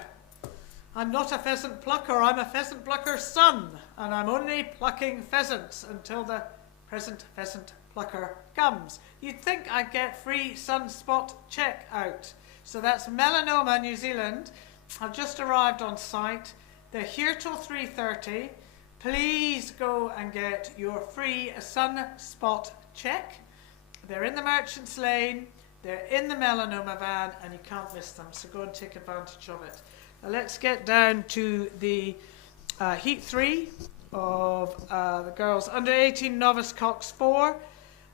I'm not a pheasant plucker. I'm a pheasant plucker's son. And I'm only plucking pheasants until the present pheasant plucker comes. You'd think I'd get free sunspot check out. So that's Melanoma New Zealand. I've just arrived on site. They're here till 3:30. Please go and get your free sunspot check. They're in the Merchants Lane, they're in the melanoma van, and you can't miss them, so go and take advantage of it. Now let's get down to the Heat 3 of the girls under 18 novice cocks 4.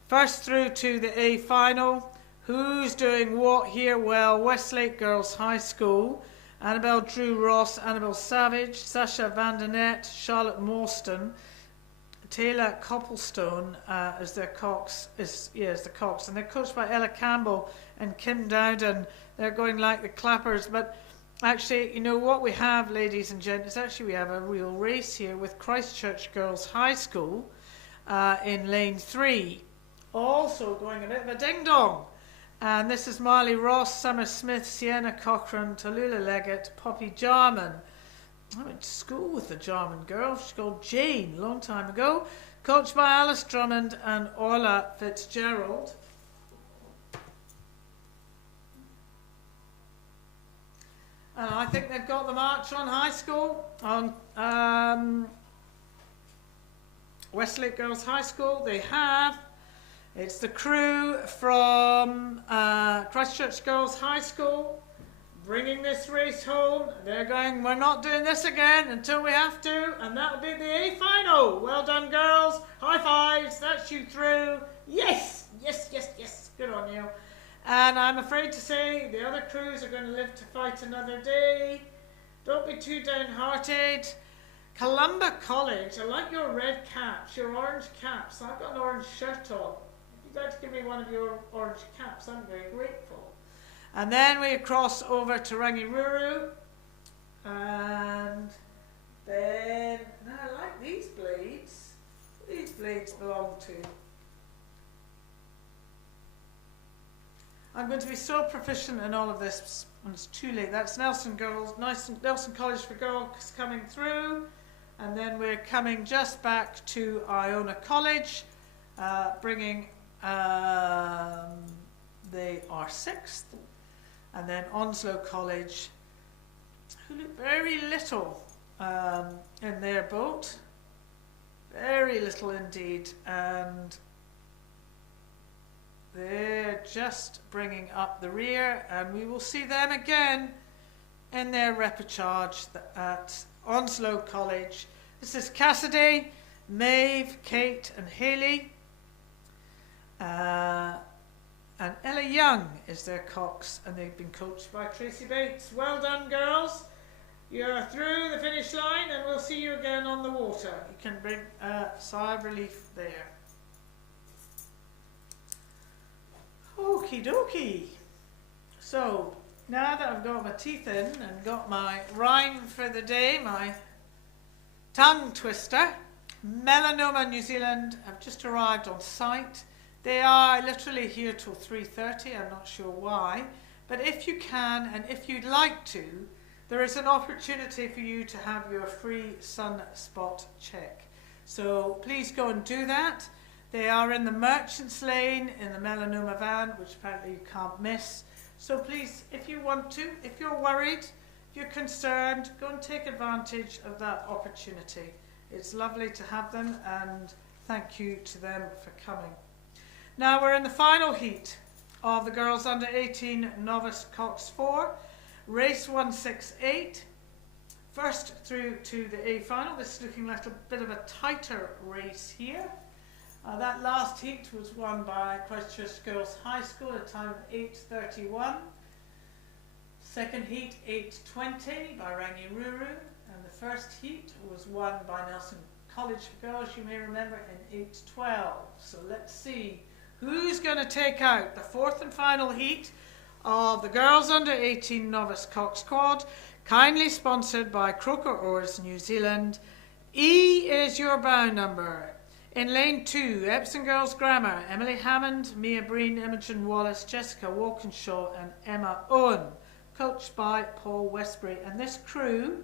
First through to the A final. Who's doing what here? Well, Westlake Girls High School. Annabelle Drew Ross, Annabelle Savage, Sasha Vandenet, Charlotte Morstan, Taylor Copplestone as their cocks, as the cocks, and they're coached by Ella Campbell and Kim Dowden. They're going like the clappers, but actually, you know what we have, ladies and gents, is actually we have a real race here with Christchurch Girls High School in lane 3, also going a bit of a ding-dong. And this is Marley Ross, Summer Smith, Sienna Cochran, Tallulah Leggett, Poppy Jarman. I went to school with the Jarman girl. She's called Jane, a long time ago. Coached by Alice Drummond and Orla Fitzgerald. And I think they've got the march on High School, on Westlake Girls High School. They have. It's the crew from Christchurch Girls High School bringing this race home. They're going, we're not doing this again until we have to, and that'll be the A final. Well done, girls. High fives. That's you through. Yes, yes, yes, yes. Good on you. And I'm afraid to say the other crews are going to live to fight another day. Don't be too downhearted. Columba College, I like your red caps, your orange caps. I've got an orange shirt on. If you'd like to give me one of your orange caps, I'm very grateful. And then we cross over to Rangiruru. And then, now I like these blades. These blades belong to. I'm going to be so proficient in all of this, and it's too late. That's Nelson College for Girls coming through. And then we're coming just back to Iona College, bringing, they are 6th. And then Onslow College, who look very little in their boat. Very little indeed. And they're just bringing up the rear, and we will see them again in their repechage at Onslow College. This is Cassidy, Maeve, Kate and Hayley. And Ella Young is their cox, and they've been coached by Tracy Bates. Well done, girls. You're through the finish line, and we'll see you again on the water. You can bring a sigh of relief there. Okie dokie. So, now that I've got my teeth in and got my rhyme for the day, my tongue twister, Melanoma New Zealand have just arrived on site. They are literally here till 3:30, I'm not sure why, but if you can and if you'd like to, there is an opportunity for you to have your free sunspot check. So please go and do that. They are in the Merchants Lane in the melanoma van, which apparently you can't miss. So please, if you want to, if you're worried, if you're concerned, go and take advantage of that opportunity. It's lovely to have them, and thank you to them for coming. Now we're in the final heat of the girls under 18 novice cox 4, race 168. First through to the A final. This is looking like a bit of a tighter race here. That last heat was won by Christchurch Girls High School at a time of 8:31. Second heat 8:20 by Rangiruru, and the first heat was won by Nelson College for Girls, you may remember, in 8:12. So let's see who's going to take out the fourth and final heat of the girls under 18 novice cox quad, kindly sponsored by Croker Oars New Zealand. E is your bow number. In lane 2, Epsom Girls Grammar, Emily Hammond, Mia Breen, Imogen Wallace, Jessica Walkinshaw and Emma Owen, coached by Paul Westbury. And this crew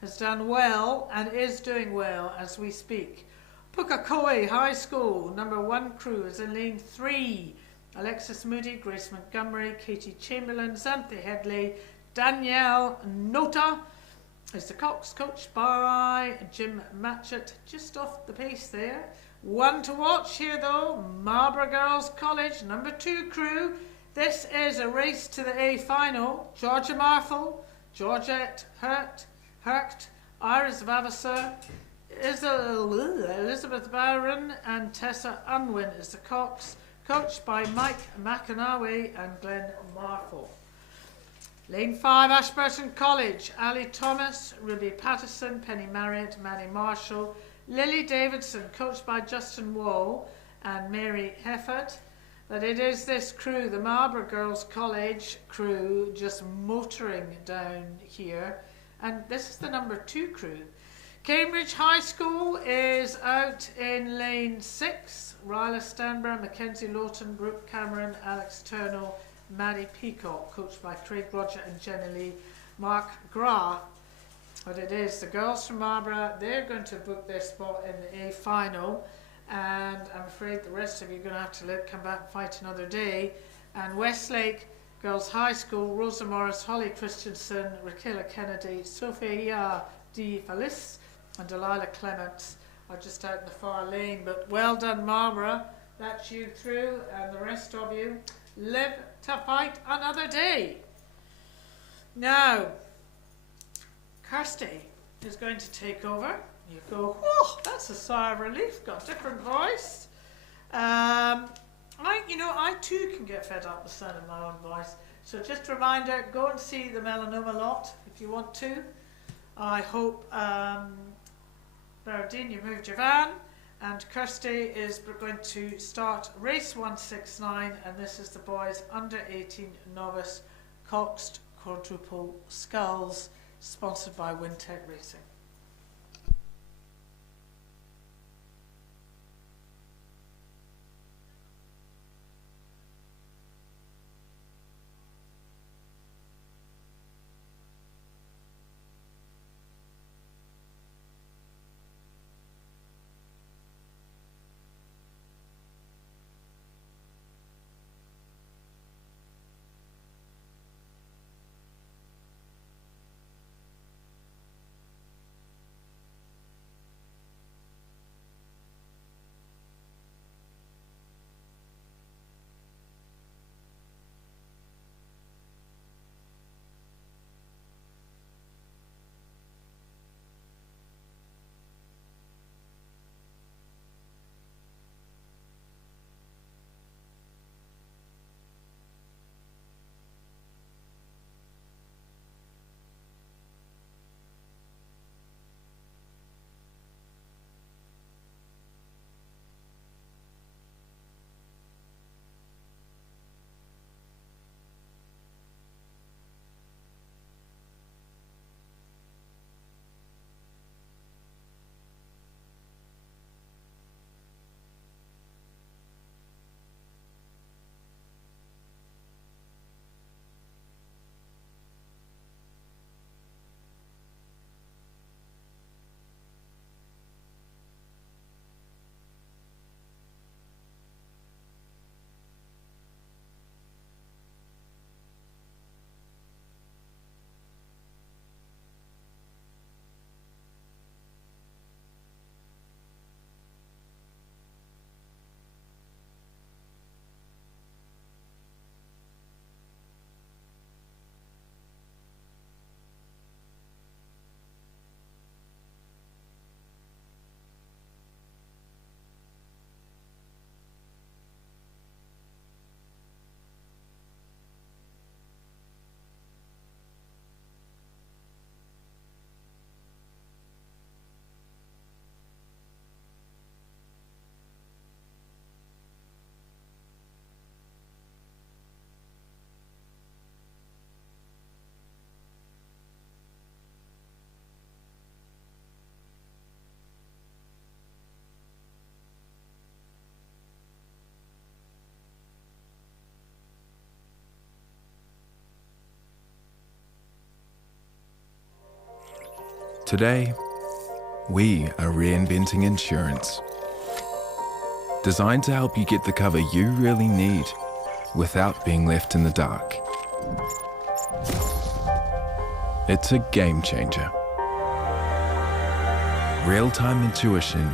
has done well and is doing well as we speak. Pukekohe High School, number 1 crew is in lane 3. Alexis Moody, Grace Montgomery, Katie Chamberlain, Xanthi Headley, Danielle Nota is the Cox, coached by Jim Matchett, just off the pace there. One to watch here though, Marlborough Girls College, number 2 crew. This is a race to the A final. Georgia Marfel, Georgette Herkt, Iris Vavasser, Elizabeth Barron and Tessa Unwin is the Cox, coached by Mike McAnawy and Glenn Marfel. Lane 5, Ashburton College, Ali Thomas, Ruby Patterson, Penny Marriott, Manny Marshall, Lily Davidson, coached by Justin Wall and Mary Heffert. But it is this crew, the Marlborough Girls College crew, just motoring down here. And this is the number 2 crew. Cambridge High School is out in lane 6. Ryla Stanborough, Mackenzie Lawton, Brooke Cameron, Alex Turnell, Maddie Peacock, coached by Craig Roger and Jenny Lee, Mark Grah. But it is the girls from Marlborough. They're going to book their spot in the A final. And I'm afraid the rest of you are going to have to come back and fight another day. And Westlake Girls High School, Rosa Morris, Holly Christensen, Raquel Kennedy, Sophia Di Felice and Delilah Clements are just out in the far lane. But well done, Marlborough. That's you through, and the rest of you live to fight another day. Now, Kirsty is going to take over. You go, oh, that's a sigh of relief, got a different voice. I too can get fed up with sounding my own voice. So just a reminder, go and see the Melanoma lot if you want to. I hope, Berdine, you moved your van. And Kirsty is going to start race 169, and this is the boys under 18 novice Coxed quadruple sculls, sponsored by Wintec Racing. Today, we are reinventing insurance designed to help you get the cover you really need without being left in the dark. It's a game changer. Real-time intuition,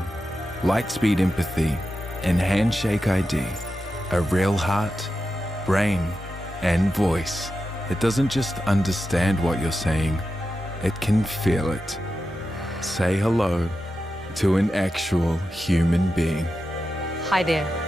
light-speed empathy, and handshake ID. A real heart, brain, and voice. It doesn't just understand what you're saying, it can feel it. Say hello to an actual human being. Hi there.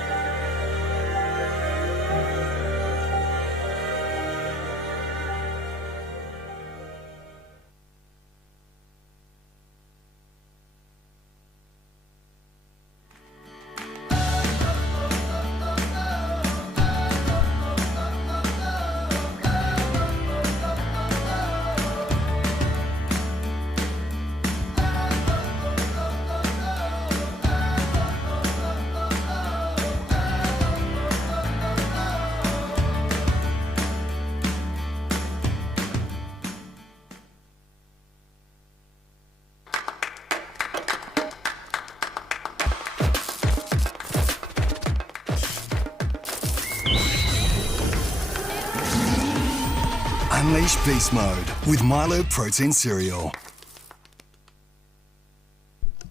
Unleash beast mode with Milo Protein Cereal.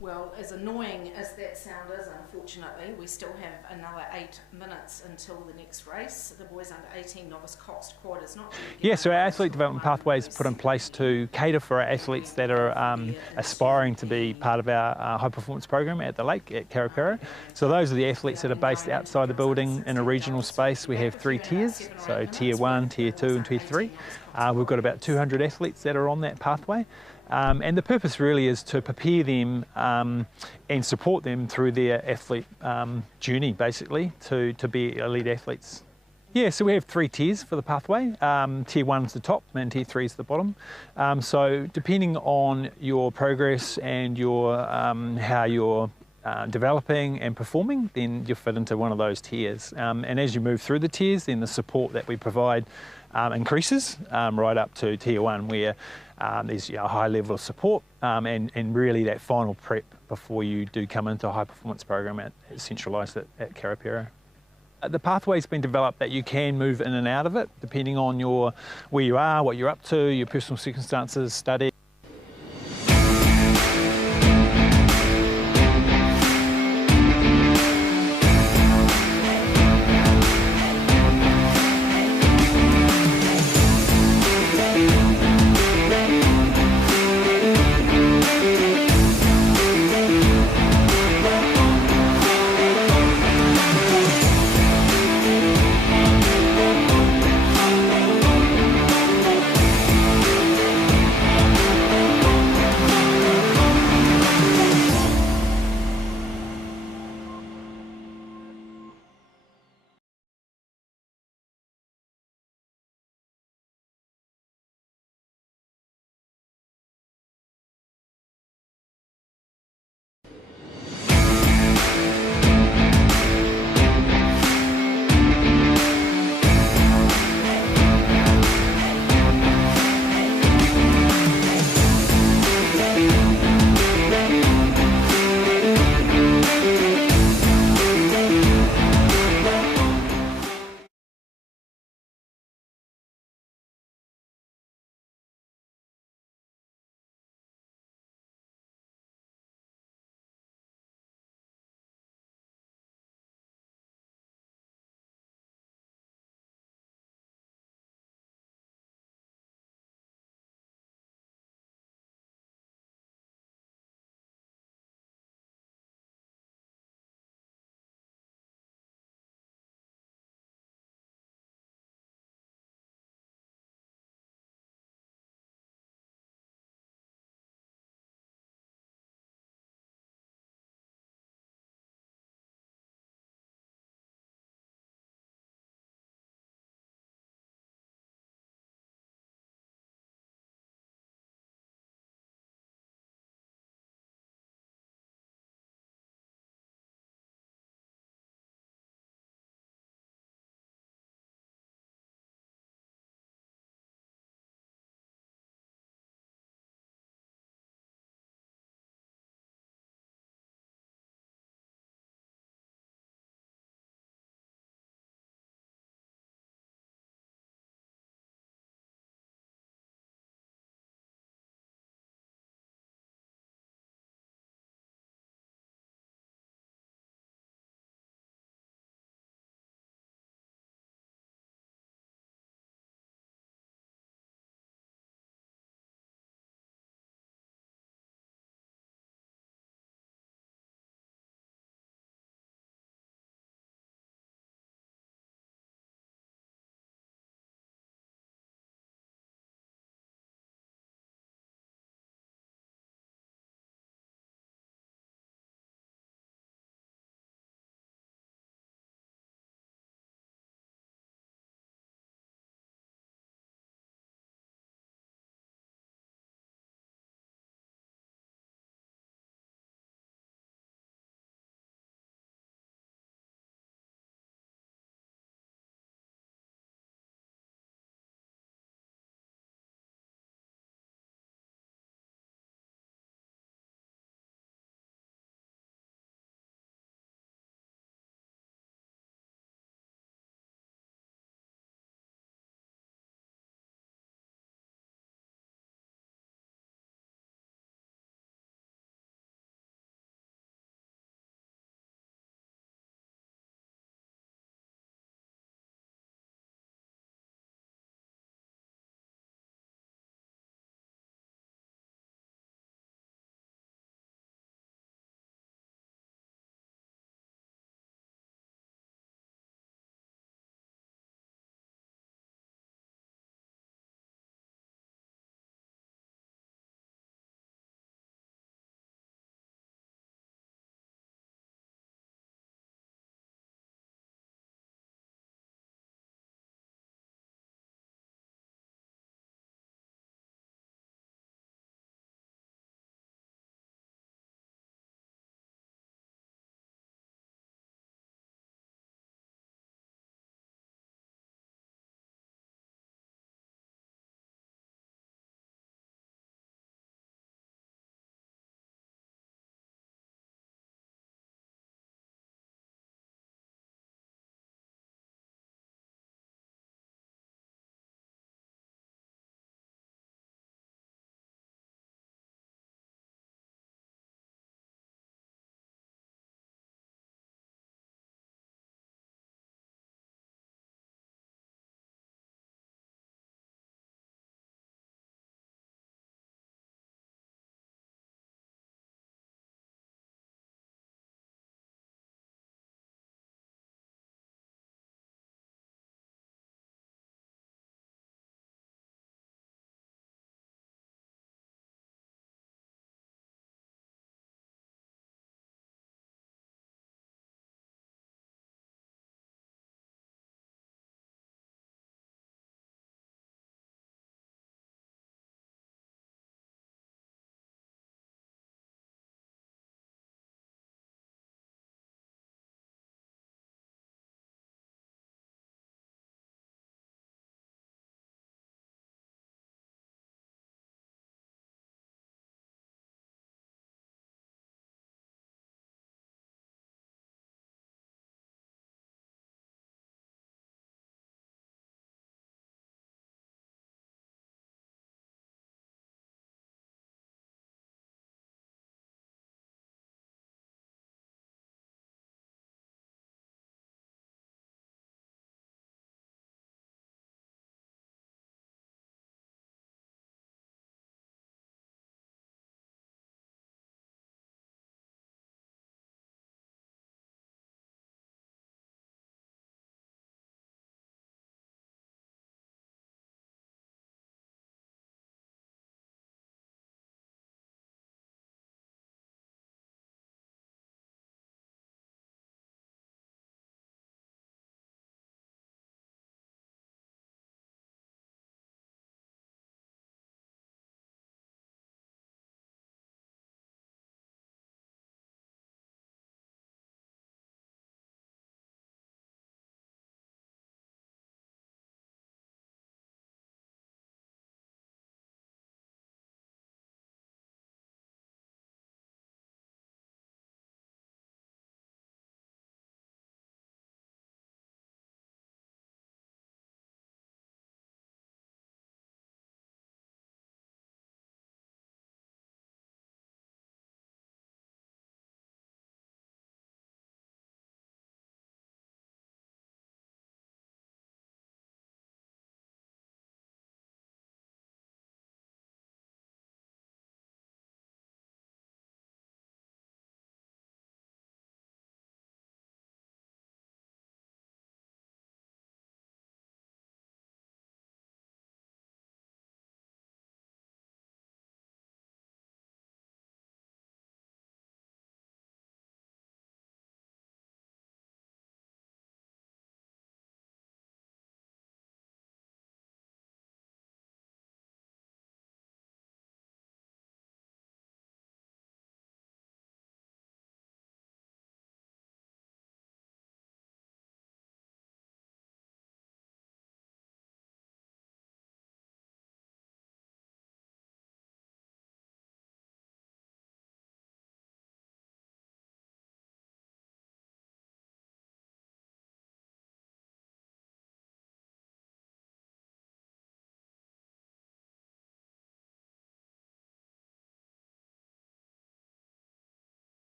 Well, as annoying as that sound is, unfortunately, we still have another 8 minutes until the next race. The boys under 18 novice Coxed Quad is not due to get So our athlete development pathway is put in place to cater for our athletes that are aspiring to be part of our high performance program at the lake at Karapiro. So those are the athletes that are based outside the building in a regional space. We have 3 tiers, so tier 1, tier 2 and tier 3. We've got about 200 athletes that are on that pathway. And the purpose really is to prepare them and support them through their athlete journey, basically, to be elite athletes. So we have 3 tiers for the pathway. Tier 1 is the top and tier 3 is the bottom. So depending on your progress and your how you're developing and performing, then you'll fit into one of those tiers. And as you move through the tiers, then the support that we provide increases right up to tier 1, where there's a high level of support and really that final prep before you do come into a high performance program centralised at Karapiro. The pathway's been developed that you can move in and out of it depending on where you are, what you're up to, your personal circumstances, study.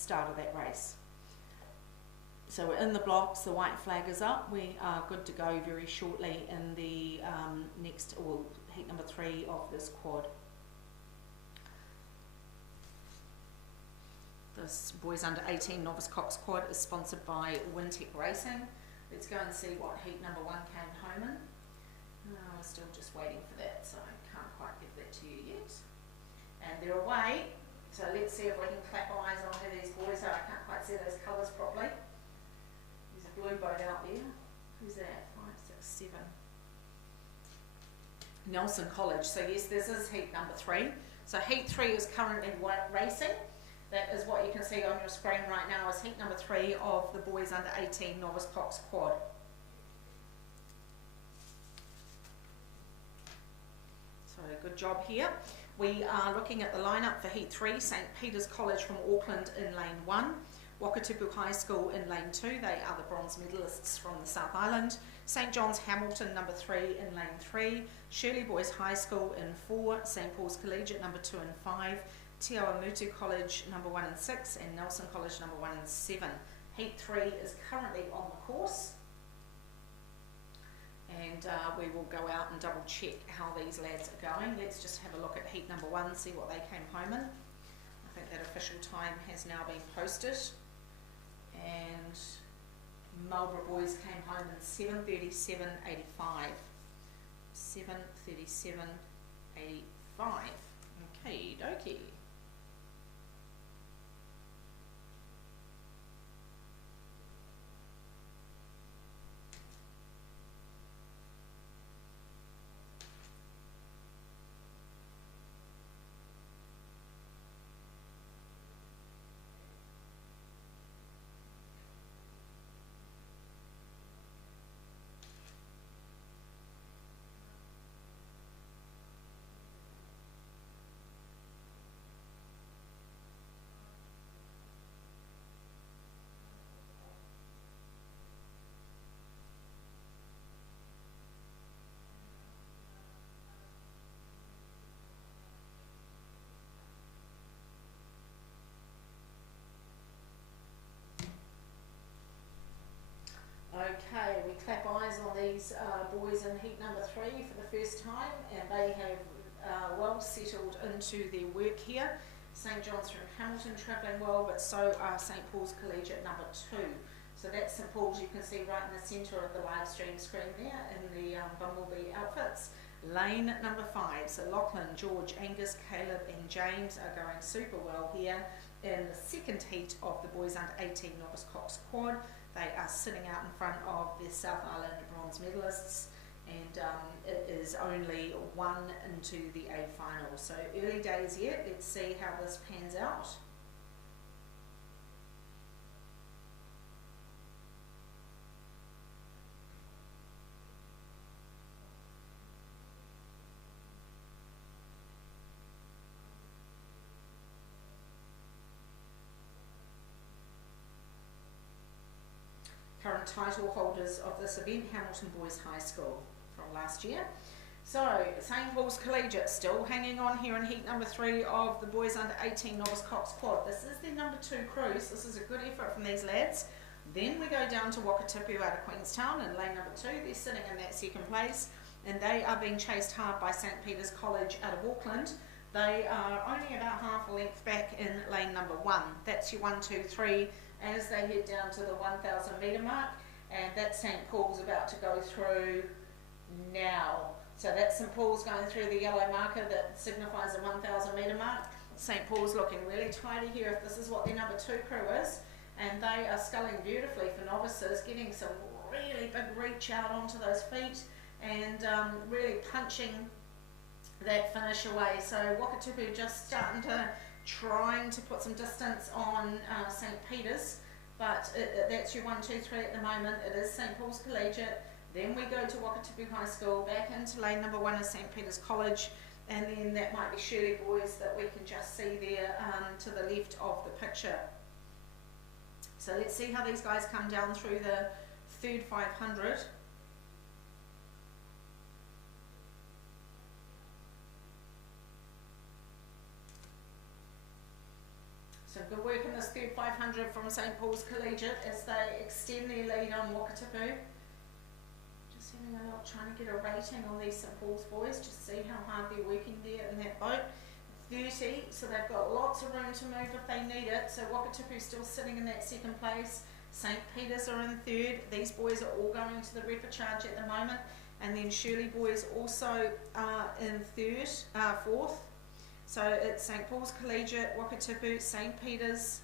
start of that race. So we're in the blocks, the white flag is up, we are good to go very shortly in the heat number 3 of this quad. This boys under 18 novice cox quad is sponsored by Wintec Racing. Let's go and see what heat number 1 came home in. We're still just waiting for that, so I can't quite give that to you yet. And they're away, so let's see if we can clap eyes on who these boys are. I can't quite see those colours properly. There's a blue boat out there. Who's that? 5, 6, 7. Nelson College. So yes, this is heat number 3. So heat 3 is currently racing. That is what you can see on your screen right now, is heat number 3 of the boys under 18 novice cox quad. So good job here. We are looking at the lineup for heat 3. St. Peter's College from Auckland in lane 1. Wakatipu High School in lane 2. They are the bronze medalists from the South Island. St. John's Hamilton number 3 in lane 3. Shirley Boys High School in 4. St. Paul's Collegiate number 2 and 5. Te Awamutu College number 1 and 6, and Nelson College number 1 and 7. Heat 3 is currently on the course, and we will go out and double check how these lads are going. Let's just have a look at heat number 1, see what they came home in. I think that official time has now been posted, and Marlborough boys came home in 7:37.85. 7:37.85. Okay, dokie. Okay, we clap eyes on these boys in heat number 3 for the first time, and they have well settled into their work here. St. John's from Hamilton travelling well, but so are St. Paul's Collegiate number 2. So that's St. Paul's, you can see right in the centre of the live stream screen there in the Bumblebee outfits. Lane number 5, so Lachlan, George, Angus, Caleb and James are going super well here in the second heat of the boys under 18 novice cox quad. They are sitting out in front of the South Island bronze medalists, and it is only 1 into the A final. So early days yet, let's see how this pans out. Current title holders of this event, Hamilton Boys High School from last year. So St. Paul's Collegiate still hanging on here in heat number 3 of the boys under 18 novice cox quad. This is their number 2 cruise. This is a good effort from these lads. Then we go down to Wakatipu out of Queenstown in lane number 2. They're sitting in that second place, and they are being chased hard by St. Peter's College out of Auckland. They are only about half a length back in lane number 1. That's your 1, 2, 3 as they head down to the 1,000 metre mark, and that's St. Paul's about to go through now. So that's St. Paul's going through the yellow marker that signifies the 1,000 metre mark. St. Paul's looking really tidy here if this is what their number 2 crew is, and they are sculling beautifully for novices, getting some really big reach out onto those feet and really punching that finish away. So Wakatipu just starting to trying to put some distance on St. Peter's, but that's your 1, 2, 3 at the moment. It is St. Paul's Collegiate, then we go to Wakatipu High School, back into lane number 1 is St. Peter's College, and then that might be Shirley Boys that we can just see there to the left of the picture. So let's see how these guys come down through the third 500. So good work in this third 500 from St Paul's Collegiate as they extend their lead on Wakatipu. Just having a look, trying to get a rating on these St Paul's boys, just see how hard they're working there in that boat. 30, so they've got lots of room to move if they need it. So Wakatipu's still sitting in that second place. St Peter's are in third. These boys are all going to the repechage at the moment. And then Shirley boys also in fourth. So it's St Paul's Collegiate, Wakatipu, St Peter's,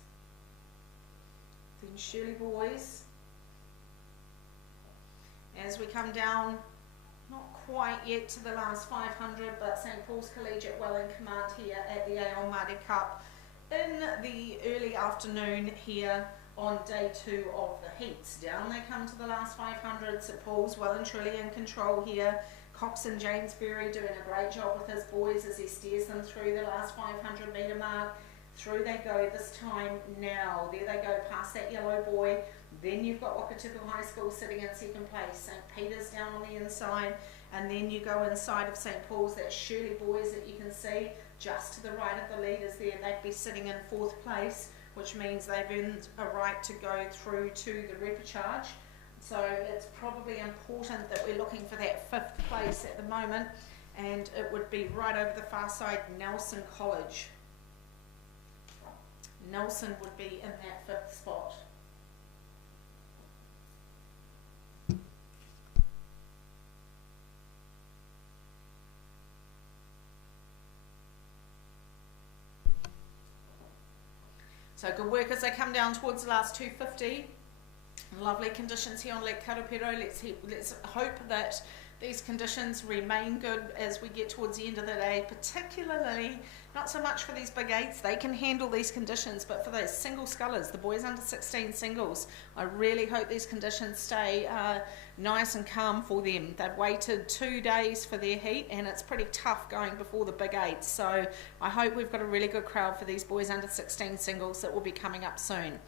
then Shirley boys. As we come down, not quite yet to the last 500, but St Paul's Collegiate well in command here at the Aon Maadi Cup in the early afternoon here on day 2 of the heats. Down they come to the last 500. St Paul's well and truly in control here. Coxon Jamesbury doing a great job with his boys as he steers them through the last 500 metre mark. Through they go this time now. There they go past that yellow buoy. Then you've got Wakatipu High School sitting in second place. St Peter's down on the inside. And then you go inside of St Paul's, that Shirley boys that you can see just to the right of the leaders there. They'd be sitting in 4th place, which means they've earned a right to go through to the repechage. So it's probably important that we're looking for that 5th place at the moment, and it would be right over the far side, Nelson College. Nelson would be in that 5th spot. So good work as they come down towards the last 250. Lovely conditions here on Lake Karapiro. Let's hope that these conditions remain good as we get towards the end of the day, particularly not so much for these big 8s. They can handle these conditions, but for those single scullers, the boys under 16 singles, I really hope these conditions stay nice and calm for them. They've waited 2 days for their heat, and it's pretty tough going before the big 8s. So I hope we've got a really good crowd for these boys under 16 singles that will be coming up soon.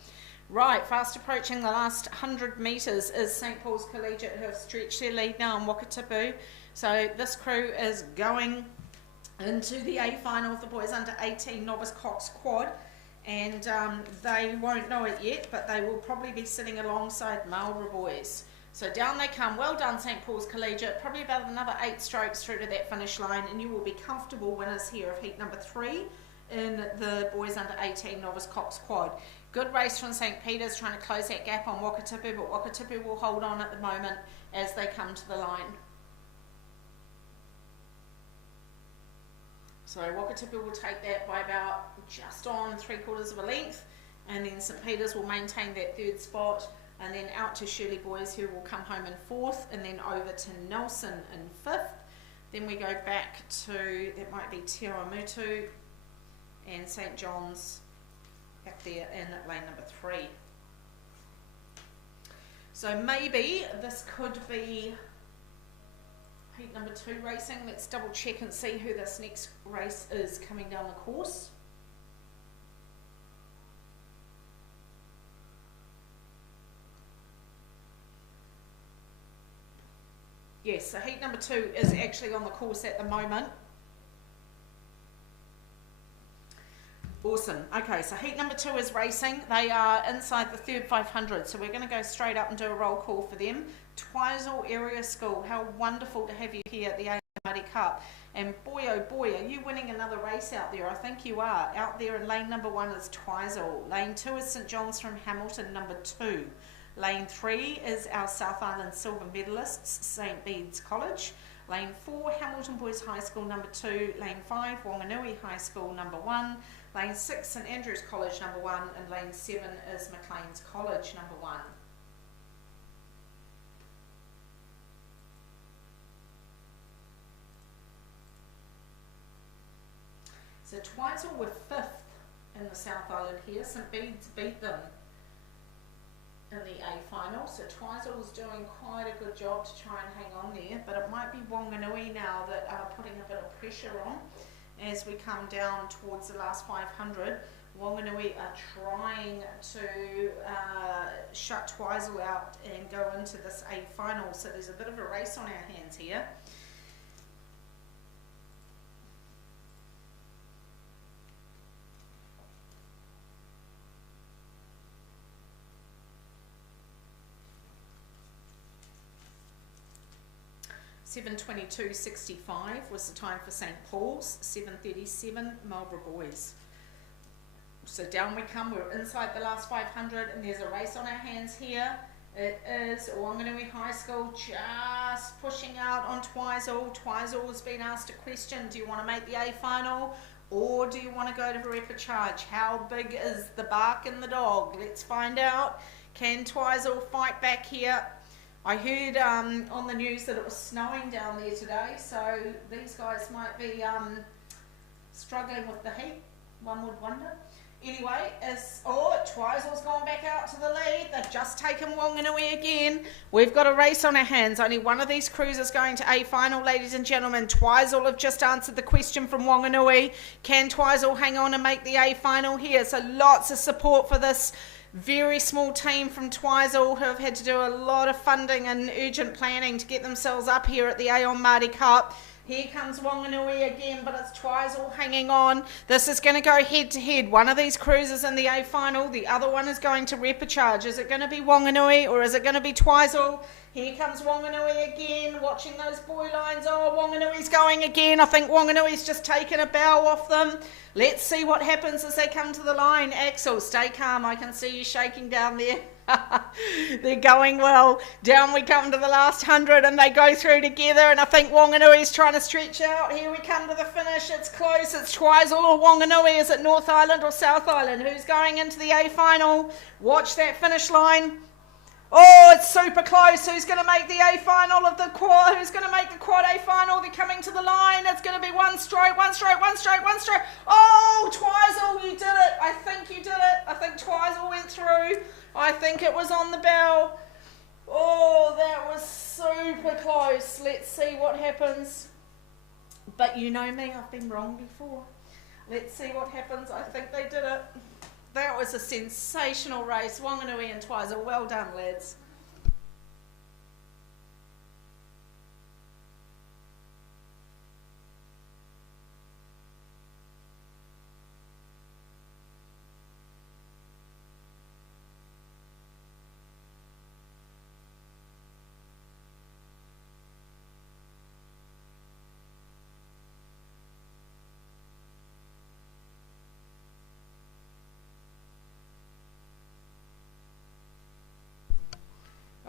Right, fast approaching the last 100 metres is St Paul's Collegiate, who have stretched their lead now on Wakatipu. So this crew is going into the A final of the boys under 18 novice Cox quad, and they won't know it yet, but they will probably be sitting alongside Marlborough boys. So down they come. Well done, St Paul's Collegiate. Probably about another 8 strokes through to that finish line, and you will be comfortable winners here of heat number 3 in the boys under 18 novice Cox quad. Good race from St Peter's, trying to close that gap on Wakatipu, but Wakatipu will hold on at the moment as they come to the line. So Wakatipu will take that by about just on 3/4 of a length, and then St Peter's will maintain that 3rd spot, and then out to Shirley boys, who will come home in 4th, and then over to Nelson in 5th. Then we go back to, that might be Te Awamutu and St John's up there in lane number 3. So maybe this could be heat number 2 racing. Let's double check and see who this next race is coming down the course. Yes, so heat number 2 is actually on the course at the moment. Awesome. Okay, so heat number 2 is racing. They are inside the 3rd 500, so we're going to go straight up and do a roll call for them. Twizel Area School, how wonderful to have you here at the Aon Maadi Cup. And boy, oh boy, are you winning another race out there? I think you are. Out there in lane number 1 is Twizel. Lane 2 is St John's from Hamilton, number 2. Lane 3 is our South Island silver medalists, St Bede's College. Lane 4, Hamilton Boys High School, number 2. Lane 5, Wanganui High School, number 1. Lane 6, St Andrews College, number 1. And lane 7 is Maclean's College, number 1. So Twizel were 5th in the South Island here. St Bede's beat them in the A final, so Twizel's doing quite a good job to try and hang on there, but it might be Wanganui now that are putting a bit of pressure on as we come down towards the last 500. Wanganui are trying to shut Twizel out and go into this A final, so there's a bit of a race on our hands here. 7:22.65 was the time for St Paul's, 7:37 Marlborough boys. So down we come, we're inside the last 500 and there's a race on our hands here. It is Wanganui High School just pushing out on Twizel. Twizel has been asked a question, do you want to make the A final or do you want to go to repechage? How big is the bark in the dog? Let's find out. Can Twizel fight back here? I heard on the news that it was snowing down there today, so these guys might be struggling with the heat, one would wonder. Anyway, Twizel's gone back out to the lead. They've just taken Wanganui again. We've got a race on our hands. Only one of these crews is going to A final, ladies and gentlemen. Twizel have just answered the question from Wanganui. Can Twizel hang on and make the A final here? So lots of support for this very small team from Twizel who have had to do a lot of funding and urgent planning to get themselves up here at the Aon Maadi Cup. Here comes Wanganui again, but it's Twizel hanging on. This is going to go head to head. One of these crews is in the A final, the other one is going to repechage. Is it going to be Wanganui or is it going to be Twizel? Here comes Wanganui again, watching those boy lines. Oh, Wanganui's going again. I think Wanganui's just taken a bow off them. Let's see what happens as they come to the line. Axel, stay calm. I can see you shaking down there. They're going well. Down we come to the last 100 and they go through together, and I think Wanganui's trying to stretch out. Here we come to the finish. It's close. It's Twizel or Wanganui. Is it North Island or South Island? Who's going into the A final? Watch that finish line. Oh, it's super close. Who's going to make the A final of the quad? Who's going to make the quad A final? They're coming to the line. It's going to be one stroke. Oh, Twizel, you did it. I think you did it. I think Twizel went through. I think it was on the bell. Oh, that was super close. Let's see what happens. But you know me, I've been wrong before. Let's see what happens. I think they did it. That was a sensational race. Wanganui and Twizel, well done, lads.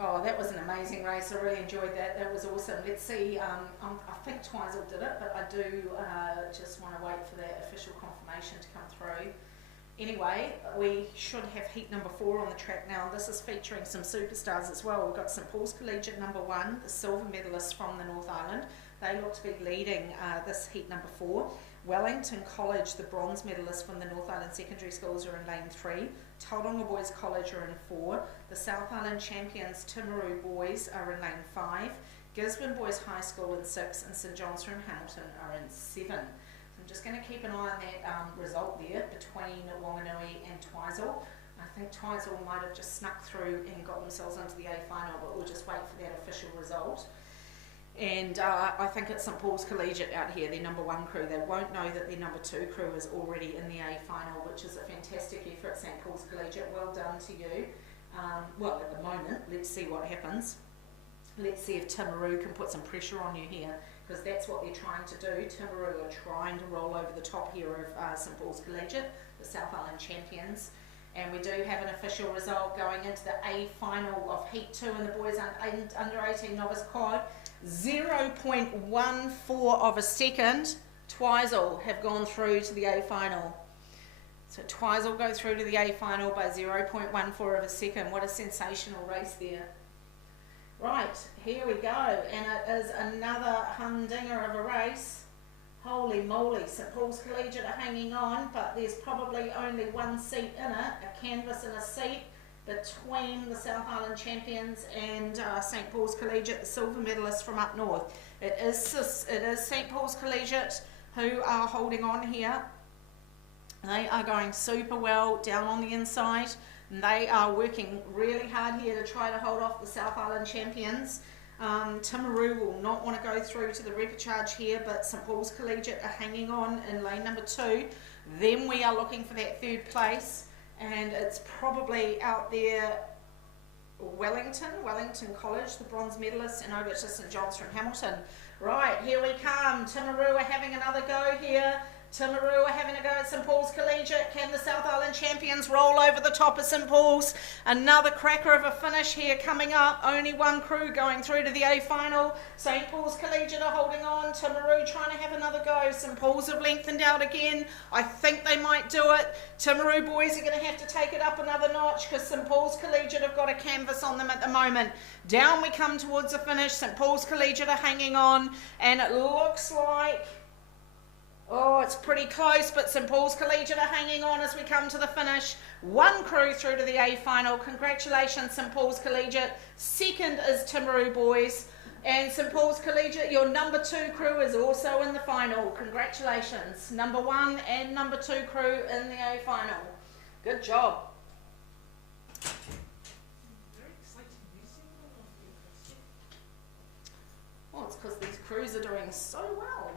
Oh, that was an amazing race. I really enjoyed that. That was awesome. Let's see. I think Twizel did it, but I do just want to wait for that official confirmation to come through. Anyway, we should have heat number 4 on the track now. This is featuring some superstars as well. We've got St Paul's Collegiate number 1, the silver medalist from the North Island. They look to be leading this heat number 4. Wellington College, the bronze medalist from the North Island Secondary Schools, are in lane 3. Tauranga Boys College are in 4. The South Island champions Timaru Boys are in lane 5. Gisborne Boys High School in 6, and St John's from Hamilton are in 7. So I'm just going to keep an eye on that result there between Wanganui and Twizel. I think Twizel might have just snuck through and got themselves into the A final, but we'll just wait for that official result. And I think it's St Paul's Collegiate out here, their number 1 crew. They won't know that their number 2 crew is already in the A final, which is a fantastic effort, St Paul's Collegiate. Well done to you. Well, at the moment, let's see what happens. Let's see if Timaru can put some pressure on you here, because that's what they're trying to do. Timaru are trying to roll over the top here of St Paul's Collegiate, the South Island champions. And we do have an official result going into the A final of Heat 2 in the boys under 18 novice quad. 0.14 of a second, Twizel have gone through to the A final. So Twizel go through to the A final by 0.14 of a second. What a sensational race there. Right, here we go, and it is another humdinger of a race. Holy moly, St Paul's Collegiate are hanging on, but there's probably only one seat in it, a canvas and a seat, between the South Island champions and St Paul's Collegiate, the silver medalist from up north. It is St Paul's Collegiate who are holding on here. They are going super well down on the inside, and they are working really hard here to try to hold off the South Island champions. Timaru will not want to go through to the repechage here, but St Paul's Collegiate are hanging on in lane number 2. Then we are looking for that 3rd place, and it's probably out there Wellington College, the bronze medalists, and over to St John's from Hamilton. Right, here we come. Timaru are having another go here. Timaru are having a go at St Paul's Collegiate. Can the South Island champions roll over the top of St Paul's? Another cracker of a finish here coming up. Only one crew going through to the A final. St Paul's Collegiate are holding on. Timaru trying to have another go. St Paul's have lengthened out again. I think they might do it. Timaru boys are going to have to take it up another notch because St Paul's Collegiate have got a canvas on them at the moment. Down we come towards the finish. St Paul's Collegiate are hanging on, and it looks like, oh, it's pretty close, but St Paul's Collegiate are hanging on as we come to the finish. One crew through to the A final. Congratulations, St Paul's Collegiate. Second is Timaru boys. And St Paul's Collegiate, your number 2 crew is also in the final. Congratulations. Number 1 and number 2 crew in the A final. Good job. Well, it's because these crews are doing so well.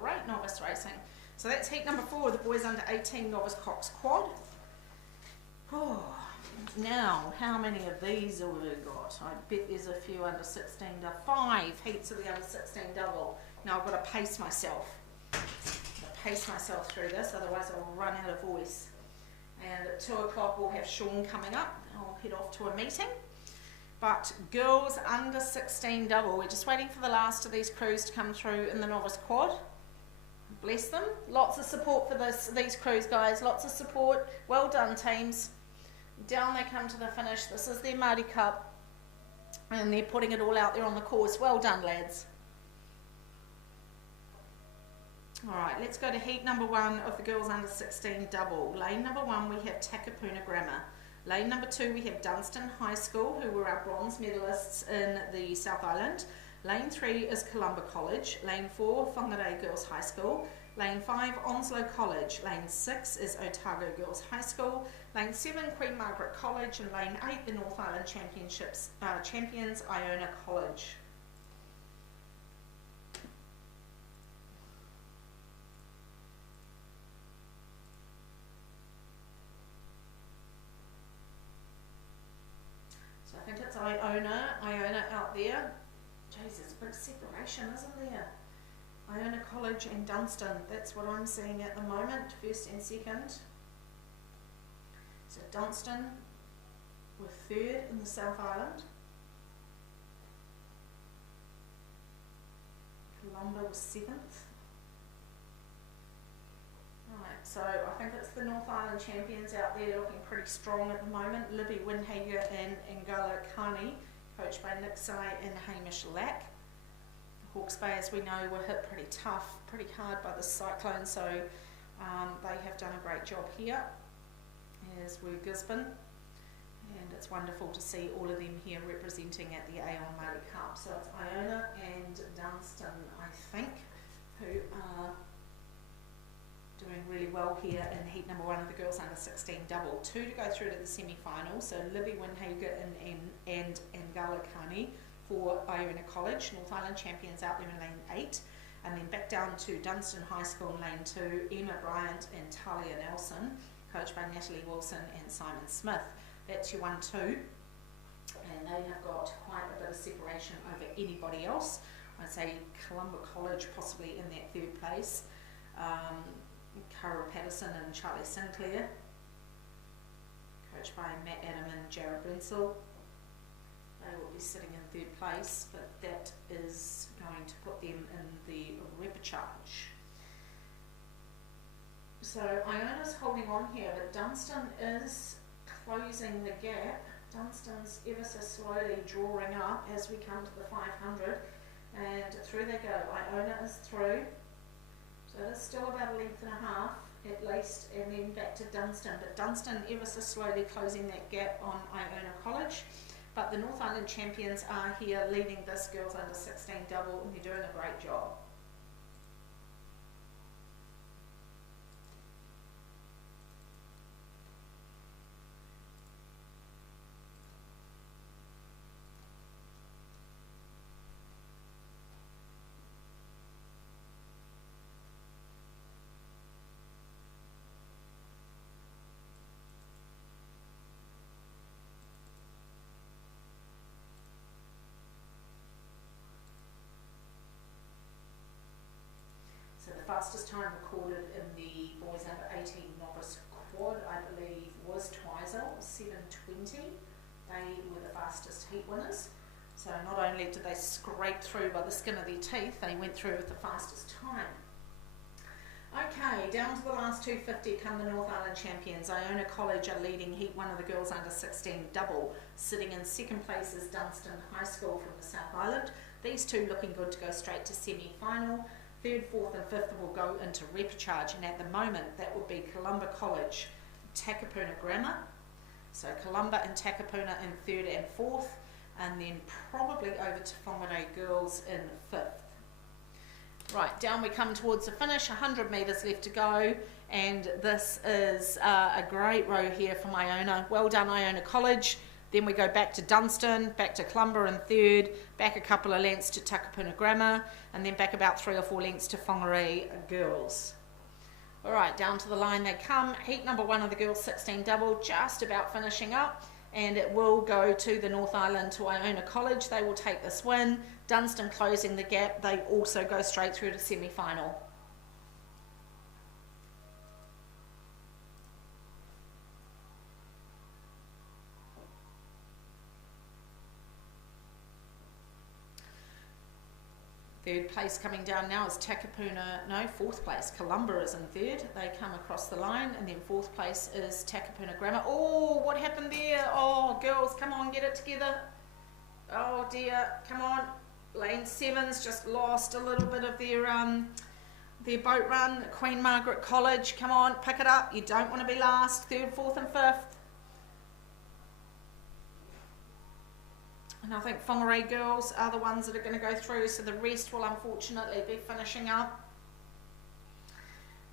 Great novice racing. So that's heat number 4 with the boys under 18 novice Cox quad. Oh, now, how many of these have we got? I bet there's a few under 16, 5 heats of the under 16 double. Now I've got to pace myself. Through this, otherwise I'll run out of voice. And at 2 o'clock we'll have Sean coming up. I'll head off to a meeting. But girls under 16 double, we're just waiting for the last of these crews to come through in the novice quad. Bless them. Lots of support for these crews, guys. Lots of support. Well done, teams. Down they come to the finish. This is their Maadi Cup. And they're putting it all out there on the course. Well done, lads. Alright, let's go to heat number 1 of the girls under 16 double. Lane number 1, we have Takapuna Grammar. Lane number 2, we have Dunstan High School, who were our bronze medalists in the South Island. Lane 3 is Columba College. Lane 4, Whangarei Girls High School. Lane 5, Onslow College. Lane 6 is Otago Girls High School. Lane 7, Queen Margaret College. And Lane 8, the North Island champions, Iona College. So I think it's Iona out there. Jesus, big separation, isn't there? Iona College and Dunstan, that's what I'm seeing at the moment, first and second. So Dunstan were 3rd in the South Island. Columba was 7th. Right, so I think it's the North Island champions out there looking pretty strong at the moment. Libby Winhager and Ngala Kani, coached by Nick Sai and Hamish Lack. Hawke's Bay, as we know, were hit pretty tough, pretty hard by the cyclone, so they have done a great job here, as were Gisborne, and it's wonderful to see all of them here representing at the Aon Maadi Cup. So it's Iona and Dunstan, I think, who are doing really well here in heat number 1 of the girls under 16 double. 2 to go through to the semi-finals, so Libby Winhager and Ngala Kani for Iona College, North Island champions out there in lane 8, and then back down to Dunstan High School in lane 2, Emma Bryant and Talia Nelson, coached by Natalie Wilson and Simon Smith. That's your 1-2, and they have got quite a bit of separation over anybody else. I'd say Columba College possibly in that 3rd place. Cara Patterson and Charlie Sinclair, coached by Matt Adam and Jared Bensel. They will be sitting in 3rd place, but that is going to put them in the repechage. So Iona's holding on here, but Dunstan is closing the gap. Dunstan's ever so slowly drawing up as we come to the 500, and through they go. Iona is through. So it's still about a length and a half at least, and then back to Dunstan. But Dunstan ever so slowly closing that gap on Iona College. But the North Island champions are here leading this girls under 16 double, and they're doing a great job. fastest time recorded in the boys under 18 novice quad, I believe, was Twizel, 7:20. They were the fastest heat winners. So not only did they scrape through by the skin of their teeth, they went through with the fastest time. Okay, down to the last 250 come the North Island champions. Iona College are leading heat one of the girls under 16 double. Sitting in second place is Dunstan High School from the South Island. These two looking good to go straight to semi-final. Third, fourth and fifth will go into repechage, and at the moment that would be Columba College, Takapuna Grammar. So Columba and Takapuna in third and fourth, and then probably over to Whangarei Girls in fifth. Right, down we come towards the finish, 100 metres left to go, and this is a great row here from Iona. Well done, Iona College. Then we go back to Dunstan, back to Columba in third, back a couple of lengths to Takapuna Grammar, and then back about 3 or 4 lengths to Whangarei Girls. All right, down to the line they come. Heat number 1 of the girls 16 double, just about finishing up, and it will go to the North Island, to Iona College. They will take this win. Dunstan closing the gap. They also go straight through to semi-final. Third place coming down now is fourth place. Columba is in third. They come across the line, and then fourth place is Takapuna Grammar. Oh, what happened there? Oh, girls, come on, get it together. Oh dear, come on. Lane 7's just lost a little bit of their boat run. Queen Margaret College, come on, pick it up. You don't want to be last. Third, fourth and fifth. And I think Whangarei Girls are the ones that are going to go through, so the rest will unfortunately be finishing up.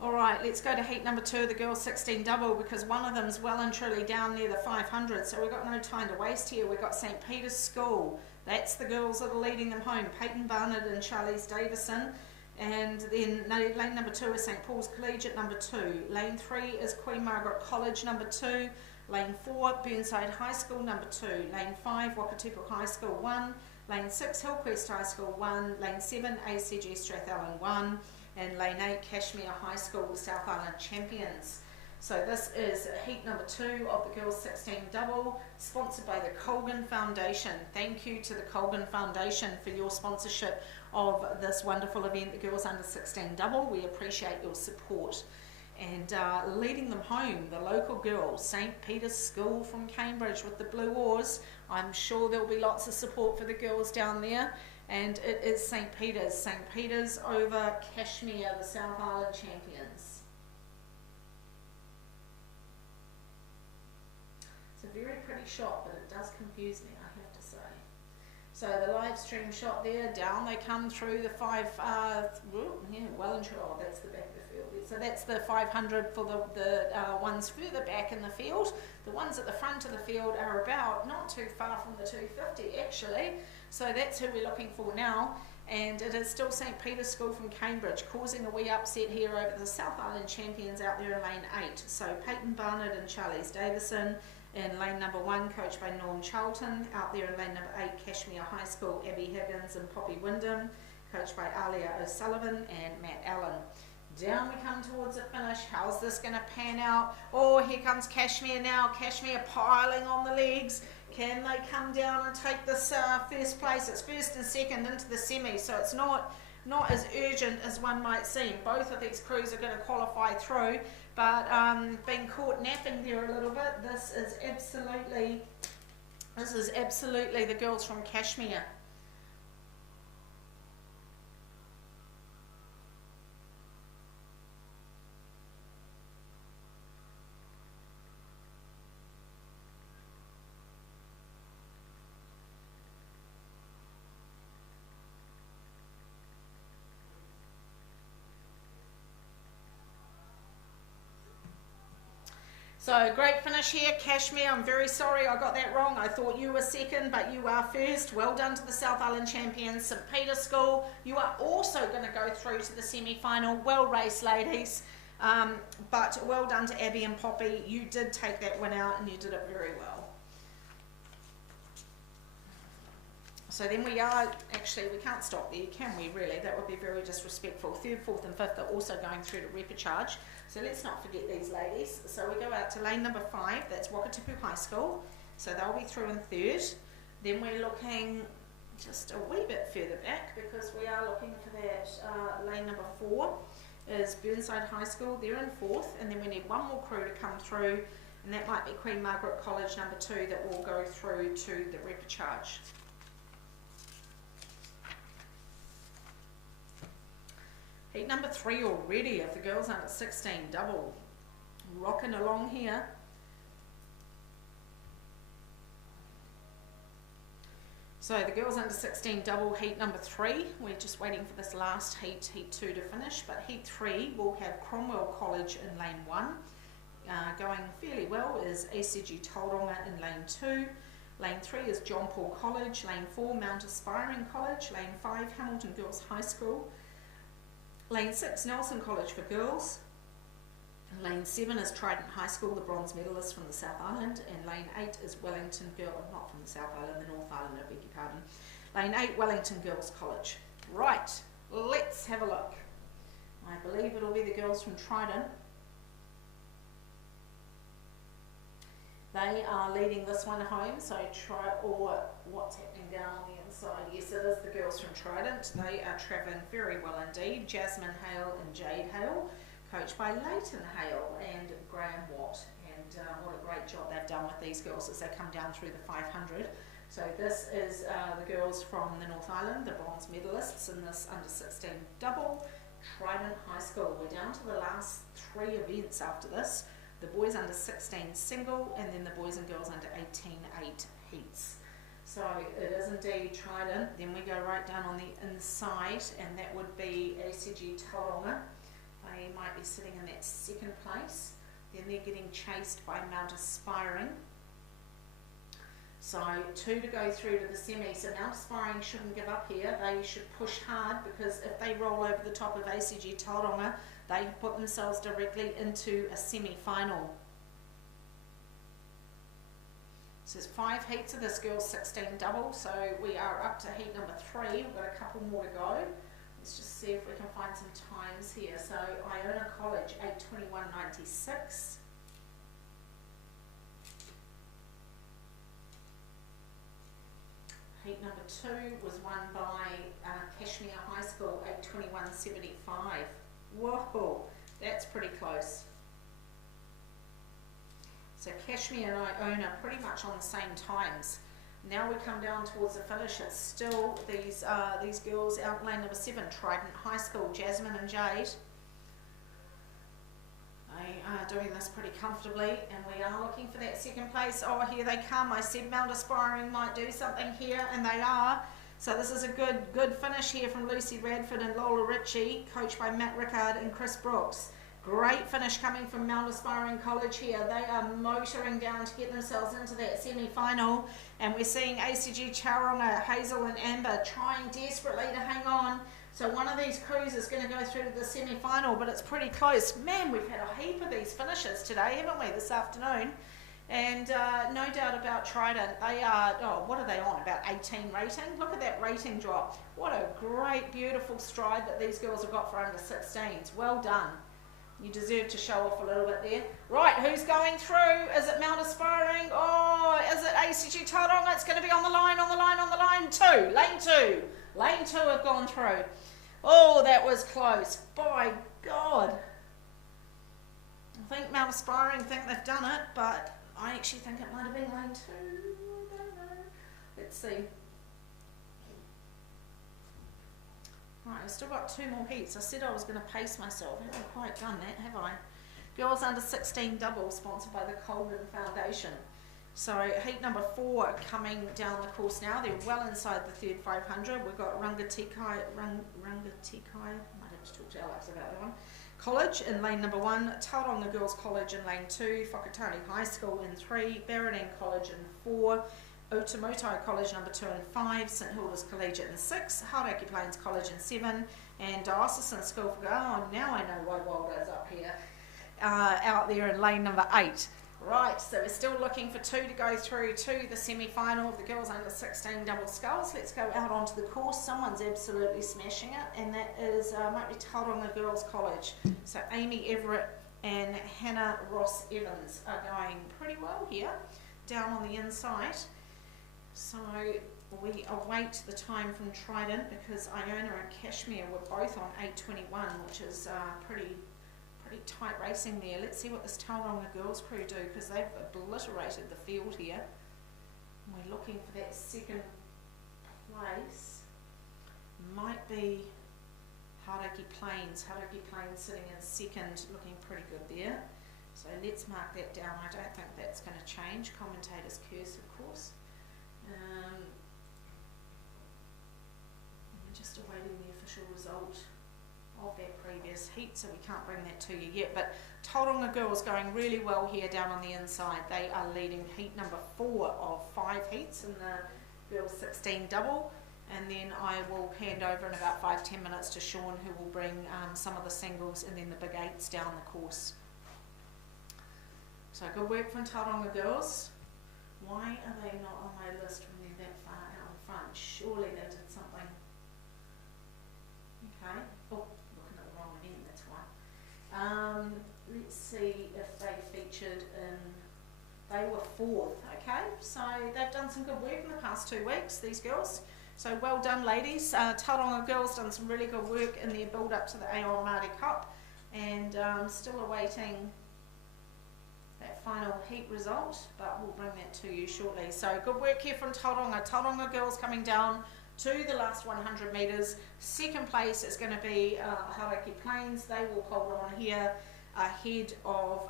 Alright, let's go to heat number 2 of the girls 16 double, because one of them's well and truly down near the 500, so we've got no time to waste here. We've got St. Peter's School. That's the girls that are leading them home. Peyton Barnard and Charlize Davison. And then lane number 2 is St. Paul's Collegiate number 2. Lane 3 is Queen Margaret College number 2. Lane 4, Burnside High School number 2. Lane 5, Wakatipu High School 1. Lane 6, Hillcrest High School 1. Lane 7, ACG Strathallan 1. And Lane 8, Cashmere High School, the South Island champions. So this is heat number 2 of the girls 16 double, sponsored by the Colgan Foundation. Thank you to the Colgan Foundation for your sponsorship of this wonderful event, the girls under 16 double. We appreciate your support. And leading them home, the local girls, St. Peter's School from Cambridge with the Blue Oars. I'm sure there'll be lots of support for the girls down there. And it is St. Peter's. St. Peter's over Cashmere, the South Island champions. It's a very pretty shot, but it does confuse me, I have to say. So the live stream shot there, down they come through the well and truly, that's the back of the field. So that's the 500 for the ones further back in the field. The ones at the front of the field are about not too far from the 250 actually. So that's who we're looking for now. And it is still St. Peter's School from Cambridge, causing a wee upset here over the South Island champions out there in lane 8. So Peyton Barnard and Charlize Davison in lane number 1, coached by Norm Charlton. Out there in lane number 8, Cashmere High School, Abby Higgins and Poppy Wyndham, coached by Alia O'Sullivan and Matt Allen. Down we come towards the finish. How's this going to pan out? Oh, here comes Cashmere now. Cashmere piling on the legs. Can they come down and take this first place? It's first and second into the semi, so it's not as urgent as one might seem. Both of these crews are going to qualify through, but being caught napping there a little bit, this is absolutely the girls from Cashmere. So great finish here, Cashmere. I'm very sorry I got that wrong. I thought you were second, but you are first. Well done to the South Island champions, St. Peter's School. You are also going to go through to the semi-final. Well raced, ladies. But well done to Abby and Poppy. You did take that win out and you did it very well. So then we can't stop there, can we really? That would be very disrespectful. 3rd, 4th and 5th are also going through to repechage. So let's not forget these ladies. So we go out to lane number 5, that's Wakatipu High School. So they'll be through in 3rd. Then we're looking just a wee bit further back because we are looking for that lane number 4 is Burnside High School. They're in 4th, and then we need one more crew to come through, and that might be Queen Margaret College number 2 that will go through to the repechage. Heat number 3 already of the girls under 16 double. Rocking along here. So the girls under 16 double heat number 3. We're just waiting for this last heat, heat 2 to finish, but heat 3 will have Cromwell College in lane 1. Going fairly well is ACG Tauranga in lane 2. Lane 3 is John Paul College. Lane 4 Mount Aspiring College. Lane 5 Hamilton Girls High School. Lane 6 Nelson College for girls. Lane 7 is Trident High School, the bronze medalist from the South Island, and lane 8 is Wellington not from the South Island, the North Island, I beg your pardon. Lane 8 Wellington Girls College. Right, let's have a look. I believe it'll be the girls from Trident. They are leading this one home, so what's happening down on the inside? Yes, it is the girls from Trident. They are travelling very well indeed. Jasmine Hale and Jade Hale, coached by Leighton Hale and Graham Watt. And what a great job they've done with these girls as they come down through the 500. So this is the girls from the North Island, the bronze medalists in this under 16 double. Trident High School. We're down to the last 3 events after this. The boys under 16 single, and then the boys and girls under 18 8 heats. So it is indeed Trident. Then we go right down on the inside, and that would be ACG Tauranga. They might be sitting in that 2nd place. Then they're getting chased by Mount Aspiring. So 2 to go through to the semi. So Mount Aspiring shouldn't give up here. They should push hard, because if they roll over the top of ACG Tauranga, they put themselves directly into a semi-final. So there's 5 heats of this girls 16 double. So we are up to heat number 3. We've got a couple more to go. Let's just see if we can find some times here. So Iona College 8:21.96. Heat number 2 was won by Kashmir High School 8:21.75. Whoa, that's pretty close. So Kashmir and Iona pretty much on the same times. Now we come down towards the finish. It's still these girls out in lane number 7, Trident High School, Jasmine and Jade. They are doing this pretty comfortably, and we are looking for that 2nd place. Oh, here they come. I said Mount Aspiring might do something here, and they are. So this is a good finish here from Lucy Radford and Lola Ritchie, coached by Matt Rickard and Chris Brooks. Great finish coming from Mount Aspiring College here. They are motoring down to get themselves into that semi-final, and we're seeing ACG Tauranga, Hazel and Amber trying desperately to hang on. So one of these crews is going to go through to the semi-final, but it's pretty close. Man, we've had a heap of these finishes today, haven't we, this afternoon? And no doubt about Trident. They are, what are they on, about 18 rating? Look at that rating drop. What a great, beautiful stride that these girls have got for under 16s. Well done. You deserve to show off a little bit there. Right, who's going through? Is it Mount Aspiring? Oh, is it ACG Tauranga? It's going to be on the line, 2. Lane 2. Lane 2 have gone through. Oh, that was close. By God. I think Mount Aspiring think they've done it, but I actually think it might have been lane 2. I don't know. Let's see. Right, I've still got 2 more heats. I said I was going to pace myself. I haven't quite done that, have I? Girls under 16 double, sponsored by the Colden Foundation. So heat number 4 coming down the course now. They're well inside the 3rd 500. We've got Rangatikai, might have to talk to Alex about that one. College in lane number 1, Tauranga Girls College in lane 2, Whakatane High School in 3, Barradine College in 4, Otamotai College number 2 and 5, St Hilda's Collegiate in 6, Hauraki Plains College in 7, and Diocesan School for now I know why Waldo's up here, out there in lane number 8. Right, so we're still looking for 2 to go through to the semi-final of the girls under 16 double sculls. Let's go out onto the course. Someone's absolutely smashing it, and that is might be Tauranga Girls College. So Amy Everett and Hannah Ross Evans are going pretty well here down on the inside. So we await the time from Trident because Iona and Kashmir were both on 8:21, which is pretty tight racing there. Let's see what this Tauranga Girls crew do because they've obliterated the field here. And we're looking for that second place. Might be Hauraki Plains. Hauraki Plains sitting in second, looking pretty good there. So let's mark that down. I don't think that's going to change. Commentator's curse, of course. And we're just awaiting the official result of that previous heat, so we can't bring that to you yet. But Tauranga Girls going really well here down on the inside. They are leading heat number 4 of 5 heats in the girls 16 double, and then I will hand over in about 5-10 minutes to Sean, who will bring some of the singles and then the big 8s down the course. So good work from Tauranga Girls. Why are they not on my list when they're that far out in front? Surely they did something. Okay. Oh, looking at the wrong event, that's why. Let's see if they featured in, they were 4th, okay? So they've done some good work in the past 2 weeks, these girls. So well done, ladies. Tauranga Girls done some really good work in their build up to the Aon Maadi Cup, and still awaiting that final heat result, but we'll bring that to you shortly. So good work here from Tauranga. Tauranga Girls coming down to the last 100 metres. Second place is going to be Hauraki Plains. They will hold on here ahead of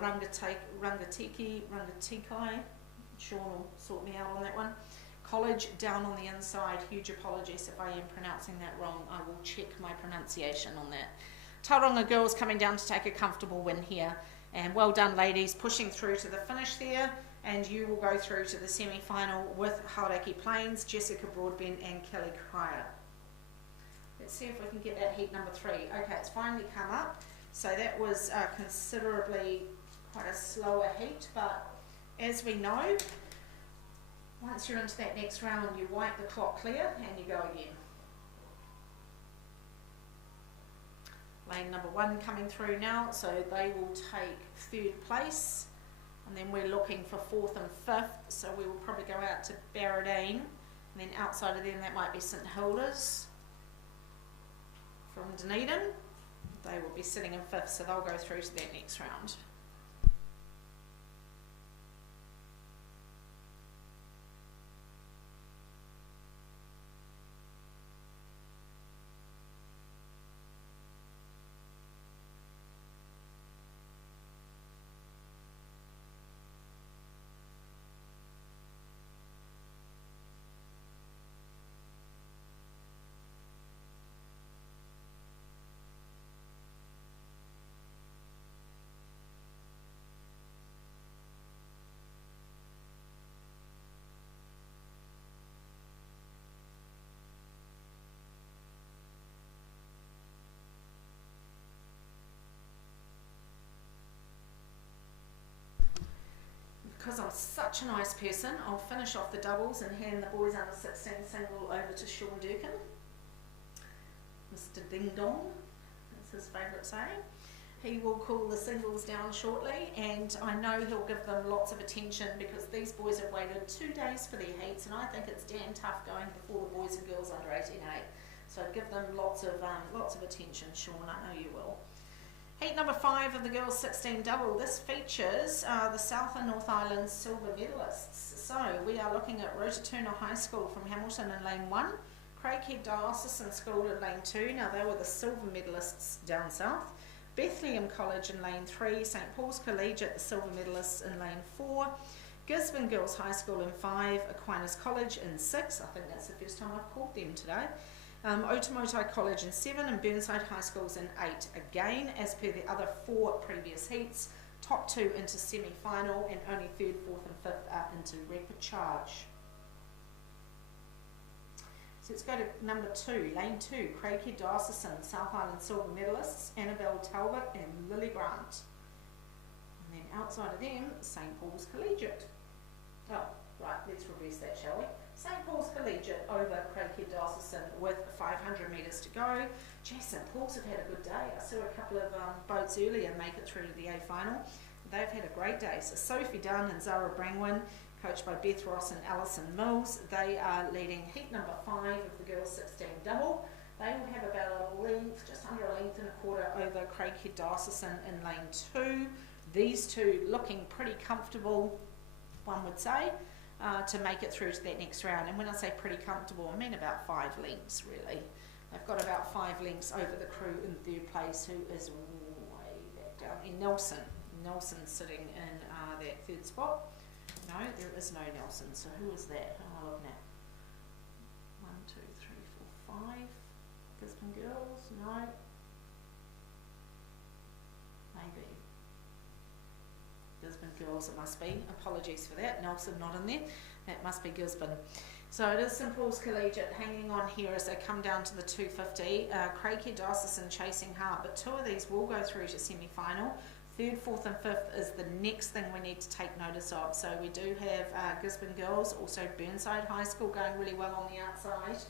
Rangatiki. Sean will sort me out on that one. College down on the inside. Huge apologies if I am pronouncing that wrong. I will check my pronunciation on that. Tauranga Girls coming down to take a comfortable win here. And well done, ladies, pushing through to the finish there. And you will go through to the semi-final with Hauraki Plains, Jessica Broadbent and Kelly Cryer. Let's see if we can get that heat number 3. Okay, it's finally come up. So that was considerably quite a slower heat, but as we know, once you're into that next round, you wipe the clock clear and you go again. Lane number 1 coming through now, so they will take 3rd place. And then we're looking for 4th and 5th, so we will probably go out to Barradine, and then outside of them that might be St Hilda's from Dunedin. They will be sitting in 5th, so they'll go through to that next round. Because I'm such a nice person, I'll finish off the doubles and hand the boys under 16 single over to Sean Durkin. Mr. Ding Dong, that's his favourite saying. He will cool the singles down shortly, and I know he'll give them lots of attention because these boys have waited 2 days for their heats, and I think it's damn tough going before the boys and girls under 18A. So give them lots of attention, Sean, I know you will. Heat number 5 of the girls 16 double. This features the South and North Island silver medalists. So we are looking at Rotatuna High School from Hamilton in lane 1, Craighead Diocesan School in lane 2. Now they were the silver medalists down south. Bethlehem College in lane 3, St Paul's Collegiate, the silver medalists in lane 4, Gisborne Girls High School in 5, Aquinas College in 6. I think that's the first time I've called them today. Otamotai College in 7 and Burnside High Schools in 8. Again, as per the other 4 previous heats, top 2 into semi-final and only 3rd, 4th and 5th are into repechage. So let's go to number 2, lane 2, Craighead Diocesan, South Island silver medalists, Annabelle Talbot and Lily Grant. And then outside of them, St Paul's Collegiate. Oh, right, let's reverse that, shall we? St Paul's Collegiate over Craighead Diocesan with 500 metres to go. Gee, St Paul's have had a good day. I saw a couple of boats earlier make it through to the A final. They've had a great day. So Sophie Dunn and Zara Brangwyn, coached by Beth Ross and Alison Mills, they are leading heat number 5 of the girls 16 double. They will have about a length, just under a length and a quarter over Craighead Diocesan in lane 2. These two looking pretty comfortable, one would say, to make it through to that next round. And when I say pretty comfortable, I mean about 5 lengths really. They've got about 5 lengths over the crew in 3rd place, who is way back down in Nelson. Nelson's sitting in that 3rd spot. No, there is no Nelson. So who is that? Who am I looking at? 1, 2, 3, 4, 5. Gisborne Girls? No. Maybe. Gisborne Girls, it must be. Apologies for that. Nelson not in there. That must be Gisborne. So it is St Paul's Collegiate hanging on here as they come down to the 250. Craighead Diocesan chasing hard, but 2 of these will go through to semi-final. 3rd, 4th and 5th is the next thing we need to take notice of. So we do have Gisborne Girls, also Burnside High School going really well on the outside.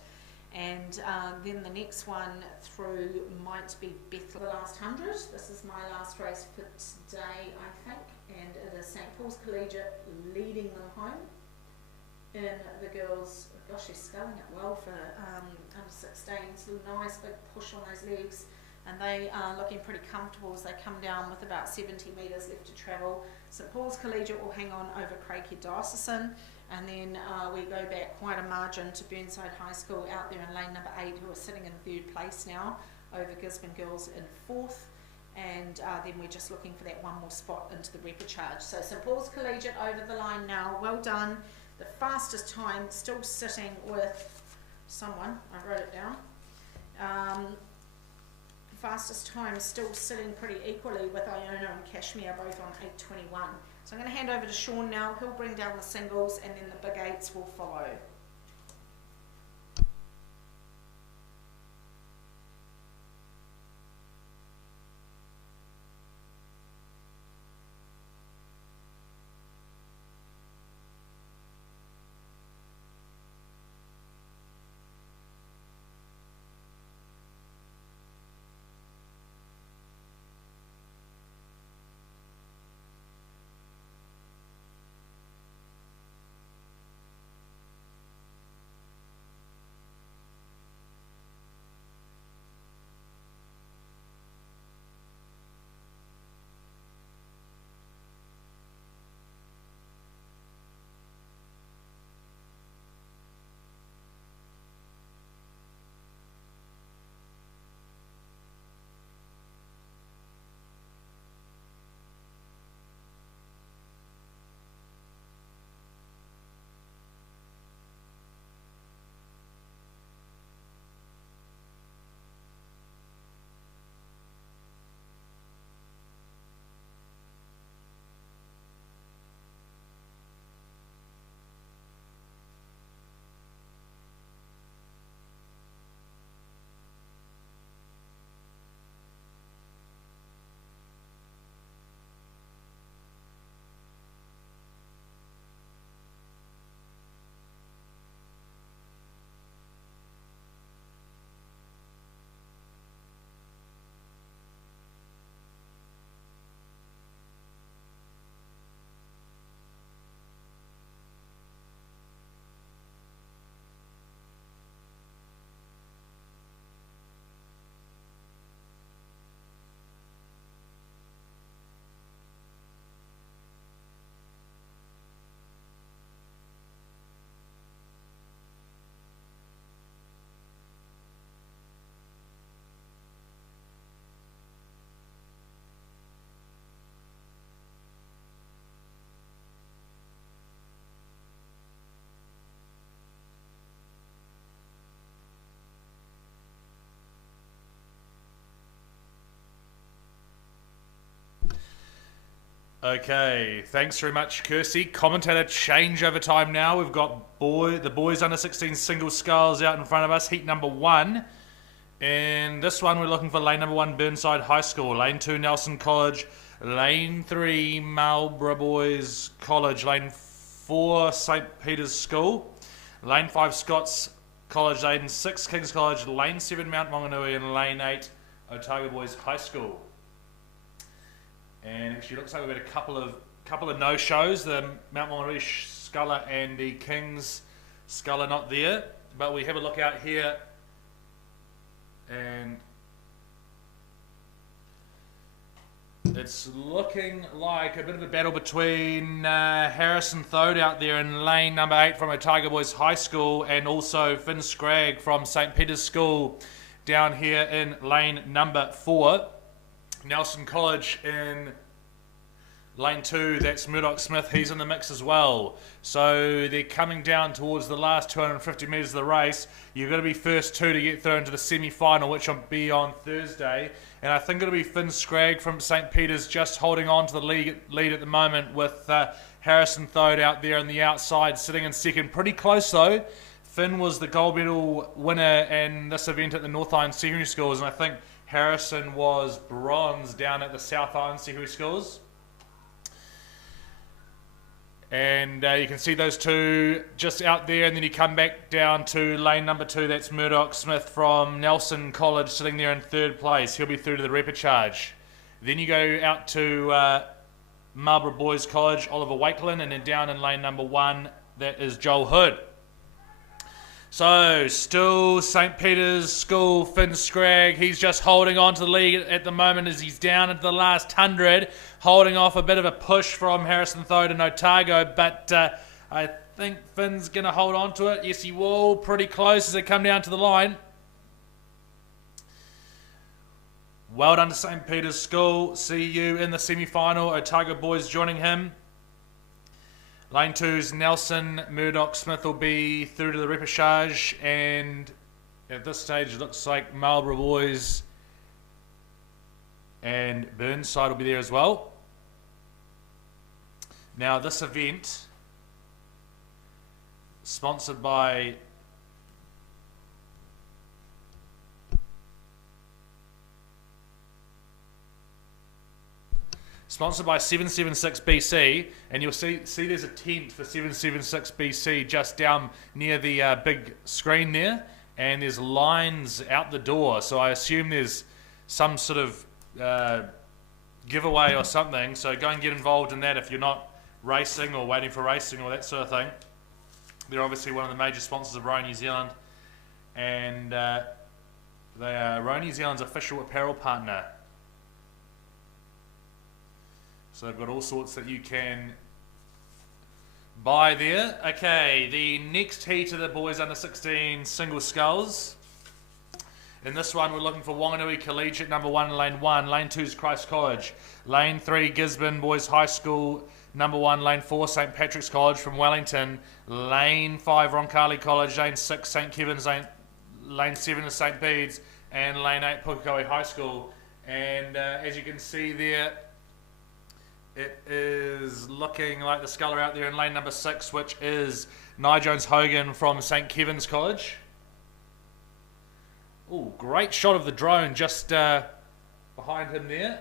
And then the next one through might be Bethlehem. The last 100. This is my last race for today, I think. And it is St Paul's Collegiate leading them home. In the girls, gosh, she's sculling it well for under 16s. Nice big push on those legs. And they are looking pretty comfortable as they come down with about 70 metres left to travel. St Paul's Collegiate will hang on over Craighead Diocesan, and then we go back quite a margin to Burnside High School out there in lane number 8, who are sitting in 3rd place now, over Gisborne Girls in 4th, and then we're just looking for that one more spot into the repechage. So St Paul's Collegiate over the line now, well done. The fastest time still sitting with someone, I wrote it down. Fastest time still sitting pretty equally with Iona and Kashmir, both on 8:21. So I'm going to hand over to Sean now. He'll bring down the singles and then the big 8s will follow. Okay, thanks very much, Kirsty. Commentator change over time now. We've got the boys under 16 single sculls out in front of us, heat number 1. And this one we're looking for lane number 1, Burnside High School. Lane 2, Nelson College. Lane 3, Marlborough Boys College. Lane 4, St. Peter's School. Lane 5, Scots College. Lane 6, King's College. Lane 7, Mount Maunganui. And Lane 8, Otago Boys High School. And actually looks like we've had a couple of no-shows. The Mount Maunganui Sculler and the King's Sculler not there. But we have a look out here, and it's looking like a bit of a battle between Harrison Thode out there in lane number 8 from Otago Boys High School, and also Finn Scragg from St. Peter's School down here in lane number 4. Nelson College in lane 2, that's Murdoch Smith, he's in the mix as well. So they're coming down towards the last 250 metres of the race. You've got to be first 2 to get through into the semi-final, which will be on Thursday. And I think it'll be Finn Scragg from St. Peter's just holding on to the lead at the moment, with Harrison Thode out there on the outside, sitting in second. Pretty close though. Finn was the gold medal winner in this event at the North Island Secondary Schools, and I think Harrison was bronze down at the South Island Secondary Schools. And you can see those two just out there, and then you come back down to lane number 2. That's Murdoch Smith from Nelson College sitting there in 3rd place. He'll be through to the repechage. Then you go out to Marlborough Boys College, Oliver Wakelin, and then down in lane number 1, that is Joel Hood. So, still St. Peter's School, Finn Scragg. He's just holding on to the lead at the moment as he's down into the last 100, holding off a bit of a push from Harrison Thode and Otago, but I think Finn's going to hold on to it. Yes, he will. Pretty close as they come down to the line. Well done to St. Peter's School. See you in the semi-final. Otago Boys joining him. Lane 2's Nelson. Murdoch Smith will be through to the repechage, and at this stage it looks like Marlborough Boys and Burnside will be there as well. Now this event, sponsored by Sponsored by 776 BC, and you'll see there's a tent for 776 BC just down near the big screen there, and there's lines out the door, so I assume there's some sort of giveaway or something, so go and get involved in that if you're not racing or waiting for racing or that sort of thing. They're obviously one of the major sponsors of Row New Zealand, and they are Row New Zealand's official apparel partner. So they've got all sorts that you can buy there. Okay, the next heat of the boys under 16 single sculls. In this one, we're looking for Wanganui Collegiate number 1 in lane 1. Lane 2 is Christ College. Lane 3, Gisborne Boys High School number 1. Lane 4, St. Patrick's College from Wellington. Lane 5, Roncalli College. Lane 6, St. Kevin's. Lane 7 is St. Bede's. And lane 8, Pukekohe High School. And as you can see there, it is looking like the sculler out there in lane number 6, which is Nye Jones Hogan from St. Kevin's College. Oh, great shot of the drone just behind him there.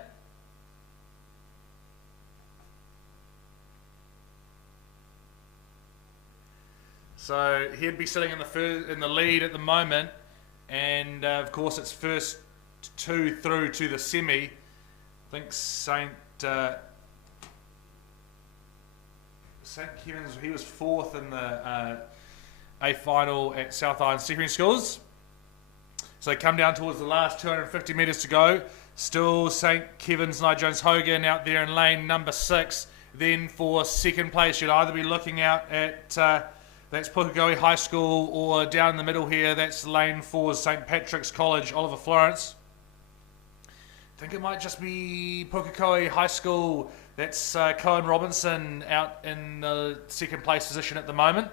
So he'd be sitting in the lead at the moment, and of course it's first 2 through to the semi. I think St. Kevin's, he was 4th in the A final at South Island Secondary Schools. So they come down towards the last 250 metres to go. Still St. Kevin's, Nye Jones Hogan out there in lane number 6. Then for second place, you'd either be looking out at that's Pukekohe High School, or down in the middle here, that's lane 4, St. Patrick's College, Oliver Florence. I think it might just be Pukekohe High School. That's Cohen Robinson out in the second place position at the moment.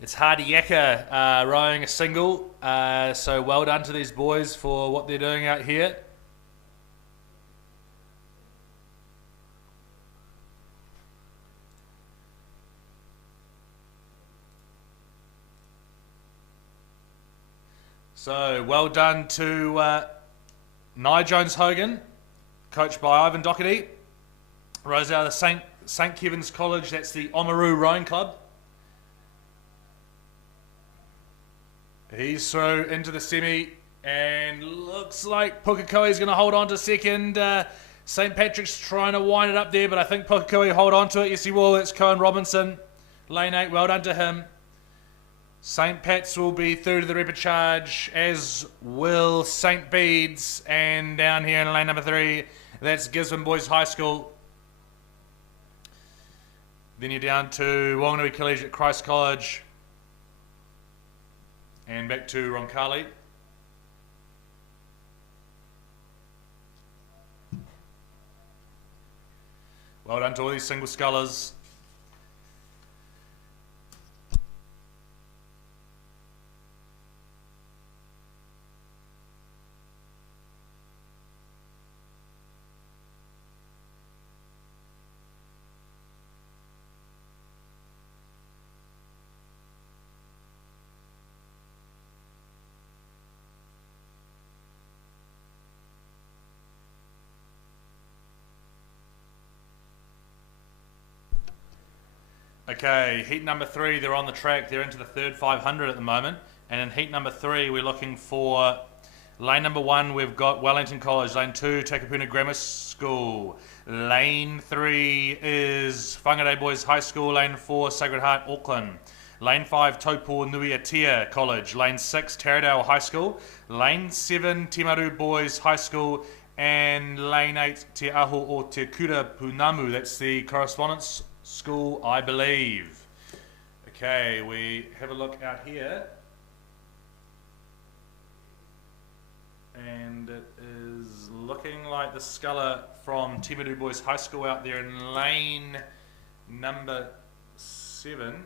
It's Hardy Yaka rowing a single, so well done to these boys for what they're doing out here. So, well done to Nye Jones-Hogan, coached by Ivan Doherty. Rose out of the St. Kevin's College, that's the Oamaru Rowing Club. He's through into the semi, and looks like Pukekohe's going to hold on to second. St. Patrick's trying to wind it up there, but I think Pukekohe hold on to it. Yes, he will. It's Cohen Robinson. Lane 8, well done to him. St. Pat's will be through to the repechage, as will St. Bede's. And down here in lane number 3, that's Gisborne Boys High School. Then you're down to Wanganui Collegiate Christ College. And back to Roncalli. Well done to all these single scullers. Okay, heat number 3, they're on the track. They're into the third 500 at the moment. And in heat number 3, we're looking for lane number 1, we've got Wellington College. Lane 2, Takapuna Grammar School. Lane 3 is Whangarei Boys High School. Lane 4, Sacred Heart Auckland. Lane 5, Taupo Nui Atia College. Lane 6, Taradale High School. Lane 7, Timaru Boys High School. And lane 8, Te Aho o Te Kura Punamu. That's the correspondence school, I believe. Okay, we have a look out here. And it is looking like the sculler from Timaru Boys High School out there in lane number 7.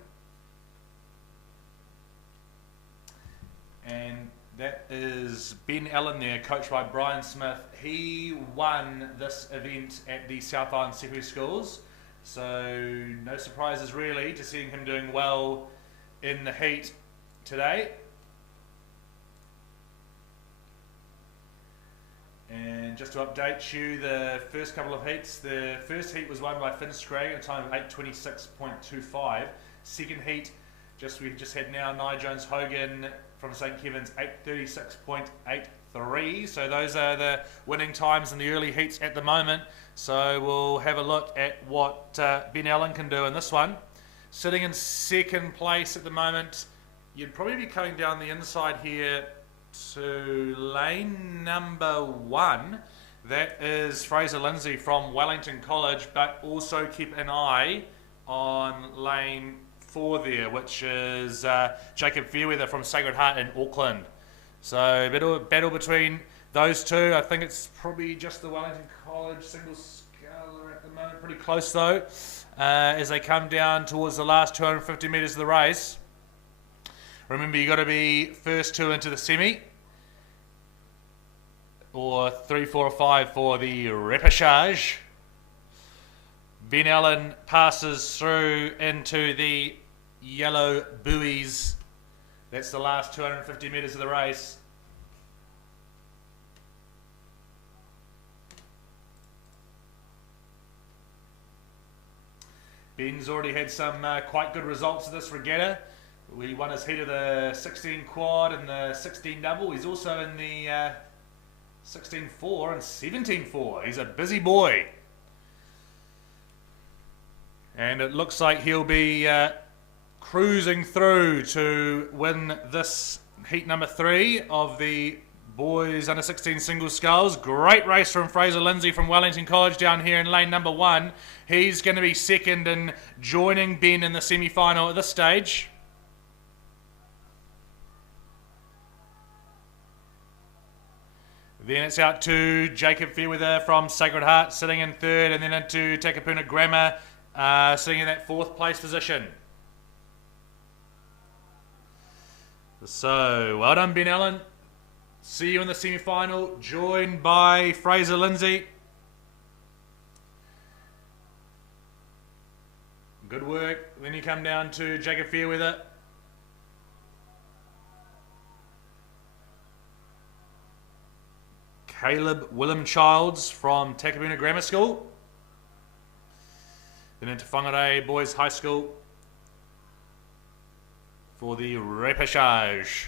And that is Ben Allen there, coached by Brian Smith. He won this event at the South Island Secondary Schools. So no surprises really to seeing him doing well in the heat today. And just to update you, the first couple of heats, the first heat was won by Finn Scragg at a time of 8:26.25. Second heat, we just had now Nye Jones-Hogan from St. Kevin's 8:36.83. So those are the winning times in the early heats at the moment. So we'll have a look at what Ben Allen can do in this one. Sitting in second place at the moment, you'd probably be coming down the inside here to lane number 1. That is Fraser Lindsay from Wellington College, but also keep an eye on lane 4 there, which is Jacob Fairweather from Sacred Heart in Auckland. So battle between those two. I think it's probably just the Wellington College single sculler at the moment. Pretty close though, as they come down towards the last 250 metres of the race. Remember, you got to be first 2 into the semi, or 3, 4, or 5 for the repechage. Ben Allen passes through into the yellow buoys. That's the last 250 metres of the race. Ben's already had some quite good results of this regatta. He won his heat of the 16 quad and the 16 double. He's also in the 16-4 and 17-4. He's a busy boy. And it looks like he'll be cruising through to win this heat number 3 of the boys under 16 single sculls. Great race from Fraser Lindsay from Wellington College down here in lane number 1. He's going to be second and joining Ben in the semi-final at this stage. Then it's out to Jacob Fairweather from Sacred Heart sitting in third, and then into Takapuna Grammar sitting in that 4th place position. So, well done Ben Allen. See you in the semi-final, joined by Fraser Lindsay. Good work. Then you come down to Jacob Fairweather. Caleb Willemchilds from Takapuna Grammar School. Then into Whangarei Boys High School for the repechage.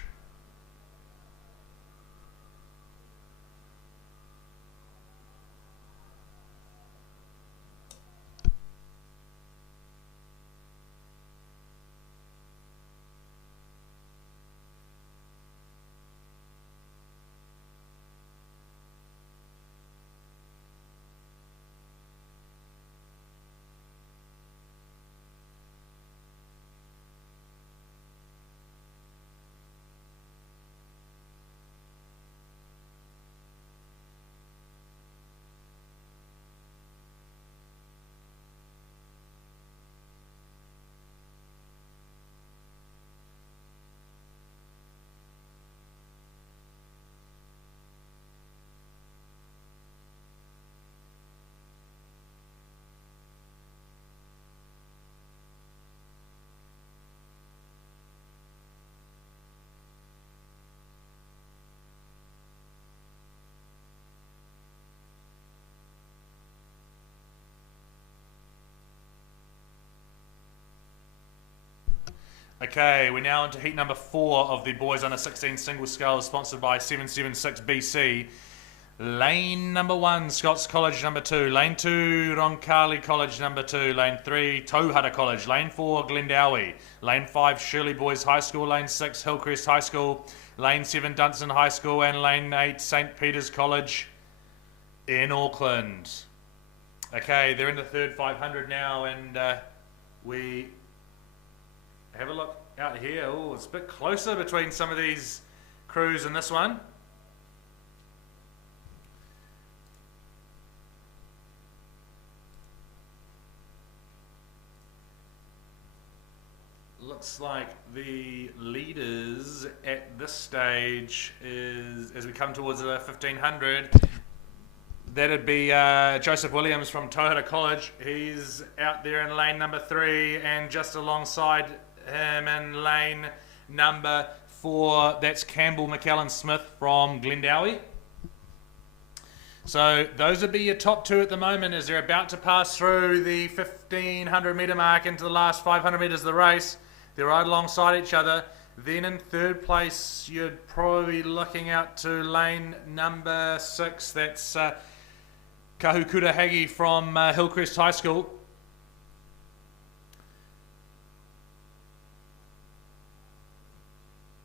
Okay, we're now into heat number 4 of the boys under 16 single sculls, sponsored by 776 BC. Lane number 1, Scots College number 2. Lane 2, Roncalli College number 2. Lane 3, Tauhara College. Lane 4, Glendowie. Lane 5, Shirley Boys High School. Lane 6, Hillcrest High School. Lane 7, Dunstan High School. And Lane 8, St. Peter's College in Auckland. Okay, they're in the third 500 now, and we have a look out here. Oh, it's a bit closer between some of these crews and this one. Looks like the leaders at this stage is, as we come towards the 1500, that'd be Joseph Williams from Tauhara College. He's out there in lane number 3, and just alongside him in lane number 4, that's Campbell McAllen Smith from Glendowie. So those would be your top 2 at the moment as they're about to pass through the 1500 metre mark into the last 500 metres of the race. They're right alongside each other. Then in third place, you'd probably be looking out to lane number 6. That's Kahukura Hagi from Hillcrest High School.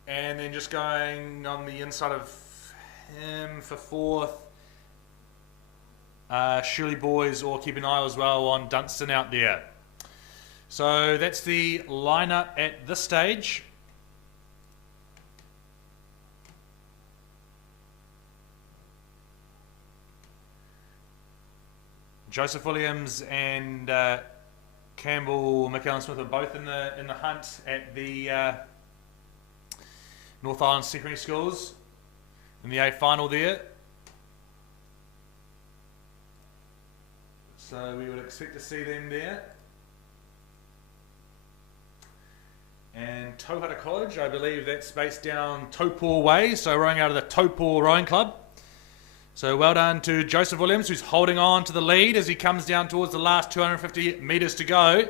And then just going on the inside of him for 4th, Shirley Boys, or keep an eye as well on Dunstan out there. So that's the lineup at this stage. Joseph Williams and Campbell McAllen Smith are both in the hunt at the North Island Secondary Schools in the A final there. So we would expect to see them there. And Tauhara College, I believe that's based down Taupō Way, so rowing out of the Taupō Rowing Club. So well done to Joseph Williams, who's holding on to the lead as he comes down towards the last 250 metres to go.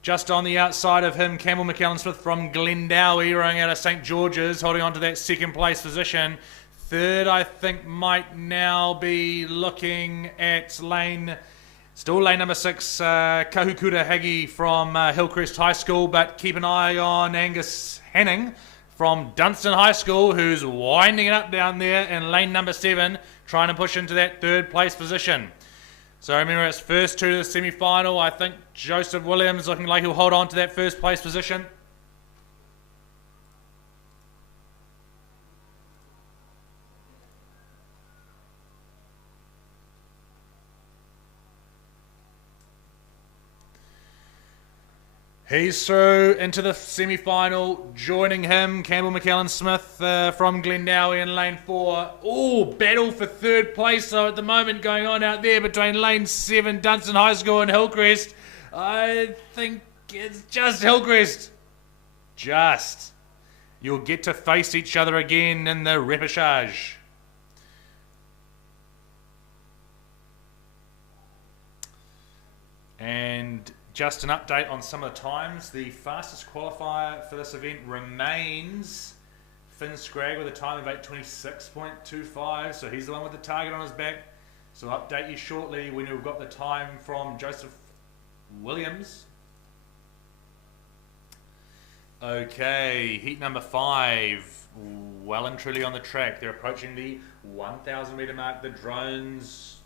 Just on the outside of him, Campbell McAllen Smith from Glendowie, rowing out of St. George's, holding on to that second place position. Third, I think, might now be looking at still lane number 6, Kahukura Hagi from Hillcrest High School, but keep an eye on Angus Hanning from Dunstan High School, who's winding it up down there in lane number 7, trying to push into that third place position. So remember, it's first 2 to the semi-final. I think Joseph Williams looking like he'll hold on to that first place position. He's through into the semi-final. Joining him, Campbell McAllen Smith from Glendowie in lane 4. Oh, battle for third place though at the moment going on out there between lane 7, Dunstan High School, and Hillcrest. I think it's just Hillcrest. Just. You'll get to face each other again in the repechage. And just an update on some of the times. The fastest qualifier for this event remains Finn Scragg with a time of 8:26.25. So he's the one with the target on his back. So I'll update you shortly when we've got the time from Joseph Williams. Okay, heat number 5, well and truly on the track. They're approaching the 1,000 metre mark. The drones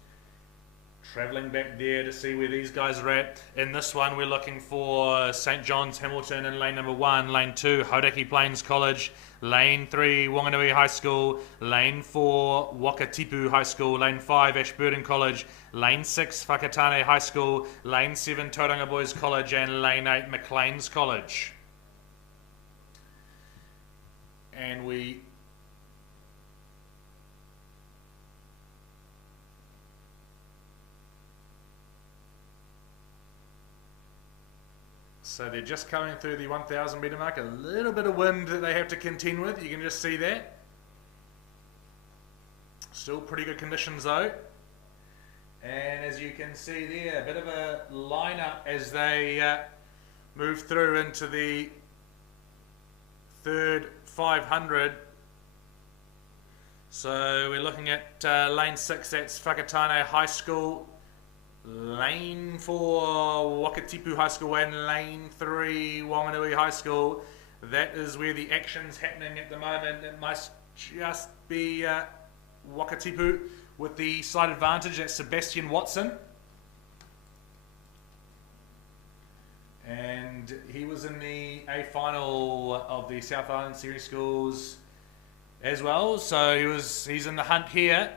travelling back there to see where these guys are at. In this one, we're looking for St. John's Hamilton in lane number 1, lane 2, Hauraki Plains College, lane 3, Wanganui High School, lane 4, Wakatipu High School, lane 5, Ashburton College, lane 6, Whakatane High School, lane 7, Tauranga Boys College, and lane 8, Maclean's College. And so they're just coming through the 1,000 metre mark. A little bit of wind that they have to contend with. You can just see that. Still pretty good conditions though. And as you can see there, a bit of a lineup as they move through into the third 500. So we're looking at lane 6, that's Whakatane High School, lane 4 Wakatipu High School, and lane 3 Wanganui High School. That is where the action's happening at the moment. It must just be Wakatipu with the slight advantage. That's Sebastian Watson. And he was in the A final of the South Island Series Schools as well, so he's in the hunt here.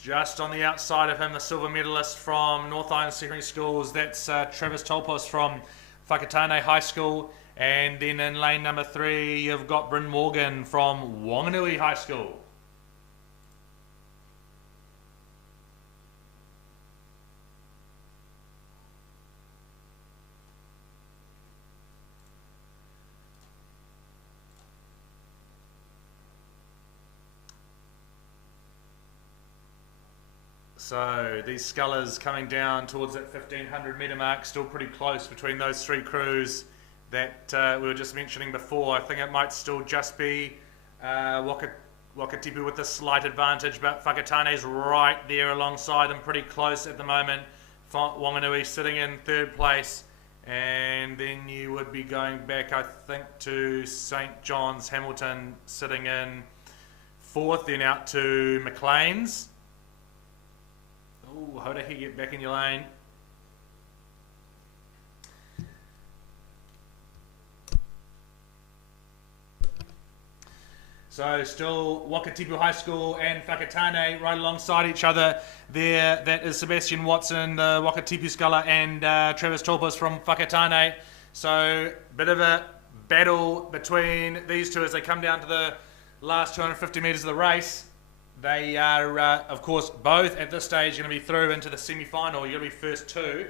Just on the outside of him, the silver medalist from North Island Secondary Schools, that's Travis Tolpos from Whakatane High School. And then in lane number 3, you've got Bryn Morgan from Wanganui High School. So these scullers coming down towards that 1,500 metre mark, still pretty close between those 3 crews that we were just mentioning before. I think it might still just be Wakatipu with a slight advantage, but Whakatane's right there alongside them, pretty close at the moment. Wanganui sitting in 3rd place, and then you would be going back, I think, to St. John's Hamilton sitting in 4th, then out to Maclean's. Oh, Hauraki, get back in your lane. So still Wakatipu High School and Whakatane right alongside each other there. That is Sebastian Watson, the Wakatipu sculler, and Travis Tolpos from Whakatane. So bit of a battle between these two as they come down to the last 250 metres of the race. They are, of course, both at this stage going to be through into the semi-final. You're going to be first 2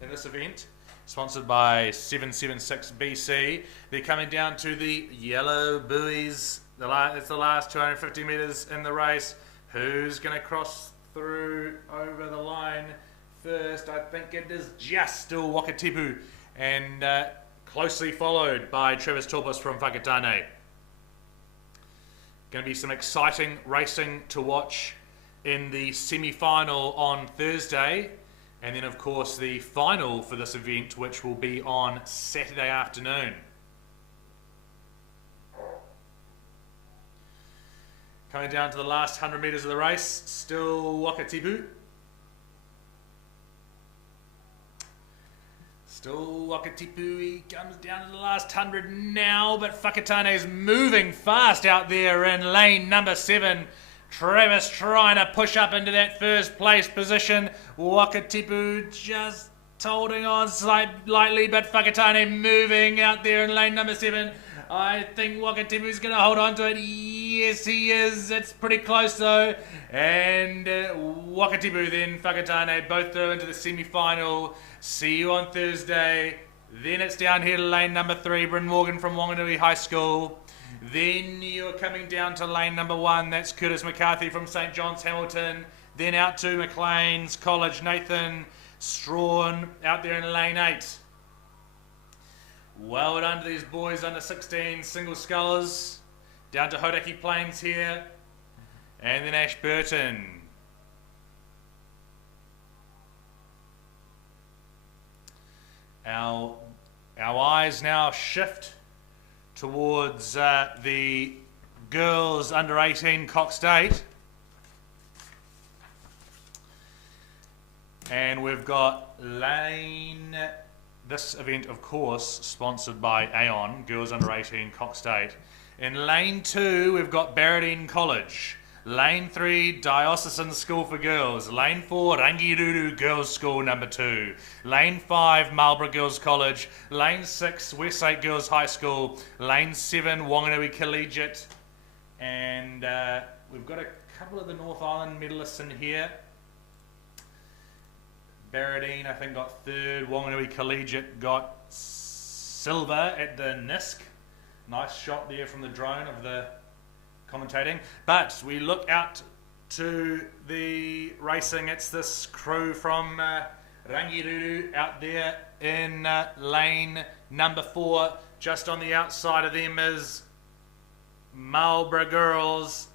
in this event. Sponsored by 776 BC. They're coming down to the yellow buoys. It's the last 250 metres in the race. Who's going to cross through over the line first? I think it is just still Wakatipu, and closely followed by Travis Tolpos from Whakatane. Going to be some exciting racing to watch in the semi-final on Thursday, and then of course the final for this event, which will be on Saturday afternoon. Coming down to the last 100 metres of the race, still Wakatipu. Still Wakatipu, he comes down to the last 100 now, but Whakatane is moving fast out there in lane number 7. Travis trying to push up into that first place position. Wakatipu just holding on slightly, but Whakatane moving out there in lane number 7. I think Wakatipu's going to hold on to it. Yes, he is. It's pretty close though. And Wakatipu then Whakatane both through into the semi-final. See you on Thursday. Then it's down here to lane number 3, Bryn Morgan from Wanganui High School. Then you're coming down to lane number 1. That's Curtis McCarthy from St. John's Hamilton. Then out to Maclean's College, Nathan Strawn out there in lane 8. Well done to these boys under 16 single scullers. Down to Hodaki Plains here. And then Ashburton. Our eyes now shift towards the girls under 18 Cox State. And we've got lane, this event of course sponsored by Aon, girls under 18 Cox State. In lane 2 we've got Barradine College. Lane 3 Diocesan School for Girls. Lane 4 Rangiruru Girls School number 2. Lane 5 Marlborough Girls College. Lane 6 Westlake Girls High School. Lane 7 Wanganui Collegiate. And we've got a couple of the North Island medalists in here. Barradine, I think, got 3rd. Wanganui Collegiate got silver at the NISC. Nice shot there from the drone of the commentating. But we look out to the racing. It's this crew from Rangiruru out there in lane number 4. Just on the outside of them is Marlborough Girls.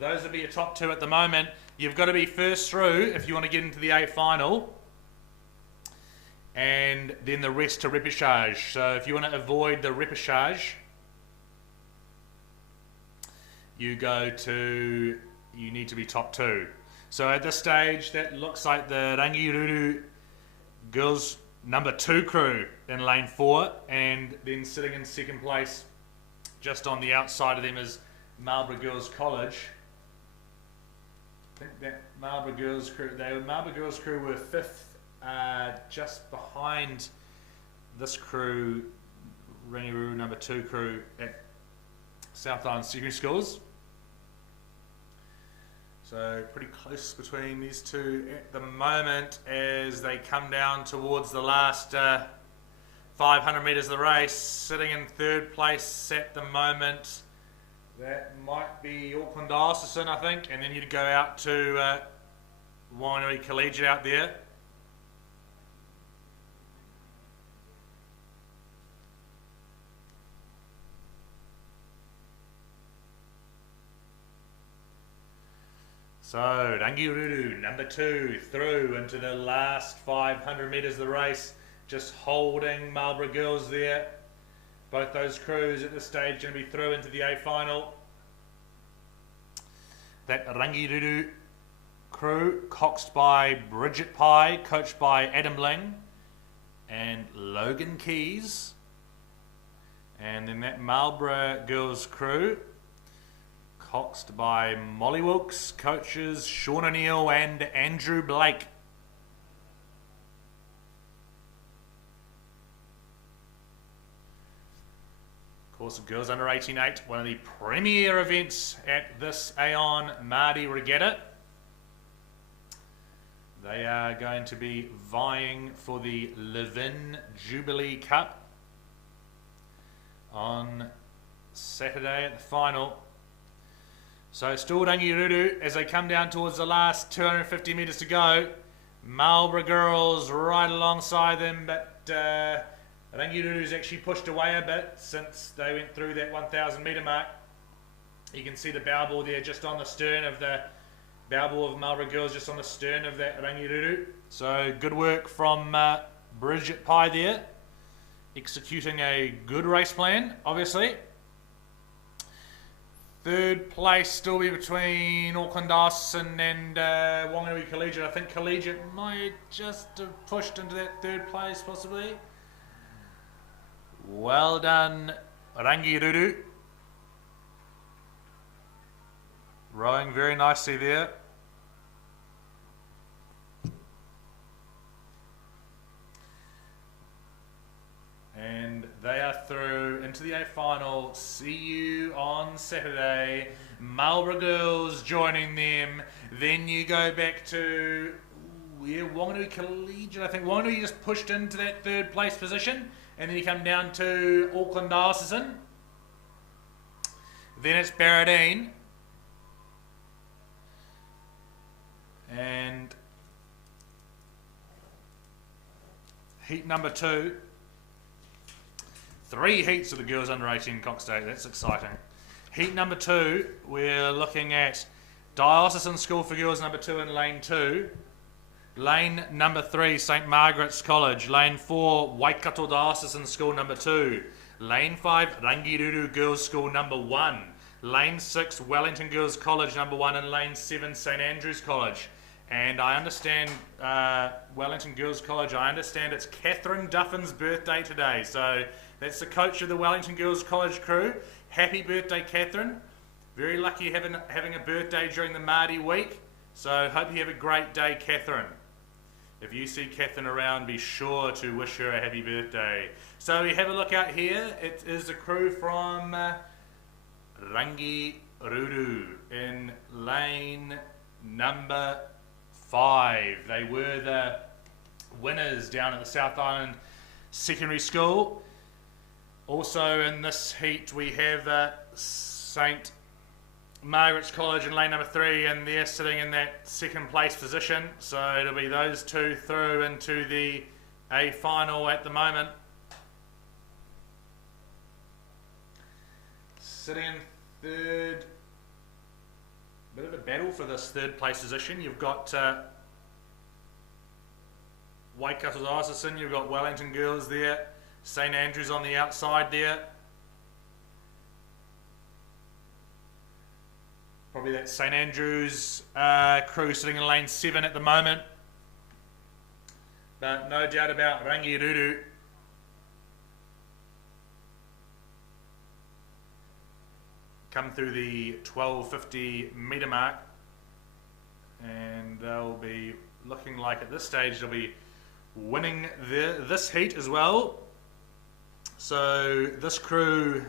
Those will be your top 2 at the moment. You've got to be first through if you want to get into the A final. And then the rest to repechage. So if you want to avoid the repechage, you need to be top 2. So at this stage, that looks like the Rangiruru girls number 2 crew in lane 4, and then sitting in second place just on the outside of them is Marlborough Girls College. I think that Marlborough Girls crew were 5th, just behind this crew, Rangiruru number 2 crew at South Island Secondary Schools. So pretty close between these two at the moment as they come down towards the last 500 metres of the race. Sitting in 3rd place at the moment, that might be Auckland Diocesan, I think, and then you'd go out to Wanganui Collegiate out there. So, Rangiruru, number 2, through into the last 500 metres of the race, just holding Marlborough Girls there. Both those crews at this stage going to be through into the A final. That Rangiruru crew, coxed by Bridget Pye, coached by Adam Ling and Logan Keys. And then that Marlborough Girls crew, coxed by Molly Wilkes, coaches Sean O'Neill and Andrew Blake. Of course, girls under 18-8, one of the premier events at this Aon Maadi Regatta. They are going to be vying for the Levin Jubilee Cup on Saturday at the final. So still Rangiruru as they come down towards the last 250 metres to go. Marlborough Girls right alongside them, but Rangiruru's actually pushed away a bit since they went through that 1,000 metre mark. You can see the bow ball there just on the stern of the bow ball of Marlborough Girls, just on the stern of that Rangiruru. So good work from Bridget Pye there, executing a good race plan, obviously. 3rd place still be between Auckland Diocesan and Wanganui Collegiate. I think Collegiate might just have pushed into that 3rd place, possibly. Well done, Rangiruru. Rowing very nicely there. And they are through into the A final. See you on Saturday. Marlborough Girls joining them. Then you go back to Wanganui Collegiate. I think Wanganui just pushed into that 3rd place position. And then you come down to Auckland Diocesan. Then it's Barradine. And heat number 2. 3 heats of the girls under 18 Cox Day. That's exciting. Heat number 2, we're looking at Diocesan School for Girls number 2 in lane 2. Lane number 3, St Margaret's College. Lane 4, Waikato Diocesan School number 2. Lane 5, Rangiruru Girls School number 1. Lane 6, Wellington Girls College number 1. And lane 7, St Andrews College. And I understand Wellington Girls College, I understand it's Catherine Duffin's birthday today. So that's the coach of the Wellington Girls College crew. Happy birthday, Catherine. Very lucky having a birthday during the Maadi week. So hope you have a great day, Catherine. If you see Catherine around, be sure to wish her a happy birthday. So we have a look out here. It is the crew from Rangiruru in lane number 5. They were the winners down at the South Island Secondary School. Also in this heat we have St Margaret's College in lane number 3, and they're sitting in that second place position. So it'll be those two through into the A final at the moment. Sitting in third. Bit of a battle for this third place position. You've got Waikato Diocesan, you've got Wellington Girls there, St Andrews on the outside there. Probably that St Andrews crew sitting in lane 7 at the moment. But no doubt about Rangiruru. Come through the 1250 metre mark, and they'll be looking like at this stage they'll be winning this heat as well. So this crew,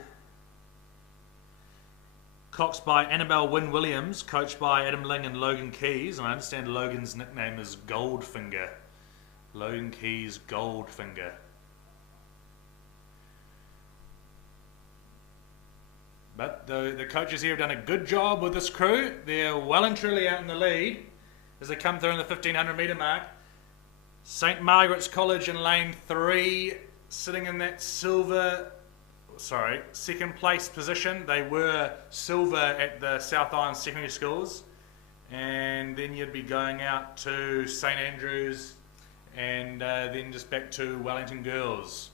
coxed by Annabelle Wynne Williams, coached by Adam Ling and Logan Keys, and I understand Logan's nickname is Goldfinger. Logan Keys Goldfinger. But the coaches here have done a good job with this crew. They're well and truly out in the lead as they come through in the 1500 metre mark. St Margaret's College in lane 3, sitting in that second place position. They were silver at the South Island Secondary Schools. And then you'd be going out to St Andrews and then just back to Wellington Girls.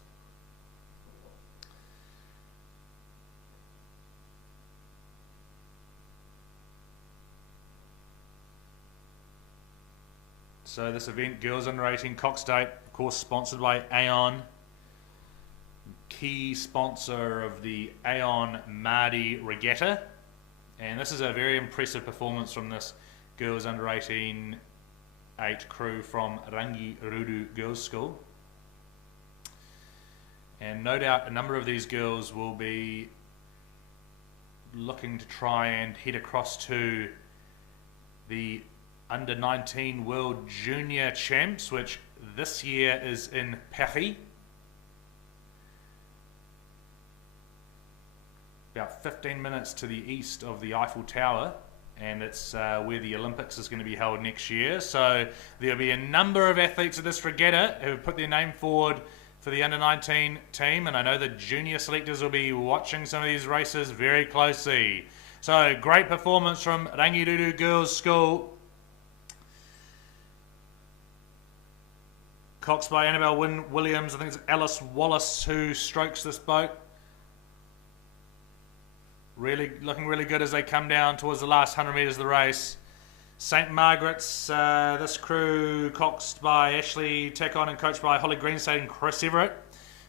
So this event, Girls Under 18 Cox Day, of course sponsored by Aon, key sponsor of the Aon Maadi Regatta. And this is a very impressive performance from this Girls Under 18 crew from Rangiruru Girls School. And no doubt a number of these girls will be looking to try and head across to the Under 19 World Junior Champs, which this year is in Paris. About 15 minutes to the east of the Eiffel Tower, and it's where the Olympics is going to be held next year. So there'll be a number of athletes at this regatta who have put their name forward for the Under 19 team, and I know the junior selectors will be watching some of these races very closely. So great performance from Rangiruru Girls School. Coxed by Annabelle Wynne Williams. I think it's Alice Wallace who strokes this boat. Really looking really good as they come down towards the last 100 metres of the race. St Margaret's, this crew coxed by Ashley Tackon and coached by Holly Greenstate and Chris Everett,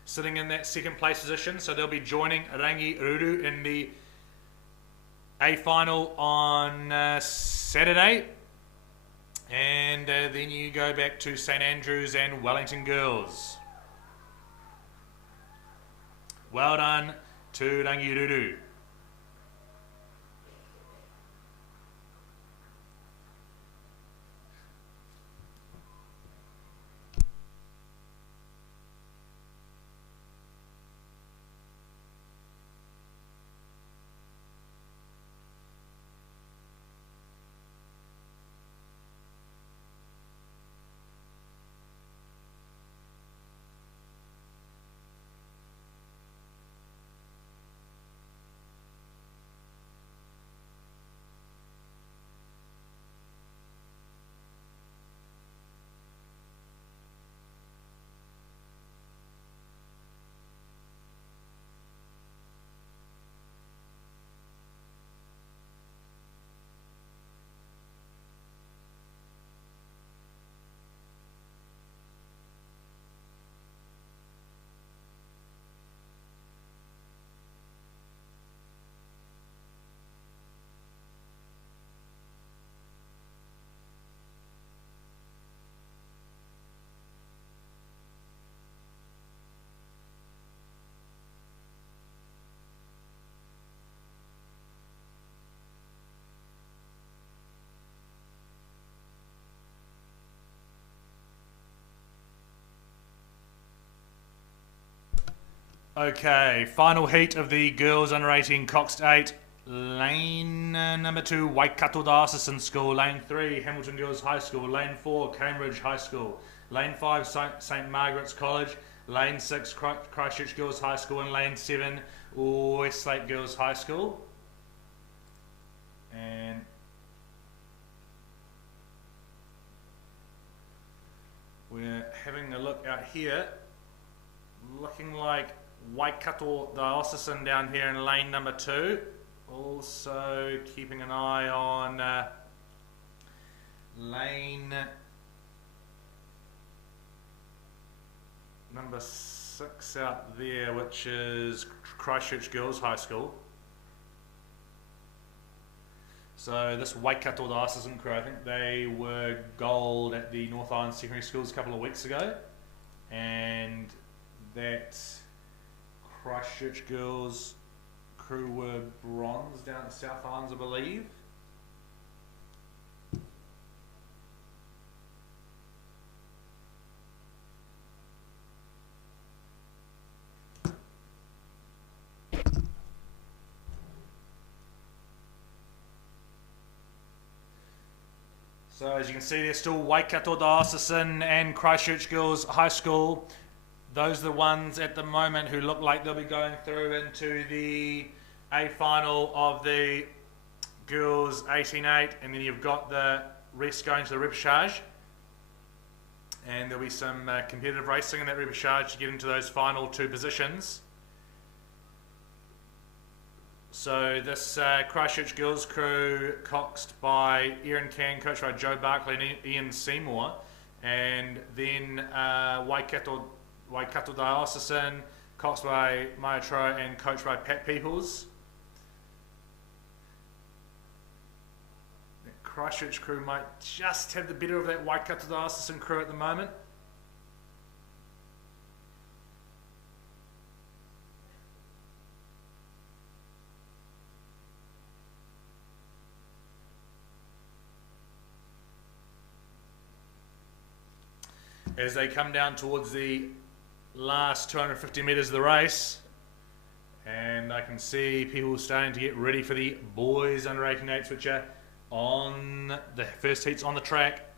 sitting in that second place position. So they'll be joining Rangiruru in the A final on Saturday. And then you go back to St Andrews and Wellington Girls. Well done to Rangiruru. Okay, final heat of the girls under 18 Coxed 8. Lane number 2, Waikato Diocesan School. Lane 3, Hamilton Girls High School. Lane 4, Cambridge High School. Lane 5, St Margaret's College. Lane 6, Christchurch Girls High School. And Lane 7, Westlake Girls High School. And we're having a look out here. Looking like Waikato Diocesan down here in lane number 2. Also keeping an eye on lane number 6 out there, which is Christchurch Girls High School. So this Waikato Diocesan crew, I think they were gold at the North Island Secondary Schools a couple of weeks ago, and that Christchurch Girls crew were bronze down at the South Islands, I believe. So as you can see, there's still Waikato Diocesan and Christchurch Girls High School. Those are the ones at the moment who look like they'll be going through into the A final of the girls 18-8, and then you've got the rest going to the repechage. And there'll be some competitive racing in that repechage to get into those final 2 positions. So this Christchurch Girls crew, coxed by Erin Can, coached by Joe Barkley and Ian Seymour, and then Waikato Diocesan, coxed by Maya Tro and coached by Pat Peoples. The Christchurch crew might just have the better of that Waikato Diocesan crew at the moment. As they come down towards the last 250 metres of the race, and I can see people starting to get ready for the boys under 18-8s, which are on the first heats on the track.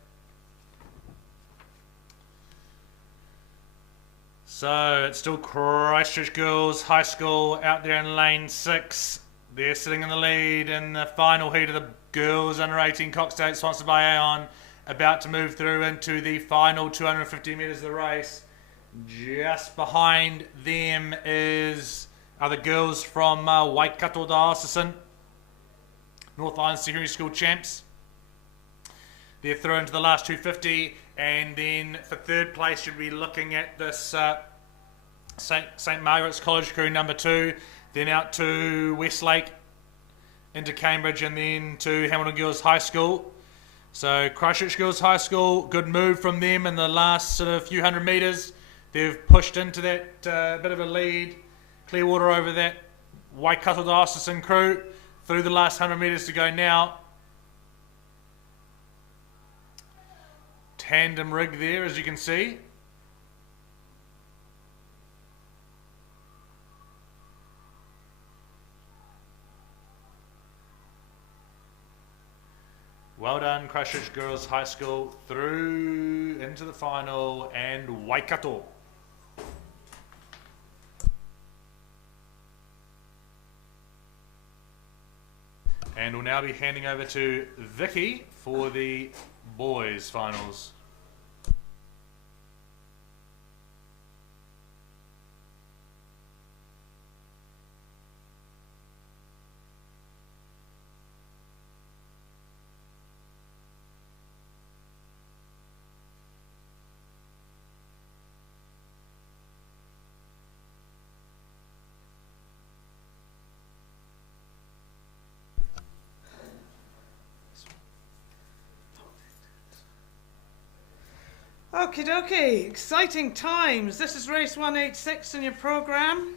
So it's still Christchurch Girls High School out there in lane 6. They're sitting in the lead in the final heat of the girls under 18 Cox 8, sponsored by Aon, about to move through into the final 250 metres of the race. Just behind them are the girls from Waikato Diocesan, North Island Secondary School champs. They're through into the last 250, and then for third place you'll be looking at this St Margaret's College crew number 2, then out to Westlake, into Cambridge, and then to Hamilton Girls High School. So Christchurch Girls High School, good move from them in the last sort of few hundred metres. They've pushed into that bit of a lead, clear water over that Waikato Diocesan crew through the last 100 metres to go now. Tandem rig there, as you can see. Well done, Christchurch Girls High School, through into the final, and Waikato. And we'll now be handing over to Vicky for the boys finals. Okie dokie, exciting times. This is race 186 in your programme.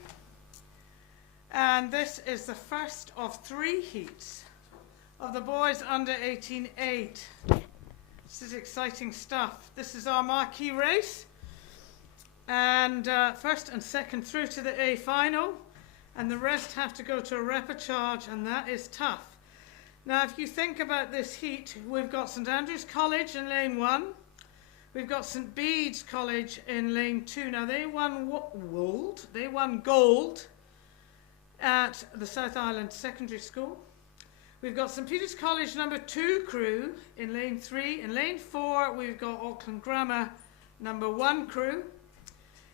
And this is the first of 3 heats of the boys under 18-8. This is exciting stuff. This is our marquee race. And first and second through to the A final, and the rest have to go to a repechage, and that is tough. Now, if you think about this heat, we've got St Andrews College in lane 1. We've got St Bede's College in lane 2. Now, they won gold at the South Island Secondary School. We've got St Peter's College number 2 crew in lane 3. In lane 4, we've got Auckland Grammar number 1 crew.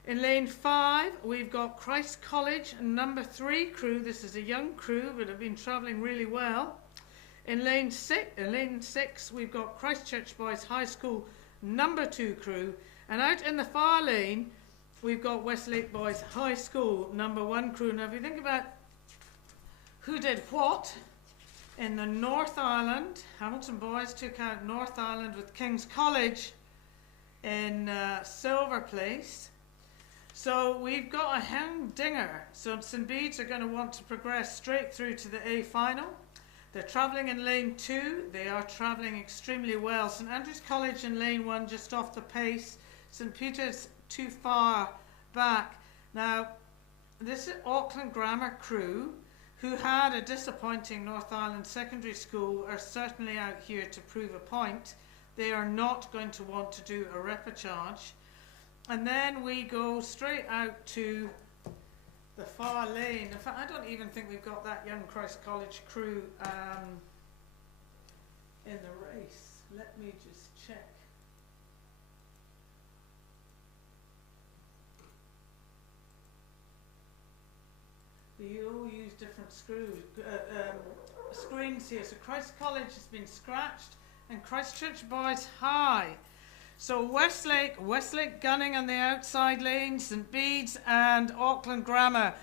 In lane 5, we've got Christ College number 3 crew. This is a young crew but have been travelling really well. In lane 6, we've got Christchurch Boys High School number 2 crew. And out in the far lane, we've got Westlake Boys High School number 1 crew. Now, if you think about who did what in the North Island, Hamilton Boys took out North Island with King's College in silver place. So we've got a humdinger. So St Bede's are going to want to progress straight through to the A final. They're travelling in lane 2. They are travelling extremely well. St Andrews College in lane 1, just off the pace. St Peter's too far back. Now, this is Auckland Grammar crew, who had a disappointing North Island Secondary School, are certainly out here to prove a point. They are not going to want to do a repechage. And then we go straight out to the far lane. In fact, I don't even think we've got that young Christ College crew in the race. Let me just check. You all use different screens here. So Christ College has been scratched, and Christchurch Boys High. So Westlake gunning on the outside lane, St Bede's and Auckland Grammar.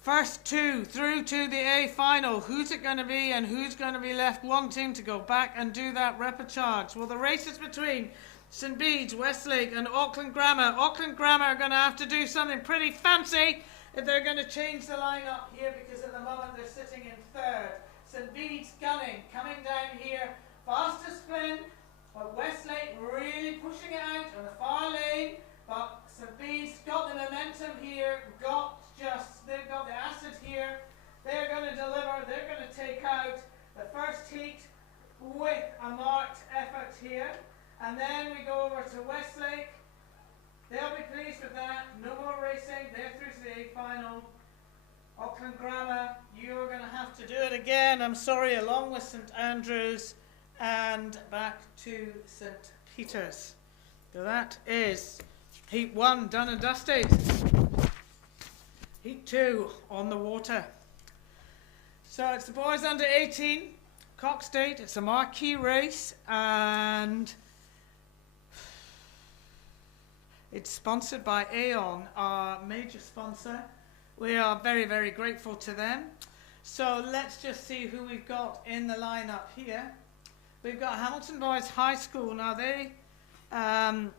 First 2 through to the A final. Who's it going to be, and who's going to be left wanting to go back and do that repechage? Well, the race is between St Bede's, Westlake and Auckland Grammar. Auckland Grammar are going to have to do something pretty fancy if they're going to change the lineup here, because at the moment they're sitting in 3rd. St Bede's gunning, coming down here, fastest spin. But Westlake really pushing it out on the far lane, but St Bede's got the momentum here, they've got the acid here, they're going to deliver, they're going to take out the first heat with a marked effort here, and then we go over to Westlake. They'll be pleased with that, no more racing, they're through to the A final. Auckland Grammar, you're going to have to do it again, I'm sorry, along with St Andrews. And back to St Peter's. So that is Heat 1 done and dusted. Heat 2 on the water. So it's the boys under 18, Cox State. It's a marquee race, and it's sponsored by Aon, our major sponsor. We are very, very grateful to them. So let's just see who we've got in the lineup here. We've got Hamilton Boys High School. Now they are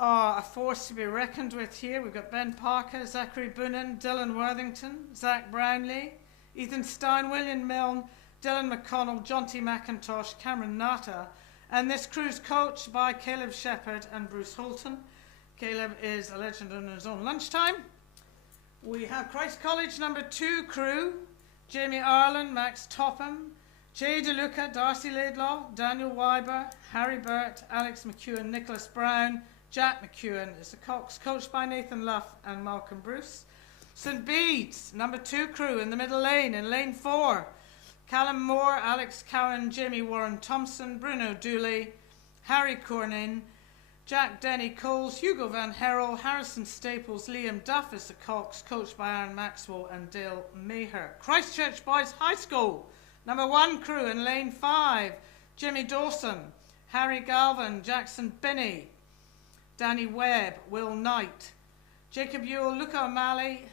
a force to be reckoned with here. We've got Ben Parker, Zachary Boonen, Dylan Worthington, Zach Brownlee, Ethan Stein, William Milne, Dylan McConnell, John T. McIntosh, Cameron Nata. And this crew's coached by Caleb Shepherd and Bruce Holton. Caleb is a legend on his own lunchtime. We have Christ College number 2 crew, Jamie Ireland, Max Topham, Jay DeLuca, Darcy Laidlaw, Daniel Weiber, Harry Burt, Alex McEwen, Nicholas Brown, Jack McEwen is the Cox, coached by Nathan Luff and Malcolm Bruce. St Bede's, number 2 crew in the middle lane, in lane 4. Callum Moore, Alex Cowan, Jamie Warren Thompson, Bruno Dooley, Harry Cornyn, Jack Denny Coles, Hugo Van Herel, Harrison Staples, Liam Duff is the Cox, coached by Aaron Maxwell and Dale Maher. Christchurch Boys High School, number 1 crew in lane 5, Jimmy Dawson, Harry Galvin, Jackson Binney, Danny Webb, Will Knight, Jacob Ewell, Luca O'Malley,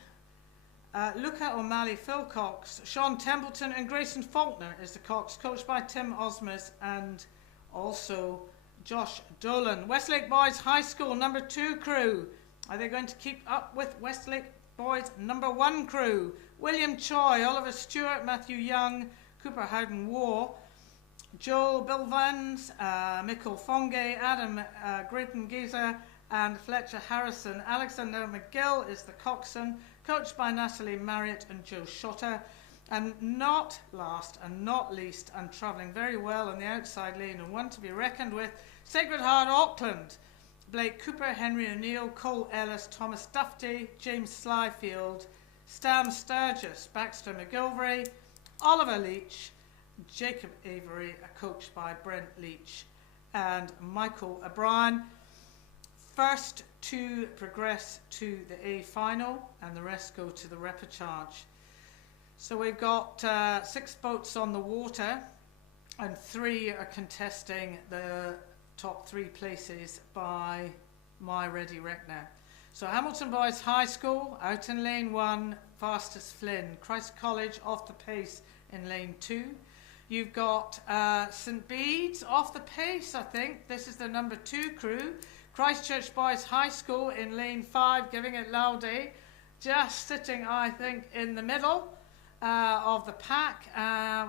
Phil Cox, Sean Templeton and Grayson Faulkner is the Cox, coached by Tim Osmers and also Josh Dolan. Westlake Boys High School, number 2 crew. Are they going to keep up with Westlake Boys number 1 crew? William Choi, Oliver Stewart, Matthew Young, Cooper Howden War, Joel Bilvans, Mikkel Fonge, Adam Grapen Giza, and Fletcher Harrison. Alexander McGill is the coxswain, coached by Natalie Marriott and Joe Shotter. And not last and not least, and travelling very well on the outside lane, and one to be reckoned with, Sacred Heart Auckland. Blake Cooper, Henry O'Neill, Cole Ellis, Thomas Dufty, James Slyfield, Stam Sturgis, Baxter McGilvery, Oliver Leach, Jacob Avery, coached by Brent Leach and Michael O'Brien. First to progress to the A final, and the rest go to the repechage. So we've got 6 boats on the water, and 3 are contesting the top 3 places by My Ready Reckner. So Hamilton Boys High School out in lane 1, fastest Flynn. Christ College off the pace in lane 2. You've got St Bede's off the pace, I think. This is the number 2 crew. Christchurch Boys High School in lane 5, giving it Laude. Just sitting, I think, in the middle of the pack.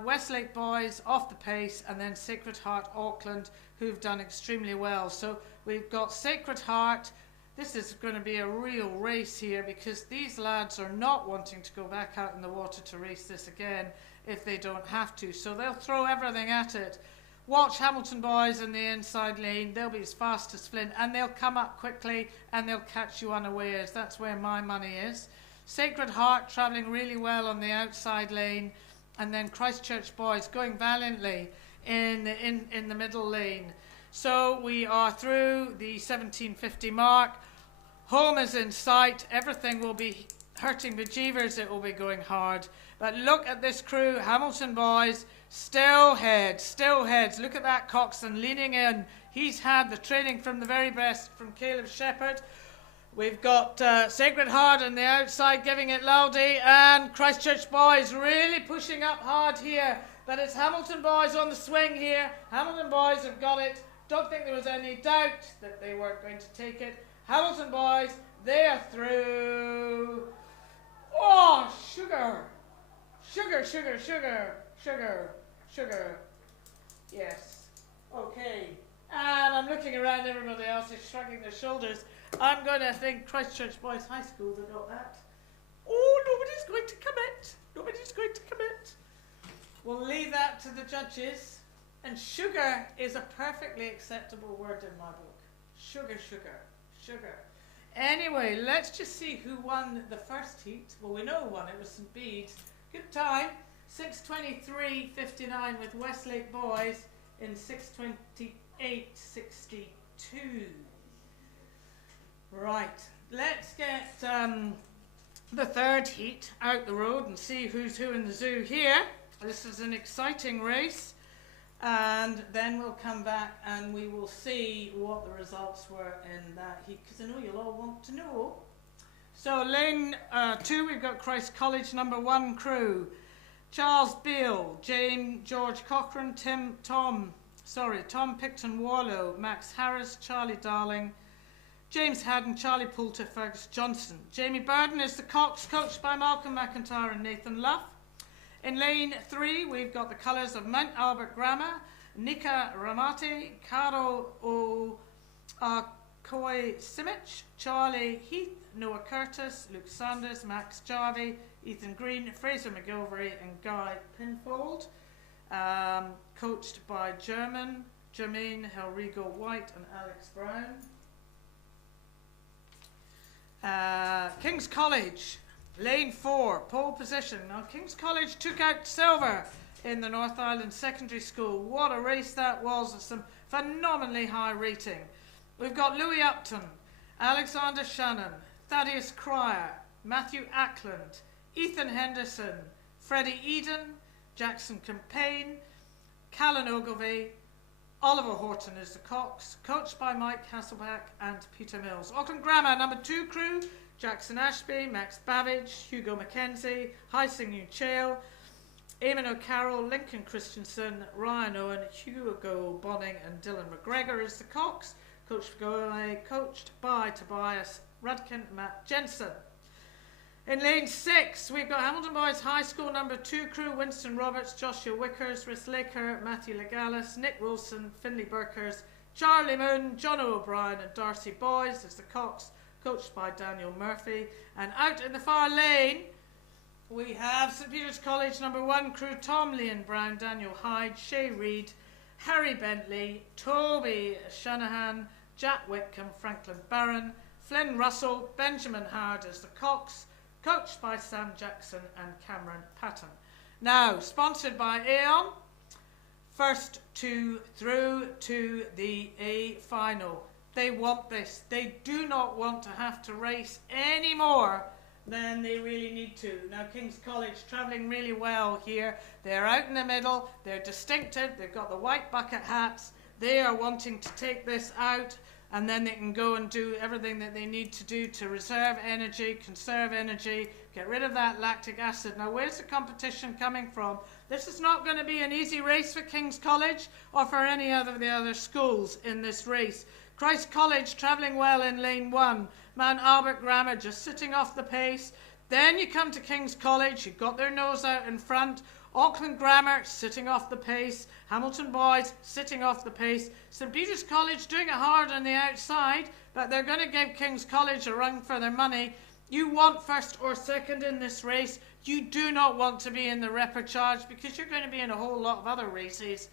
Westlake Boys off the pace, and then Sacred Heart Auckland, who've done extremely well. So we've got Sacred Heart. This is going to be a real race here, because these lads are not wanting to go back out in the water to race this again if they don't have to. So they'll throw everything at it. Watch Hamilton Boys in the inside lane. They'll be as fast as Flynn, and they'll come up quickly and they'll catch you unawares. That's where my money is. Sacred Heart travelling really well on the outside lane, and then Christchurch Boys going valiantly in the middle lane. So we are through the 1750 mark. Home is in sight. Everything will be hurting bejeevers. It will be going hard. But look at this crew. Hamilton Boys still heads. Look at that coxswain leaning in. He's had the training from the very best from Caleb Shepherd. We've got Sacred Heart on the outside giving it Laude, and Christchurch Boys really pushing up hard here. But it's Hamilton Boys on the swing here. Hamilton Boys have got it. Don't think there was any doubt that they weren't going to take it. Hamilton Boys, they are through. Oh, sugar. Sugar. Yes. Okay. And I'm looking around, everybody else is shrugging their shoulders. I'm going to think Christchurch Boys High School have got that. Oh, nobody's going to commit. We'll leave that to the judges. And sugar is a perfectly acceptable word in my book. Sugar. Anyway, let's just see who won the first heat. Well, we know who won. It was St Bede's. Good time. 6:23.59 with Westlake Boys in 6:28.62. Right, let's get the third heat out the road and see who's who in the zoo here. This is an exciting race, and then we'll come back and we will see what the results were in that heat, because I know you'll all want to know. So lane 2, we've got Christ College number 1 crew. Charles Beale, George Cochran, Tom Picton Warlow, Max Harris, Charlie Darling, James Haddon, Charlie Poulter, Fergus Johnson. Jamie Burden is the cox, coached by Malcolm McIntyre and Nathan Luff. In lane 3, we've got the colours of Mount Albert Grammar, Nika Ramati, Caro O'Coy Simic, Charlie Heath, Noah Curtis, Luke Sanders, Max Jarvie, Ethan Green, Fraser McGilvery and Guy Pinfold. Coached by Jermaine Helrigo White and Alex Brown. King's College, lane 4, pole position. Now King's College took out silver in the North Island Secondary School. What a race that was, with some phenomenally high rating. We've got Louis Upton, Alexander Shannon, Thaddeus Cryer, Matthew Ackland, Ethan Henderson, Freddie Eden, Jackson Campaign, Callan Ogilvie, Oliver Horton is the cox, coached by Mike Hasselback and Peter Mills. Auckland Grammar number 2 crew, Jackson Ashby, Max Babbage, Hugo Mackenzie, Haising Chale, Eamon O'Carroll, Lincoln Christensen, Ryan Owen, Hugo Bonning and Dylan McGregor is the cox, coached by Tobias Rudkin and Matt Jensen. In lane 6, we've got Hamilton Boys High School number 2 crew, Winston Roberts, Joshua Wickers, Rhys Laker, Matthew Legalis, Nick Wilson, Finley Burkers, Charlie Moon, John O'Brien and Darcy Boys as the Cocks, coached by Daniel Murphy. And out in the far lane, we have St Peter's College number 1 crew, Tom Leon Brown, Daniel Hyde, Shay Reid, Harry Bentley, Toby Shanahan, Jack Whitcomb, Franklin Barron, Flynn Russell, Benjamin Howard as the Cocks, coached by Sam Jackson and Cameron Patton. Now, sponsored by Aon, first 2 through to the A final. They want this. They do not want to have to race any more than they really need to. Now, King's College travelling really well here. They're out in the middle. They're distinctive. They've got the white bucket hats. They are wanting to take this out, and then they can go and do everything that they need to do to reserve energy, conserve energy, get rid of that lactic acid. Now, where's the competition coming from? This is not going to be an easy race for King's College or for any of the other schools in this race. Christ College travelling well in lane 1. Mount Albert Grammar just sitting off the pace. Then you come to King's College, you've got their nose out in front. Auckland Grammar sitting off the pace. Hamilton Boys sitting off the pace. St Peter's College doing it hard on the outside, but they're going to give King's College a run for their money. You want first or second in this race. You do not want to be in the repechage because you're going to be in a whole lot of other races,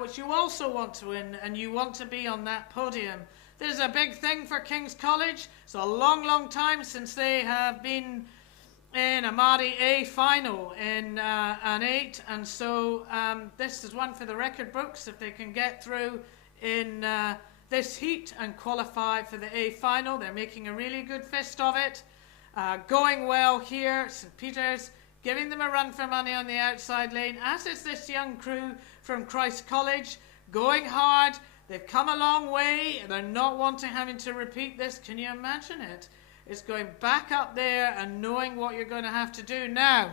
which you also want to win, and you want to be on that podium. This is a big thing for King's College. It's a long, long time since they have been in a Maadi A final in an 8, and so this is one for the record books if they can get through in this heat and qualify for the A final. They're making a really good fist of it. Going well here, St Peter's giving them a run for money on the outside lane, as is this young crew from Christ College, going hard. They've come a long way, and they're not having to repeat this. Can you imagine it? It's going back up there and knowing what you're going to have to do. Now,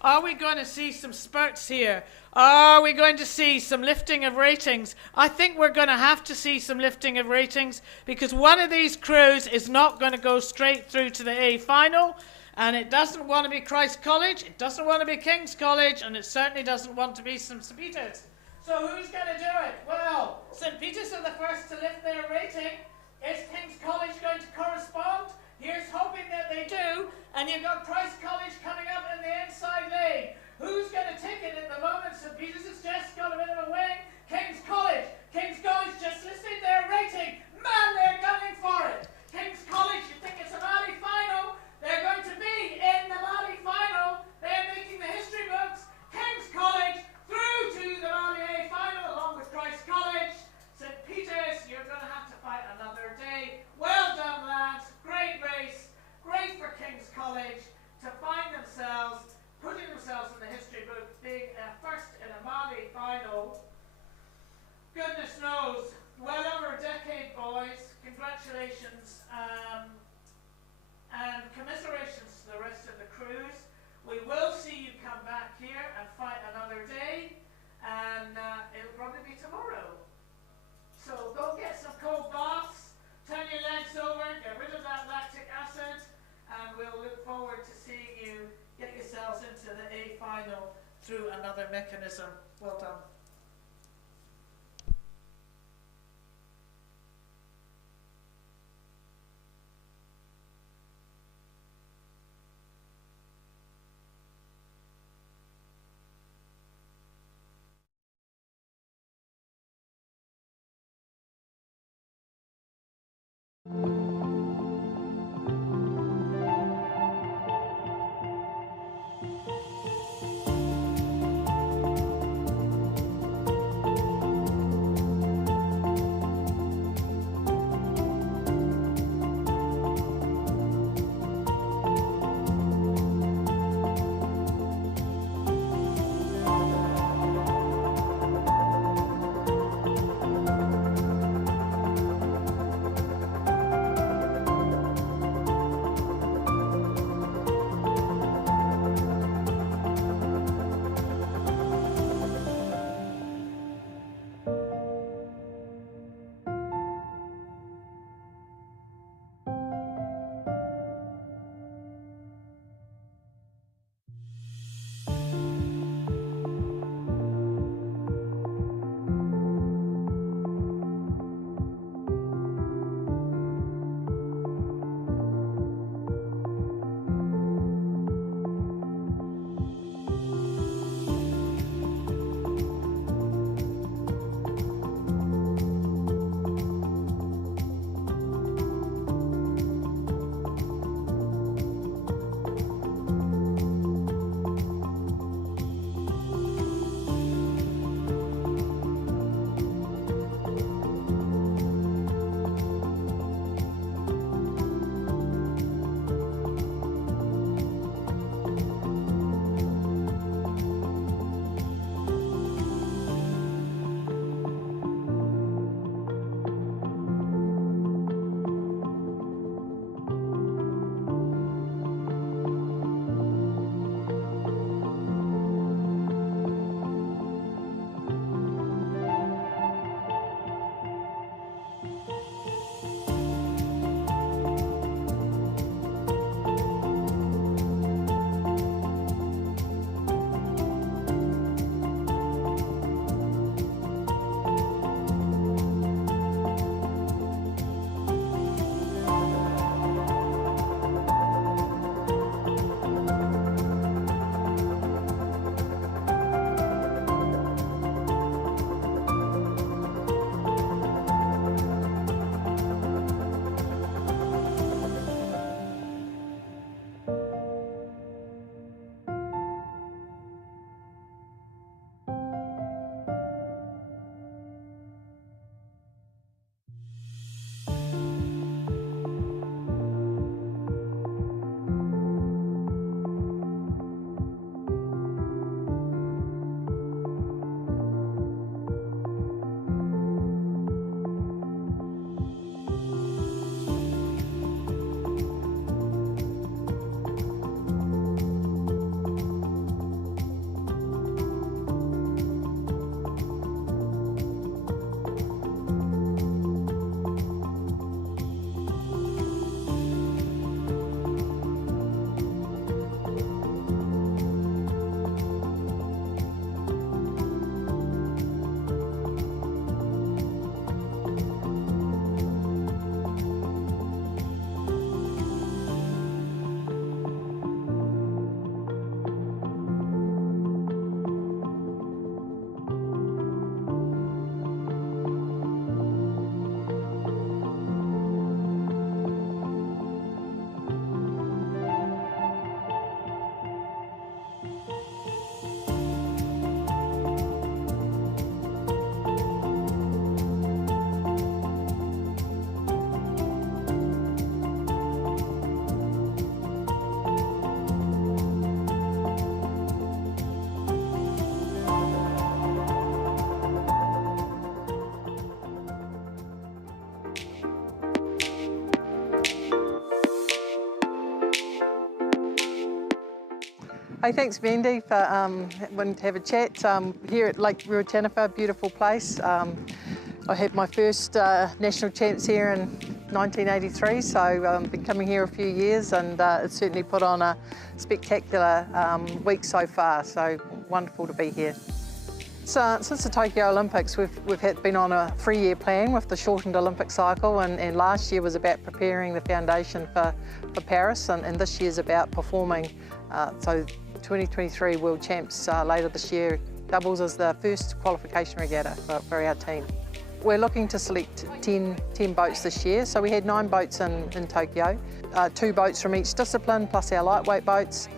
are we going to see some spurts here? Are we going to see some lifting of ratings? I think we're going to have to see some lifting of ratings because one of these crews is not going to go straight through to the A final, and it doesn't want to be Christ College, it doesn't want to be King's College, and it certainly doesn't want to be St Peter's. So who's going to do it? Well, St Peter's are the first to lift their rating. Is King's College going to correspond? Here's hoping that they do. And you've got Christ College coming up in the inside lane. Who's going to take it at the moment? St Peter's has just got a bit of a wing. King's College just listed their rating. Man, they're gunning for it. King's College, you think it's a Maadi final? They're going to be in the Maadi final. They're making the history books. King's College through to the Maadi A final along with Christ College. St Peter's, you're going to have to fight another day. Well done, lads. Great race. Great for King's College to find themselves, putting themselves in the history book, being first in a Maadi final. Goodness knows, well over a decade, boys. Congratulations and commiserations to the rest of the crews. We will see you come back here and fight another day, and it'll probably be tomorrow. So go get some cold baths, turn your legs over, get rid of that lactic acid, and we'll look forward to seeing you get yourselves into the A final through another mechanism. Well done. Hey, thanks Mandy for wanting to have a chat here at Lake Ruataniwha, beautiful place. I had my first national champs here in 1983, so I've been coming here a few years, and it's certainly put on a spectacular week so far, so wonderful to be here. So, since the Tokyo Olympics, we've been on a 3-year plan with the shortened Olympic cycle, and last year was about preparing the foundation for Paris, and this year's about performing. So 2023 World Champs later this year, doubles as the first qualification regatta for our team. We're looking to select 10 boats this year, so we had 9 boats in Tokyo, 2 boats from each discipline plus our lightweight boats.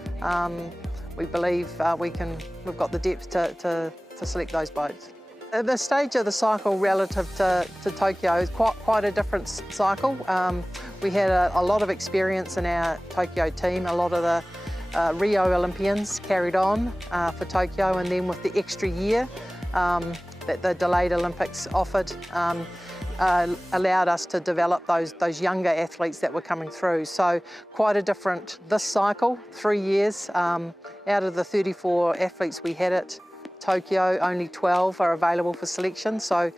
We believe we've got the depth to select those boats. The stage of the cycle relative to Tokyo is quite a different cycle. We had a lot of experience in our Tokyo team. A lot of the Rio Olympians carried on for Tokyo, and then with the extra year that the delayed Olympics offered, allowed us to develop those younger athletes that were coming through. So quite a different this cycle, 3 years. Out of the 34 athletes we had at Tokyo, only 12 are available for selection. So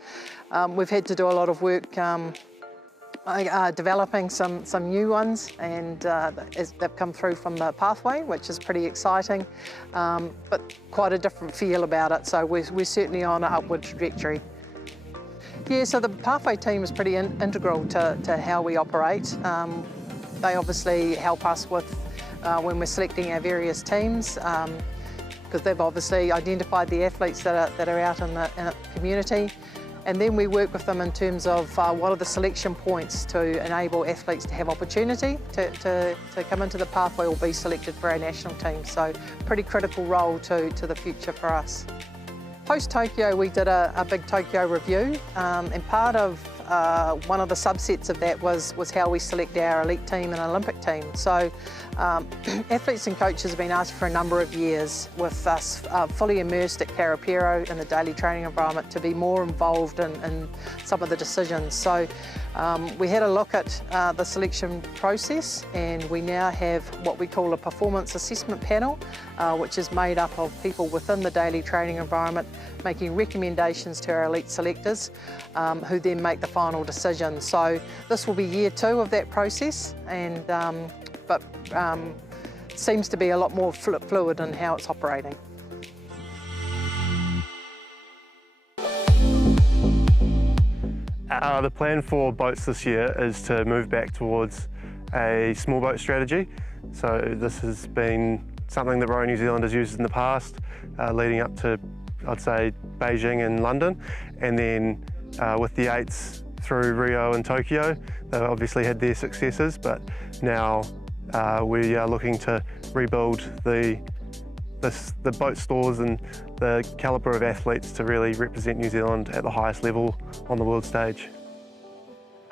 we've had to do a lot of work developing some new ones, and they've come through from the pathway, which is pretty exciting, but quite a different feel about it. So we're certainly on an upward trajectory. Yeah, so the pathway team is pretty integral to how we operate. They obviously help us with when we're selecting our various teams, because they've obviously identified the athletes that are out in the community. And then we work with them in terms of what are the selection points to enable athletes to have opportunity to come into the pathway or be selected for our national team. So pretty critical role to the future for us. Post-Tokyo, we did a big Tokyo review, and part of one of the subsets of that was how we select our elite team and Olympic team. So athletes and coaches have been asked for a number of years, with us fully immersed at Karapiro in the daily training environment, to be more involved in some of the decisions. So we had a look at the selection process, and we now have what we call a performance assessment panel, which is made up of people within the daily training environment making recommendations to our elite selectors, who then make the final decision. So this will be year 2 of that process, and but seems to be a lot more fluid in how it's operating. The plan for boats this year is to move back towards a small boat strategy. So this has been something that Royal New Zealand has used in the past, leading up to, I'd say, Beijing and London. And then with the 8s through Rio and Tokyo, they've obviously had their successes, but now we are looking to rebuild the boat stores and the calibre of athletes to really represent New Zealand at the highest level on the world stage.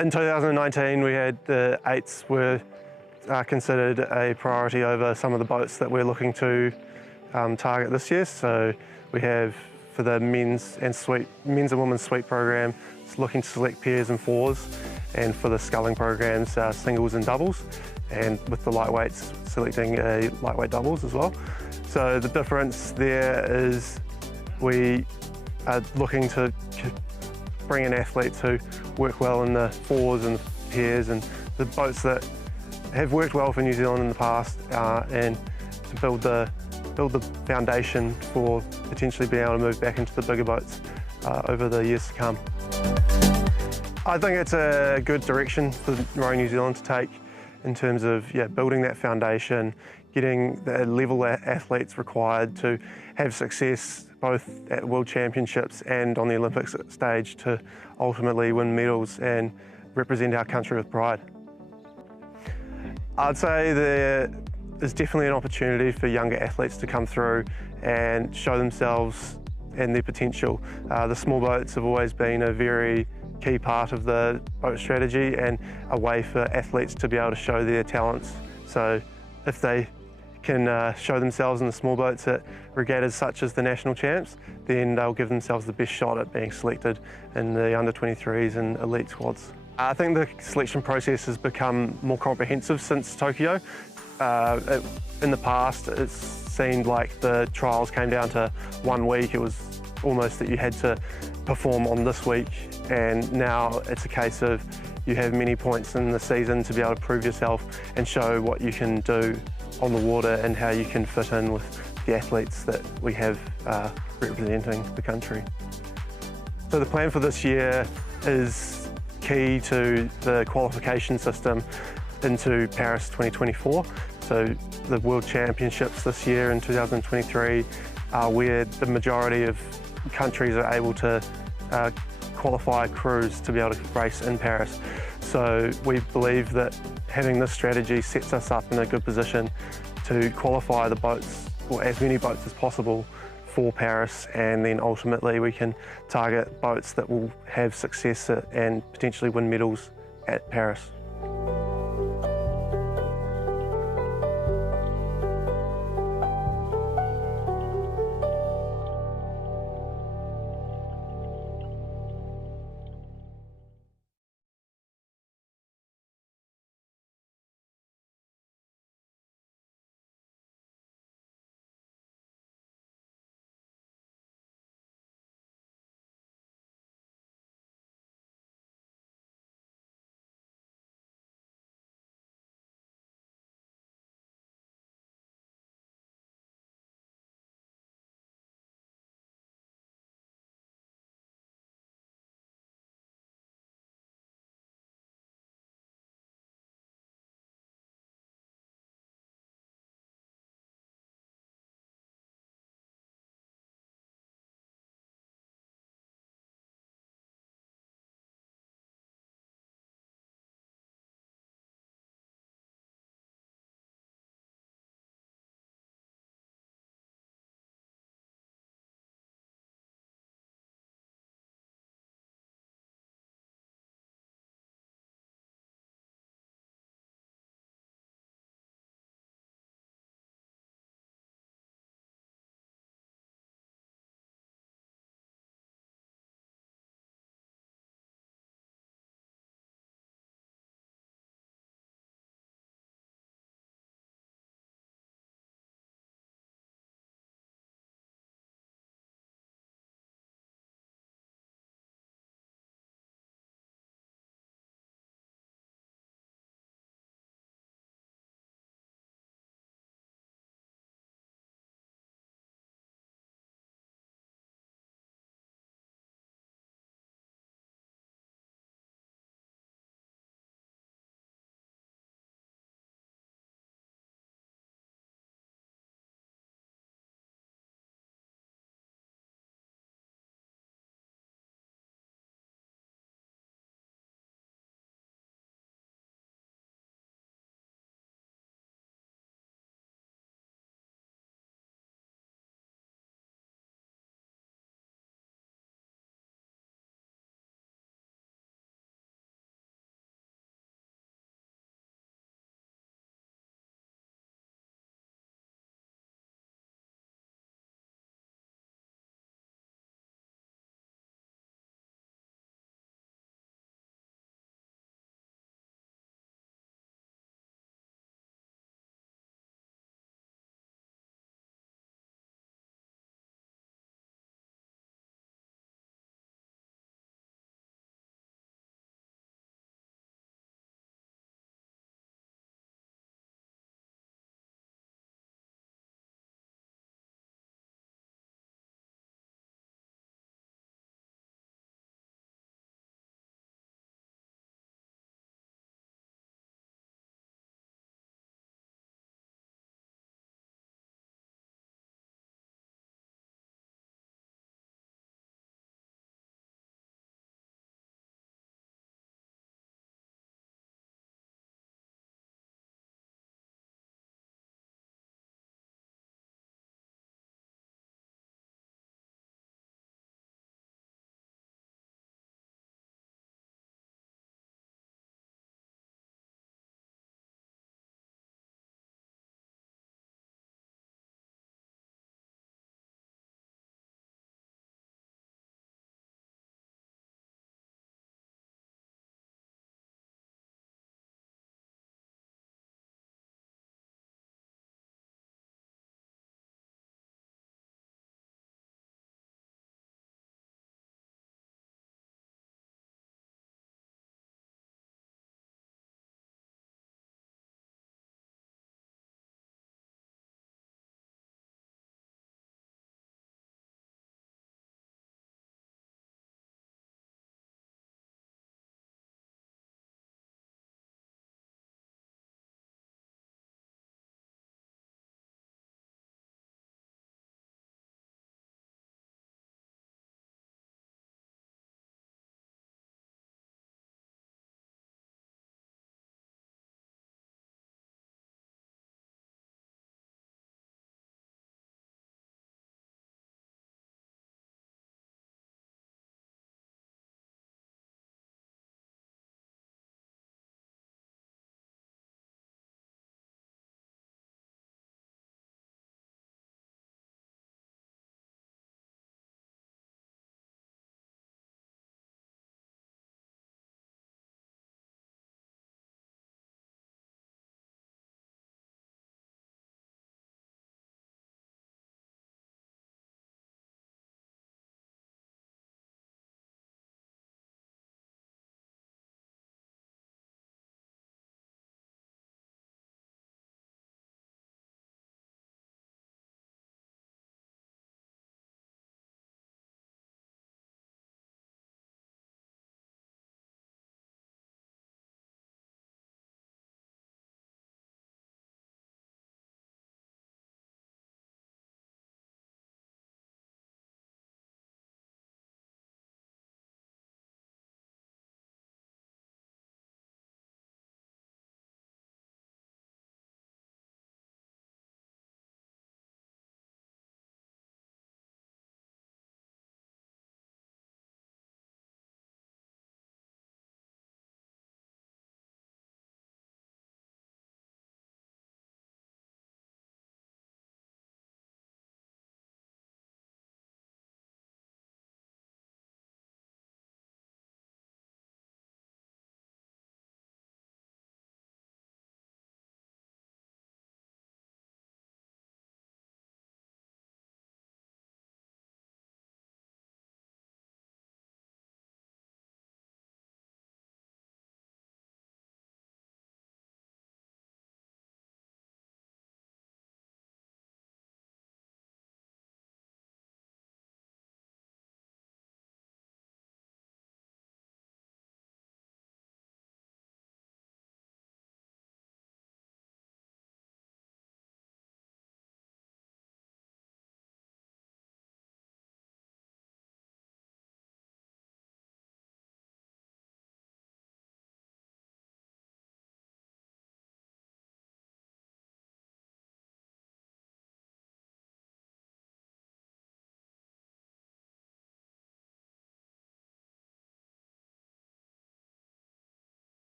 In 2019, we had the 8s were considered a priority over some of the boats that we're looking to target this year. So we have, for the men's and women's sweep program, it's looking to select pairs and 4s, and for the sculling programs, singles and doubles, and with the lightweights selecting a lightweight doubles as well. So the difference there is we are looking to bring in athletes who work well in the 4s and pairs and the boats that have worked well for New Zealand in the past, and to build the foundation for potentially being able to move back into the bigger boats over the years to come. I think it's a good direction for Royal New Zealand to take in terms of building that foundation, getting the level of athletes required to have success both at World Championships and on the Olympics stage to ultimately win medals and represent our country with pride. I'd say there is definitely an opportunity for younger athletes to come through and show themselves and their potential. The small boats have always been a very key part of the boat strategy and a way for athletes to be able to show their talents. So if they can show themselves in the small boats at regattas such as the national champs, then they'll give themselves the best shot at being selected in the under-23s and elite squads. I think the selection process has become more comprehensive since Tokyo. In the past, it seemed like the trials came down to 1 week. It was almost that you had to perform on this week, and now it's a case of you have many points in the season to be able to prove yourself and show what you can do on the water and how you can fit in with the athletes that we have representing the country. So the plan for this year is key to the qualification system into Paris 2024. So the World Championships this year in 2023 are where the majority of countries are able to qualify crews to be able to race in Paris. So we believe that having this strategy sets us up in a good position to qualify the boats, or as many boats as possible, for Paris, and then ultimately we can target boats that will have success and potentially win medals at Paris.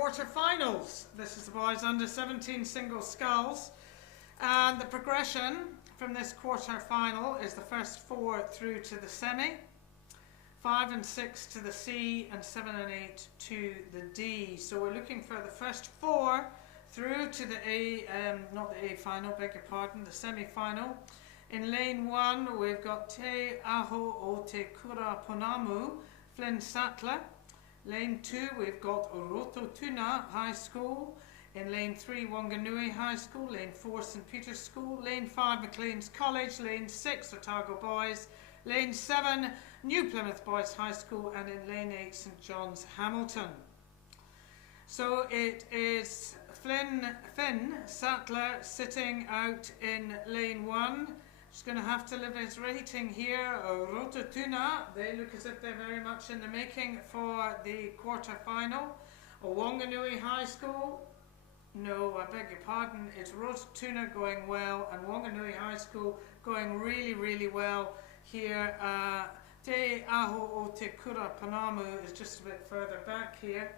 quarter-finals. This is the boys under 17 single sculls. And the progression from this quarter-final is the first 4 through to the semi, 5 and 6 to the C, and 7 and 8 to the D. So we're looking for the first 4 through to the A, not the A final, beg your pardon, the semi-final. In lane 1, we've got Te Aho o Te Kura Ponamu, Flynn Sattler. Lane 2, we've got Oroto Tuna High School. In lane 3, Wanganui High School. Lane 4, St Peter's School. Lane 5, Maclean's College. Lane 6, Otago Boys. Lane 7, New Plymouth Boys High School. And in lane 8, St John's Hamilton. So it is Finn Sattler sitting out in lane 1. Just going to have to live his rating here. Rototuna, they look as if they're very much in the making for the quarter-final. Wanganui High School, no, I beg your pardon, it's Rototuna going well and Wanganui High School going really, really well here. Te Aho o Te Kura Panamu is just a bit further back here.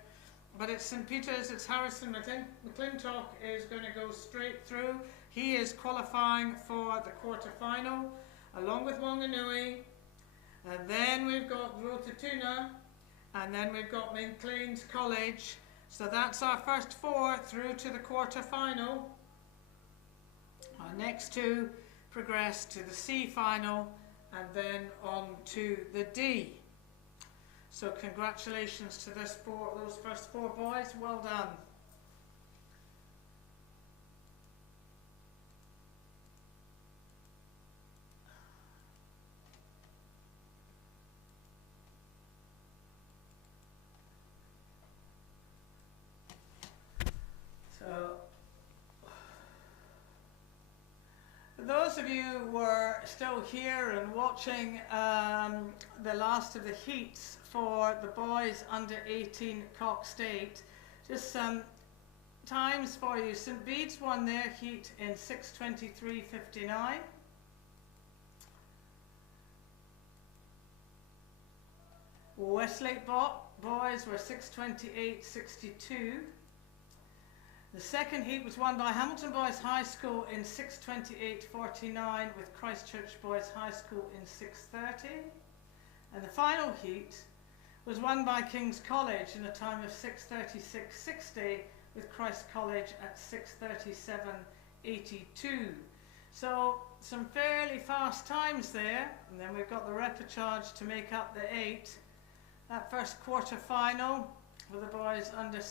But it's St Peter's, it's Harrison McClintock is going to go straight through. He is qualifying for the quarter-final, along with Wanganui. And then we've got Rototuna, and then we've got Maclean's College. So that's our first 4 through to the quarter-final. Our next 2 progress to the C final, and then on to the D. So congratulations to those first 4 boys. Well done. So, for those of you who were still here and watching the last of the heats for the boys under 18 Cox State, just some times for you. St Bede's won their heat in 6:23.59. Westlake boys were 6:28.62. The second heat was won by Hamilton Boys High School in 6:28.49 with Christchurch Boys High School in 6:30. And the final heat was won by King's College in a time of 6:36.60 with Christ College at 6:37.82. So some fairly fast times there. And then we've got the repechage to make up the 8. That first quarter final for the boys under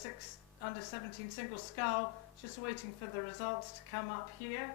17 single scull, just waiting for the results to come up here.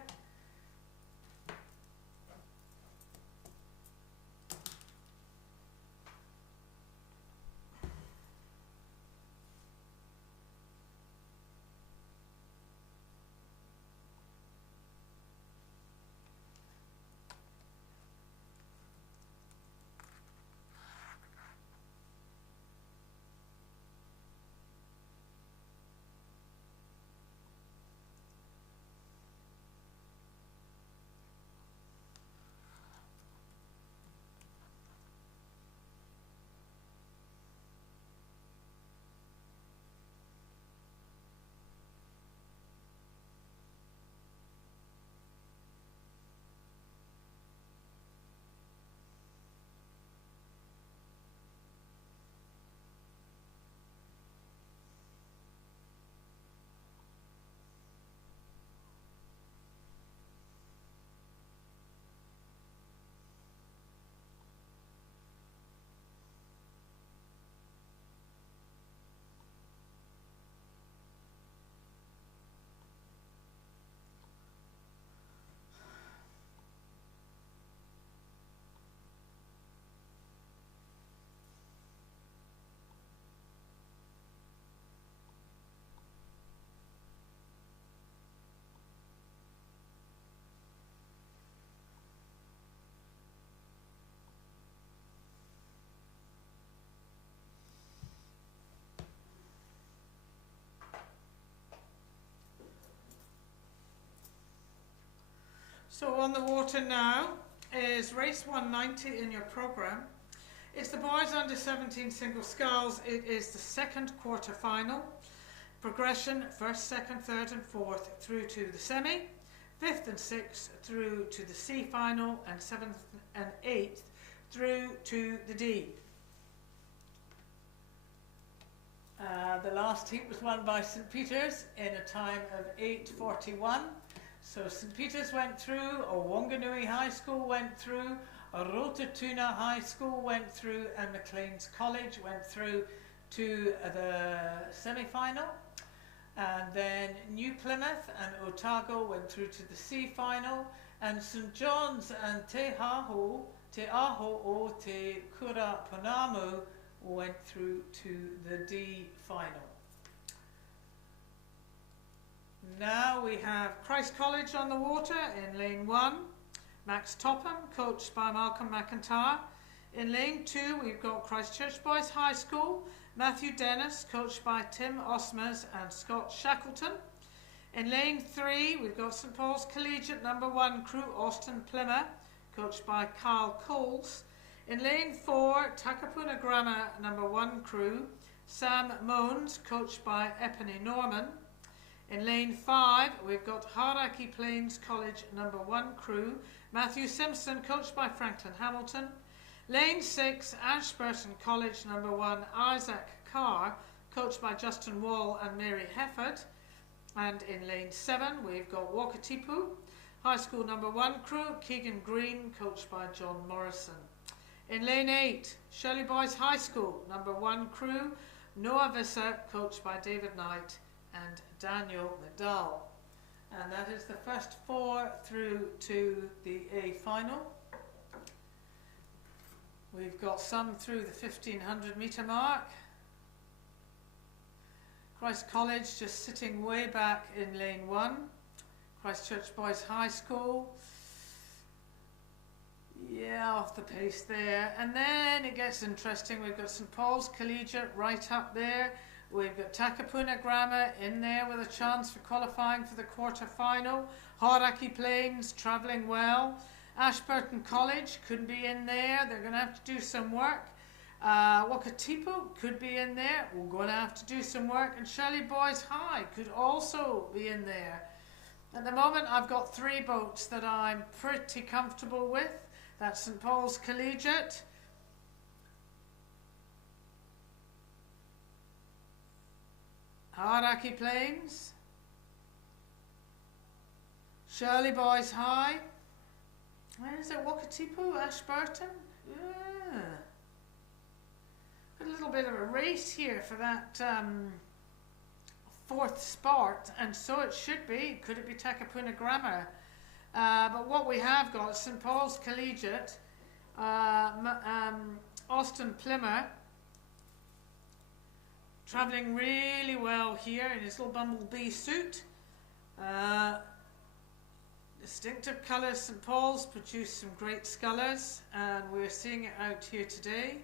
So on the water now is race 190 in your programme. It's the boys under 17 single sculls. It is the second quarter final. Progression, 1st, 2nd, 3rd and 4th through to the semi, 5th and 6th through to the C final, and 7th and 8th through to the D. The last heat was won by St Peter's in a time of 8:41. So St Peter's went through, Wanganui High School went through, Rotorua High School went through, and Maclean's College went through to the semi-final. And then New Plymouth and Otago went through to the C final, and St John's and Te Aho o Te Kurapanamu went through to the D final. Now we have Christ College on the water in lane 1. Max Topham, coached by Malcolm McIntyre. In lane 2 we've got Christchurch Boys High School. Matthew Dennis, coached by Tim Osmers and Scott Shackleton. In lane 3 we've got St Paul's Collegiate number 1 crew Austin Plymmer, coached by Carl Coles. In lane 4, Takapuna Grammar number 1 crew, Sam Mones, coached by Epony Norman. In lane 5, we've got Hauraki Plains College number 1 crew, Matthew Simpson, coached by Franklin Hamilton. Lane 6, Ashburton College number 1, Isaac Carr, coached by Justin Wall and Mary Hefford. And in lane 7, we've got Wakatipu High School number 1 crew, Keegan Green, coached by John Morrison. In lane 8, Shirley Boys High School, number 1 crew, Noah Visser, coached by David Knight and Daniel McDowell. And that is the first 4 through to the A final. We've got some through the 1500 metre mark. Christ College just sitting way back in lane 1. Christchurch Boys High School. Yeah, off the pace there. And then it gets interesting. We've got St Paul's Collegiate right up there. We've got Takapuna Grammar in there with a chance for qualifying for the quarter-final. Hauraki Plains travelling well. Ashburton College could be in there. They're going to have to do some work. Wakatipu could be in there. We're going to have to do some work. And Shirley Boys High could also be in there. At the moment, I've got 3 boats that I'm pretty comfortable with. That's St Paul's Collegiate, Hauraki Plains, Shirley Boys High. Where is it? Wakatipu, Ashburton? Yeah. Got a little bit of a race here for that 4th spot, and so it should be. Could it be Takapuna Grammar? But what we have got is St Paul's Collegiate, Austin Plymmer, travelling really well here in his little bumblebee suit. Distinctive colours. St Paul's produced some great scullers, and we're seeing it out here today.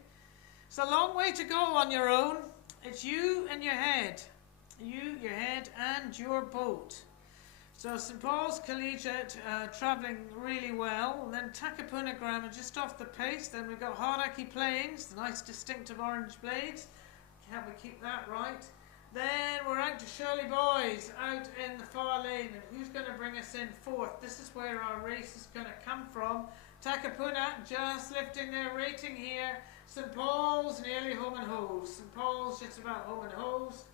It's a long way to go on your own. It's you and your head. You, your head, and your boat. So St Paul's Collegiate travelling really well, and then Takapuna Grammar just off the pace. Then we've got Hauraki Plains, the nice distinctive orange blades. Can we keep that right? Then we're out to Shirley Boys out in the far lane, and who's going to bring us in 4th? This is where our race is going to come from. Takapuna just lifting their rating here. St Paul's nearly home and hosed. St Paul's just about home and hosed.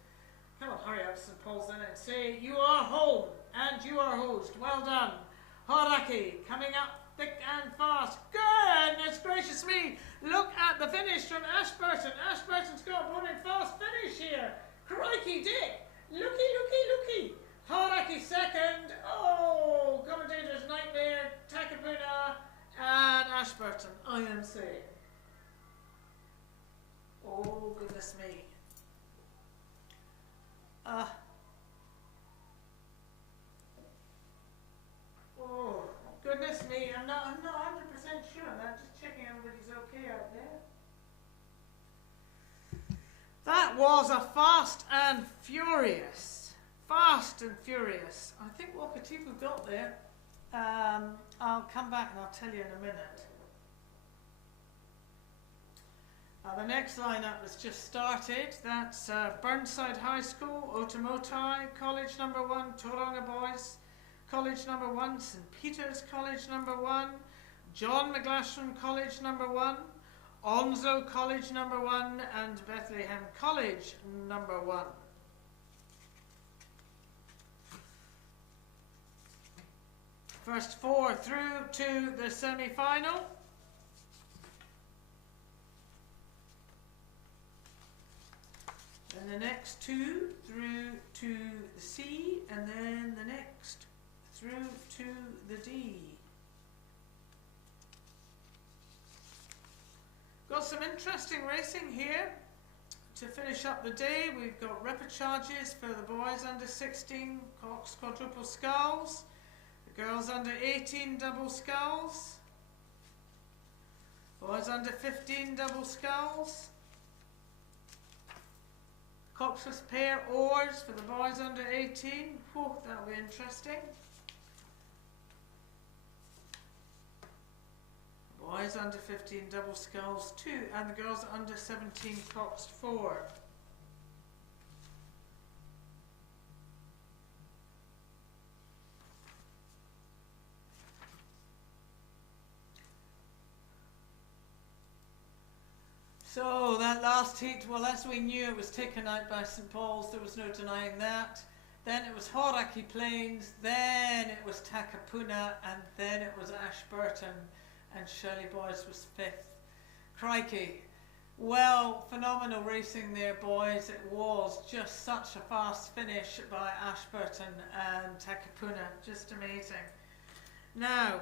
Come on, hurry up, St Paul's then, and say you are home. And you are hosed. Well done. Hauraki coming up thick and fast. Goodness gracious me. Look at the finish from Ashburton. Ashburton's got one and fast finish here. Crikey Dick. Looky. Hauraki second. Oh, commentator's nightmare. Takapuna and Ashburton, I am saying. Oh, goodness me. Oh, goodness me, I'm not 100% sure on that, just checking everybody's okay out there. That was a fast and furious. I think Wakatipu got there. I'll come back and I'll tell you in a minute. The next lineup has just started. That's Burnside High School, Otamotai College number 1, Tauranga Boys College number 1, St Peter's College number 1, John McGlashan College number 1, Onslow College number 1, and Bethlehem College number 1. First 4 through to the semi-final. And the next 2 through to the C, and then the next through to the D. Got some interesting racing here. To finish up the day, we've got repecharges for the boys under 16 Cox quadruple sculls, the girls under 18 double sculls, boys under 15 double sculls, Coxless pair oars for the boys under 18. Whew, that'll be interesting. Boys under 15 double sculls 2, and the girls under 17 coxed 4. So that last heat, well, as we knew, it was taken out by St Paul's, there was no denying that. Then it was Hauraki Plains, then it was Takapuna, and then it was Ashburton, and Shirley Boys was 5th. Crikey. Well, phenomenal racing there, boys. It was just such a fast finish by Ashburton and Takapuna. Just amazing. Now,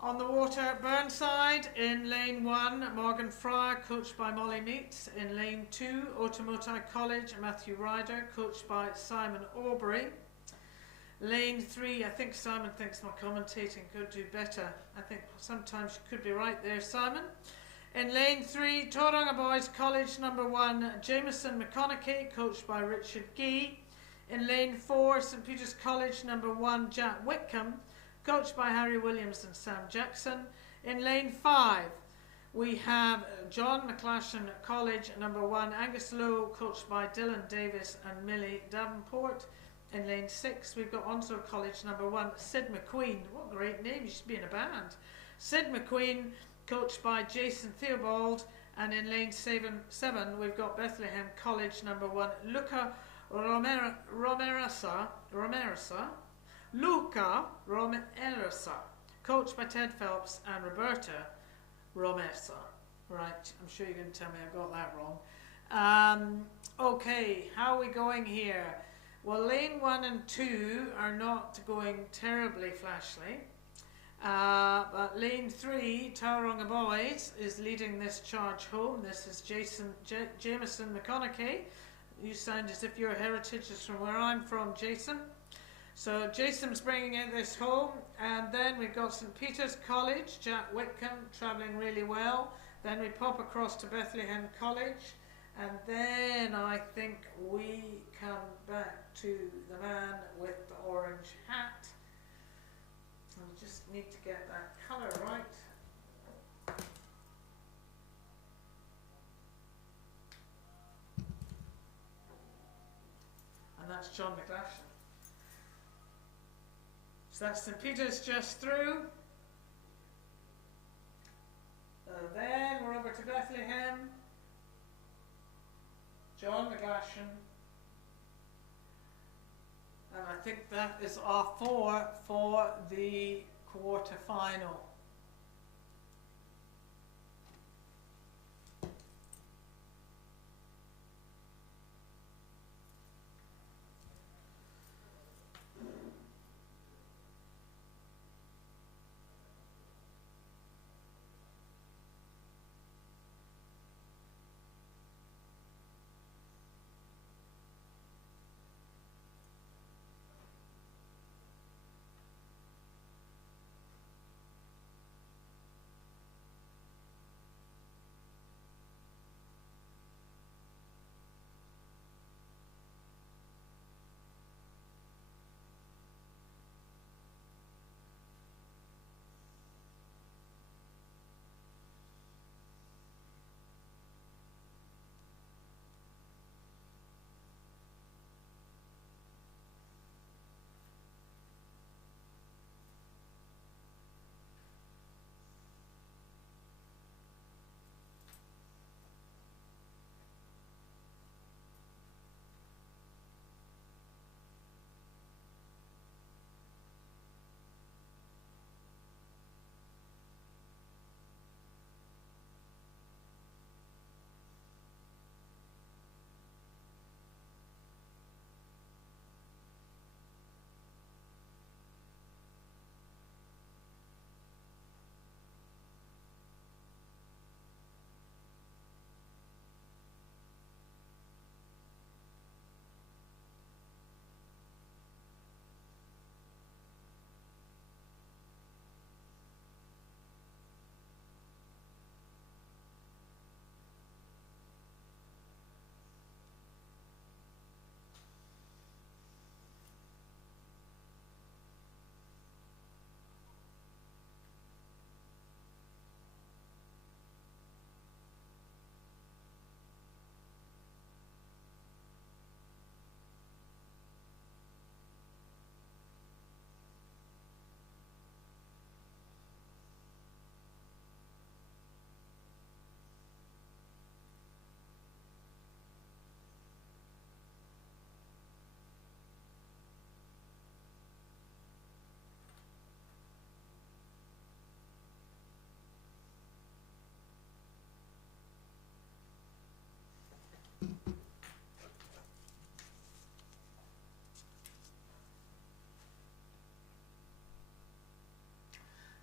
on the water, Burnside in lane 1, Morgan Fryer, coached by Molly Meats. In lane 2, Otamotai College, Matthew Ryder, coached by Simon Aubrey. Lane 3, I think Simon thinks my commentating could do better. I think sometimes you could be right there, Simon. In lane 3, Tauranga Boys College number 1, Jameson McConaughey, coached by Richard Gee. In lane 4, St Peter's College number 1, Jack Whitcomb, coached by Harry Williams and Sam Jackson. In lane 5, we have John McGlashan College number 1, Angus Lowe, coached by Dylan Davis and Millie Davenport. In lane 6, we've got Onslow College number 1, Sid McQueen. What a great name, you should be in a band. Sid McQueen, coached by Jason Theobald. And in lane 7, we've got Bethlehem College number 1, Luca Romerasa, coached by Ted Phelps and Roberta Romesa. Right, I'm sure you're going to tell me I got that wrong. Okay, how are we going here? Well, lane 1 and 2 are not going terribly flashly. But lane 3, Tauranga Boys, is leading this charge home. This is Jameson McConaughey. You sound as if your heritage is from where I'm from, Jason. So Jason's bringing this home. And then we've got St Peter's College, Jack Whitcomb, travelling really well. Then we pop across to Bethlehem College. And then I think we come back to the man with the orange hat. I just need to get that colour right. And that's John McGlashan. So that's St Peter's just through. Then we're over to Bethlehem. John McGlashan. And I think that is our 4 for the quarter-final.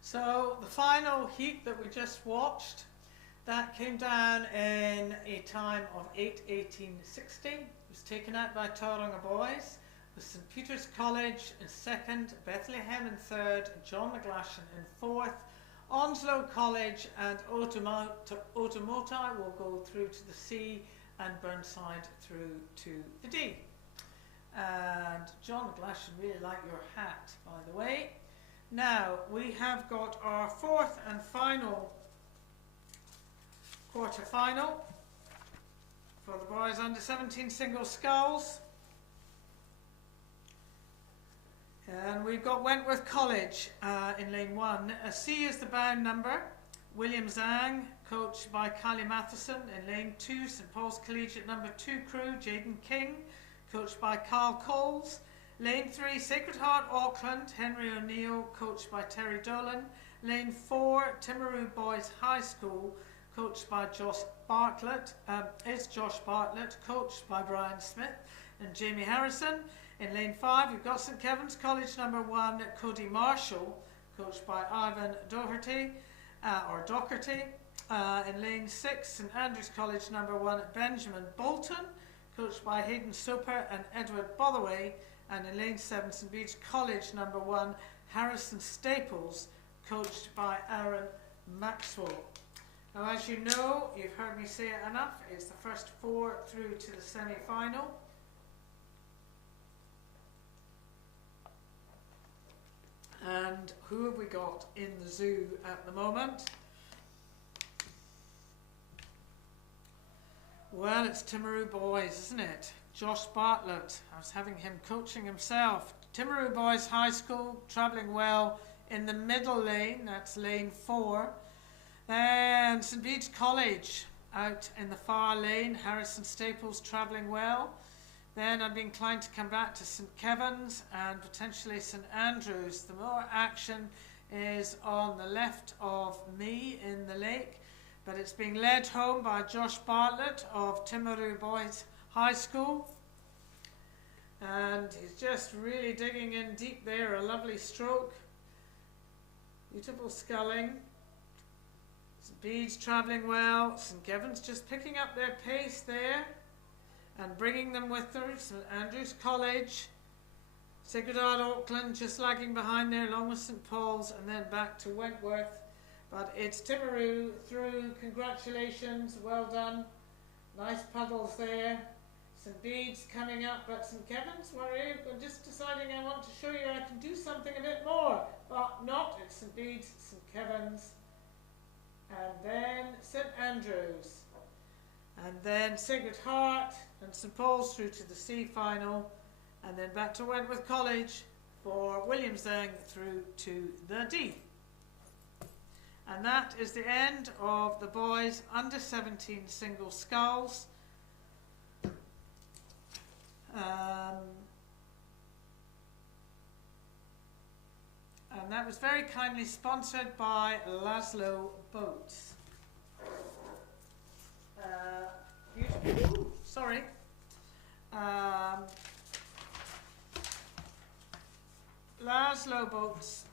So the final heat that we just watched, that came down in a time of 8:18.60. It was taken out by Tauranga boys, with St Peter's College in second, Bethlehem in third, John McGlashan in fourth. Onslow College and Otamotai will go through to the C, and Burnside through to the D. And John McGlashan, really like your hat, by the way. Now we have got our fourth and final quarter-final for the boys under 17 single sculls. And we've got Wentworth College in lane 1. C is the bound number. William Zhang, coached by Kylie Matheson. In lane 2, St Paul's Collegiate number 2 crew, Jaden King, coached by Carl Coles. Lane 3, Sacred Heart Auckland, Henry O'Neill, coached by Terry Dolan. Lane 4, Timaru Boys High School, coached by Josh Bartlett, coached by Brian Smith and Jamie Harrison. In lane 5, we've got St Kevin's College number 1, Cody Marshall, coached by Ivan Doherty, in lane 6, St Andrew's College number 1, Benjamin Bolton, coached by Hayden Soper and Edward Bothaway. And in lane 7, St Bede's College number 1, Harrison Staples, coached by Aaron Maxwell. Now, as you know, you've heard me say it enough, it's the first 4 through to the semi-final. And who have we got in the zoo at the moment? Well, it's Timaru Boys, isn't it? Josh Bartlett, I was having him coaching himself. Timaru Boys High School, travelling well in the middle lane, that's lane 4. And St Bede's College out in the far lane, Harrison Staples travelling well. Then I'd be inclined to come back to St Kevin's and potentially St Andrews. The more action is on the left of me in the lake, but it's being led home by Josh Bartlett of Timaru Boys High School. And he's just really digging in deep there, a lovely stroke. Beautiful sculling. St Bede's travelling well. St Kevin's just picking up their pace there and bringing them with her. St Andrew's College, Sacred Heart Auckland just lagging behind there along with St Paul's, and then back to Wentworth. But it's Timaru through, congratulations, well done, nice puddles there. St Bede's coming up, but St Kevin's, I'm just deciding I want to show you I can do something a bit more, but not. It's St Bede's, St Kevin's, and then St Andrews, and then Sacred Heart and St Paul's through to the C final, and then back to Wentworth College for William Zhang through to the D. And that is the end of the boys under 17 single sculls. And that was very kindly sponsored by Laszlo Boats. Sorry. Laszlo Boats.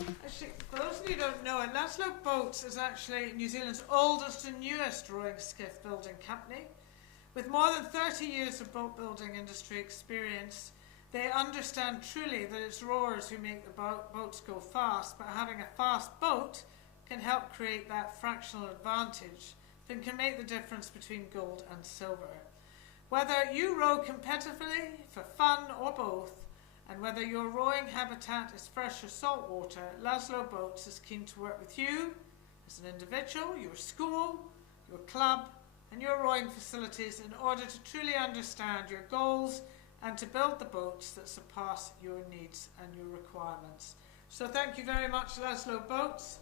Actually, for those of you who don't know it, Laszlo Boats is actually New Zealand's oldest and newest rowing skiff building company. With more than 30 years of boat building industry experience, they understand truly that it's rowers who make the boats go fast, but having a fast boat can help create that fractional advantage that can make the difference between gold and silver. Whether you row competitively, for fun or both, and whether your rowing habitat is fresh or saltwater, Laszlo Boats is keen to work with you as an individual, your school, your club, and your rowing facilities in order to truly understand your goals and to build the boats that surpass your needs and your requirements. So thank you very much, Laszlo Boats.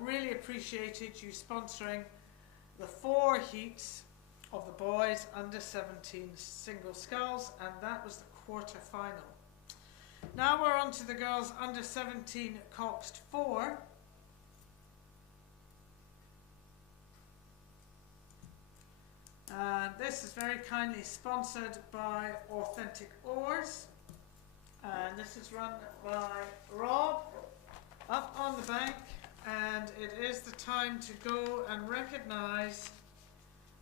Really appreciated you sponsoring the 4 heats of the boys under 17 single sculls, and that was the quarter final. Now we're on to the girls under 17 coxed 4. And this is very kindly sponsored by Authentic Oars, and this is run by Rob up on time to go and recognise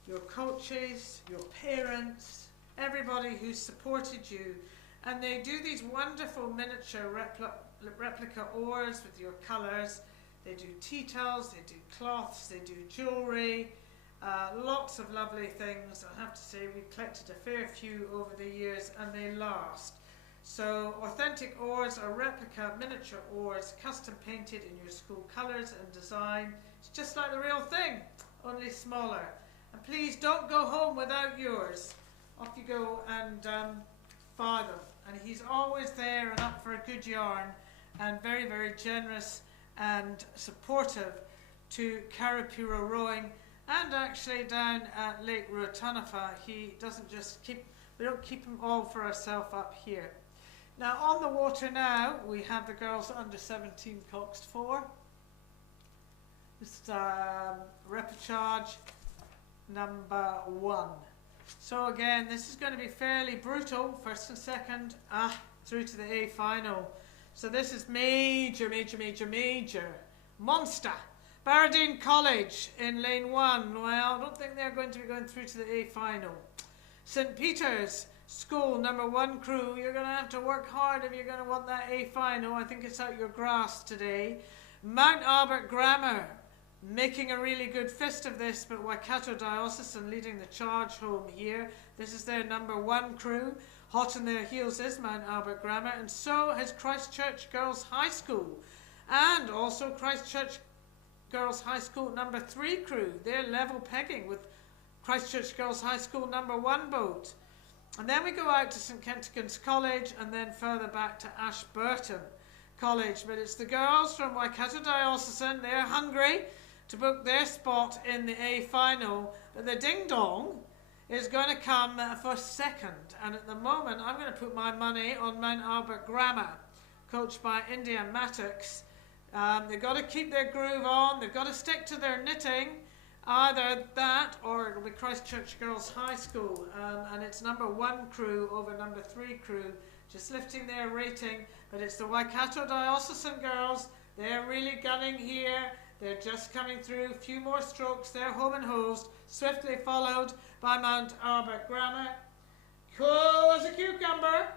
your coaches, your parents, everybody who's supported you. And they do these wonderful miniature replica oars with your colours. They do tea towels, they do cloths, they do jewellery, lots of lovely things. I have to say we've collected a fair few over the years and they last. So authentic oars are replica miniature oars, custom painted in your school colours and design. It's just like the real thing, only smaller. And please don't go home without yours. Off you go and buy them. And he's always there and up for a good yarn and very, very generous and supportive to Karapiro rowing, and actually down at Lake Ruataniwha. He doesn't just we don't keep them all for ourselves up here. Now on the water now, we have the girls under 17 coxed 4. This is repechage number 1. So again, this is going to be fairly brutal, first and second, through to the A final. So this is major, major, major, major. Monster. Barradine College in lane 1. Well, I don't think they're going to be going through to the A final. St. Peter's School number 1 crew. You're going to have to work hard if you're going to want that A final. I think it's out your grasp today. Mount Albert Grammar making a really good fist of this, but Waikato Diocesan leading the charge home here. This is their number 1 crew. Hot on their heels is Mount Albert Grammar, and so has Christchurch Girls High School, and also Christchurch Girls High School number 3 crew. They're level pegging with Christchurch Girls High School number 1 boat. And then we go out to St Kentigern's College and then further back to Ashburton College. But it's the girls from Waikato Diocesan. They're hungry to book their spot in the A final. But the ding dong is going to come for second. And at the moment, I'm going to put my money on Mount Albert Grammar, coached by India Mattox. They've got to keep their groove on. They've got to stick to their knitting. Either that or it'll be Christchurch Girls High School, and it's number 1 crew over number 3 crew, just lifting their rating. But it's the Waikato Diocesan girls. They're really gunning here. They're just coming through. A few more strokes. They're home and hosed, swiftly followed by Mount Albert Grammar. Cool as a cucumber.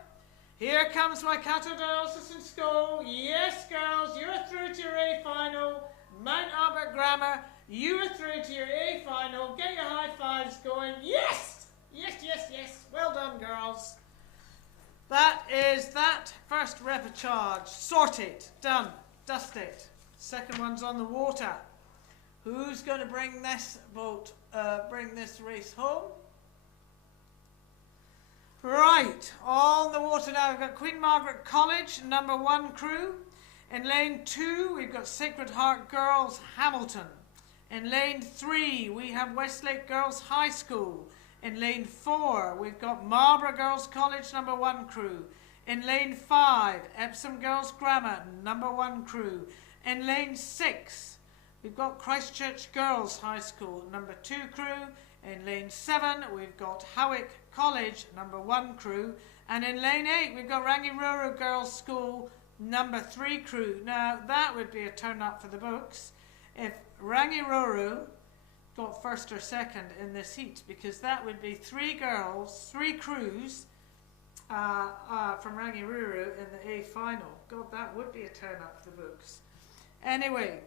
Here comes Waikato Diocesan School. Yes, girls, you're through to your A final. Mount Albert Grammar, you are through to your A final. Get your high fives going. Yes! Yes, yes, yes. Well done, girls. That is that first repechage. Sorted. Done. Dusted. Second one's on the water. Who's going to bring this boat, bring this race home? Right. On the water now, we've got Queen Margaret College, number 1 crew. In lane 2, we've got Sacred Heart Girls Hamilton. In lane 3, we have Westlake Girls High School. In lane 4, we've got Marlborough Girls College, number 1 crew. In lane 5, Epsom Girls Grammar, number 1 crew. In lane 6, we've got Christchurch Girls High School, number 2 crew. In lane 7, we've got Howick College, number 1 crew. And in lane 8, we've got Rangiroro Girls School, number 3 crew. Now, that would be a turn up for the books if Rangiroro got first or second in this heat, because that would be 3 girls, 3 crews from Rangiroro in the A final. God, that would be a turn up for the books. Anyway,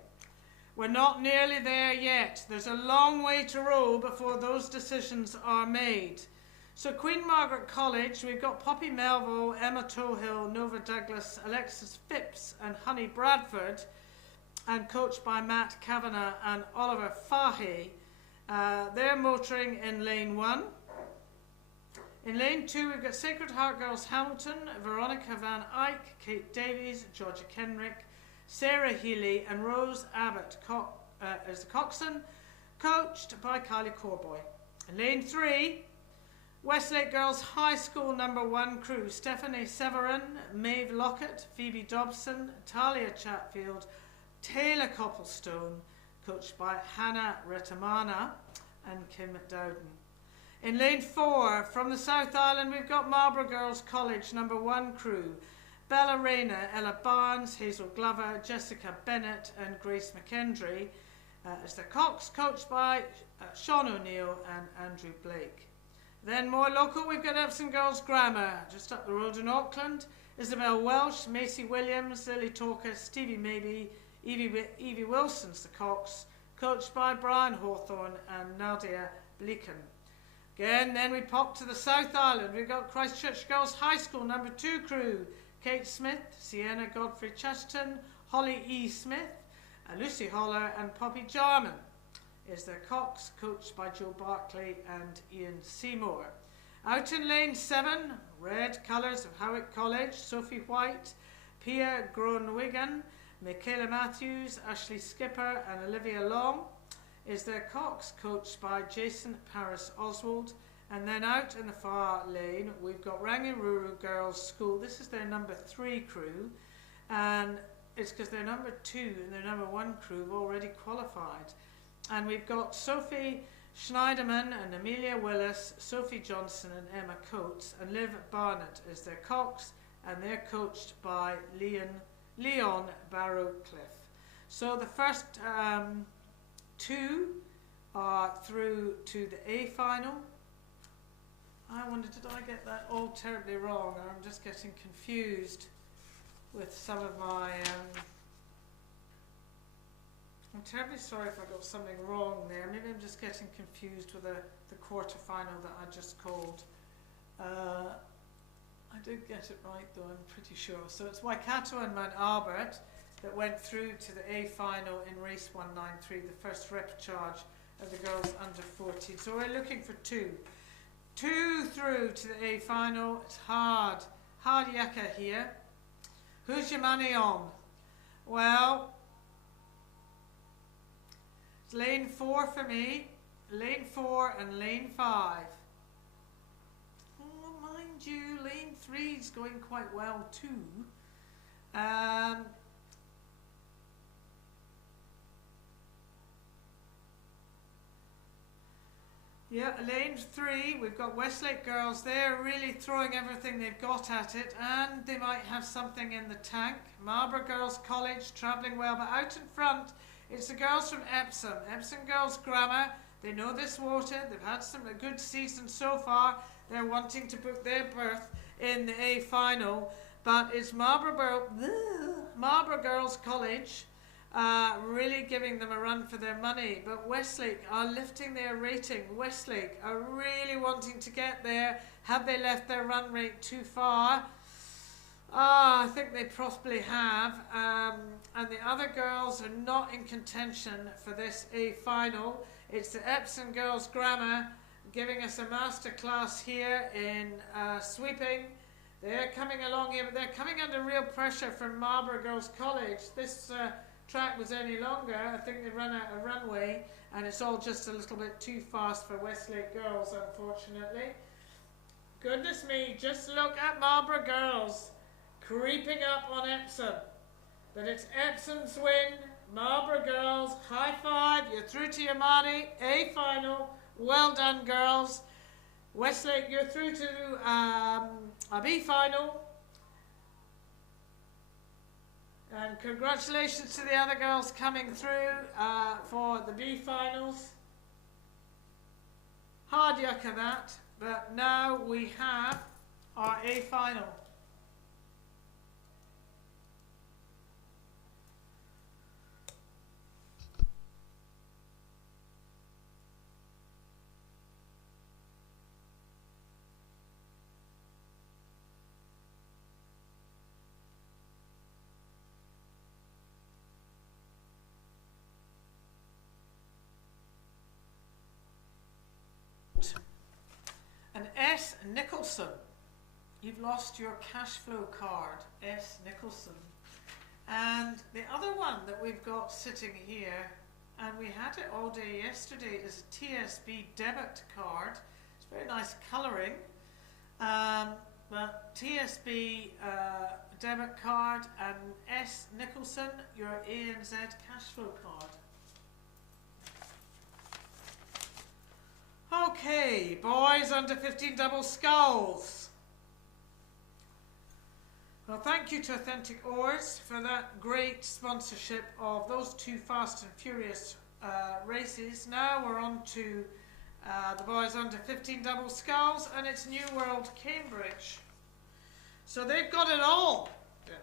we're not nearly there yet. There's a long way to row before those decisions are made. So Queen Margaret College, we've got Poppy Melville, Emma Tohill, Nova Douglas, Alexis Phipps and Honey Bradford, and coached by Matt Kavanagh and Oliver Fahey. They're motoring in lane 1. In lane 2, we've got Sacred Heart Girls Hamilton, Veronica Van Eyck, Kate Davies, Georgia Kenrick, Sarah Healy and Rose Abbott as the coxswain, coached by Kylie Corboy. In lane 3, Westlake Girls High School number 1 crew, Stephanie Severin, Maeve Lockett, Phoebe Dobson, Talia Chatfield, Taylor Copplestone, coached by Hannah Retamana and Kim Dowden. In lane 4, from the South Island, we've got Marlborough Girls College number 1 crew, Bella Rayner, Ella Barnes, Hazel Glover, Jessica Bennett and Grace McKendry. It's the Cox, coached by Sean O'Neill and Andrew Blake. Then more local, we've got Epsom Girls Grammar, just up the road in Auckland. Isabel Welsh, Macy Williams, Lily Talker, Stevie Maybe, Evie Wilson's the Cox, coached by Brian Hawthorne and Nadia Bleaken. Again, then we pop to the South Island. We've got Christchurch Girls High School number 2 crew, Kate Smith, Sienna Godfrey Chesterton, Holly E. Smith, Lucy Holler and Poppy Jarman is the Cox, coached by Joe Barkley and Ian Seymour. Out in lane 7, red colours of Howick College, Sophie White, Pia Groenwegen, Michaela Matthews, Ashley Skipper and Olivia Long is their Cox, coached by Jason Paris Oswald. And then out in the far lane, we've got Rangiruru Girls School. This is their number 3 crew, and it's because their number 2 and their number 1 crew have already qualified. And we've got Sophie Schneiderman and Amelia Willis, Sophie Johnson and Emma Coates, and Liv Barnett is their Cox, and they're coached by Leon Barrowcliffe. So the first 2 are through to the A final. I wonder, did I get that all terribly wrong, or I'm just getting confused with some of my... I'm terribly sorry if I got something wrong there. Maybe I'm just getting confused with the quarter final that I just called. I did get it right though, I'm pretty sure. So it's Waikato and Mount Albert that went through to the A final in race 193, the first repechage of the girls under 14. So we're looking for 2. 2 through to the A final. It's hard yakka here. Who's your money on? Well, it's lane 4 for me, lane 4 and lane 5. Oh, mind you, lane 3 is going quite well too. Yeah, lane 3, we've got Westlake Girls. They're really throwing everything they've got at it, and they might have something in the tank. Marlborough Girls College, travelling well, but out in front, it's the girls from Epsom. Epsom Girls Grammar. They know this water. They've had a good season so far. They're wanting to book their berth in the A final, but it's Marlborough Girls College. Really giving them a run for their money, but Westlake are lifting their rating. Westlake are really wanting to get there. Have they left their run rate too far? I think they possibly have, and the other girls are not in contention for this A final. It's the Epsom Girls Grammar giving us a masterclass here in sweeping. They're coming along here, but they're coming under real pressure from Marlborough Girls College. This track was any longer. I think they run out of runway, and it's all just a little bit too fast for Westlake Girls, unfortunately. Goodness me, just look at Marlborough Girls creeping up on Epsom. But it's Epsom's win. Marlborough Girls, high five. You're through to your Maadi A final. Well done, girls. Westlake, you're through to a B final. And congratulations to the other girls coming through for the B finals. Hard yucca that, but now we have our A final. And S. Nicholson, you've lost your cash flow card, S. Nicholson. And the other one that we've got sitting here, and we had it all day yesterday, is a TSB debit card. It's very nice colouring. But TSB debit card and S. Nicholson, your ANZ cash flow card. Okay, boys under 15 double sculls. Well, thank you to Authentic Oars for that great sponsorship of those 2 Fast and Furious races. Now we're on to the boys under 15 double sculls, and it's New World Cambridge. So they've got it all.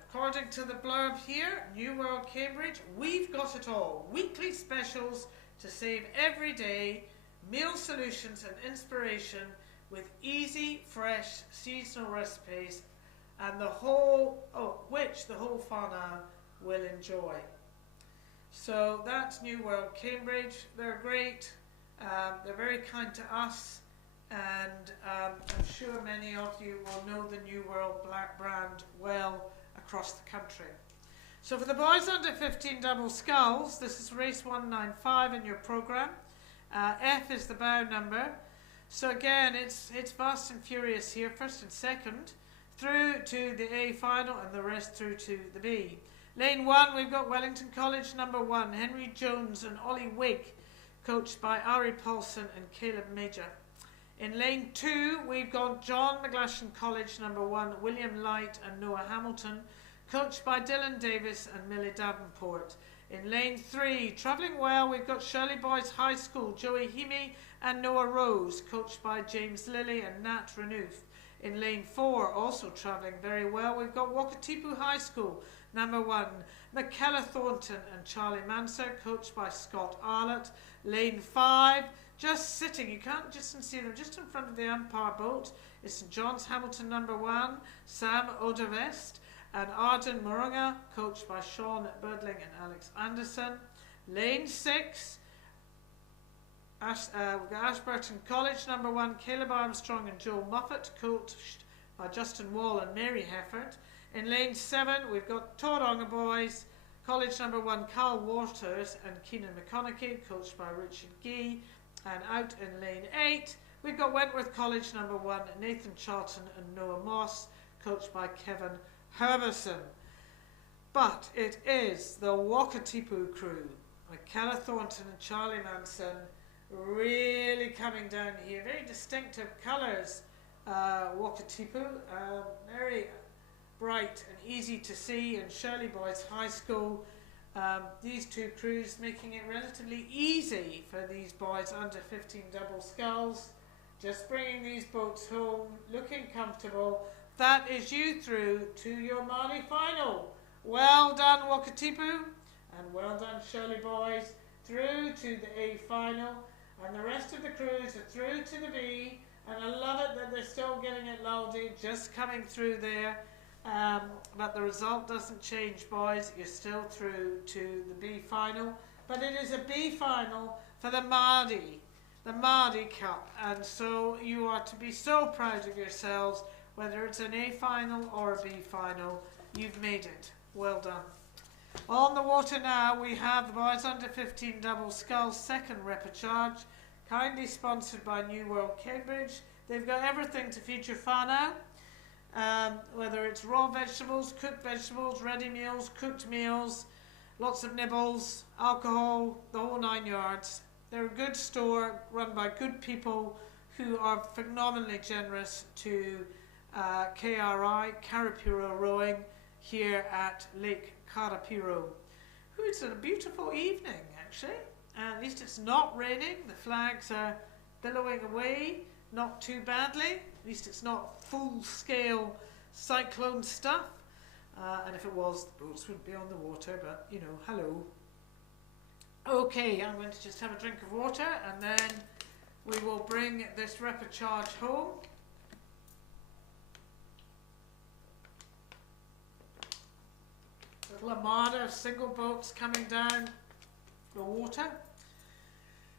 According to the blurb here, New World Cambridge, we've got it all. Weekly specials to save every day, meal solutions and inspiration with easy, fresh, seasonal recipes, and which the whole whānau will enjoy. So that's New World Cambridge. They're great. They're very kind to us, and I'm sure many of you will know the New World brand well across the country. So for the boys under 15 double sculls, this is race 195 in your programme. F is the bow number. So again, it's fast and furious here, first and second, through to the A final, and the rest through to the B. Lane 1, we've got Wellington College number 1, Henry Jones and Ollie Wigg, coached by Ari Paulson and Caleb Major. In lane 2, we've got John McGlashan College number 1, William Light and Noah Hamilton, coached by Dylan Davis and Millie Davenport. In lane 3, travelling well, we've got Shirley Boys High School, Joey Himi and Noah Rose, coached by James Lilly and Nat Renouf. In lane 4, also travelling very well, we've got Wakatipu High School, number 1, McKellar Thornton and Charlie Manser, coached by Scott Arlott. Lane 5, just sitting, you can't just see them, just in front of the umpire boat, is St John's Hamilton number 1, Sam Odavest and Arden Moronga, coached by Sean Birdling and Alex Anderson. Lane 6, we've got Ashburton College number 1, Caleb Armstrong and Joel Muffet, coached by Justin Wall and Mary Hefford. In lane 7, we've got Tauranga Boys, College number 1, Carl Waters and Keenan McConaughey, coached by Richard Gee. And out in lane 8, we've got Wentworth College number 1, Nathan Charlton and Noah Moss, coached by Kevin Herberson. But it is the Wakatipu crew, McKellar Thornton and Charlie Manson, really coming down here. Very distinctive colours, Wakatipu, very bright and easy to see, and Shirley Boys High School. These two crews making it relatively easy for these boys under 15 double sculls, just bringing these boats home, looking comfortable. That is you through to your Māori final. Well done Wakatipu, and well done Shirley Boys, through to the A final, and the rest of the crews are through to the B, and I love it that they're still getting it Laldi, just coming through there. But the result doesn't change, boys. You're still through to the B final, but it is a B final for the Maadi Cup, and so you are to be so proud of yourselves. Whether it's an A final or a B final, you've made it. Well done. On the water now, we have the boys under 15 double sculls second repechage, kindly sponsored by New World Cambridge. They've got everything to feed your whānau. Whether it's raw vegetables, cooked vegetables, ready meals, cooked meals, lots of nibbles, alcohol, the whole 9 yards. They're a good store run by good people who are phenomenally generous to KRI, Karapiro Rowing, here at Lake Karapiro. It's a beautiful evening actually. At least it's not raining, the flags are billowing away, not too badly. At least it's not full-scale cyclone stuff. And if it was, the boats wouldn't be on the water, but, you know, hello. Okay, I'm going to just have a drink of water, and then we will bring this repechage home. Little armada of single boats coming down the water.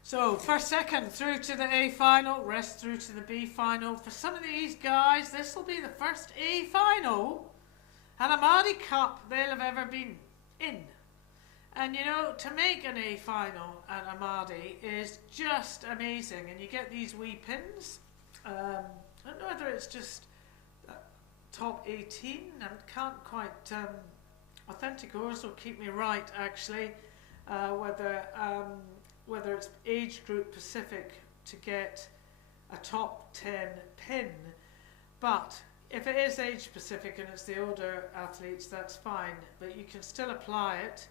So, first, second, through to the A final, rest through to the B final. For some of these guys, this will be the first A final and a Maadi Cup they'll have ever been in. And you know, to make an A final at a Maadi is just amazing. And you get these wee pins. I don't know whether it's just top 18. I can't quite, Authentic Oars will keep me right actually, whether it's age group Pacific to get a top 10 pin. But if it is age Pacific and it's the older athletes, that's fine, but you can still apply it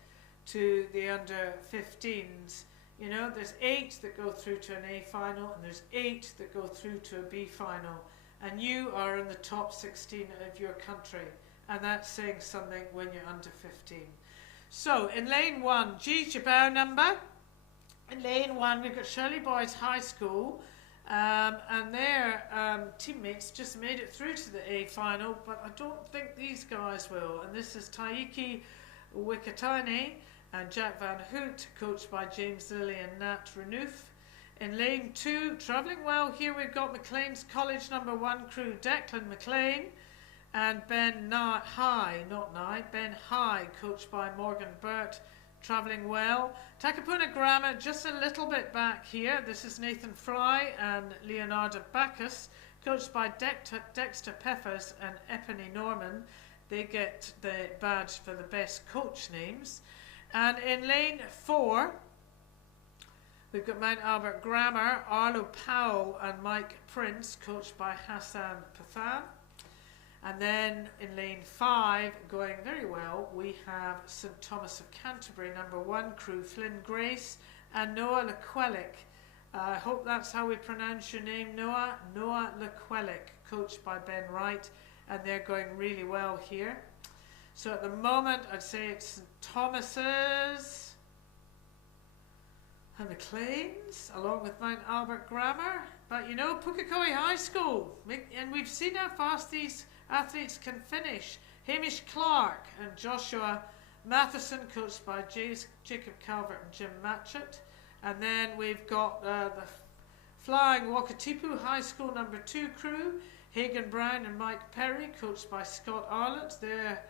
to the under 15s You know, there's 8 that go through to an A final, and there's 8 that go through to a B final. And you are in the top 16 of your country. And that's saying something when you're under 15. So, in lane 1, G's your bow number. In lane 1, we've got Shirley Boys High School. And their teammates just made it through to the A final, but I don't think these guys will. And this is Taiki Wikatane and Jack Van Hoot, coached by James Lilly and Nat Renouf. In lane 2, travelling well here, we've got McLean's College number 1 crew, Declan McLean and Ben High, Ben High, coached by Morgan Burt, travelling well. Takapuna Grammar just a little bit back here. This is Nathan Fry and Leonardo Bacchus, coached by Dexter Peffers and Epony Norman. They get the badge for the best coach names. And in lane 4, we've got Mount Albert Grammar, Arlo Powell and Mike Prince, coached by Hassan Pathan. And then in lane 5, going very well, we have St Thomas of Canterbury, number 1 crew, Flynn Grace and Noah Lequelic. I hope that's how we pronounce your name, Noah. Noah Lequelic, coached by Ben Wright, and they're going really well here. So at the moment, I'd say it's St Thomas's and McLean's, along with Mount Albert Grammar. But you know, Pukekohe High School, and we've seen how fast these athletes can finish. Hamish Clark and Joshua Matheson, coached by Jacob Calvert and Jim Matchett. And then we've got the Flying Wakatipu High School number 2 crew, Hagan Brown and Mike Perry, coached by Scott Arlott. Their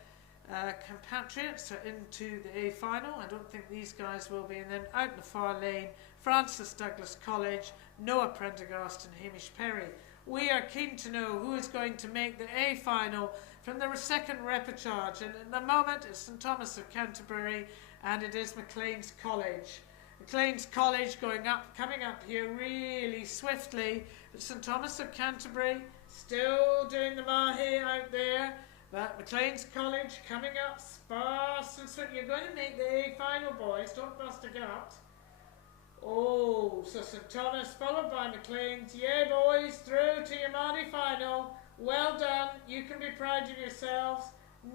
compatriots are into the A final. I don't think these guys will be. And then out in the far lane, Francis Douglas College, Noah Prendergast and Hamish Perry. We are keen to know who is going to make the A final from the second repechage. And at the moment, it's St Thomas of Canterbury and it is McLean's College. McLean's College coming up here really swiftly. But St Thomas of Canterbury still doing the mahi out there. But McLean's College coming up sparse and swift. You're going to make the A final, boys. Don't bust a gut. Oh, so St Thomas followed by McLean's. Yeah, boys, through to your Maadi final. Well done. You can be proud of yourselves.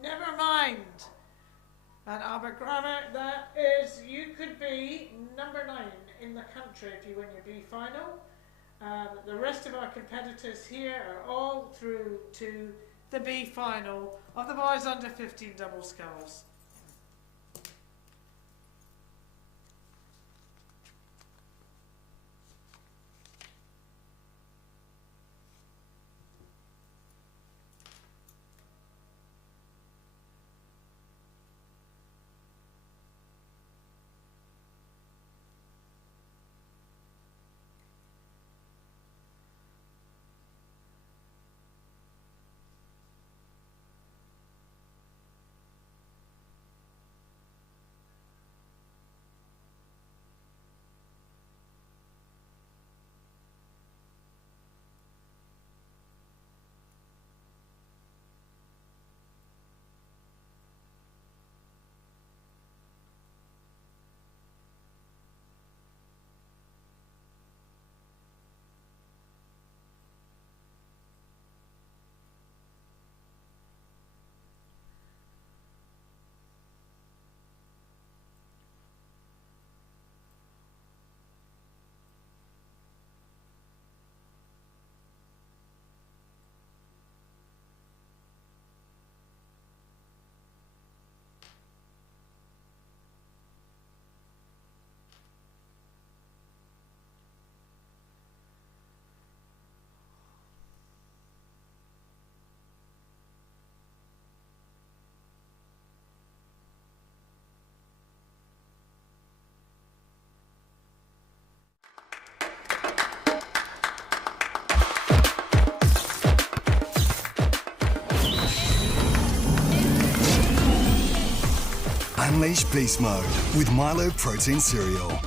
Never mind. And Albert Grammar, that is, you could be number 9 in the country if you win your B final. The rest of our competitors here are all through to the B final of the boys under 15 double sculls. Unleash Beast Mode with Milo Protein Cereal.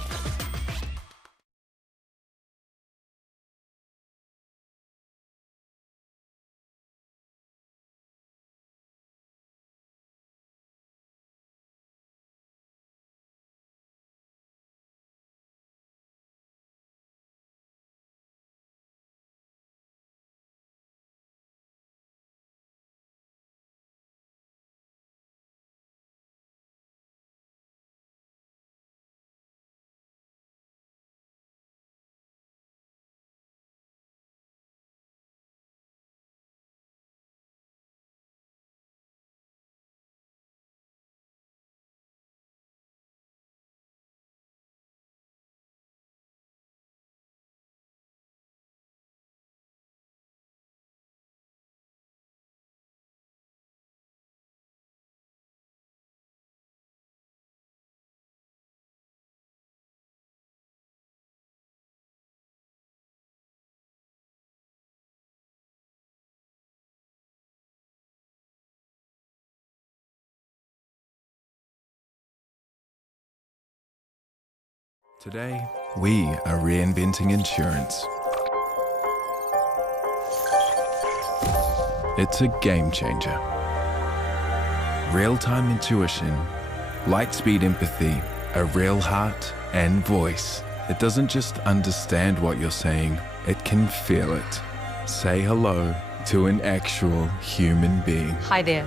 Today, we are reinventing insurance. It's a game changer. Real-time intuition, light-speed empathy, a real heart and voice. It doesn't just understand what you're saying, it can feel it. Say hello to an actual human being. Hi there.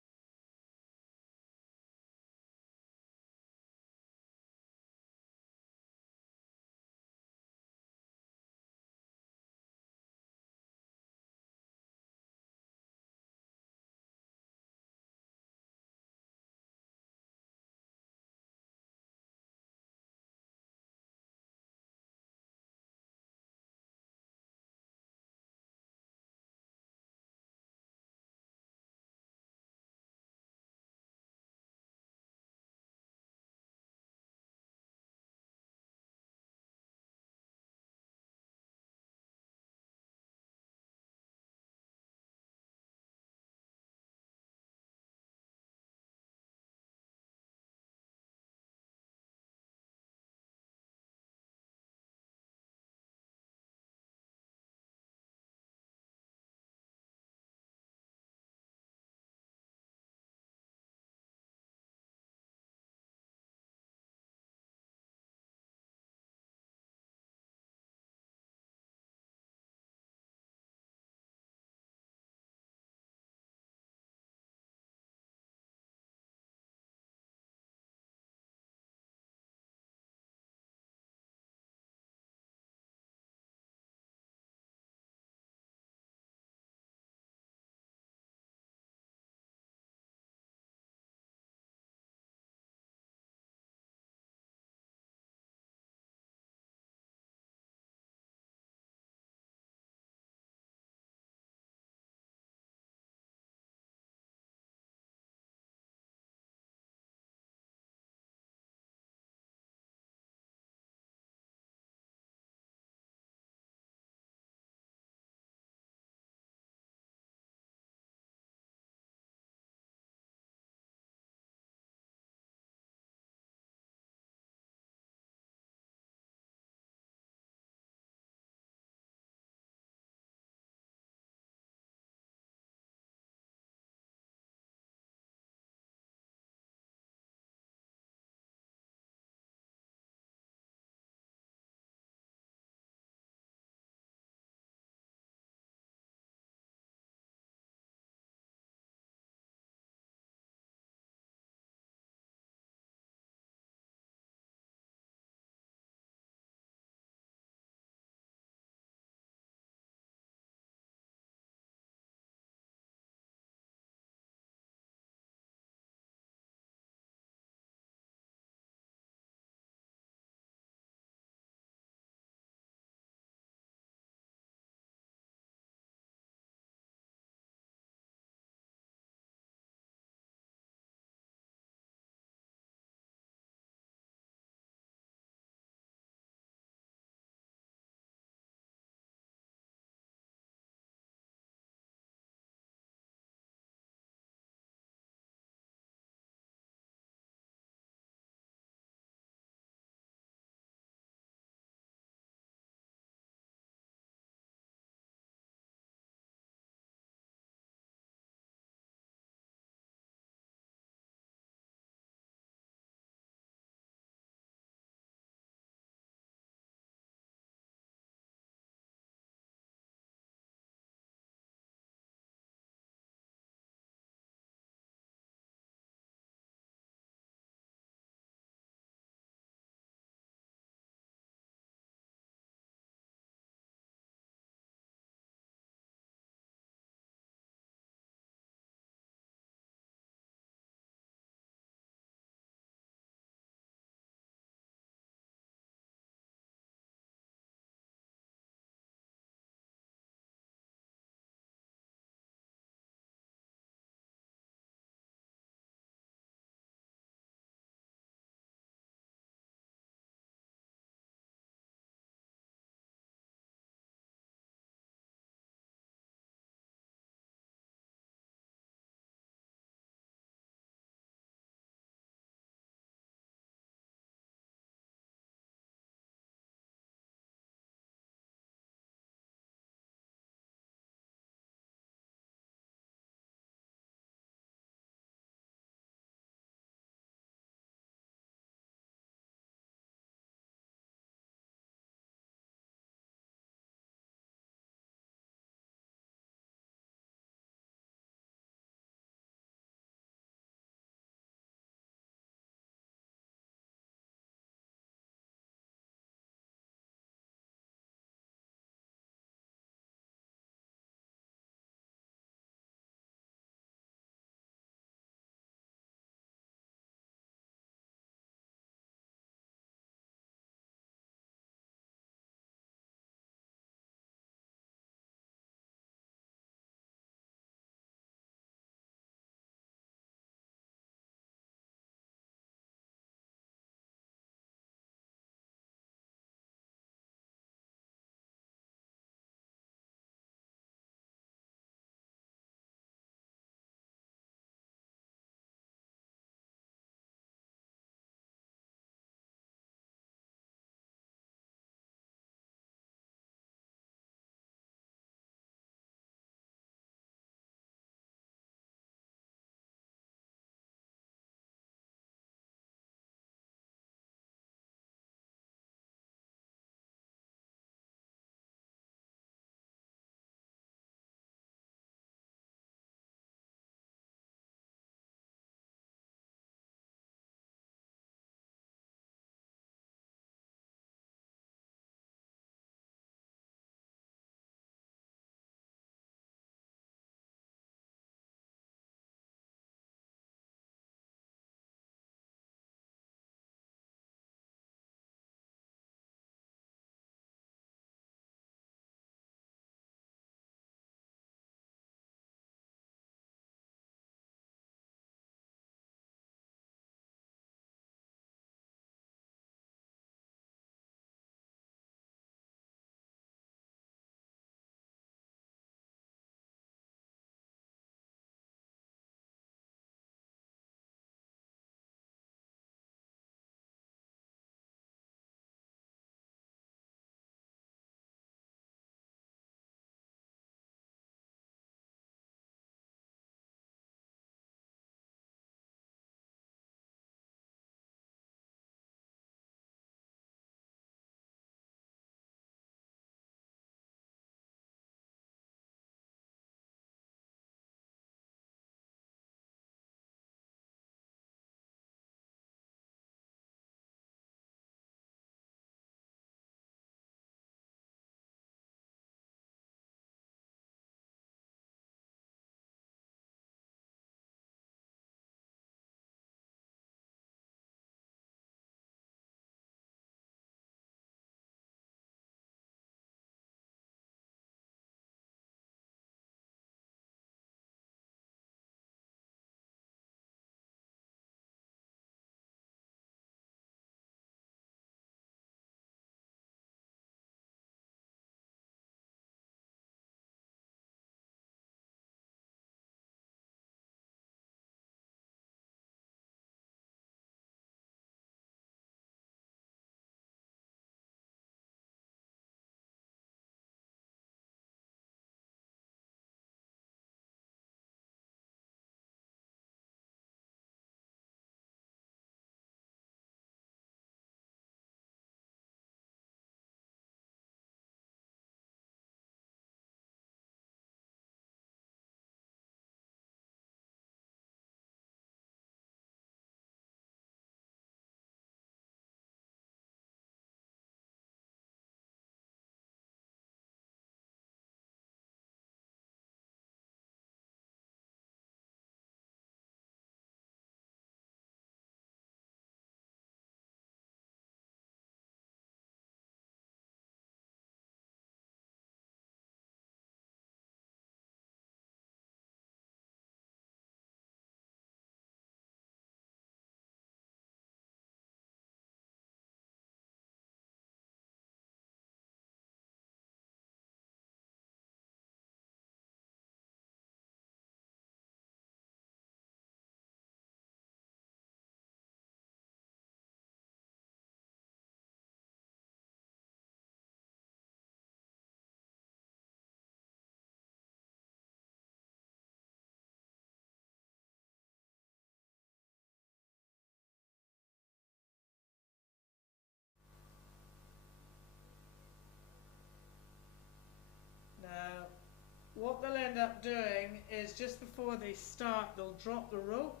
end up doing is just before they start, they'll drop the rope.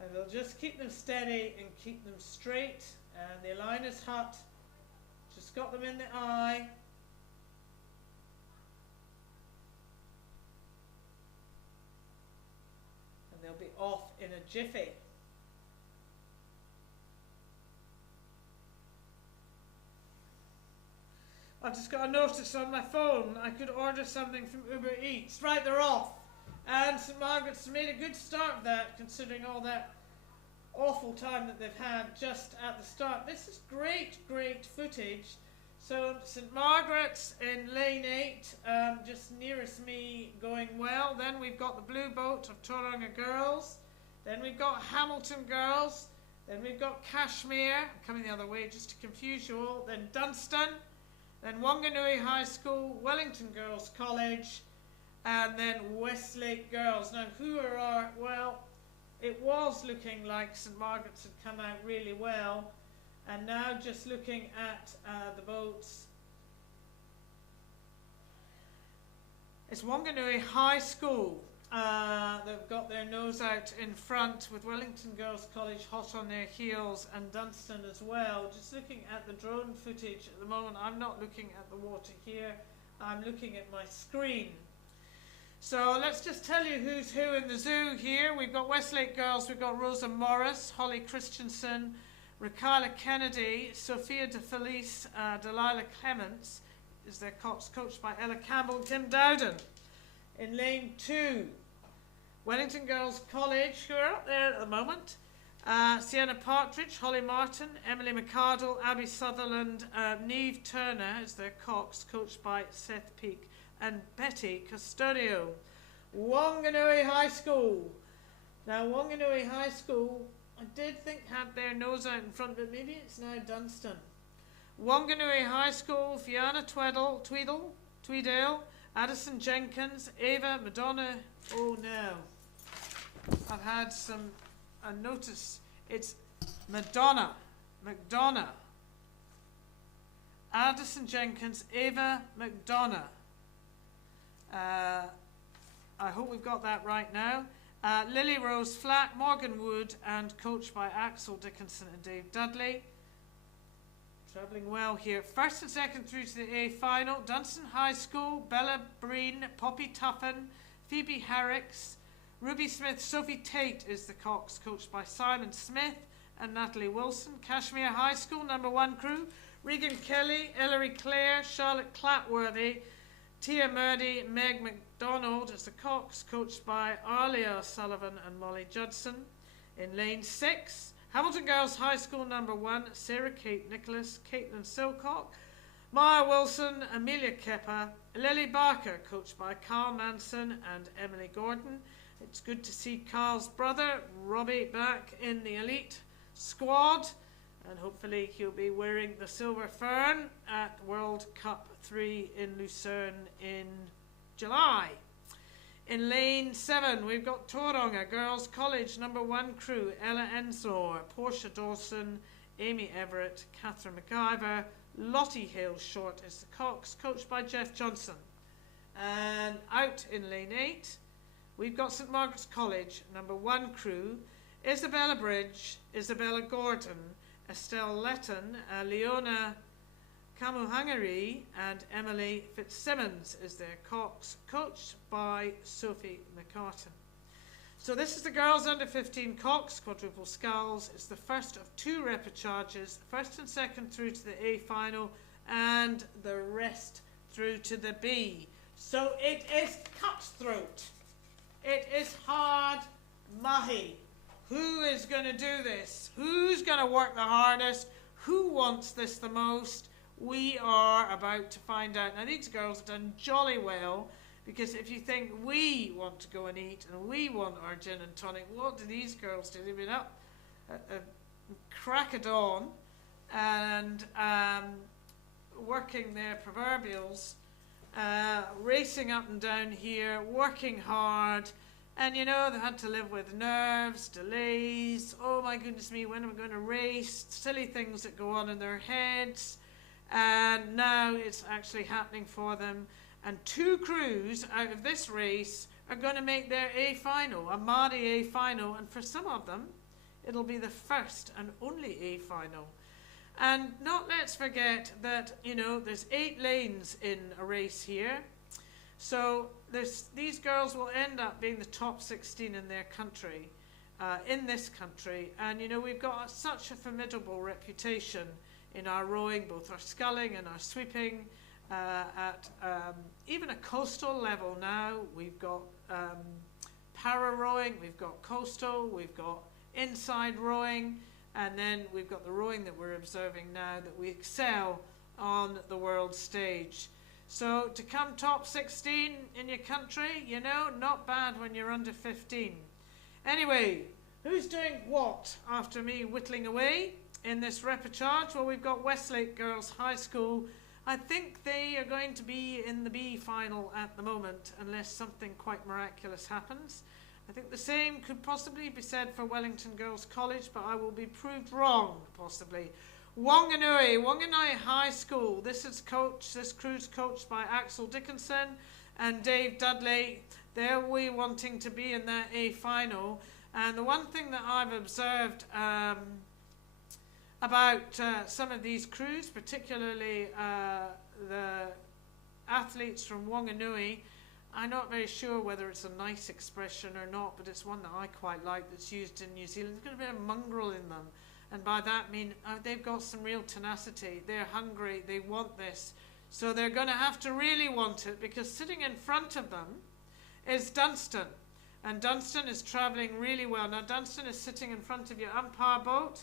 And they'll just keep them steady and keep them straight. And the line is hot. Just got them in the eye. And they'll be off in a jiffy. I've just got a notice on my phone. I could order something from Uber Eats. Right, they're off. And St Margaret's made a good start of that, considering all that awful time that they've had just at the start. This is great, great footage. So St Margaret's in lane 8, just nearest me, going well. Then we've got the blue boat of Tauranga Girls. Then we've got Hamilton Girls. Then we've got Kashmir, coming the other way just to confuse you all. Then Dunstan. Then Wanganui High School, Wellington Girls College, and then Westlake Girls. Now, who are our, well, it was looking like St Margaret's had come out really well, and now just looking at the boats. It's Wanganui High School. They've got their nose out in front with Wellington Girls College hot on their heels and Dunstan as well. Just looking at the drone footage at the moment, I'm not looking at the water here, I'm looking at my screen. So let's just tell you who's who in the zoo here. We've got Westlake Girls, we've got Rosa Morris, Holly Christensen, Rakila Kennedy, Sophia De Felice, Delilah Clements is their coached by Ella Campbell, Kim Dowden. In lane 2, Wellington Girls College, who are up there at the moment. Sienna Partridge, Holly Martin, Emily McCardle, Abby Sutherland, Neve Turner is their coached by Seth Peake, and Betty Custodio. Wanganui High School. Now Wanganui High School, I did think had their nose out in front, but maybe it's now Dunstan. Wanganui High School, Fiona Tweedale, Addison Jenkins, Ava, Madonna, oh no. I've had a notice, it's McDonough. Addison Jenkins, Ava McDonough. I hope we've got that right now. Lily Rose Flack, Morgan Wood, and coached by Axel Dickinson and Dave Dudley. Travelling well here. First and second through to the A final. Dunstan High School, Bella Breen, Poppy Tuffin, Phoebe Herricks, Ruby Smith, Sophie Tate is the coached by Simon Smith and Natalie Wilson. Kashmir High School, number 1 crew, Regan Kelly, Ellery Clare, Charlotte Clapworthy, Tia Murdy, Meg McDonald is the coached by Arlia Sullivan and Molly Judson. In lane 6, Hamilton Girls High School, number 1, Sarah Kate Nicholas, Caitlin Silcock, Maya Wilson, Amelia Kepper, Lily Barker, coached by Carl Manson and Emily Gordon. It's good to see Carl's brother, Robbie, back in the elite squad, and hopefully he'll be wearing the silver fern at World Cup 3 in Lucerne in July. In lane 7, we've got Tauranga Girls College, number 1 crew, Ella Ensor, Portia Dawson, Amy Everett, Catherine McIver, Lottie Hale Short is the coached by Jeff Johnson. And out in lane 8, we've got St Margaret's College, number 1 crew, Isabella Bridge, Isabella Gordon, Estelle Letton, Leona Kamuhangari, and Emily Fitzsimmons is their coached by Sophie McCartan. So this is the girls under 15 Cox, quadruple sculls. It's the first of 2 repecharges, first and second through to the A final, and the rest through to the B. So it is cutthroat. It is hard mahi. Who is going to do this? Who's going to work the hardest? Who wants this the most? We are about to find out. Now these girls have done jolly well, because if you think we want to go and eat and we want our gin and tonic, what do these girls do? They've been up at crack of dawn and working their proverbials, racing up and down here, working hard. And you know, they've had to live with nerves, delays, oh my goodness me, when am I going to race? Silly things that go on in their heads. And now it's actually happening for them. And 2 crews out of this race are going to make their A final, a Maadi A final, and for some of them, it'll be the first and only A final. And let's forget that, you know, there's 8 lanes in a race here. So these girls will end up being the top 16 in their country, in this country. And, you know, we've got such a formidable reputation in our rowing, both our sculling and our sweeping, at even a coastal level now. We've got para rowing, we've got coastal, we've got inside rowing, and then we've got the rowing that we're observing now that we excel on the world stage. So to come top 16 in your country, you know, not bad when you're under 15. Anyway, who's doing what after me whittling away in this repertoire? Well, we've got Westlake Girls High School. I think they are going to be in the B final at the moment, unless something quite miraculous happens. I think the same could possibly be said for Wellington Girls College, but I will be proved wrong, possibly. Wanganui High School. This crew's coached by Axel Dickinson and Dave Dudley. They're wanting to be in that A final. And the one thing that I've observed about some of these crews, particularly the athletes from Wanganui, I'm not very sure whether it's a nice expression or not, but it's one that I quite like that's used in New Zealand. There's got a bit of mongrel in them. And by that I mean they've got some real tenacity. They're hungry. They want this. So they're going to have to really want it, because sitting in front of them is Dunstan. And Dunstan is travelling really well. Now Dunstan is sitting in front of your umpire boat.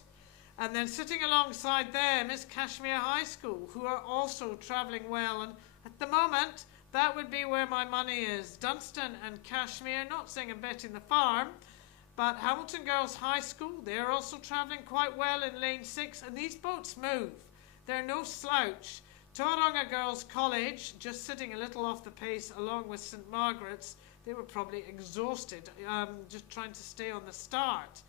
And then sitting alongside them is Kashmir High School, who are also travelling well. And at the moment, that would be where my money is. Dunstan and Kashmir, not saying I'm betting the farm, but Hamilton Girls High School, they're also travelling quite well in lane 6. And these boats move. They're no slouch. Tauranga Girls College, just sitting a little off the pace along with St Margaret's. They were probably exhausted, just trying to stay on the start.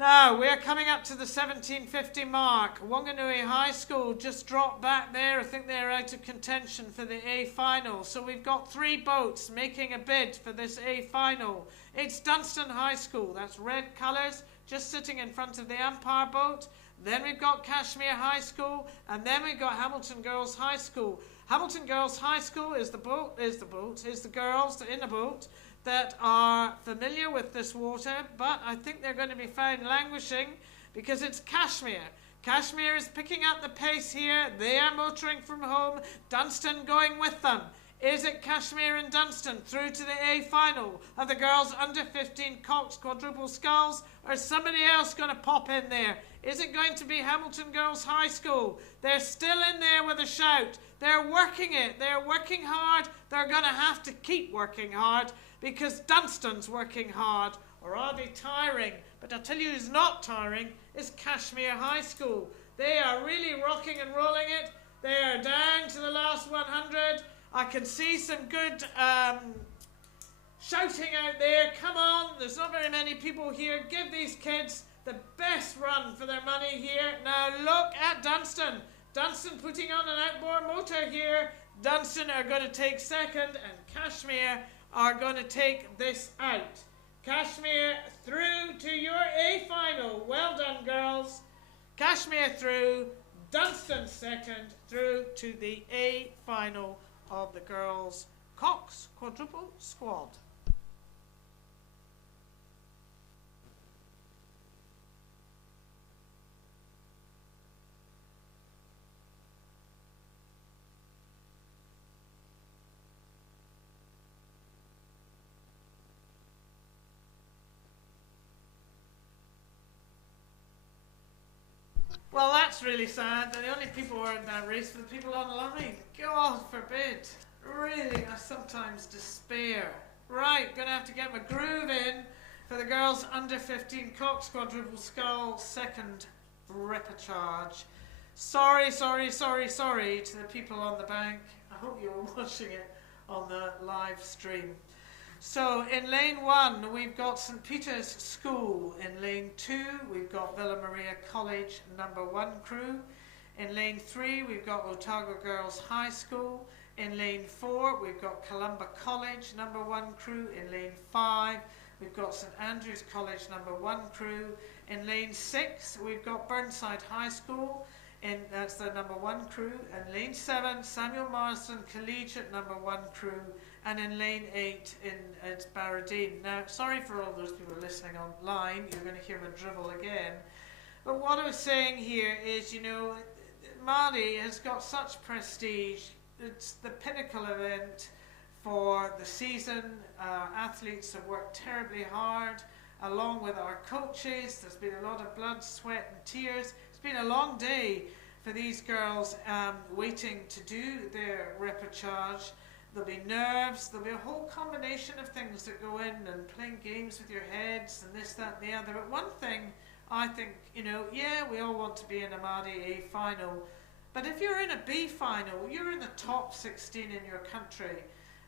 Now, we're coming up to the 1750 mark. Wanganui High School just dropped back there. I think they're out of contention for the A final. So we've got 3 boats making a bid for this A final. It's Dunstan High School. That's red colours, just sitting in front of the umpire boat. Then we've got Kashmir High School, and then we've got Hamilton Girls High School. Hamilton Girls High School is the girls in a boat that are familiar with this water, but I think they're going to be found languishing because it's Kashmir. Kashmir is picking up the pace here. They are motoring from home. Dunstan going with them. Is it Kashmir and Dunstan through to the A final of the girls under 15 Cox quadruple sculls, or is somebody else going to pop in there? Is it going to be Hamilton Girls High School? They're still in there with a shout. They're working it. They're working hard. They're going to have to keep working hard because Dunstan's working hard. Or are they tiring? But I'll tell you who's not tiring is Kashmir High School. They are really rocking and rolling it. They are down to the last 100. I can see some good shouting out there. Come on, there's not very many people here. Give these kids the best run for their money here. Now look at Dunstan. Dunstan putting on an outboard motor here. Dunstan are going to take second and Kashmir are going to take this out. Kashmir through to your A final. Well done, girls. Kashmir through, Dunstan second, through to the A final of the girls' Cox quadruple squad. Well, that's really sad. The only people who are in that race are the people on the line. God forbid. Really, I sometimes despair. Right, gonna have to get my groove in for the girls under 15 Cox quadruple scull second repechage. Sorry to the people on the bank. I hope you're watching it on the live stream. So in lane 1 we've got St Peter's School. In lane 2 we've got Villa Maria College number 1 crew. In lane 3 we've got Otago Girls High School. In lane 4, we've got Columba College, number 1 crew. In lane 5, we've got St Andrews College, number 1 crew. In lane 6, we've got Burnside High School, that's the number 1 crew. In lane 7, Samuel Marsden Collegiate, number 1 crew. And in lane 8, it's Barradine. Now, sorry for all those people listening online, you're going to hear me drivel again. But what I was saying here is, you know, Maadi has got such prestige. It's the pinnacle event for the season. Our athletes have worked terribly hard, along with our coaches. There's been a lot of blood, sweat and tears. It's been a long day for these girls waiting to do their repechage. There'll be nerves, there'll be a whole combination of things that go in, and playing games with your heads and this, that and the other. But one thing I think, you know, yeah, we all want to be in a Maadi A final, but if you're in a B final, you're in the top 16 in your country.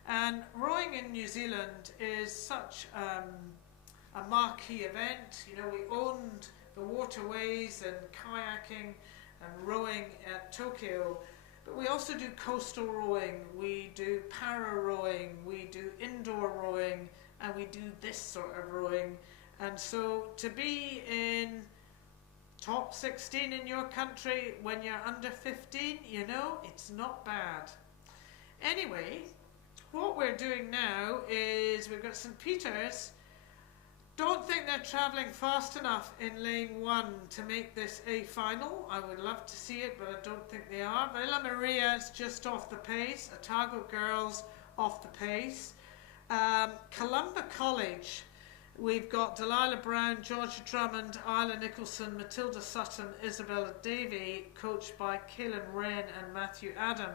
And rowing in New Zealand is such a marquee event. You know, we owned the waterways and kayaking and rowing at Tokyo. But we also do coastal rowing, we do para rowing, we do indoor rowing, and we do this sort of rowing. And so to be in top 16 in your country when you're under 15, you know, it's not bad. Anyway, what we're doing now is we've got St Peter's. Don't think they're travelling fast enough in lane 1 to make this a final. I would love to see it, but I don't think they are. Villa Maria is just off the pace. Otago Girls off the pace. Columba College, we've got Delilah Brown, Georgia Drummond, Isla Nicholson, Matilda Sutton, Isabella Davey, coached by Kaylin Wren and Matthew Adam.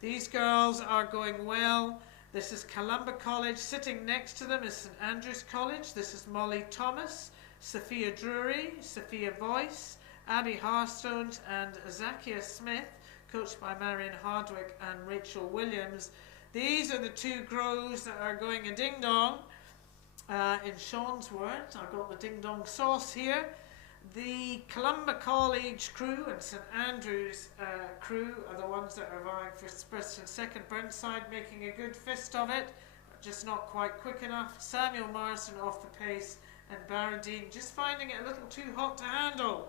These girls are going well. This is Columba College. Sitting next to them is St Andrews College. This is Molly Thomas, Sophia Drury, Sophia Voice, Abby Harstones and Zakia Smith, coached by Marion Hardwick and Rachel Williams. These are the 2 grows that are going a ding-dong. In Sean's words, I've got the ding-dong sauce here. The Columba College crew and St Andrews crew are the ones that are vying for first and second. Burnside making a good fist of it, but just not quite quick enough. Samuel Marsden off the pace, and Barradine just finding it a little too hot to handle.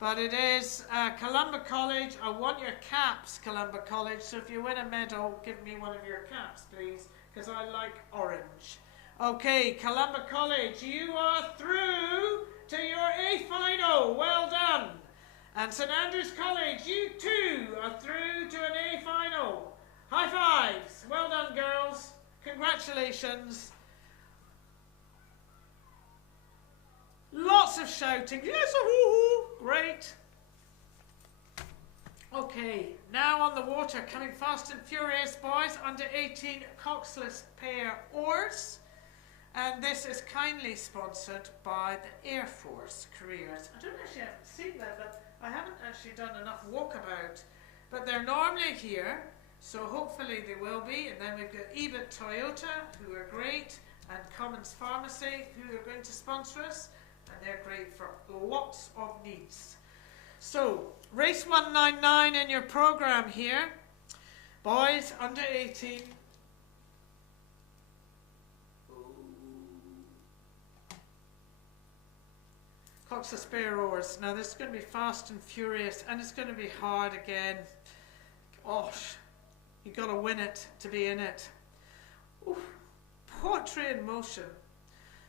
But it is Columba College. I want your caps, Columba College, so if you win a medal, give me one of your caps, please, because I like orange. Okay, Columba College, you are through to your A final. Well done. And St Andrews College, you too are through to an A final. High fives. Well done, girls. Congratulations. Lots of shouting. Yes, great. Okay, now on the water, coming fast and furious, boys. Under 18 coxless pair oars. And this is kindly sponsored by the Air Force Careers. I don't actually have seen that, but I haven't actually done enough walkabout. But they're normally here, so hopefully they will be. And then we've got Ebert Toyota, who are great, and Commons Pharmacy, who are going to sponsor us. And they're great for lots of needs. So, race 199 in your program here. Boys under 18. Coxless spare oars. Now this is going to be fast and furious, and it's going to be hard again. Gosh, you got to win it to be in it. Oof. Poetry in motion.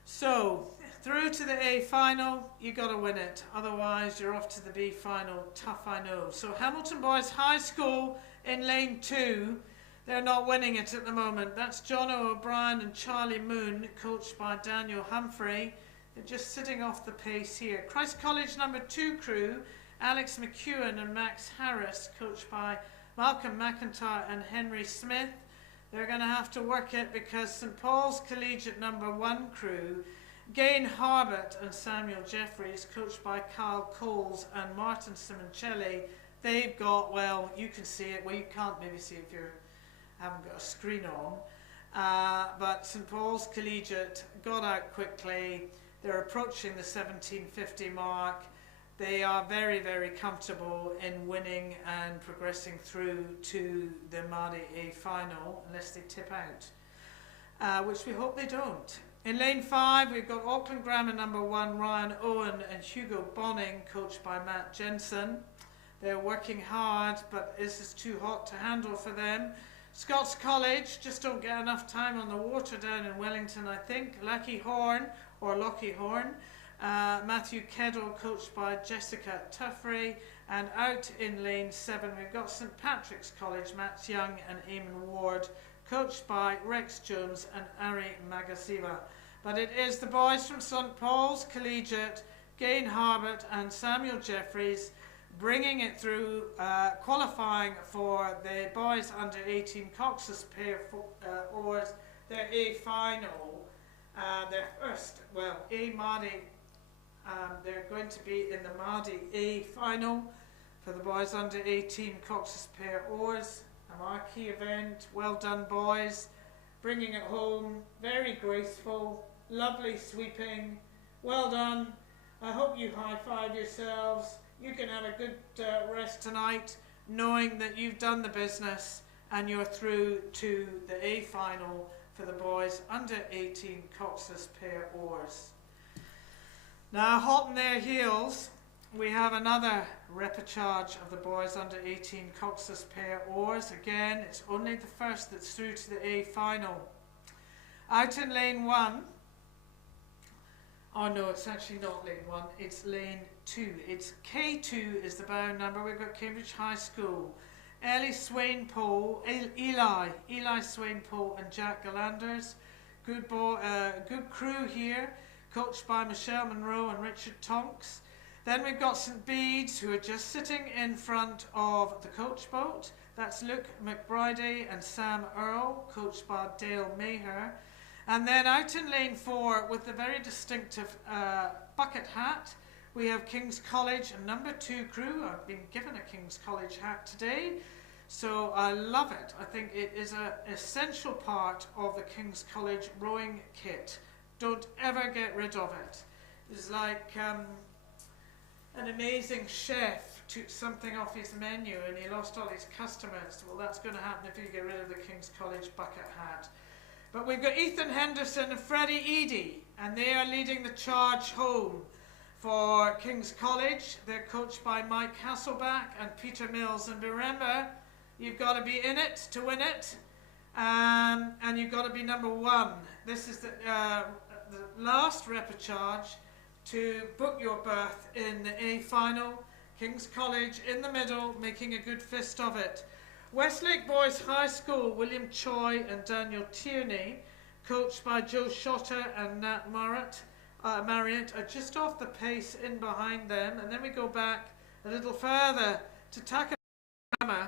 So through to the A final, you got to win it. Otherwise, you're off to the B final. Tough, I know. So Hamilton Boys High School in lane 2. They're not winning it at the moment. That's John O'Brien and Charlie Moon, coached by Daniel Humphrey. They're just sitting off the pace here. Christ College number 2 crew, Alex McEwen and Max Harris, coached by Malcolm McIntyre and Henry Smith. They're going to have to work it because St Paul's Collegiate number 1 crew, Gain Harbert and Samuel Jeffries, coached by Carl Coles and Martin Simoncelli, they've got, well, you can see it. Well, you can't maybe see if you haven't got a screen on. But St Paul's Collegiate got out quickly. They're approaching the 1750 mark. they are very, very comfortable in winning and progressing through to the Maadi A final, unless they tip out, which we hope they don't. In lane 5, we've got Auckland Grammar number 1, Ryan Owen and Hugo Bonning, coached by Matt Jensen. They're working hard, but this is too hot to handle for them. Scots College just don't get enough time on the water down in Wellington, I think. Lockie Horn, Matthew Keddle, coached by Jessica Tuffrey. And out in lane 7, we've got St Patrick's College, Matt Young and Eamon Ward, coached by Rex Jones and Ari Magasiva. But it is the boys from St Paul's Collegiate, Gain Harbert and Samuel Jeffries, bringing it through, qualifying for the boys under 18 Cox's pair oars, their A final, their first, well, A Maadi, they're going to be in the Maadi A final for the boys under 18 Cox's pair oars, a marquee event. Well done, boys, bringing it home, very graceful, lovely sweeping, well done. I hope you high-five yourselves. You can have a good rest tonight, knowing that you've done the business and you're through to the A final for the boys under 18 Cox's pair oars. Now, hot on their heels, we have another repechage of the boys under 18 Cox's pair oars. Again, it's only the first that's through to the A final. Out in lane 1, oh no, it's actually not lane 1, it's lane 2. It's K2 is the bound number. We've got Cambridge High School. Eli Swainpole, Eli Swainpole and Jack Galanders. Good crew here, coached by Michelle Monroe and Richard Tonks. Then we've got St Bede's, who are just sitting in front of the coach boat. That's Luke McBride and Sam Earle, coached by Dale Maher. And then out in lane 4 with the very distinctive bucket hat, we have King's College and number 2 crew. I've been given a King's College hat today, so I love it. I think it is an essential part of the King's College rowing kit. Don't ever get rid of it. It's like an amazing chef took something off his menu and he lost all his customers. Well, that's going to happen if you get rid of the King's College bucket hat. But we've got Ethan Henderson and Freddie Eady, and they are leading the charge home for King's College. They're coached by Mike Hasselback and Peter Mills. And remember, you've got to be in it to win it, and you've got to be number 1. This is the last repechage to book your berth in the A final. King's College in the middle, making a good fist of it. Westlake Boys High School, William Choi and Daniel Tierney, coached by Joe Shotter and Nat Marriott, are just off the pace in behind them. And then we go back a little further to Takayama,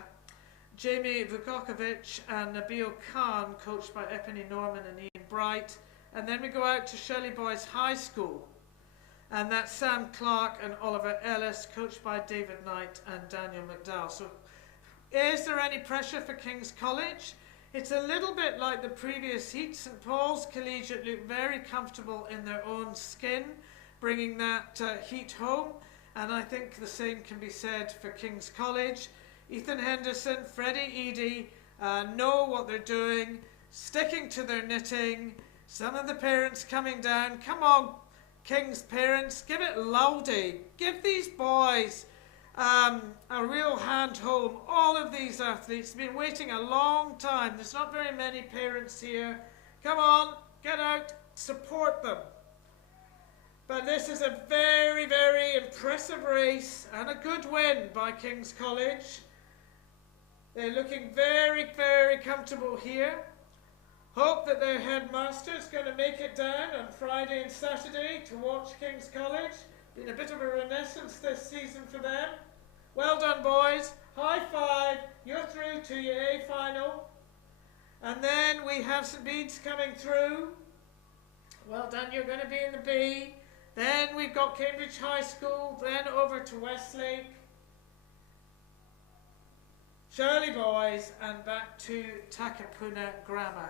Jamie Vukovic and Nabil Khan, coached by Epony Norman and Ian Bright. And then we go out to Shirley Boys High School, and that's Sam Clark and Oliver Ellis, coached by David Knight and Daniel McDowell. So is there any pressure for King's College? It's a little bit like the previous heat. St Paul's Collegiate look very comfortable in their own skin, bringing that heat home, and I think the same can be said for King's College. Ethan Henderson, Freddie Eady know what they're doing, sticking to their knitting. Some of the parents coming down. Come on, King's parents, give it loudy. Give these boys a real hand home. All of these athletes have been waiting a long time. There's not very many parents here. Come on, get out, support them. But this is a very, very impressive race and a good win by King's College. They're looking very, very comfortable here. Hope that their headmaster is going to make it down on Friday and Saturday to watch King's College. Been a bit of a renaissance this season for them. Well done, boys. High five. You're through to your A final. And then we have St Bede's coming through. Well done, you're going to be in the B. Then we've got Cambridge High School, then over to Westlake. Shirley Boys, and back to Takapuna Grammar.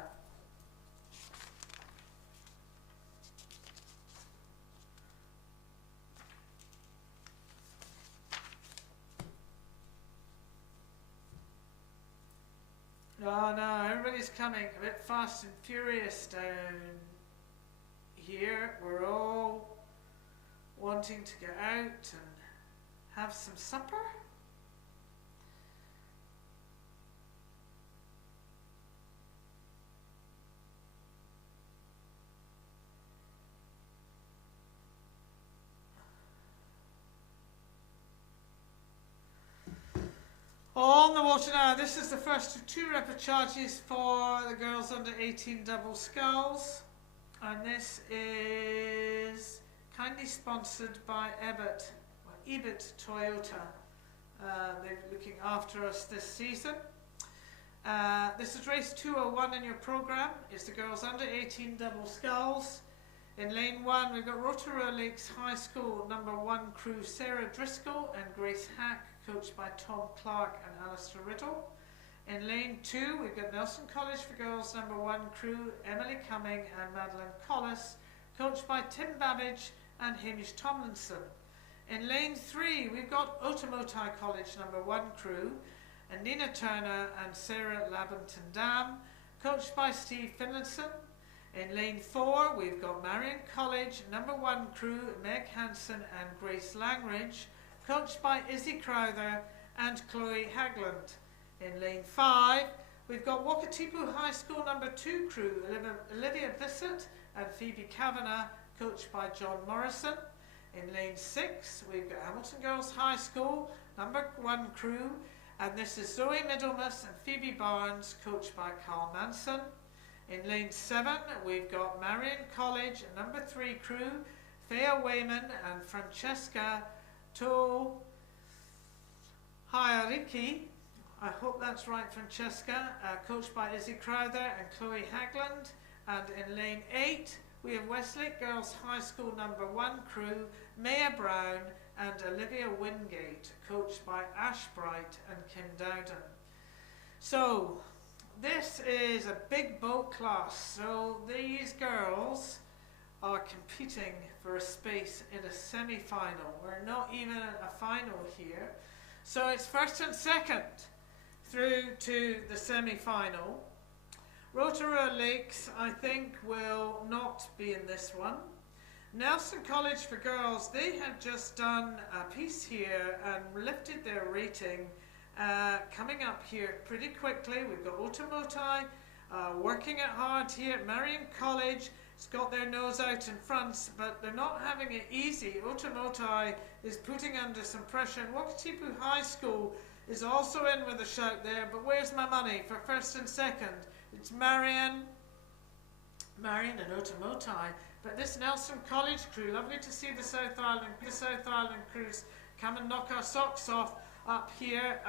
Oh no, everybody's coming a bit fast and furious down here. We're all wanting to get out and have some supper. On the water now. This is the first of 2 repercharges for the girls under 18 double sculls, and this is kindly sponsored by Ebert Toyota. They're looking after us this season. This is race 201 in your programme. It's the girls under 18 double sculls. In lane 1 we've got Rotorua Lakes High School number 1 crew Sarah Driscoll and Grace Hack, coached by Tom Clark and Alistair Riddle. In lane 2 we've got Nelson College for girls number 1 crew Emily Cumming and Madeline Collis, coached by Tim Babbage and Hamish Tomlinson. In lane 3 we've got Otamotai College number 1 crew and Nina Turner and Sarah Labenton Dam, coached by Steve Finlayson. In lane 4 we've got Marion College number 1 crew Meg Hansen and Grace Langridge, coached by Izzy Crowther and Chloe Hagland. In lane 5 we've got Wakatipu High School number 2 crew Olivia Bissett and Phoebe Kavanagh, coached by John Morrison. In lane 6 we've got Hamilton Girls High School number 1 crew, and this is Zoe Middlemas and Phoebe Barnes, coached by Carl Manson. In lane 7 we've got Marion College number 3 crew Thea Wayman and Francesca To Hayariki, I hope that's right, Francesca, coached by Izzy Crowther and Chloe Hagland. And in lane 8 we have Westlake Girls High School number 1 crew Maya Brown and Olivia Wingate, coached by Ash Bright and Kim Dowden. So this is a big boat class, so these girls are competing for a space in a semi-final. We're not even at a final here. So it's first and second through to the semi-final. Rotorua Lakes, I think, will not be in this one. Nelson College for girls, they have just done a piece here and lifted their rating. Coming up here pretty quickly, we've got Otamotai working it hard here at Marion College. It's got their nose out in front, but they're not having it easy. Otamotai is putting under some pressure, and Wakatipu High School is also in with a shout there, but where's my money for first and second? It's Marion and Otamotai, but this Nelson College crew, lovely to see the South Island crews come and knock our socks off up here,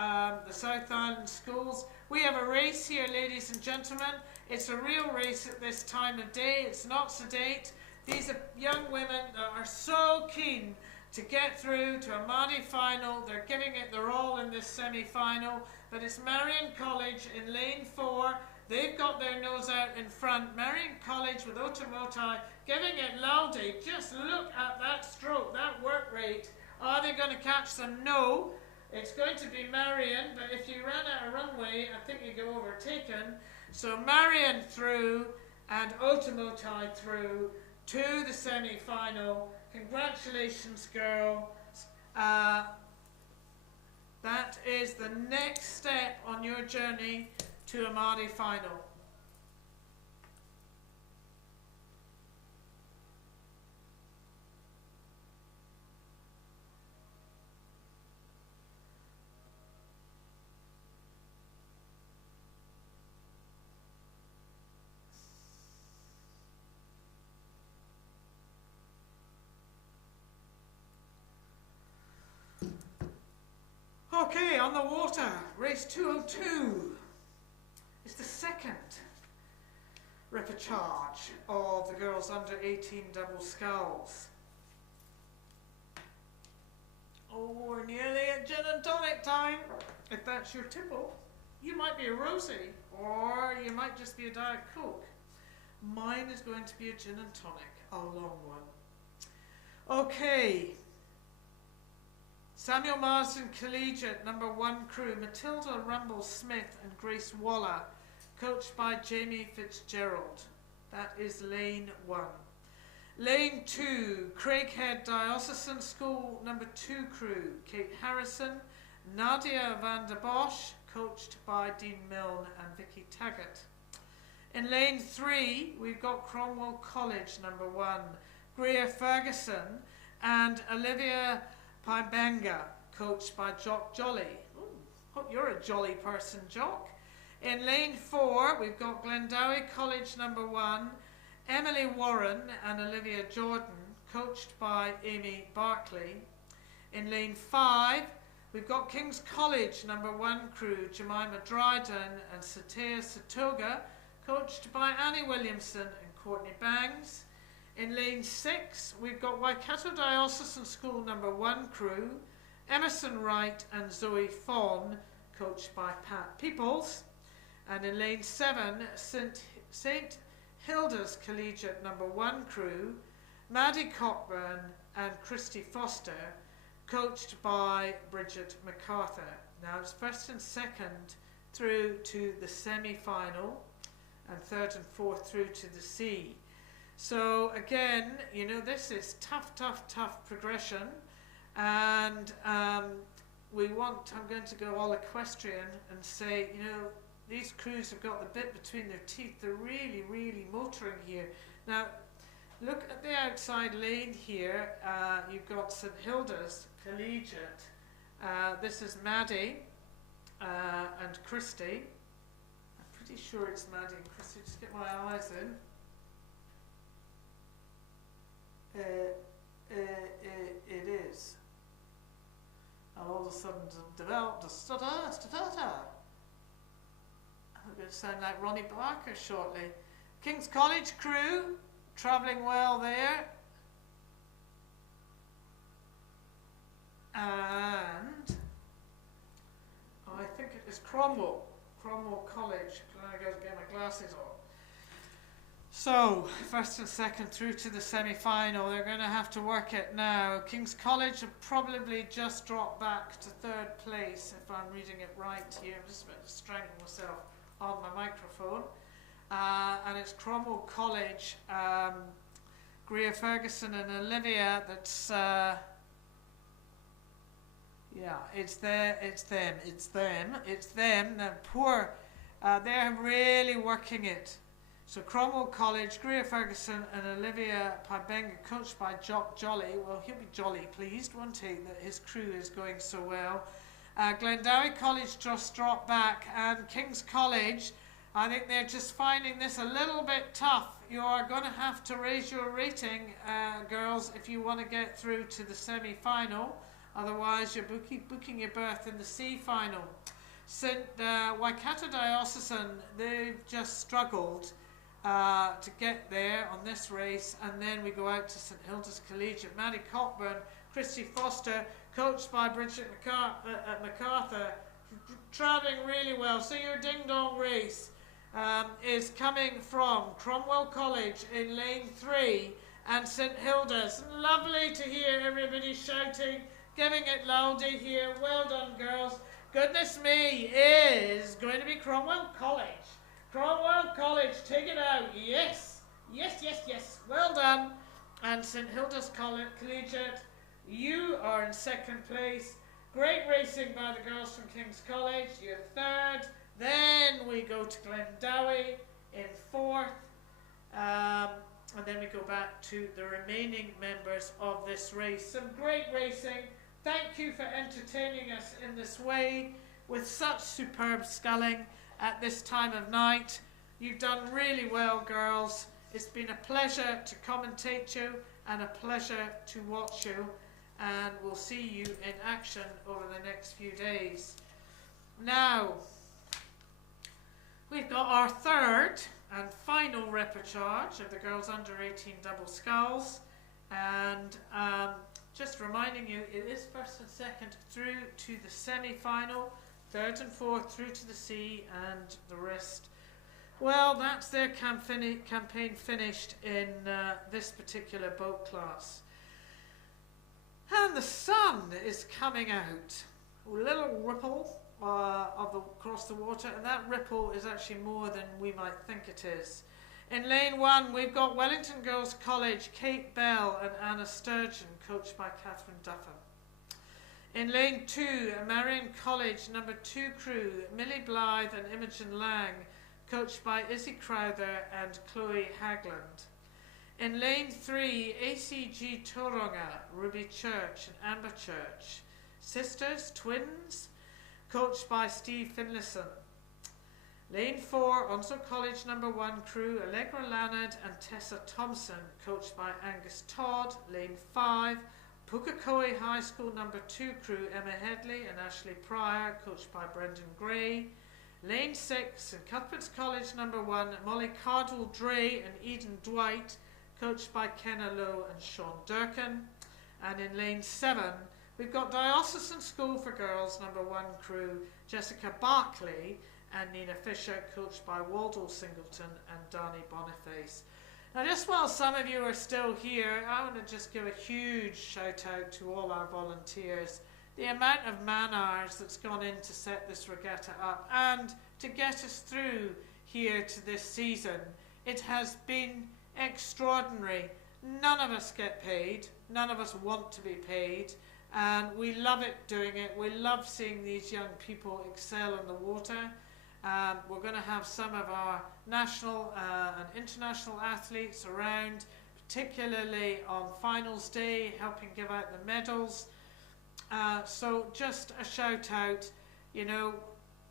the South Island schools. We have a race here, ladies and gentlemen. It's a real race at this time of day. It's not sedate. These are young women that are so keen to get through to a Maadi final. They're giving it their all in this semi-final, but it's Marion College in lane 4. They've got their nose out in front. Marion College with Otamotai giving it loudly. Just look at that stroke, that work rate. Are they going to catch them? No. It's going to be Marion, but if you ran out of runway, I think you'd get overtaken. So Marion through and Otamotai through to the semi-final. Congratulations, girls. That is the next step on your journey to a Maadi final. Okay, on the water, race 202 is the second repercharge of the girls under 18 double sculls. Oh, we're nearly at gin and tonic time. If that's your tipple, you might be a rosé, or you might just be a Diet Coke. Mine is going to be a gin and tonic, a long one. Okay. Samuel Marsden Collegiate number 1 crew, Matilda Rumble Smith and Grace Waller, coached by Jamie Fitzgerald. That is lane 1. Lane 2, Craighead Diocesan School number 2 crew, Kate Harrison, Nadia van der Bosch, coached by Dean Milne and Vicky Taggart. In lane 3, we've got Cromwell College number 1, Greer Ferguson and Olivia Paibenga, coached by Jock Jolly. Ooh, hope you're a jolly person, Jock. In lane 4, we've got Glendowie College number 1, Emily Warren and Olivia Jordan, coached by Amy Barclay. In lane 5, we've got King's College number 1 crew, Jemima Dryden and Satea Satoga, coached by Annie Williamson and Courtney Bangs. In lane 6, we've got Waikato Diocesan School number 1 crew, Emerson Wright and Zoe Fawn, coached by Pat Peoples. And in lane 7, St Hilda's Collegiate number 1 crew, Maddie Cockburn and Christy Foster, coached by Bridget MacArthur. Now it's first and second through to the semi-final and third and fourth through to the C. So again, you know, this is tough progression, and I'm going to go all equestrian and say, you know, these crews have got the bit between their teeth. They're really motoring here. Now, look at the outside lane here. You've got St Hilda's Collegiate. This is Maddie and Christy. I'm pretty sure it's Maddie and Christy. Just get my eyes in. It is. And all of a sudden developed a stutter. I'm going to sound like Ronnie Barker shortly. King's College crew, travelling well there. And I think it is Cromwell College. I got to get my glasses on. So, first and second through to the semi-final. They're going to have to work it now. King's College have probably just dropped back to third place, if I'm reading it right here. I'm just about to strangle myself on my microphone. And it's Cromwell College, Greer Ferguson and Olivia that's... yeah, it's them. They're poor. They're really working it. So Cromwell College, Greer Ferguson and Olivia Paibenga, coached by Jock Jolly. Well, he'll be jolly pleased, won't he, that his crew is going so well. Glendowie College just dropped back, and King's College, I think they're just finding this a little bit tough. You are going to have to raise your rating, girls, if you want to get through to the semi-final. Otherwise, you're booking your berth in the C final. St Waikato Diocesan, they've just struggled to get there on this race, and then we go out to St Hilda's Collegiate. Maddie Cockburn, Christy Foster, coached by Bridget MacArthur, travelling really well. So your ding-dong race is coming from Cromwell College in lane 3 and St Hilda's. Lovely to hear everybody shouting, giving it loudy here. Well done, girls. Goodness me, is going to be Cromwell College. Cromwell College, take it out. Yes. Well done. And St Hilda's Collegiate, you are in second place. Great racing by the girls from King's College. You're third. Then we go to Glendowie in fourth. And then we go back to the remaining members of this race. Some great racing. Thank you for entertaining us in this way with such superb sculling at this time of night. You've done really well, girls. It's been a pleasure to commentate you and a pleasure to watch you, and we'll see you in action over the next few days. Now, we've got our third and final repertoire of the girls under 18 double sculls, and just reminding you, it is first and second through to the semi-final, third and fourth through to the C, and the rest. Well, that's their campaign finished in this particular boat class. And the sun is coming out. little ripple across the water, and that ripple is actually more than we might think it is. In lane 1, we've got Wellington Girls College, Kate Bell and Anna Sturgeon, coached by Catherine Duffin. In lane 2, Marion College number 2 crew, Millie Blythe and Imogen Lang, coached by Izzy Crowther and Chloe Hagland. In lane 3, ACG Tauranga, Ruby Church and Amber Church, sisters, twins, coached by Steve Finlayson. Lane 4, Onslow College number 1 crew, Allegra Lannard and Tessa Thompson, coached by Angus Todd. Lane 5, Pukekohe High School number 2 crew, Emma Headley and Ashley Pryor, coached by Brendan Gray. Lane 6, St Cuthbert's College number 1, Molly Cardwell-Dre and Eden Dwight, coached by Kenna Lowe and Sean Durkin. And in lane 7, we've got Diocesan School for Girls number 1 crew, Jessica Barkley and Nina Fisher, coached by Waldo Singleton and Danny Boniface. Now, just while some of you are still here, I want to just give a huge shout out to all our volunteers. The amount of man hours that's gone in to set this regatta up and to get us through here to this season, it has been extraordinary. None of us get paid, none of us want to be paid, and we love it doing it. We love seeing these young people excel in the water. We're going to have some of our national and international athletes around, particularly on finals day, helping give out the medals. So just a shout out, you know,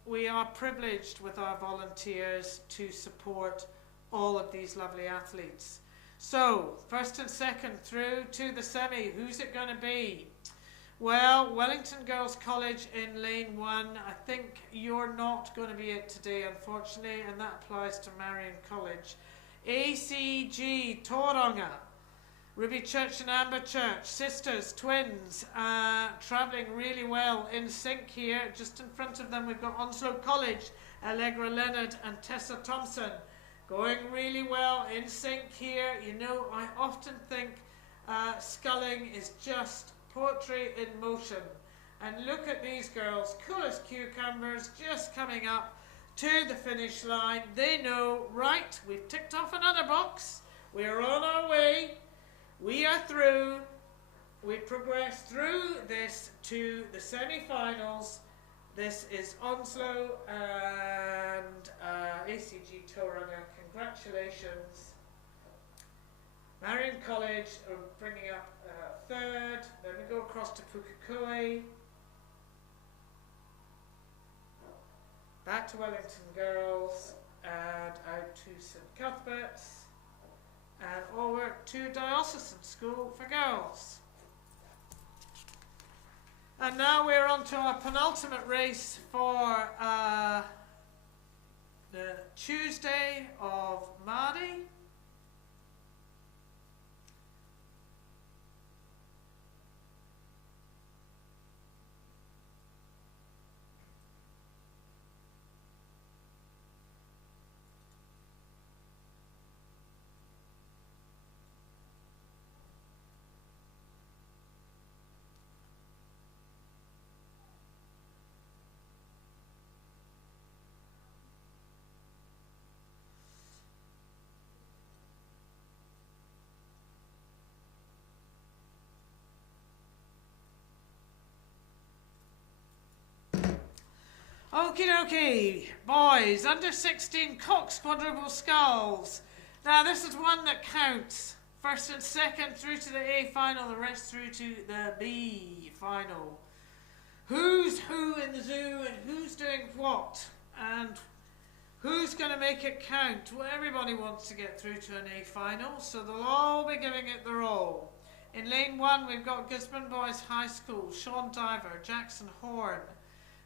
we are privileged with our volunteers to support all of these lovely athletes. So, first and second through to the semi, who's it going to be? Well, Wellington Girls College in lane 1, I think you're not going to be it today, unfortunately, and that applies to Marion College. ACG Tauranga, Ruby Church and Amber Church, sisters, twins, travelling really well in sync here. Just in front of them we've got Onslow College, Allegra Leonard and Tessa Thompson, going really well in sync here. You know, I often think sculling is just poetry in motion. And look at these girls, cool as cucumbers, just coming up to the finish line. They know, right, we've ticked off another box. We're on our way. We are through. We progress through this to the semi-finals. This is Onslow and ACG Tauranga. Congratulations. Marion College are bringing up third. Then we go across to Pukekohe. Back to Wellington Girls and out to St Cuthbert's. And over to Diocesan School for Girls. And now we're on to our penultimate race for the Tuesday of Maadi. Okie dokie, boys, under 16 Cox quadruple sculls. Now this is one that counts. First and second through to the A final, the rest through to the B final. Who's who in the zoo and who's doing what? And who's going to make it count? Well, everybody wants to get through to an A final, so they'll all be giving it their all. In lane 1 we've got Gisborne Boys High School, Sean Diver, Jackson Horn,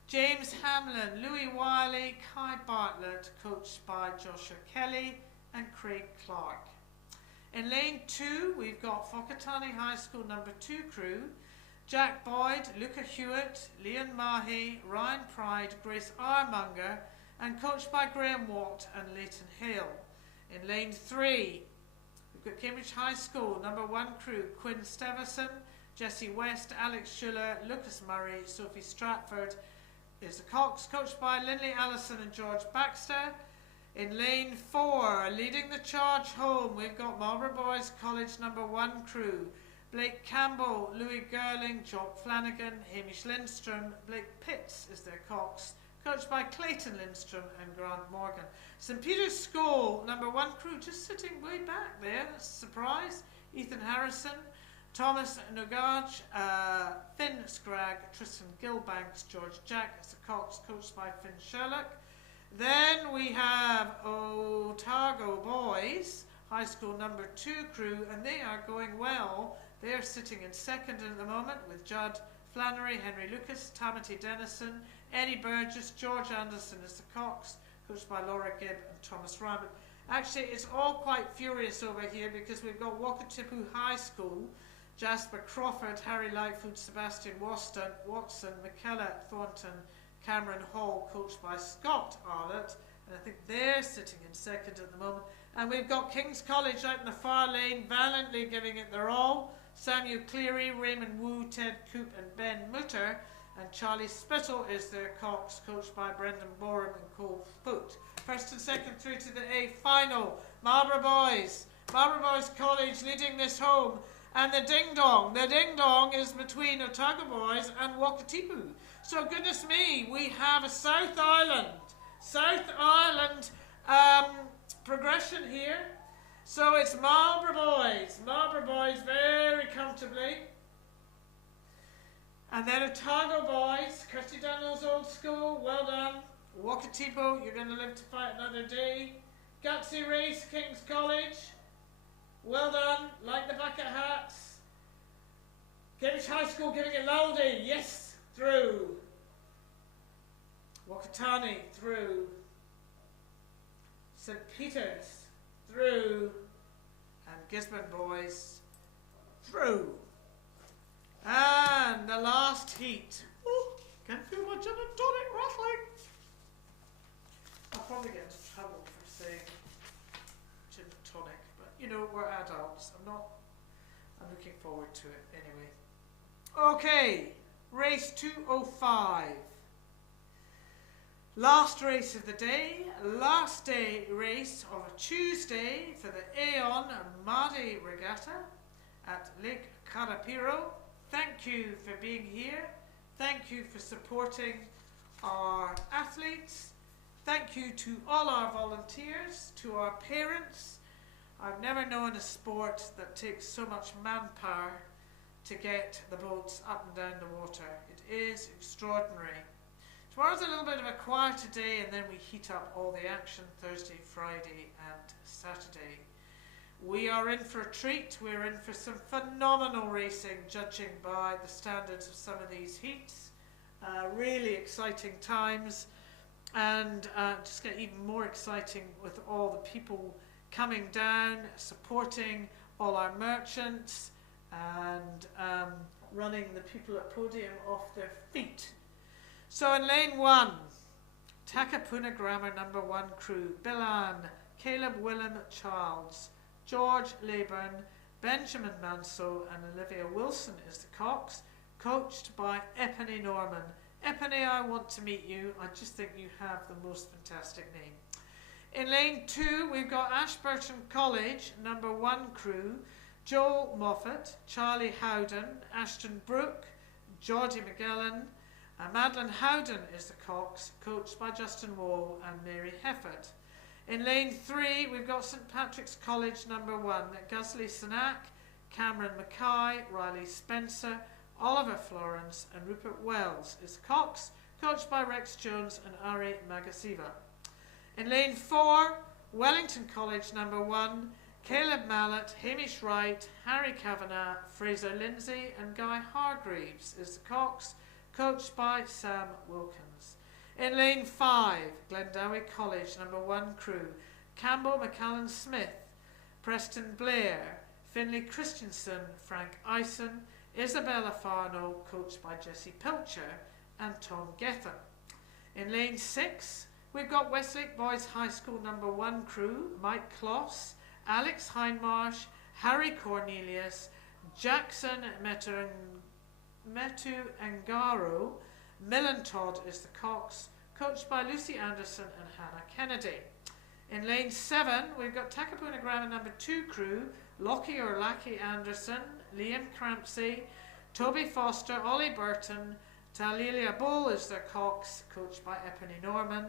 James Hamlin, Louis Wiley, Kai Bartlett, coached by Joshua Kelly and Craig Clark. In lane 2, we've got Whakatane High School number 2 crew, Jack Boyd, Luca Hewitt, Leon Mahe, Ryan Pride, Grace Armunger, and coached by Graham Watt and Leighton Hale. In lane 3, we've got Cambridge High School number 1 crew, Quinn Steverson, Jesse West, Alex Schuller, Lucas Murray, Sophie Stratford is the Cox, coached by Lindley Allison and George Baxter. In lane 4, leading the charge home, we've got Marlborough Boys College number 1 crew. Blake Campbell, Louis Girling, Jock Flanagan, Hamish Lindstrom, Blake Pitts is their Cox, coached by Clayton Lindstrom and Grant Morgan. St Peter's School, number 1 crew, just sitting way back there, that's a surprise. Ethan Harrison, Thomas Nogaj, Finn Scragg, Tristan Gilbanks, George Jack is the Cox, coached by Finn Sherlock. Then we have Otago Boys, High School number 2 crew, and they are going well. They're sitting in second at the moment with Judd Flannery, Henry Lucas, Tamati Dennison, Eddie Burgess, George Anderson is the Cox, coached by Laura Gibb and Thomas Rabbit. Actually, it's all quite furious over here because we've got Wakatipu High School, Jasper Crawford, Harry Lightfoot, Sebastian Watson, McKella Thornton, Cameron Hall, coached by Scott Arlott, and I think they're sitting in second at the moment. And we've got King's College out in the far lane, valiantly giving it their all. Samuel Cleary, Raymond Wu, Ted Coop and Ben Mutter, and Charlie Spittle is their Cox, coached by Brendan Borum and Cole Foot. First and second through to the A final. Marlborough Boys College leading this home, and the ding-dong is between Otago Boys and Wakatipu. So goodness me, we have a South Island progression here. So it's Marlborough Boys very comfortably. And then Otago Boys, Kirsty Dunlow's old school, well done. Wakatipu, you're going to live to fight another day. Gutsy Race, King's College, well done, like the bucket hats. Cambridge High School giving it Laldy, yes, through. Wakatani, through. St Peter's, through. And Gisborne Boys, through. And the last heat. Ooh, can feel my gin and tonic rattling. I'll probably get into trouble for saying gin and tonic, but you know, we're adults. I'm looking forward to it anyway. Okay, race 205. Last race of the day, last day race of a Tuesday for the Aon Maadi Regatta at Lake Karapiro. Thank you for being here. Thank you for supporting our athletes. Thank you to all our volunteers, to our parents. I've never known a sport that takes so much manpower to get the boats up and down the water. It is extraordinary. Tomorrow's a little bit of a quieter day, and then we heat up all the action Thursday, Friday and Saturday. We are in for a treat. We're in for some phenomenal racing, judging by the standards of some of these heats. Really exciting times, and just get even more exciting with all the people coming down, supporting all our merchants, and running the people at podium off their feet. So in lane 1, Takapuna Grammar number 1 crew, Bilan, Caleb Willem Charles, George Leyburn, Benjamin Manso and Olivia Wilson is the Cox, coached by Epony Norman. Epony, I want to meet you. I just think you have the most fantastic name. In lane 2, we've got Ashburton College, number 1 crew, Joel Moffat, Charlie Howden, Ashton Brooke, Geordie McGillen, Madeline Howden is the Cox, coached by Justin Wall and Mary Hefford. In lane 3, we've got St Patrick's College number 1, Guslie Sanak, Cameron Mackay, Riley Spencer, Oliver Florence and Rupert Wells is the Cox, coached by Rex Jones and Ari Magasiva. In lane 4, Wellington College number 1, Caleb Mallet, Hamish Wright, Harry Kavanagh, Fraser Lindsay and Guy Hargreaves is the Cox, coached by Sam Wilkins. In lane 5, Glendowie College number 1 crew, Campbell McCallan Smith, Preston Blair, Finlay Christensen, Frank Eisen, Isabella Farno, coached by Jesse Pilcher and Tom Gether. In lane 6, we've got Westlake Boys High School number 1 crew, Mike Kloss, Alex Hindmarsh, Harry Cornelius, Jackson Metu Angaro. Millantod is the cocks, coached by Lucy Anderson and Hannah Kennedy. In lane 7, we've got Takapuna Grammar number 2 crew, Lockie or Lackey Anderson, Liam Crampsey, Toby Foster, Ollie Burton, Talilia Bull is their cocks, coached by Epony Norman.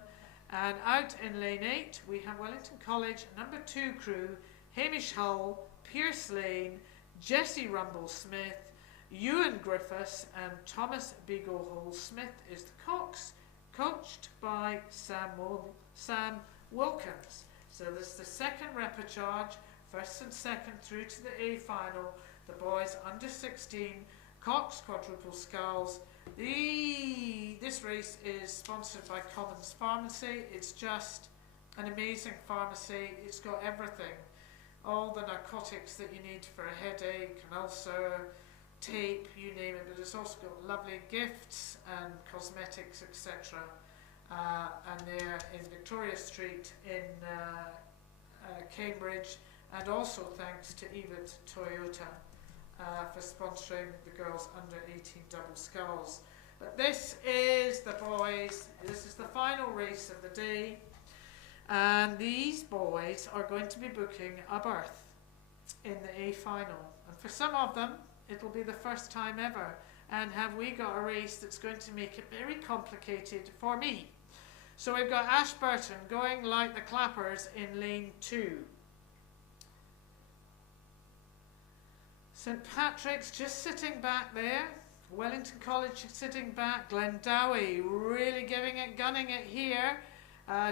And out in lane 8, we have Wellington College number 2 crew, Hamish Hull, Pierce Lane, Jesse Rumble Smith, Ewan Griffiths, and Thomas Beaglehole Smith is the cocks, coached by Sam Wilkins. So this is the second repechage, first and second through to the A final. The boys under 16, Cox Quadruple Skulls. This race is sponsored by Commons Pharmacy. It's just an amazing pharmacy. It's got everything, all the narcotics that you need for a headache, an ulcer, tape, you name it. But it's also got lovely gifts and cosmetics, etc. And they're in Victoria Street in Cambridge, and also thanks to Evit Toyota for sponsoring the girls under 18 double sculls. But this is the boys, this is the final race of the day, and these boys are going to be booking a berth in the A final, and for some of them it'll be the first time ever. And have we got a race that's going to make it very complicated for me? So we've got Ashburton going like the clappers in lane 2. St Patrick's just sitting back there. Wellington College sitting back. Glendowie really giving it, gunning it here.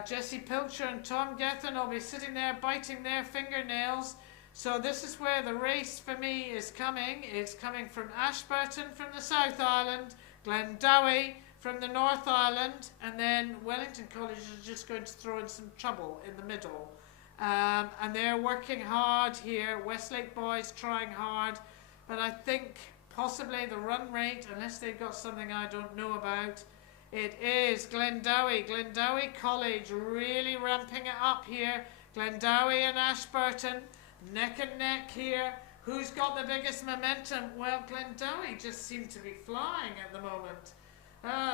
Jesse Pilcher and Tom Gethin will be sitting there biting their fingernails. So this is where the race for me is coming. It's coming from Ashburton from the South Island, Glendowie from the North Island, and then Wellington College is just going to throw in some trouble in the middle. And they're working hard here. Westlake boys trying hard, but I think possibly the run rate, unless they've got something I don't know about, it is Glendowie. Glendowie College really ramping it up here. Glendowie and Ashburton, neck and neck here. Who's got the biggest momentum? Well, Glendowie just seem to be flying at the moment.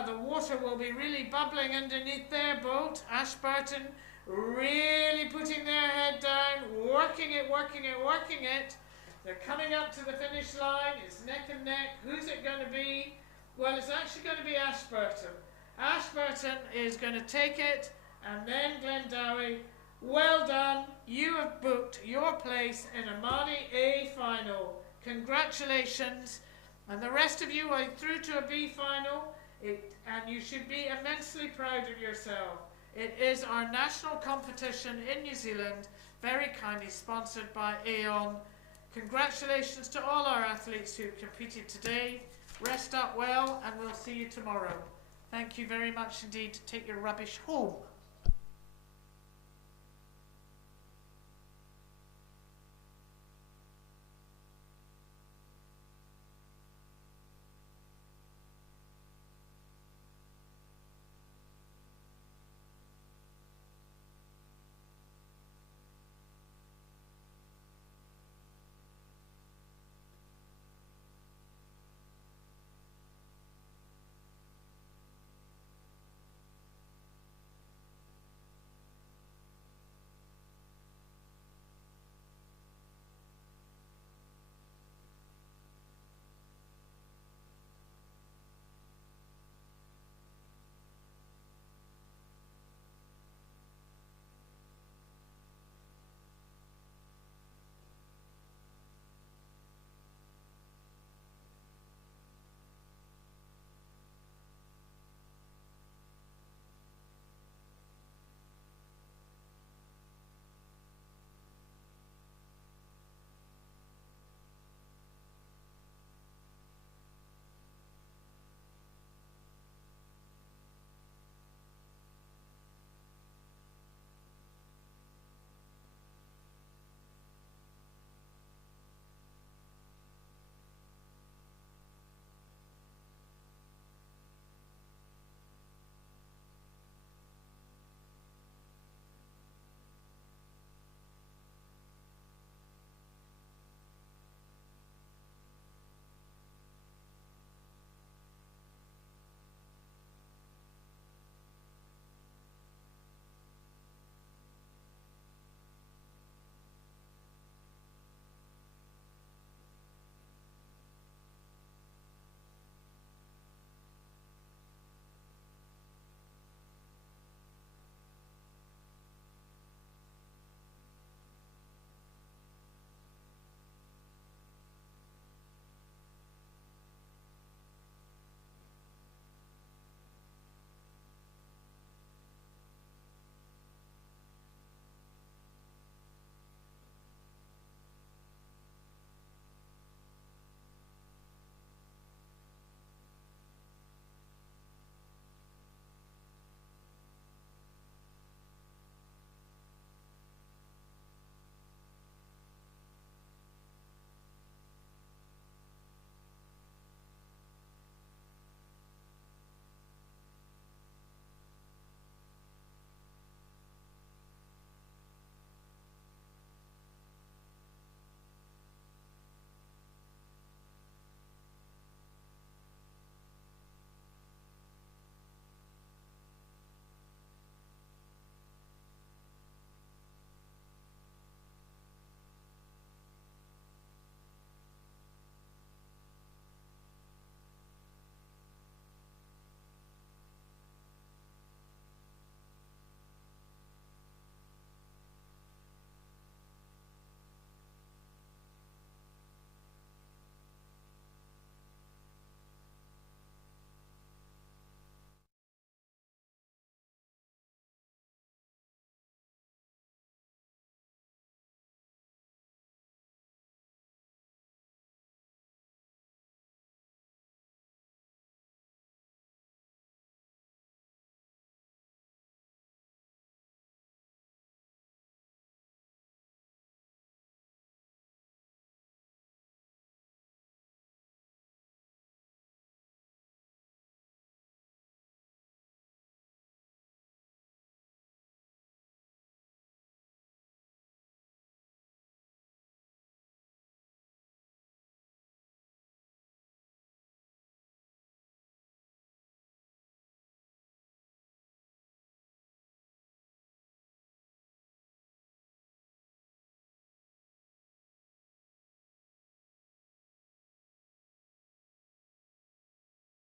The water will be really bubbling underneath their boat. Ashburton really putting their head down, working it, working it, working it. They're coming up to the finish line. It's neck and neck. Who's it going to be? Well, it's actually going to be Ashburton. Ashburton is going to take it, and then Glendowie. Well done. You have booked your place in a Maadi A final. Congratulations. And the rest of you are through to a B final, and you should be immensely proud of yourself. It is our national competition in New Zealand, very kindly sponsored by Aon. Congratulations to all our athletes who competed today. Rest up well, and we'll see you tomorrow. Thank you very much indeed. Take your rubbish home.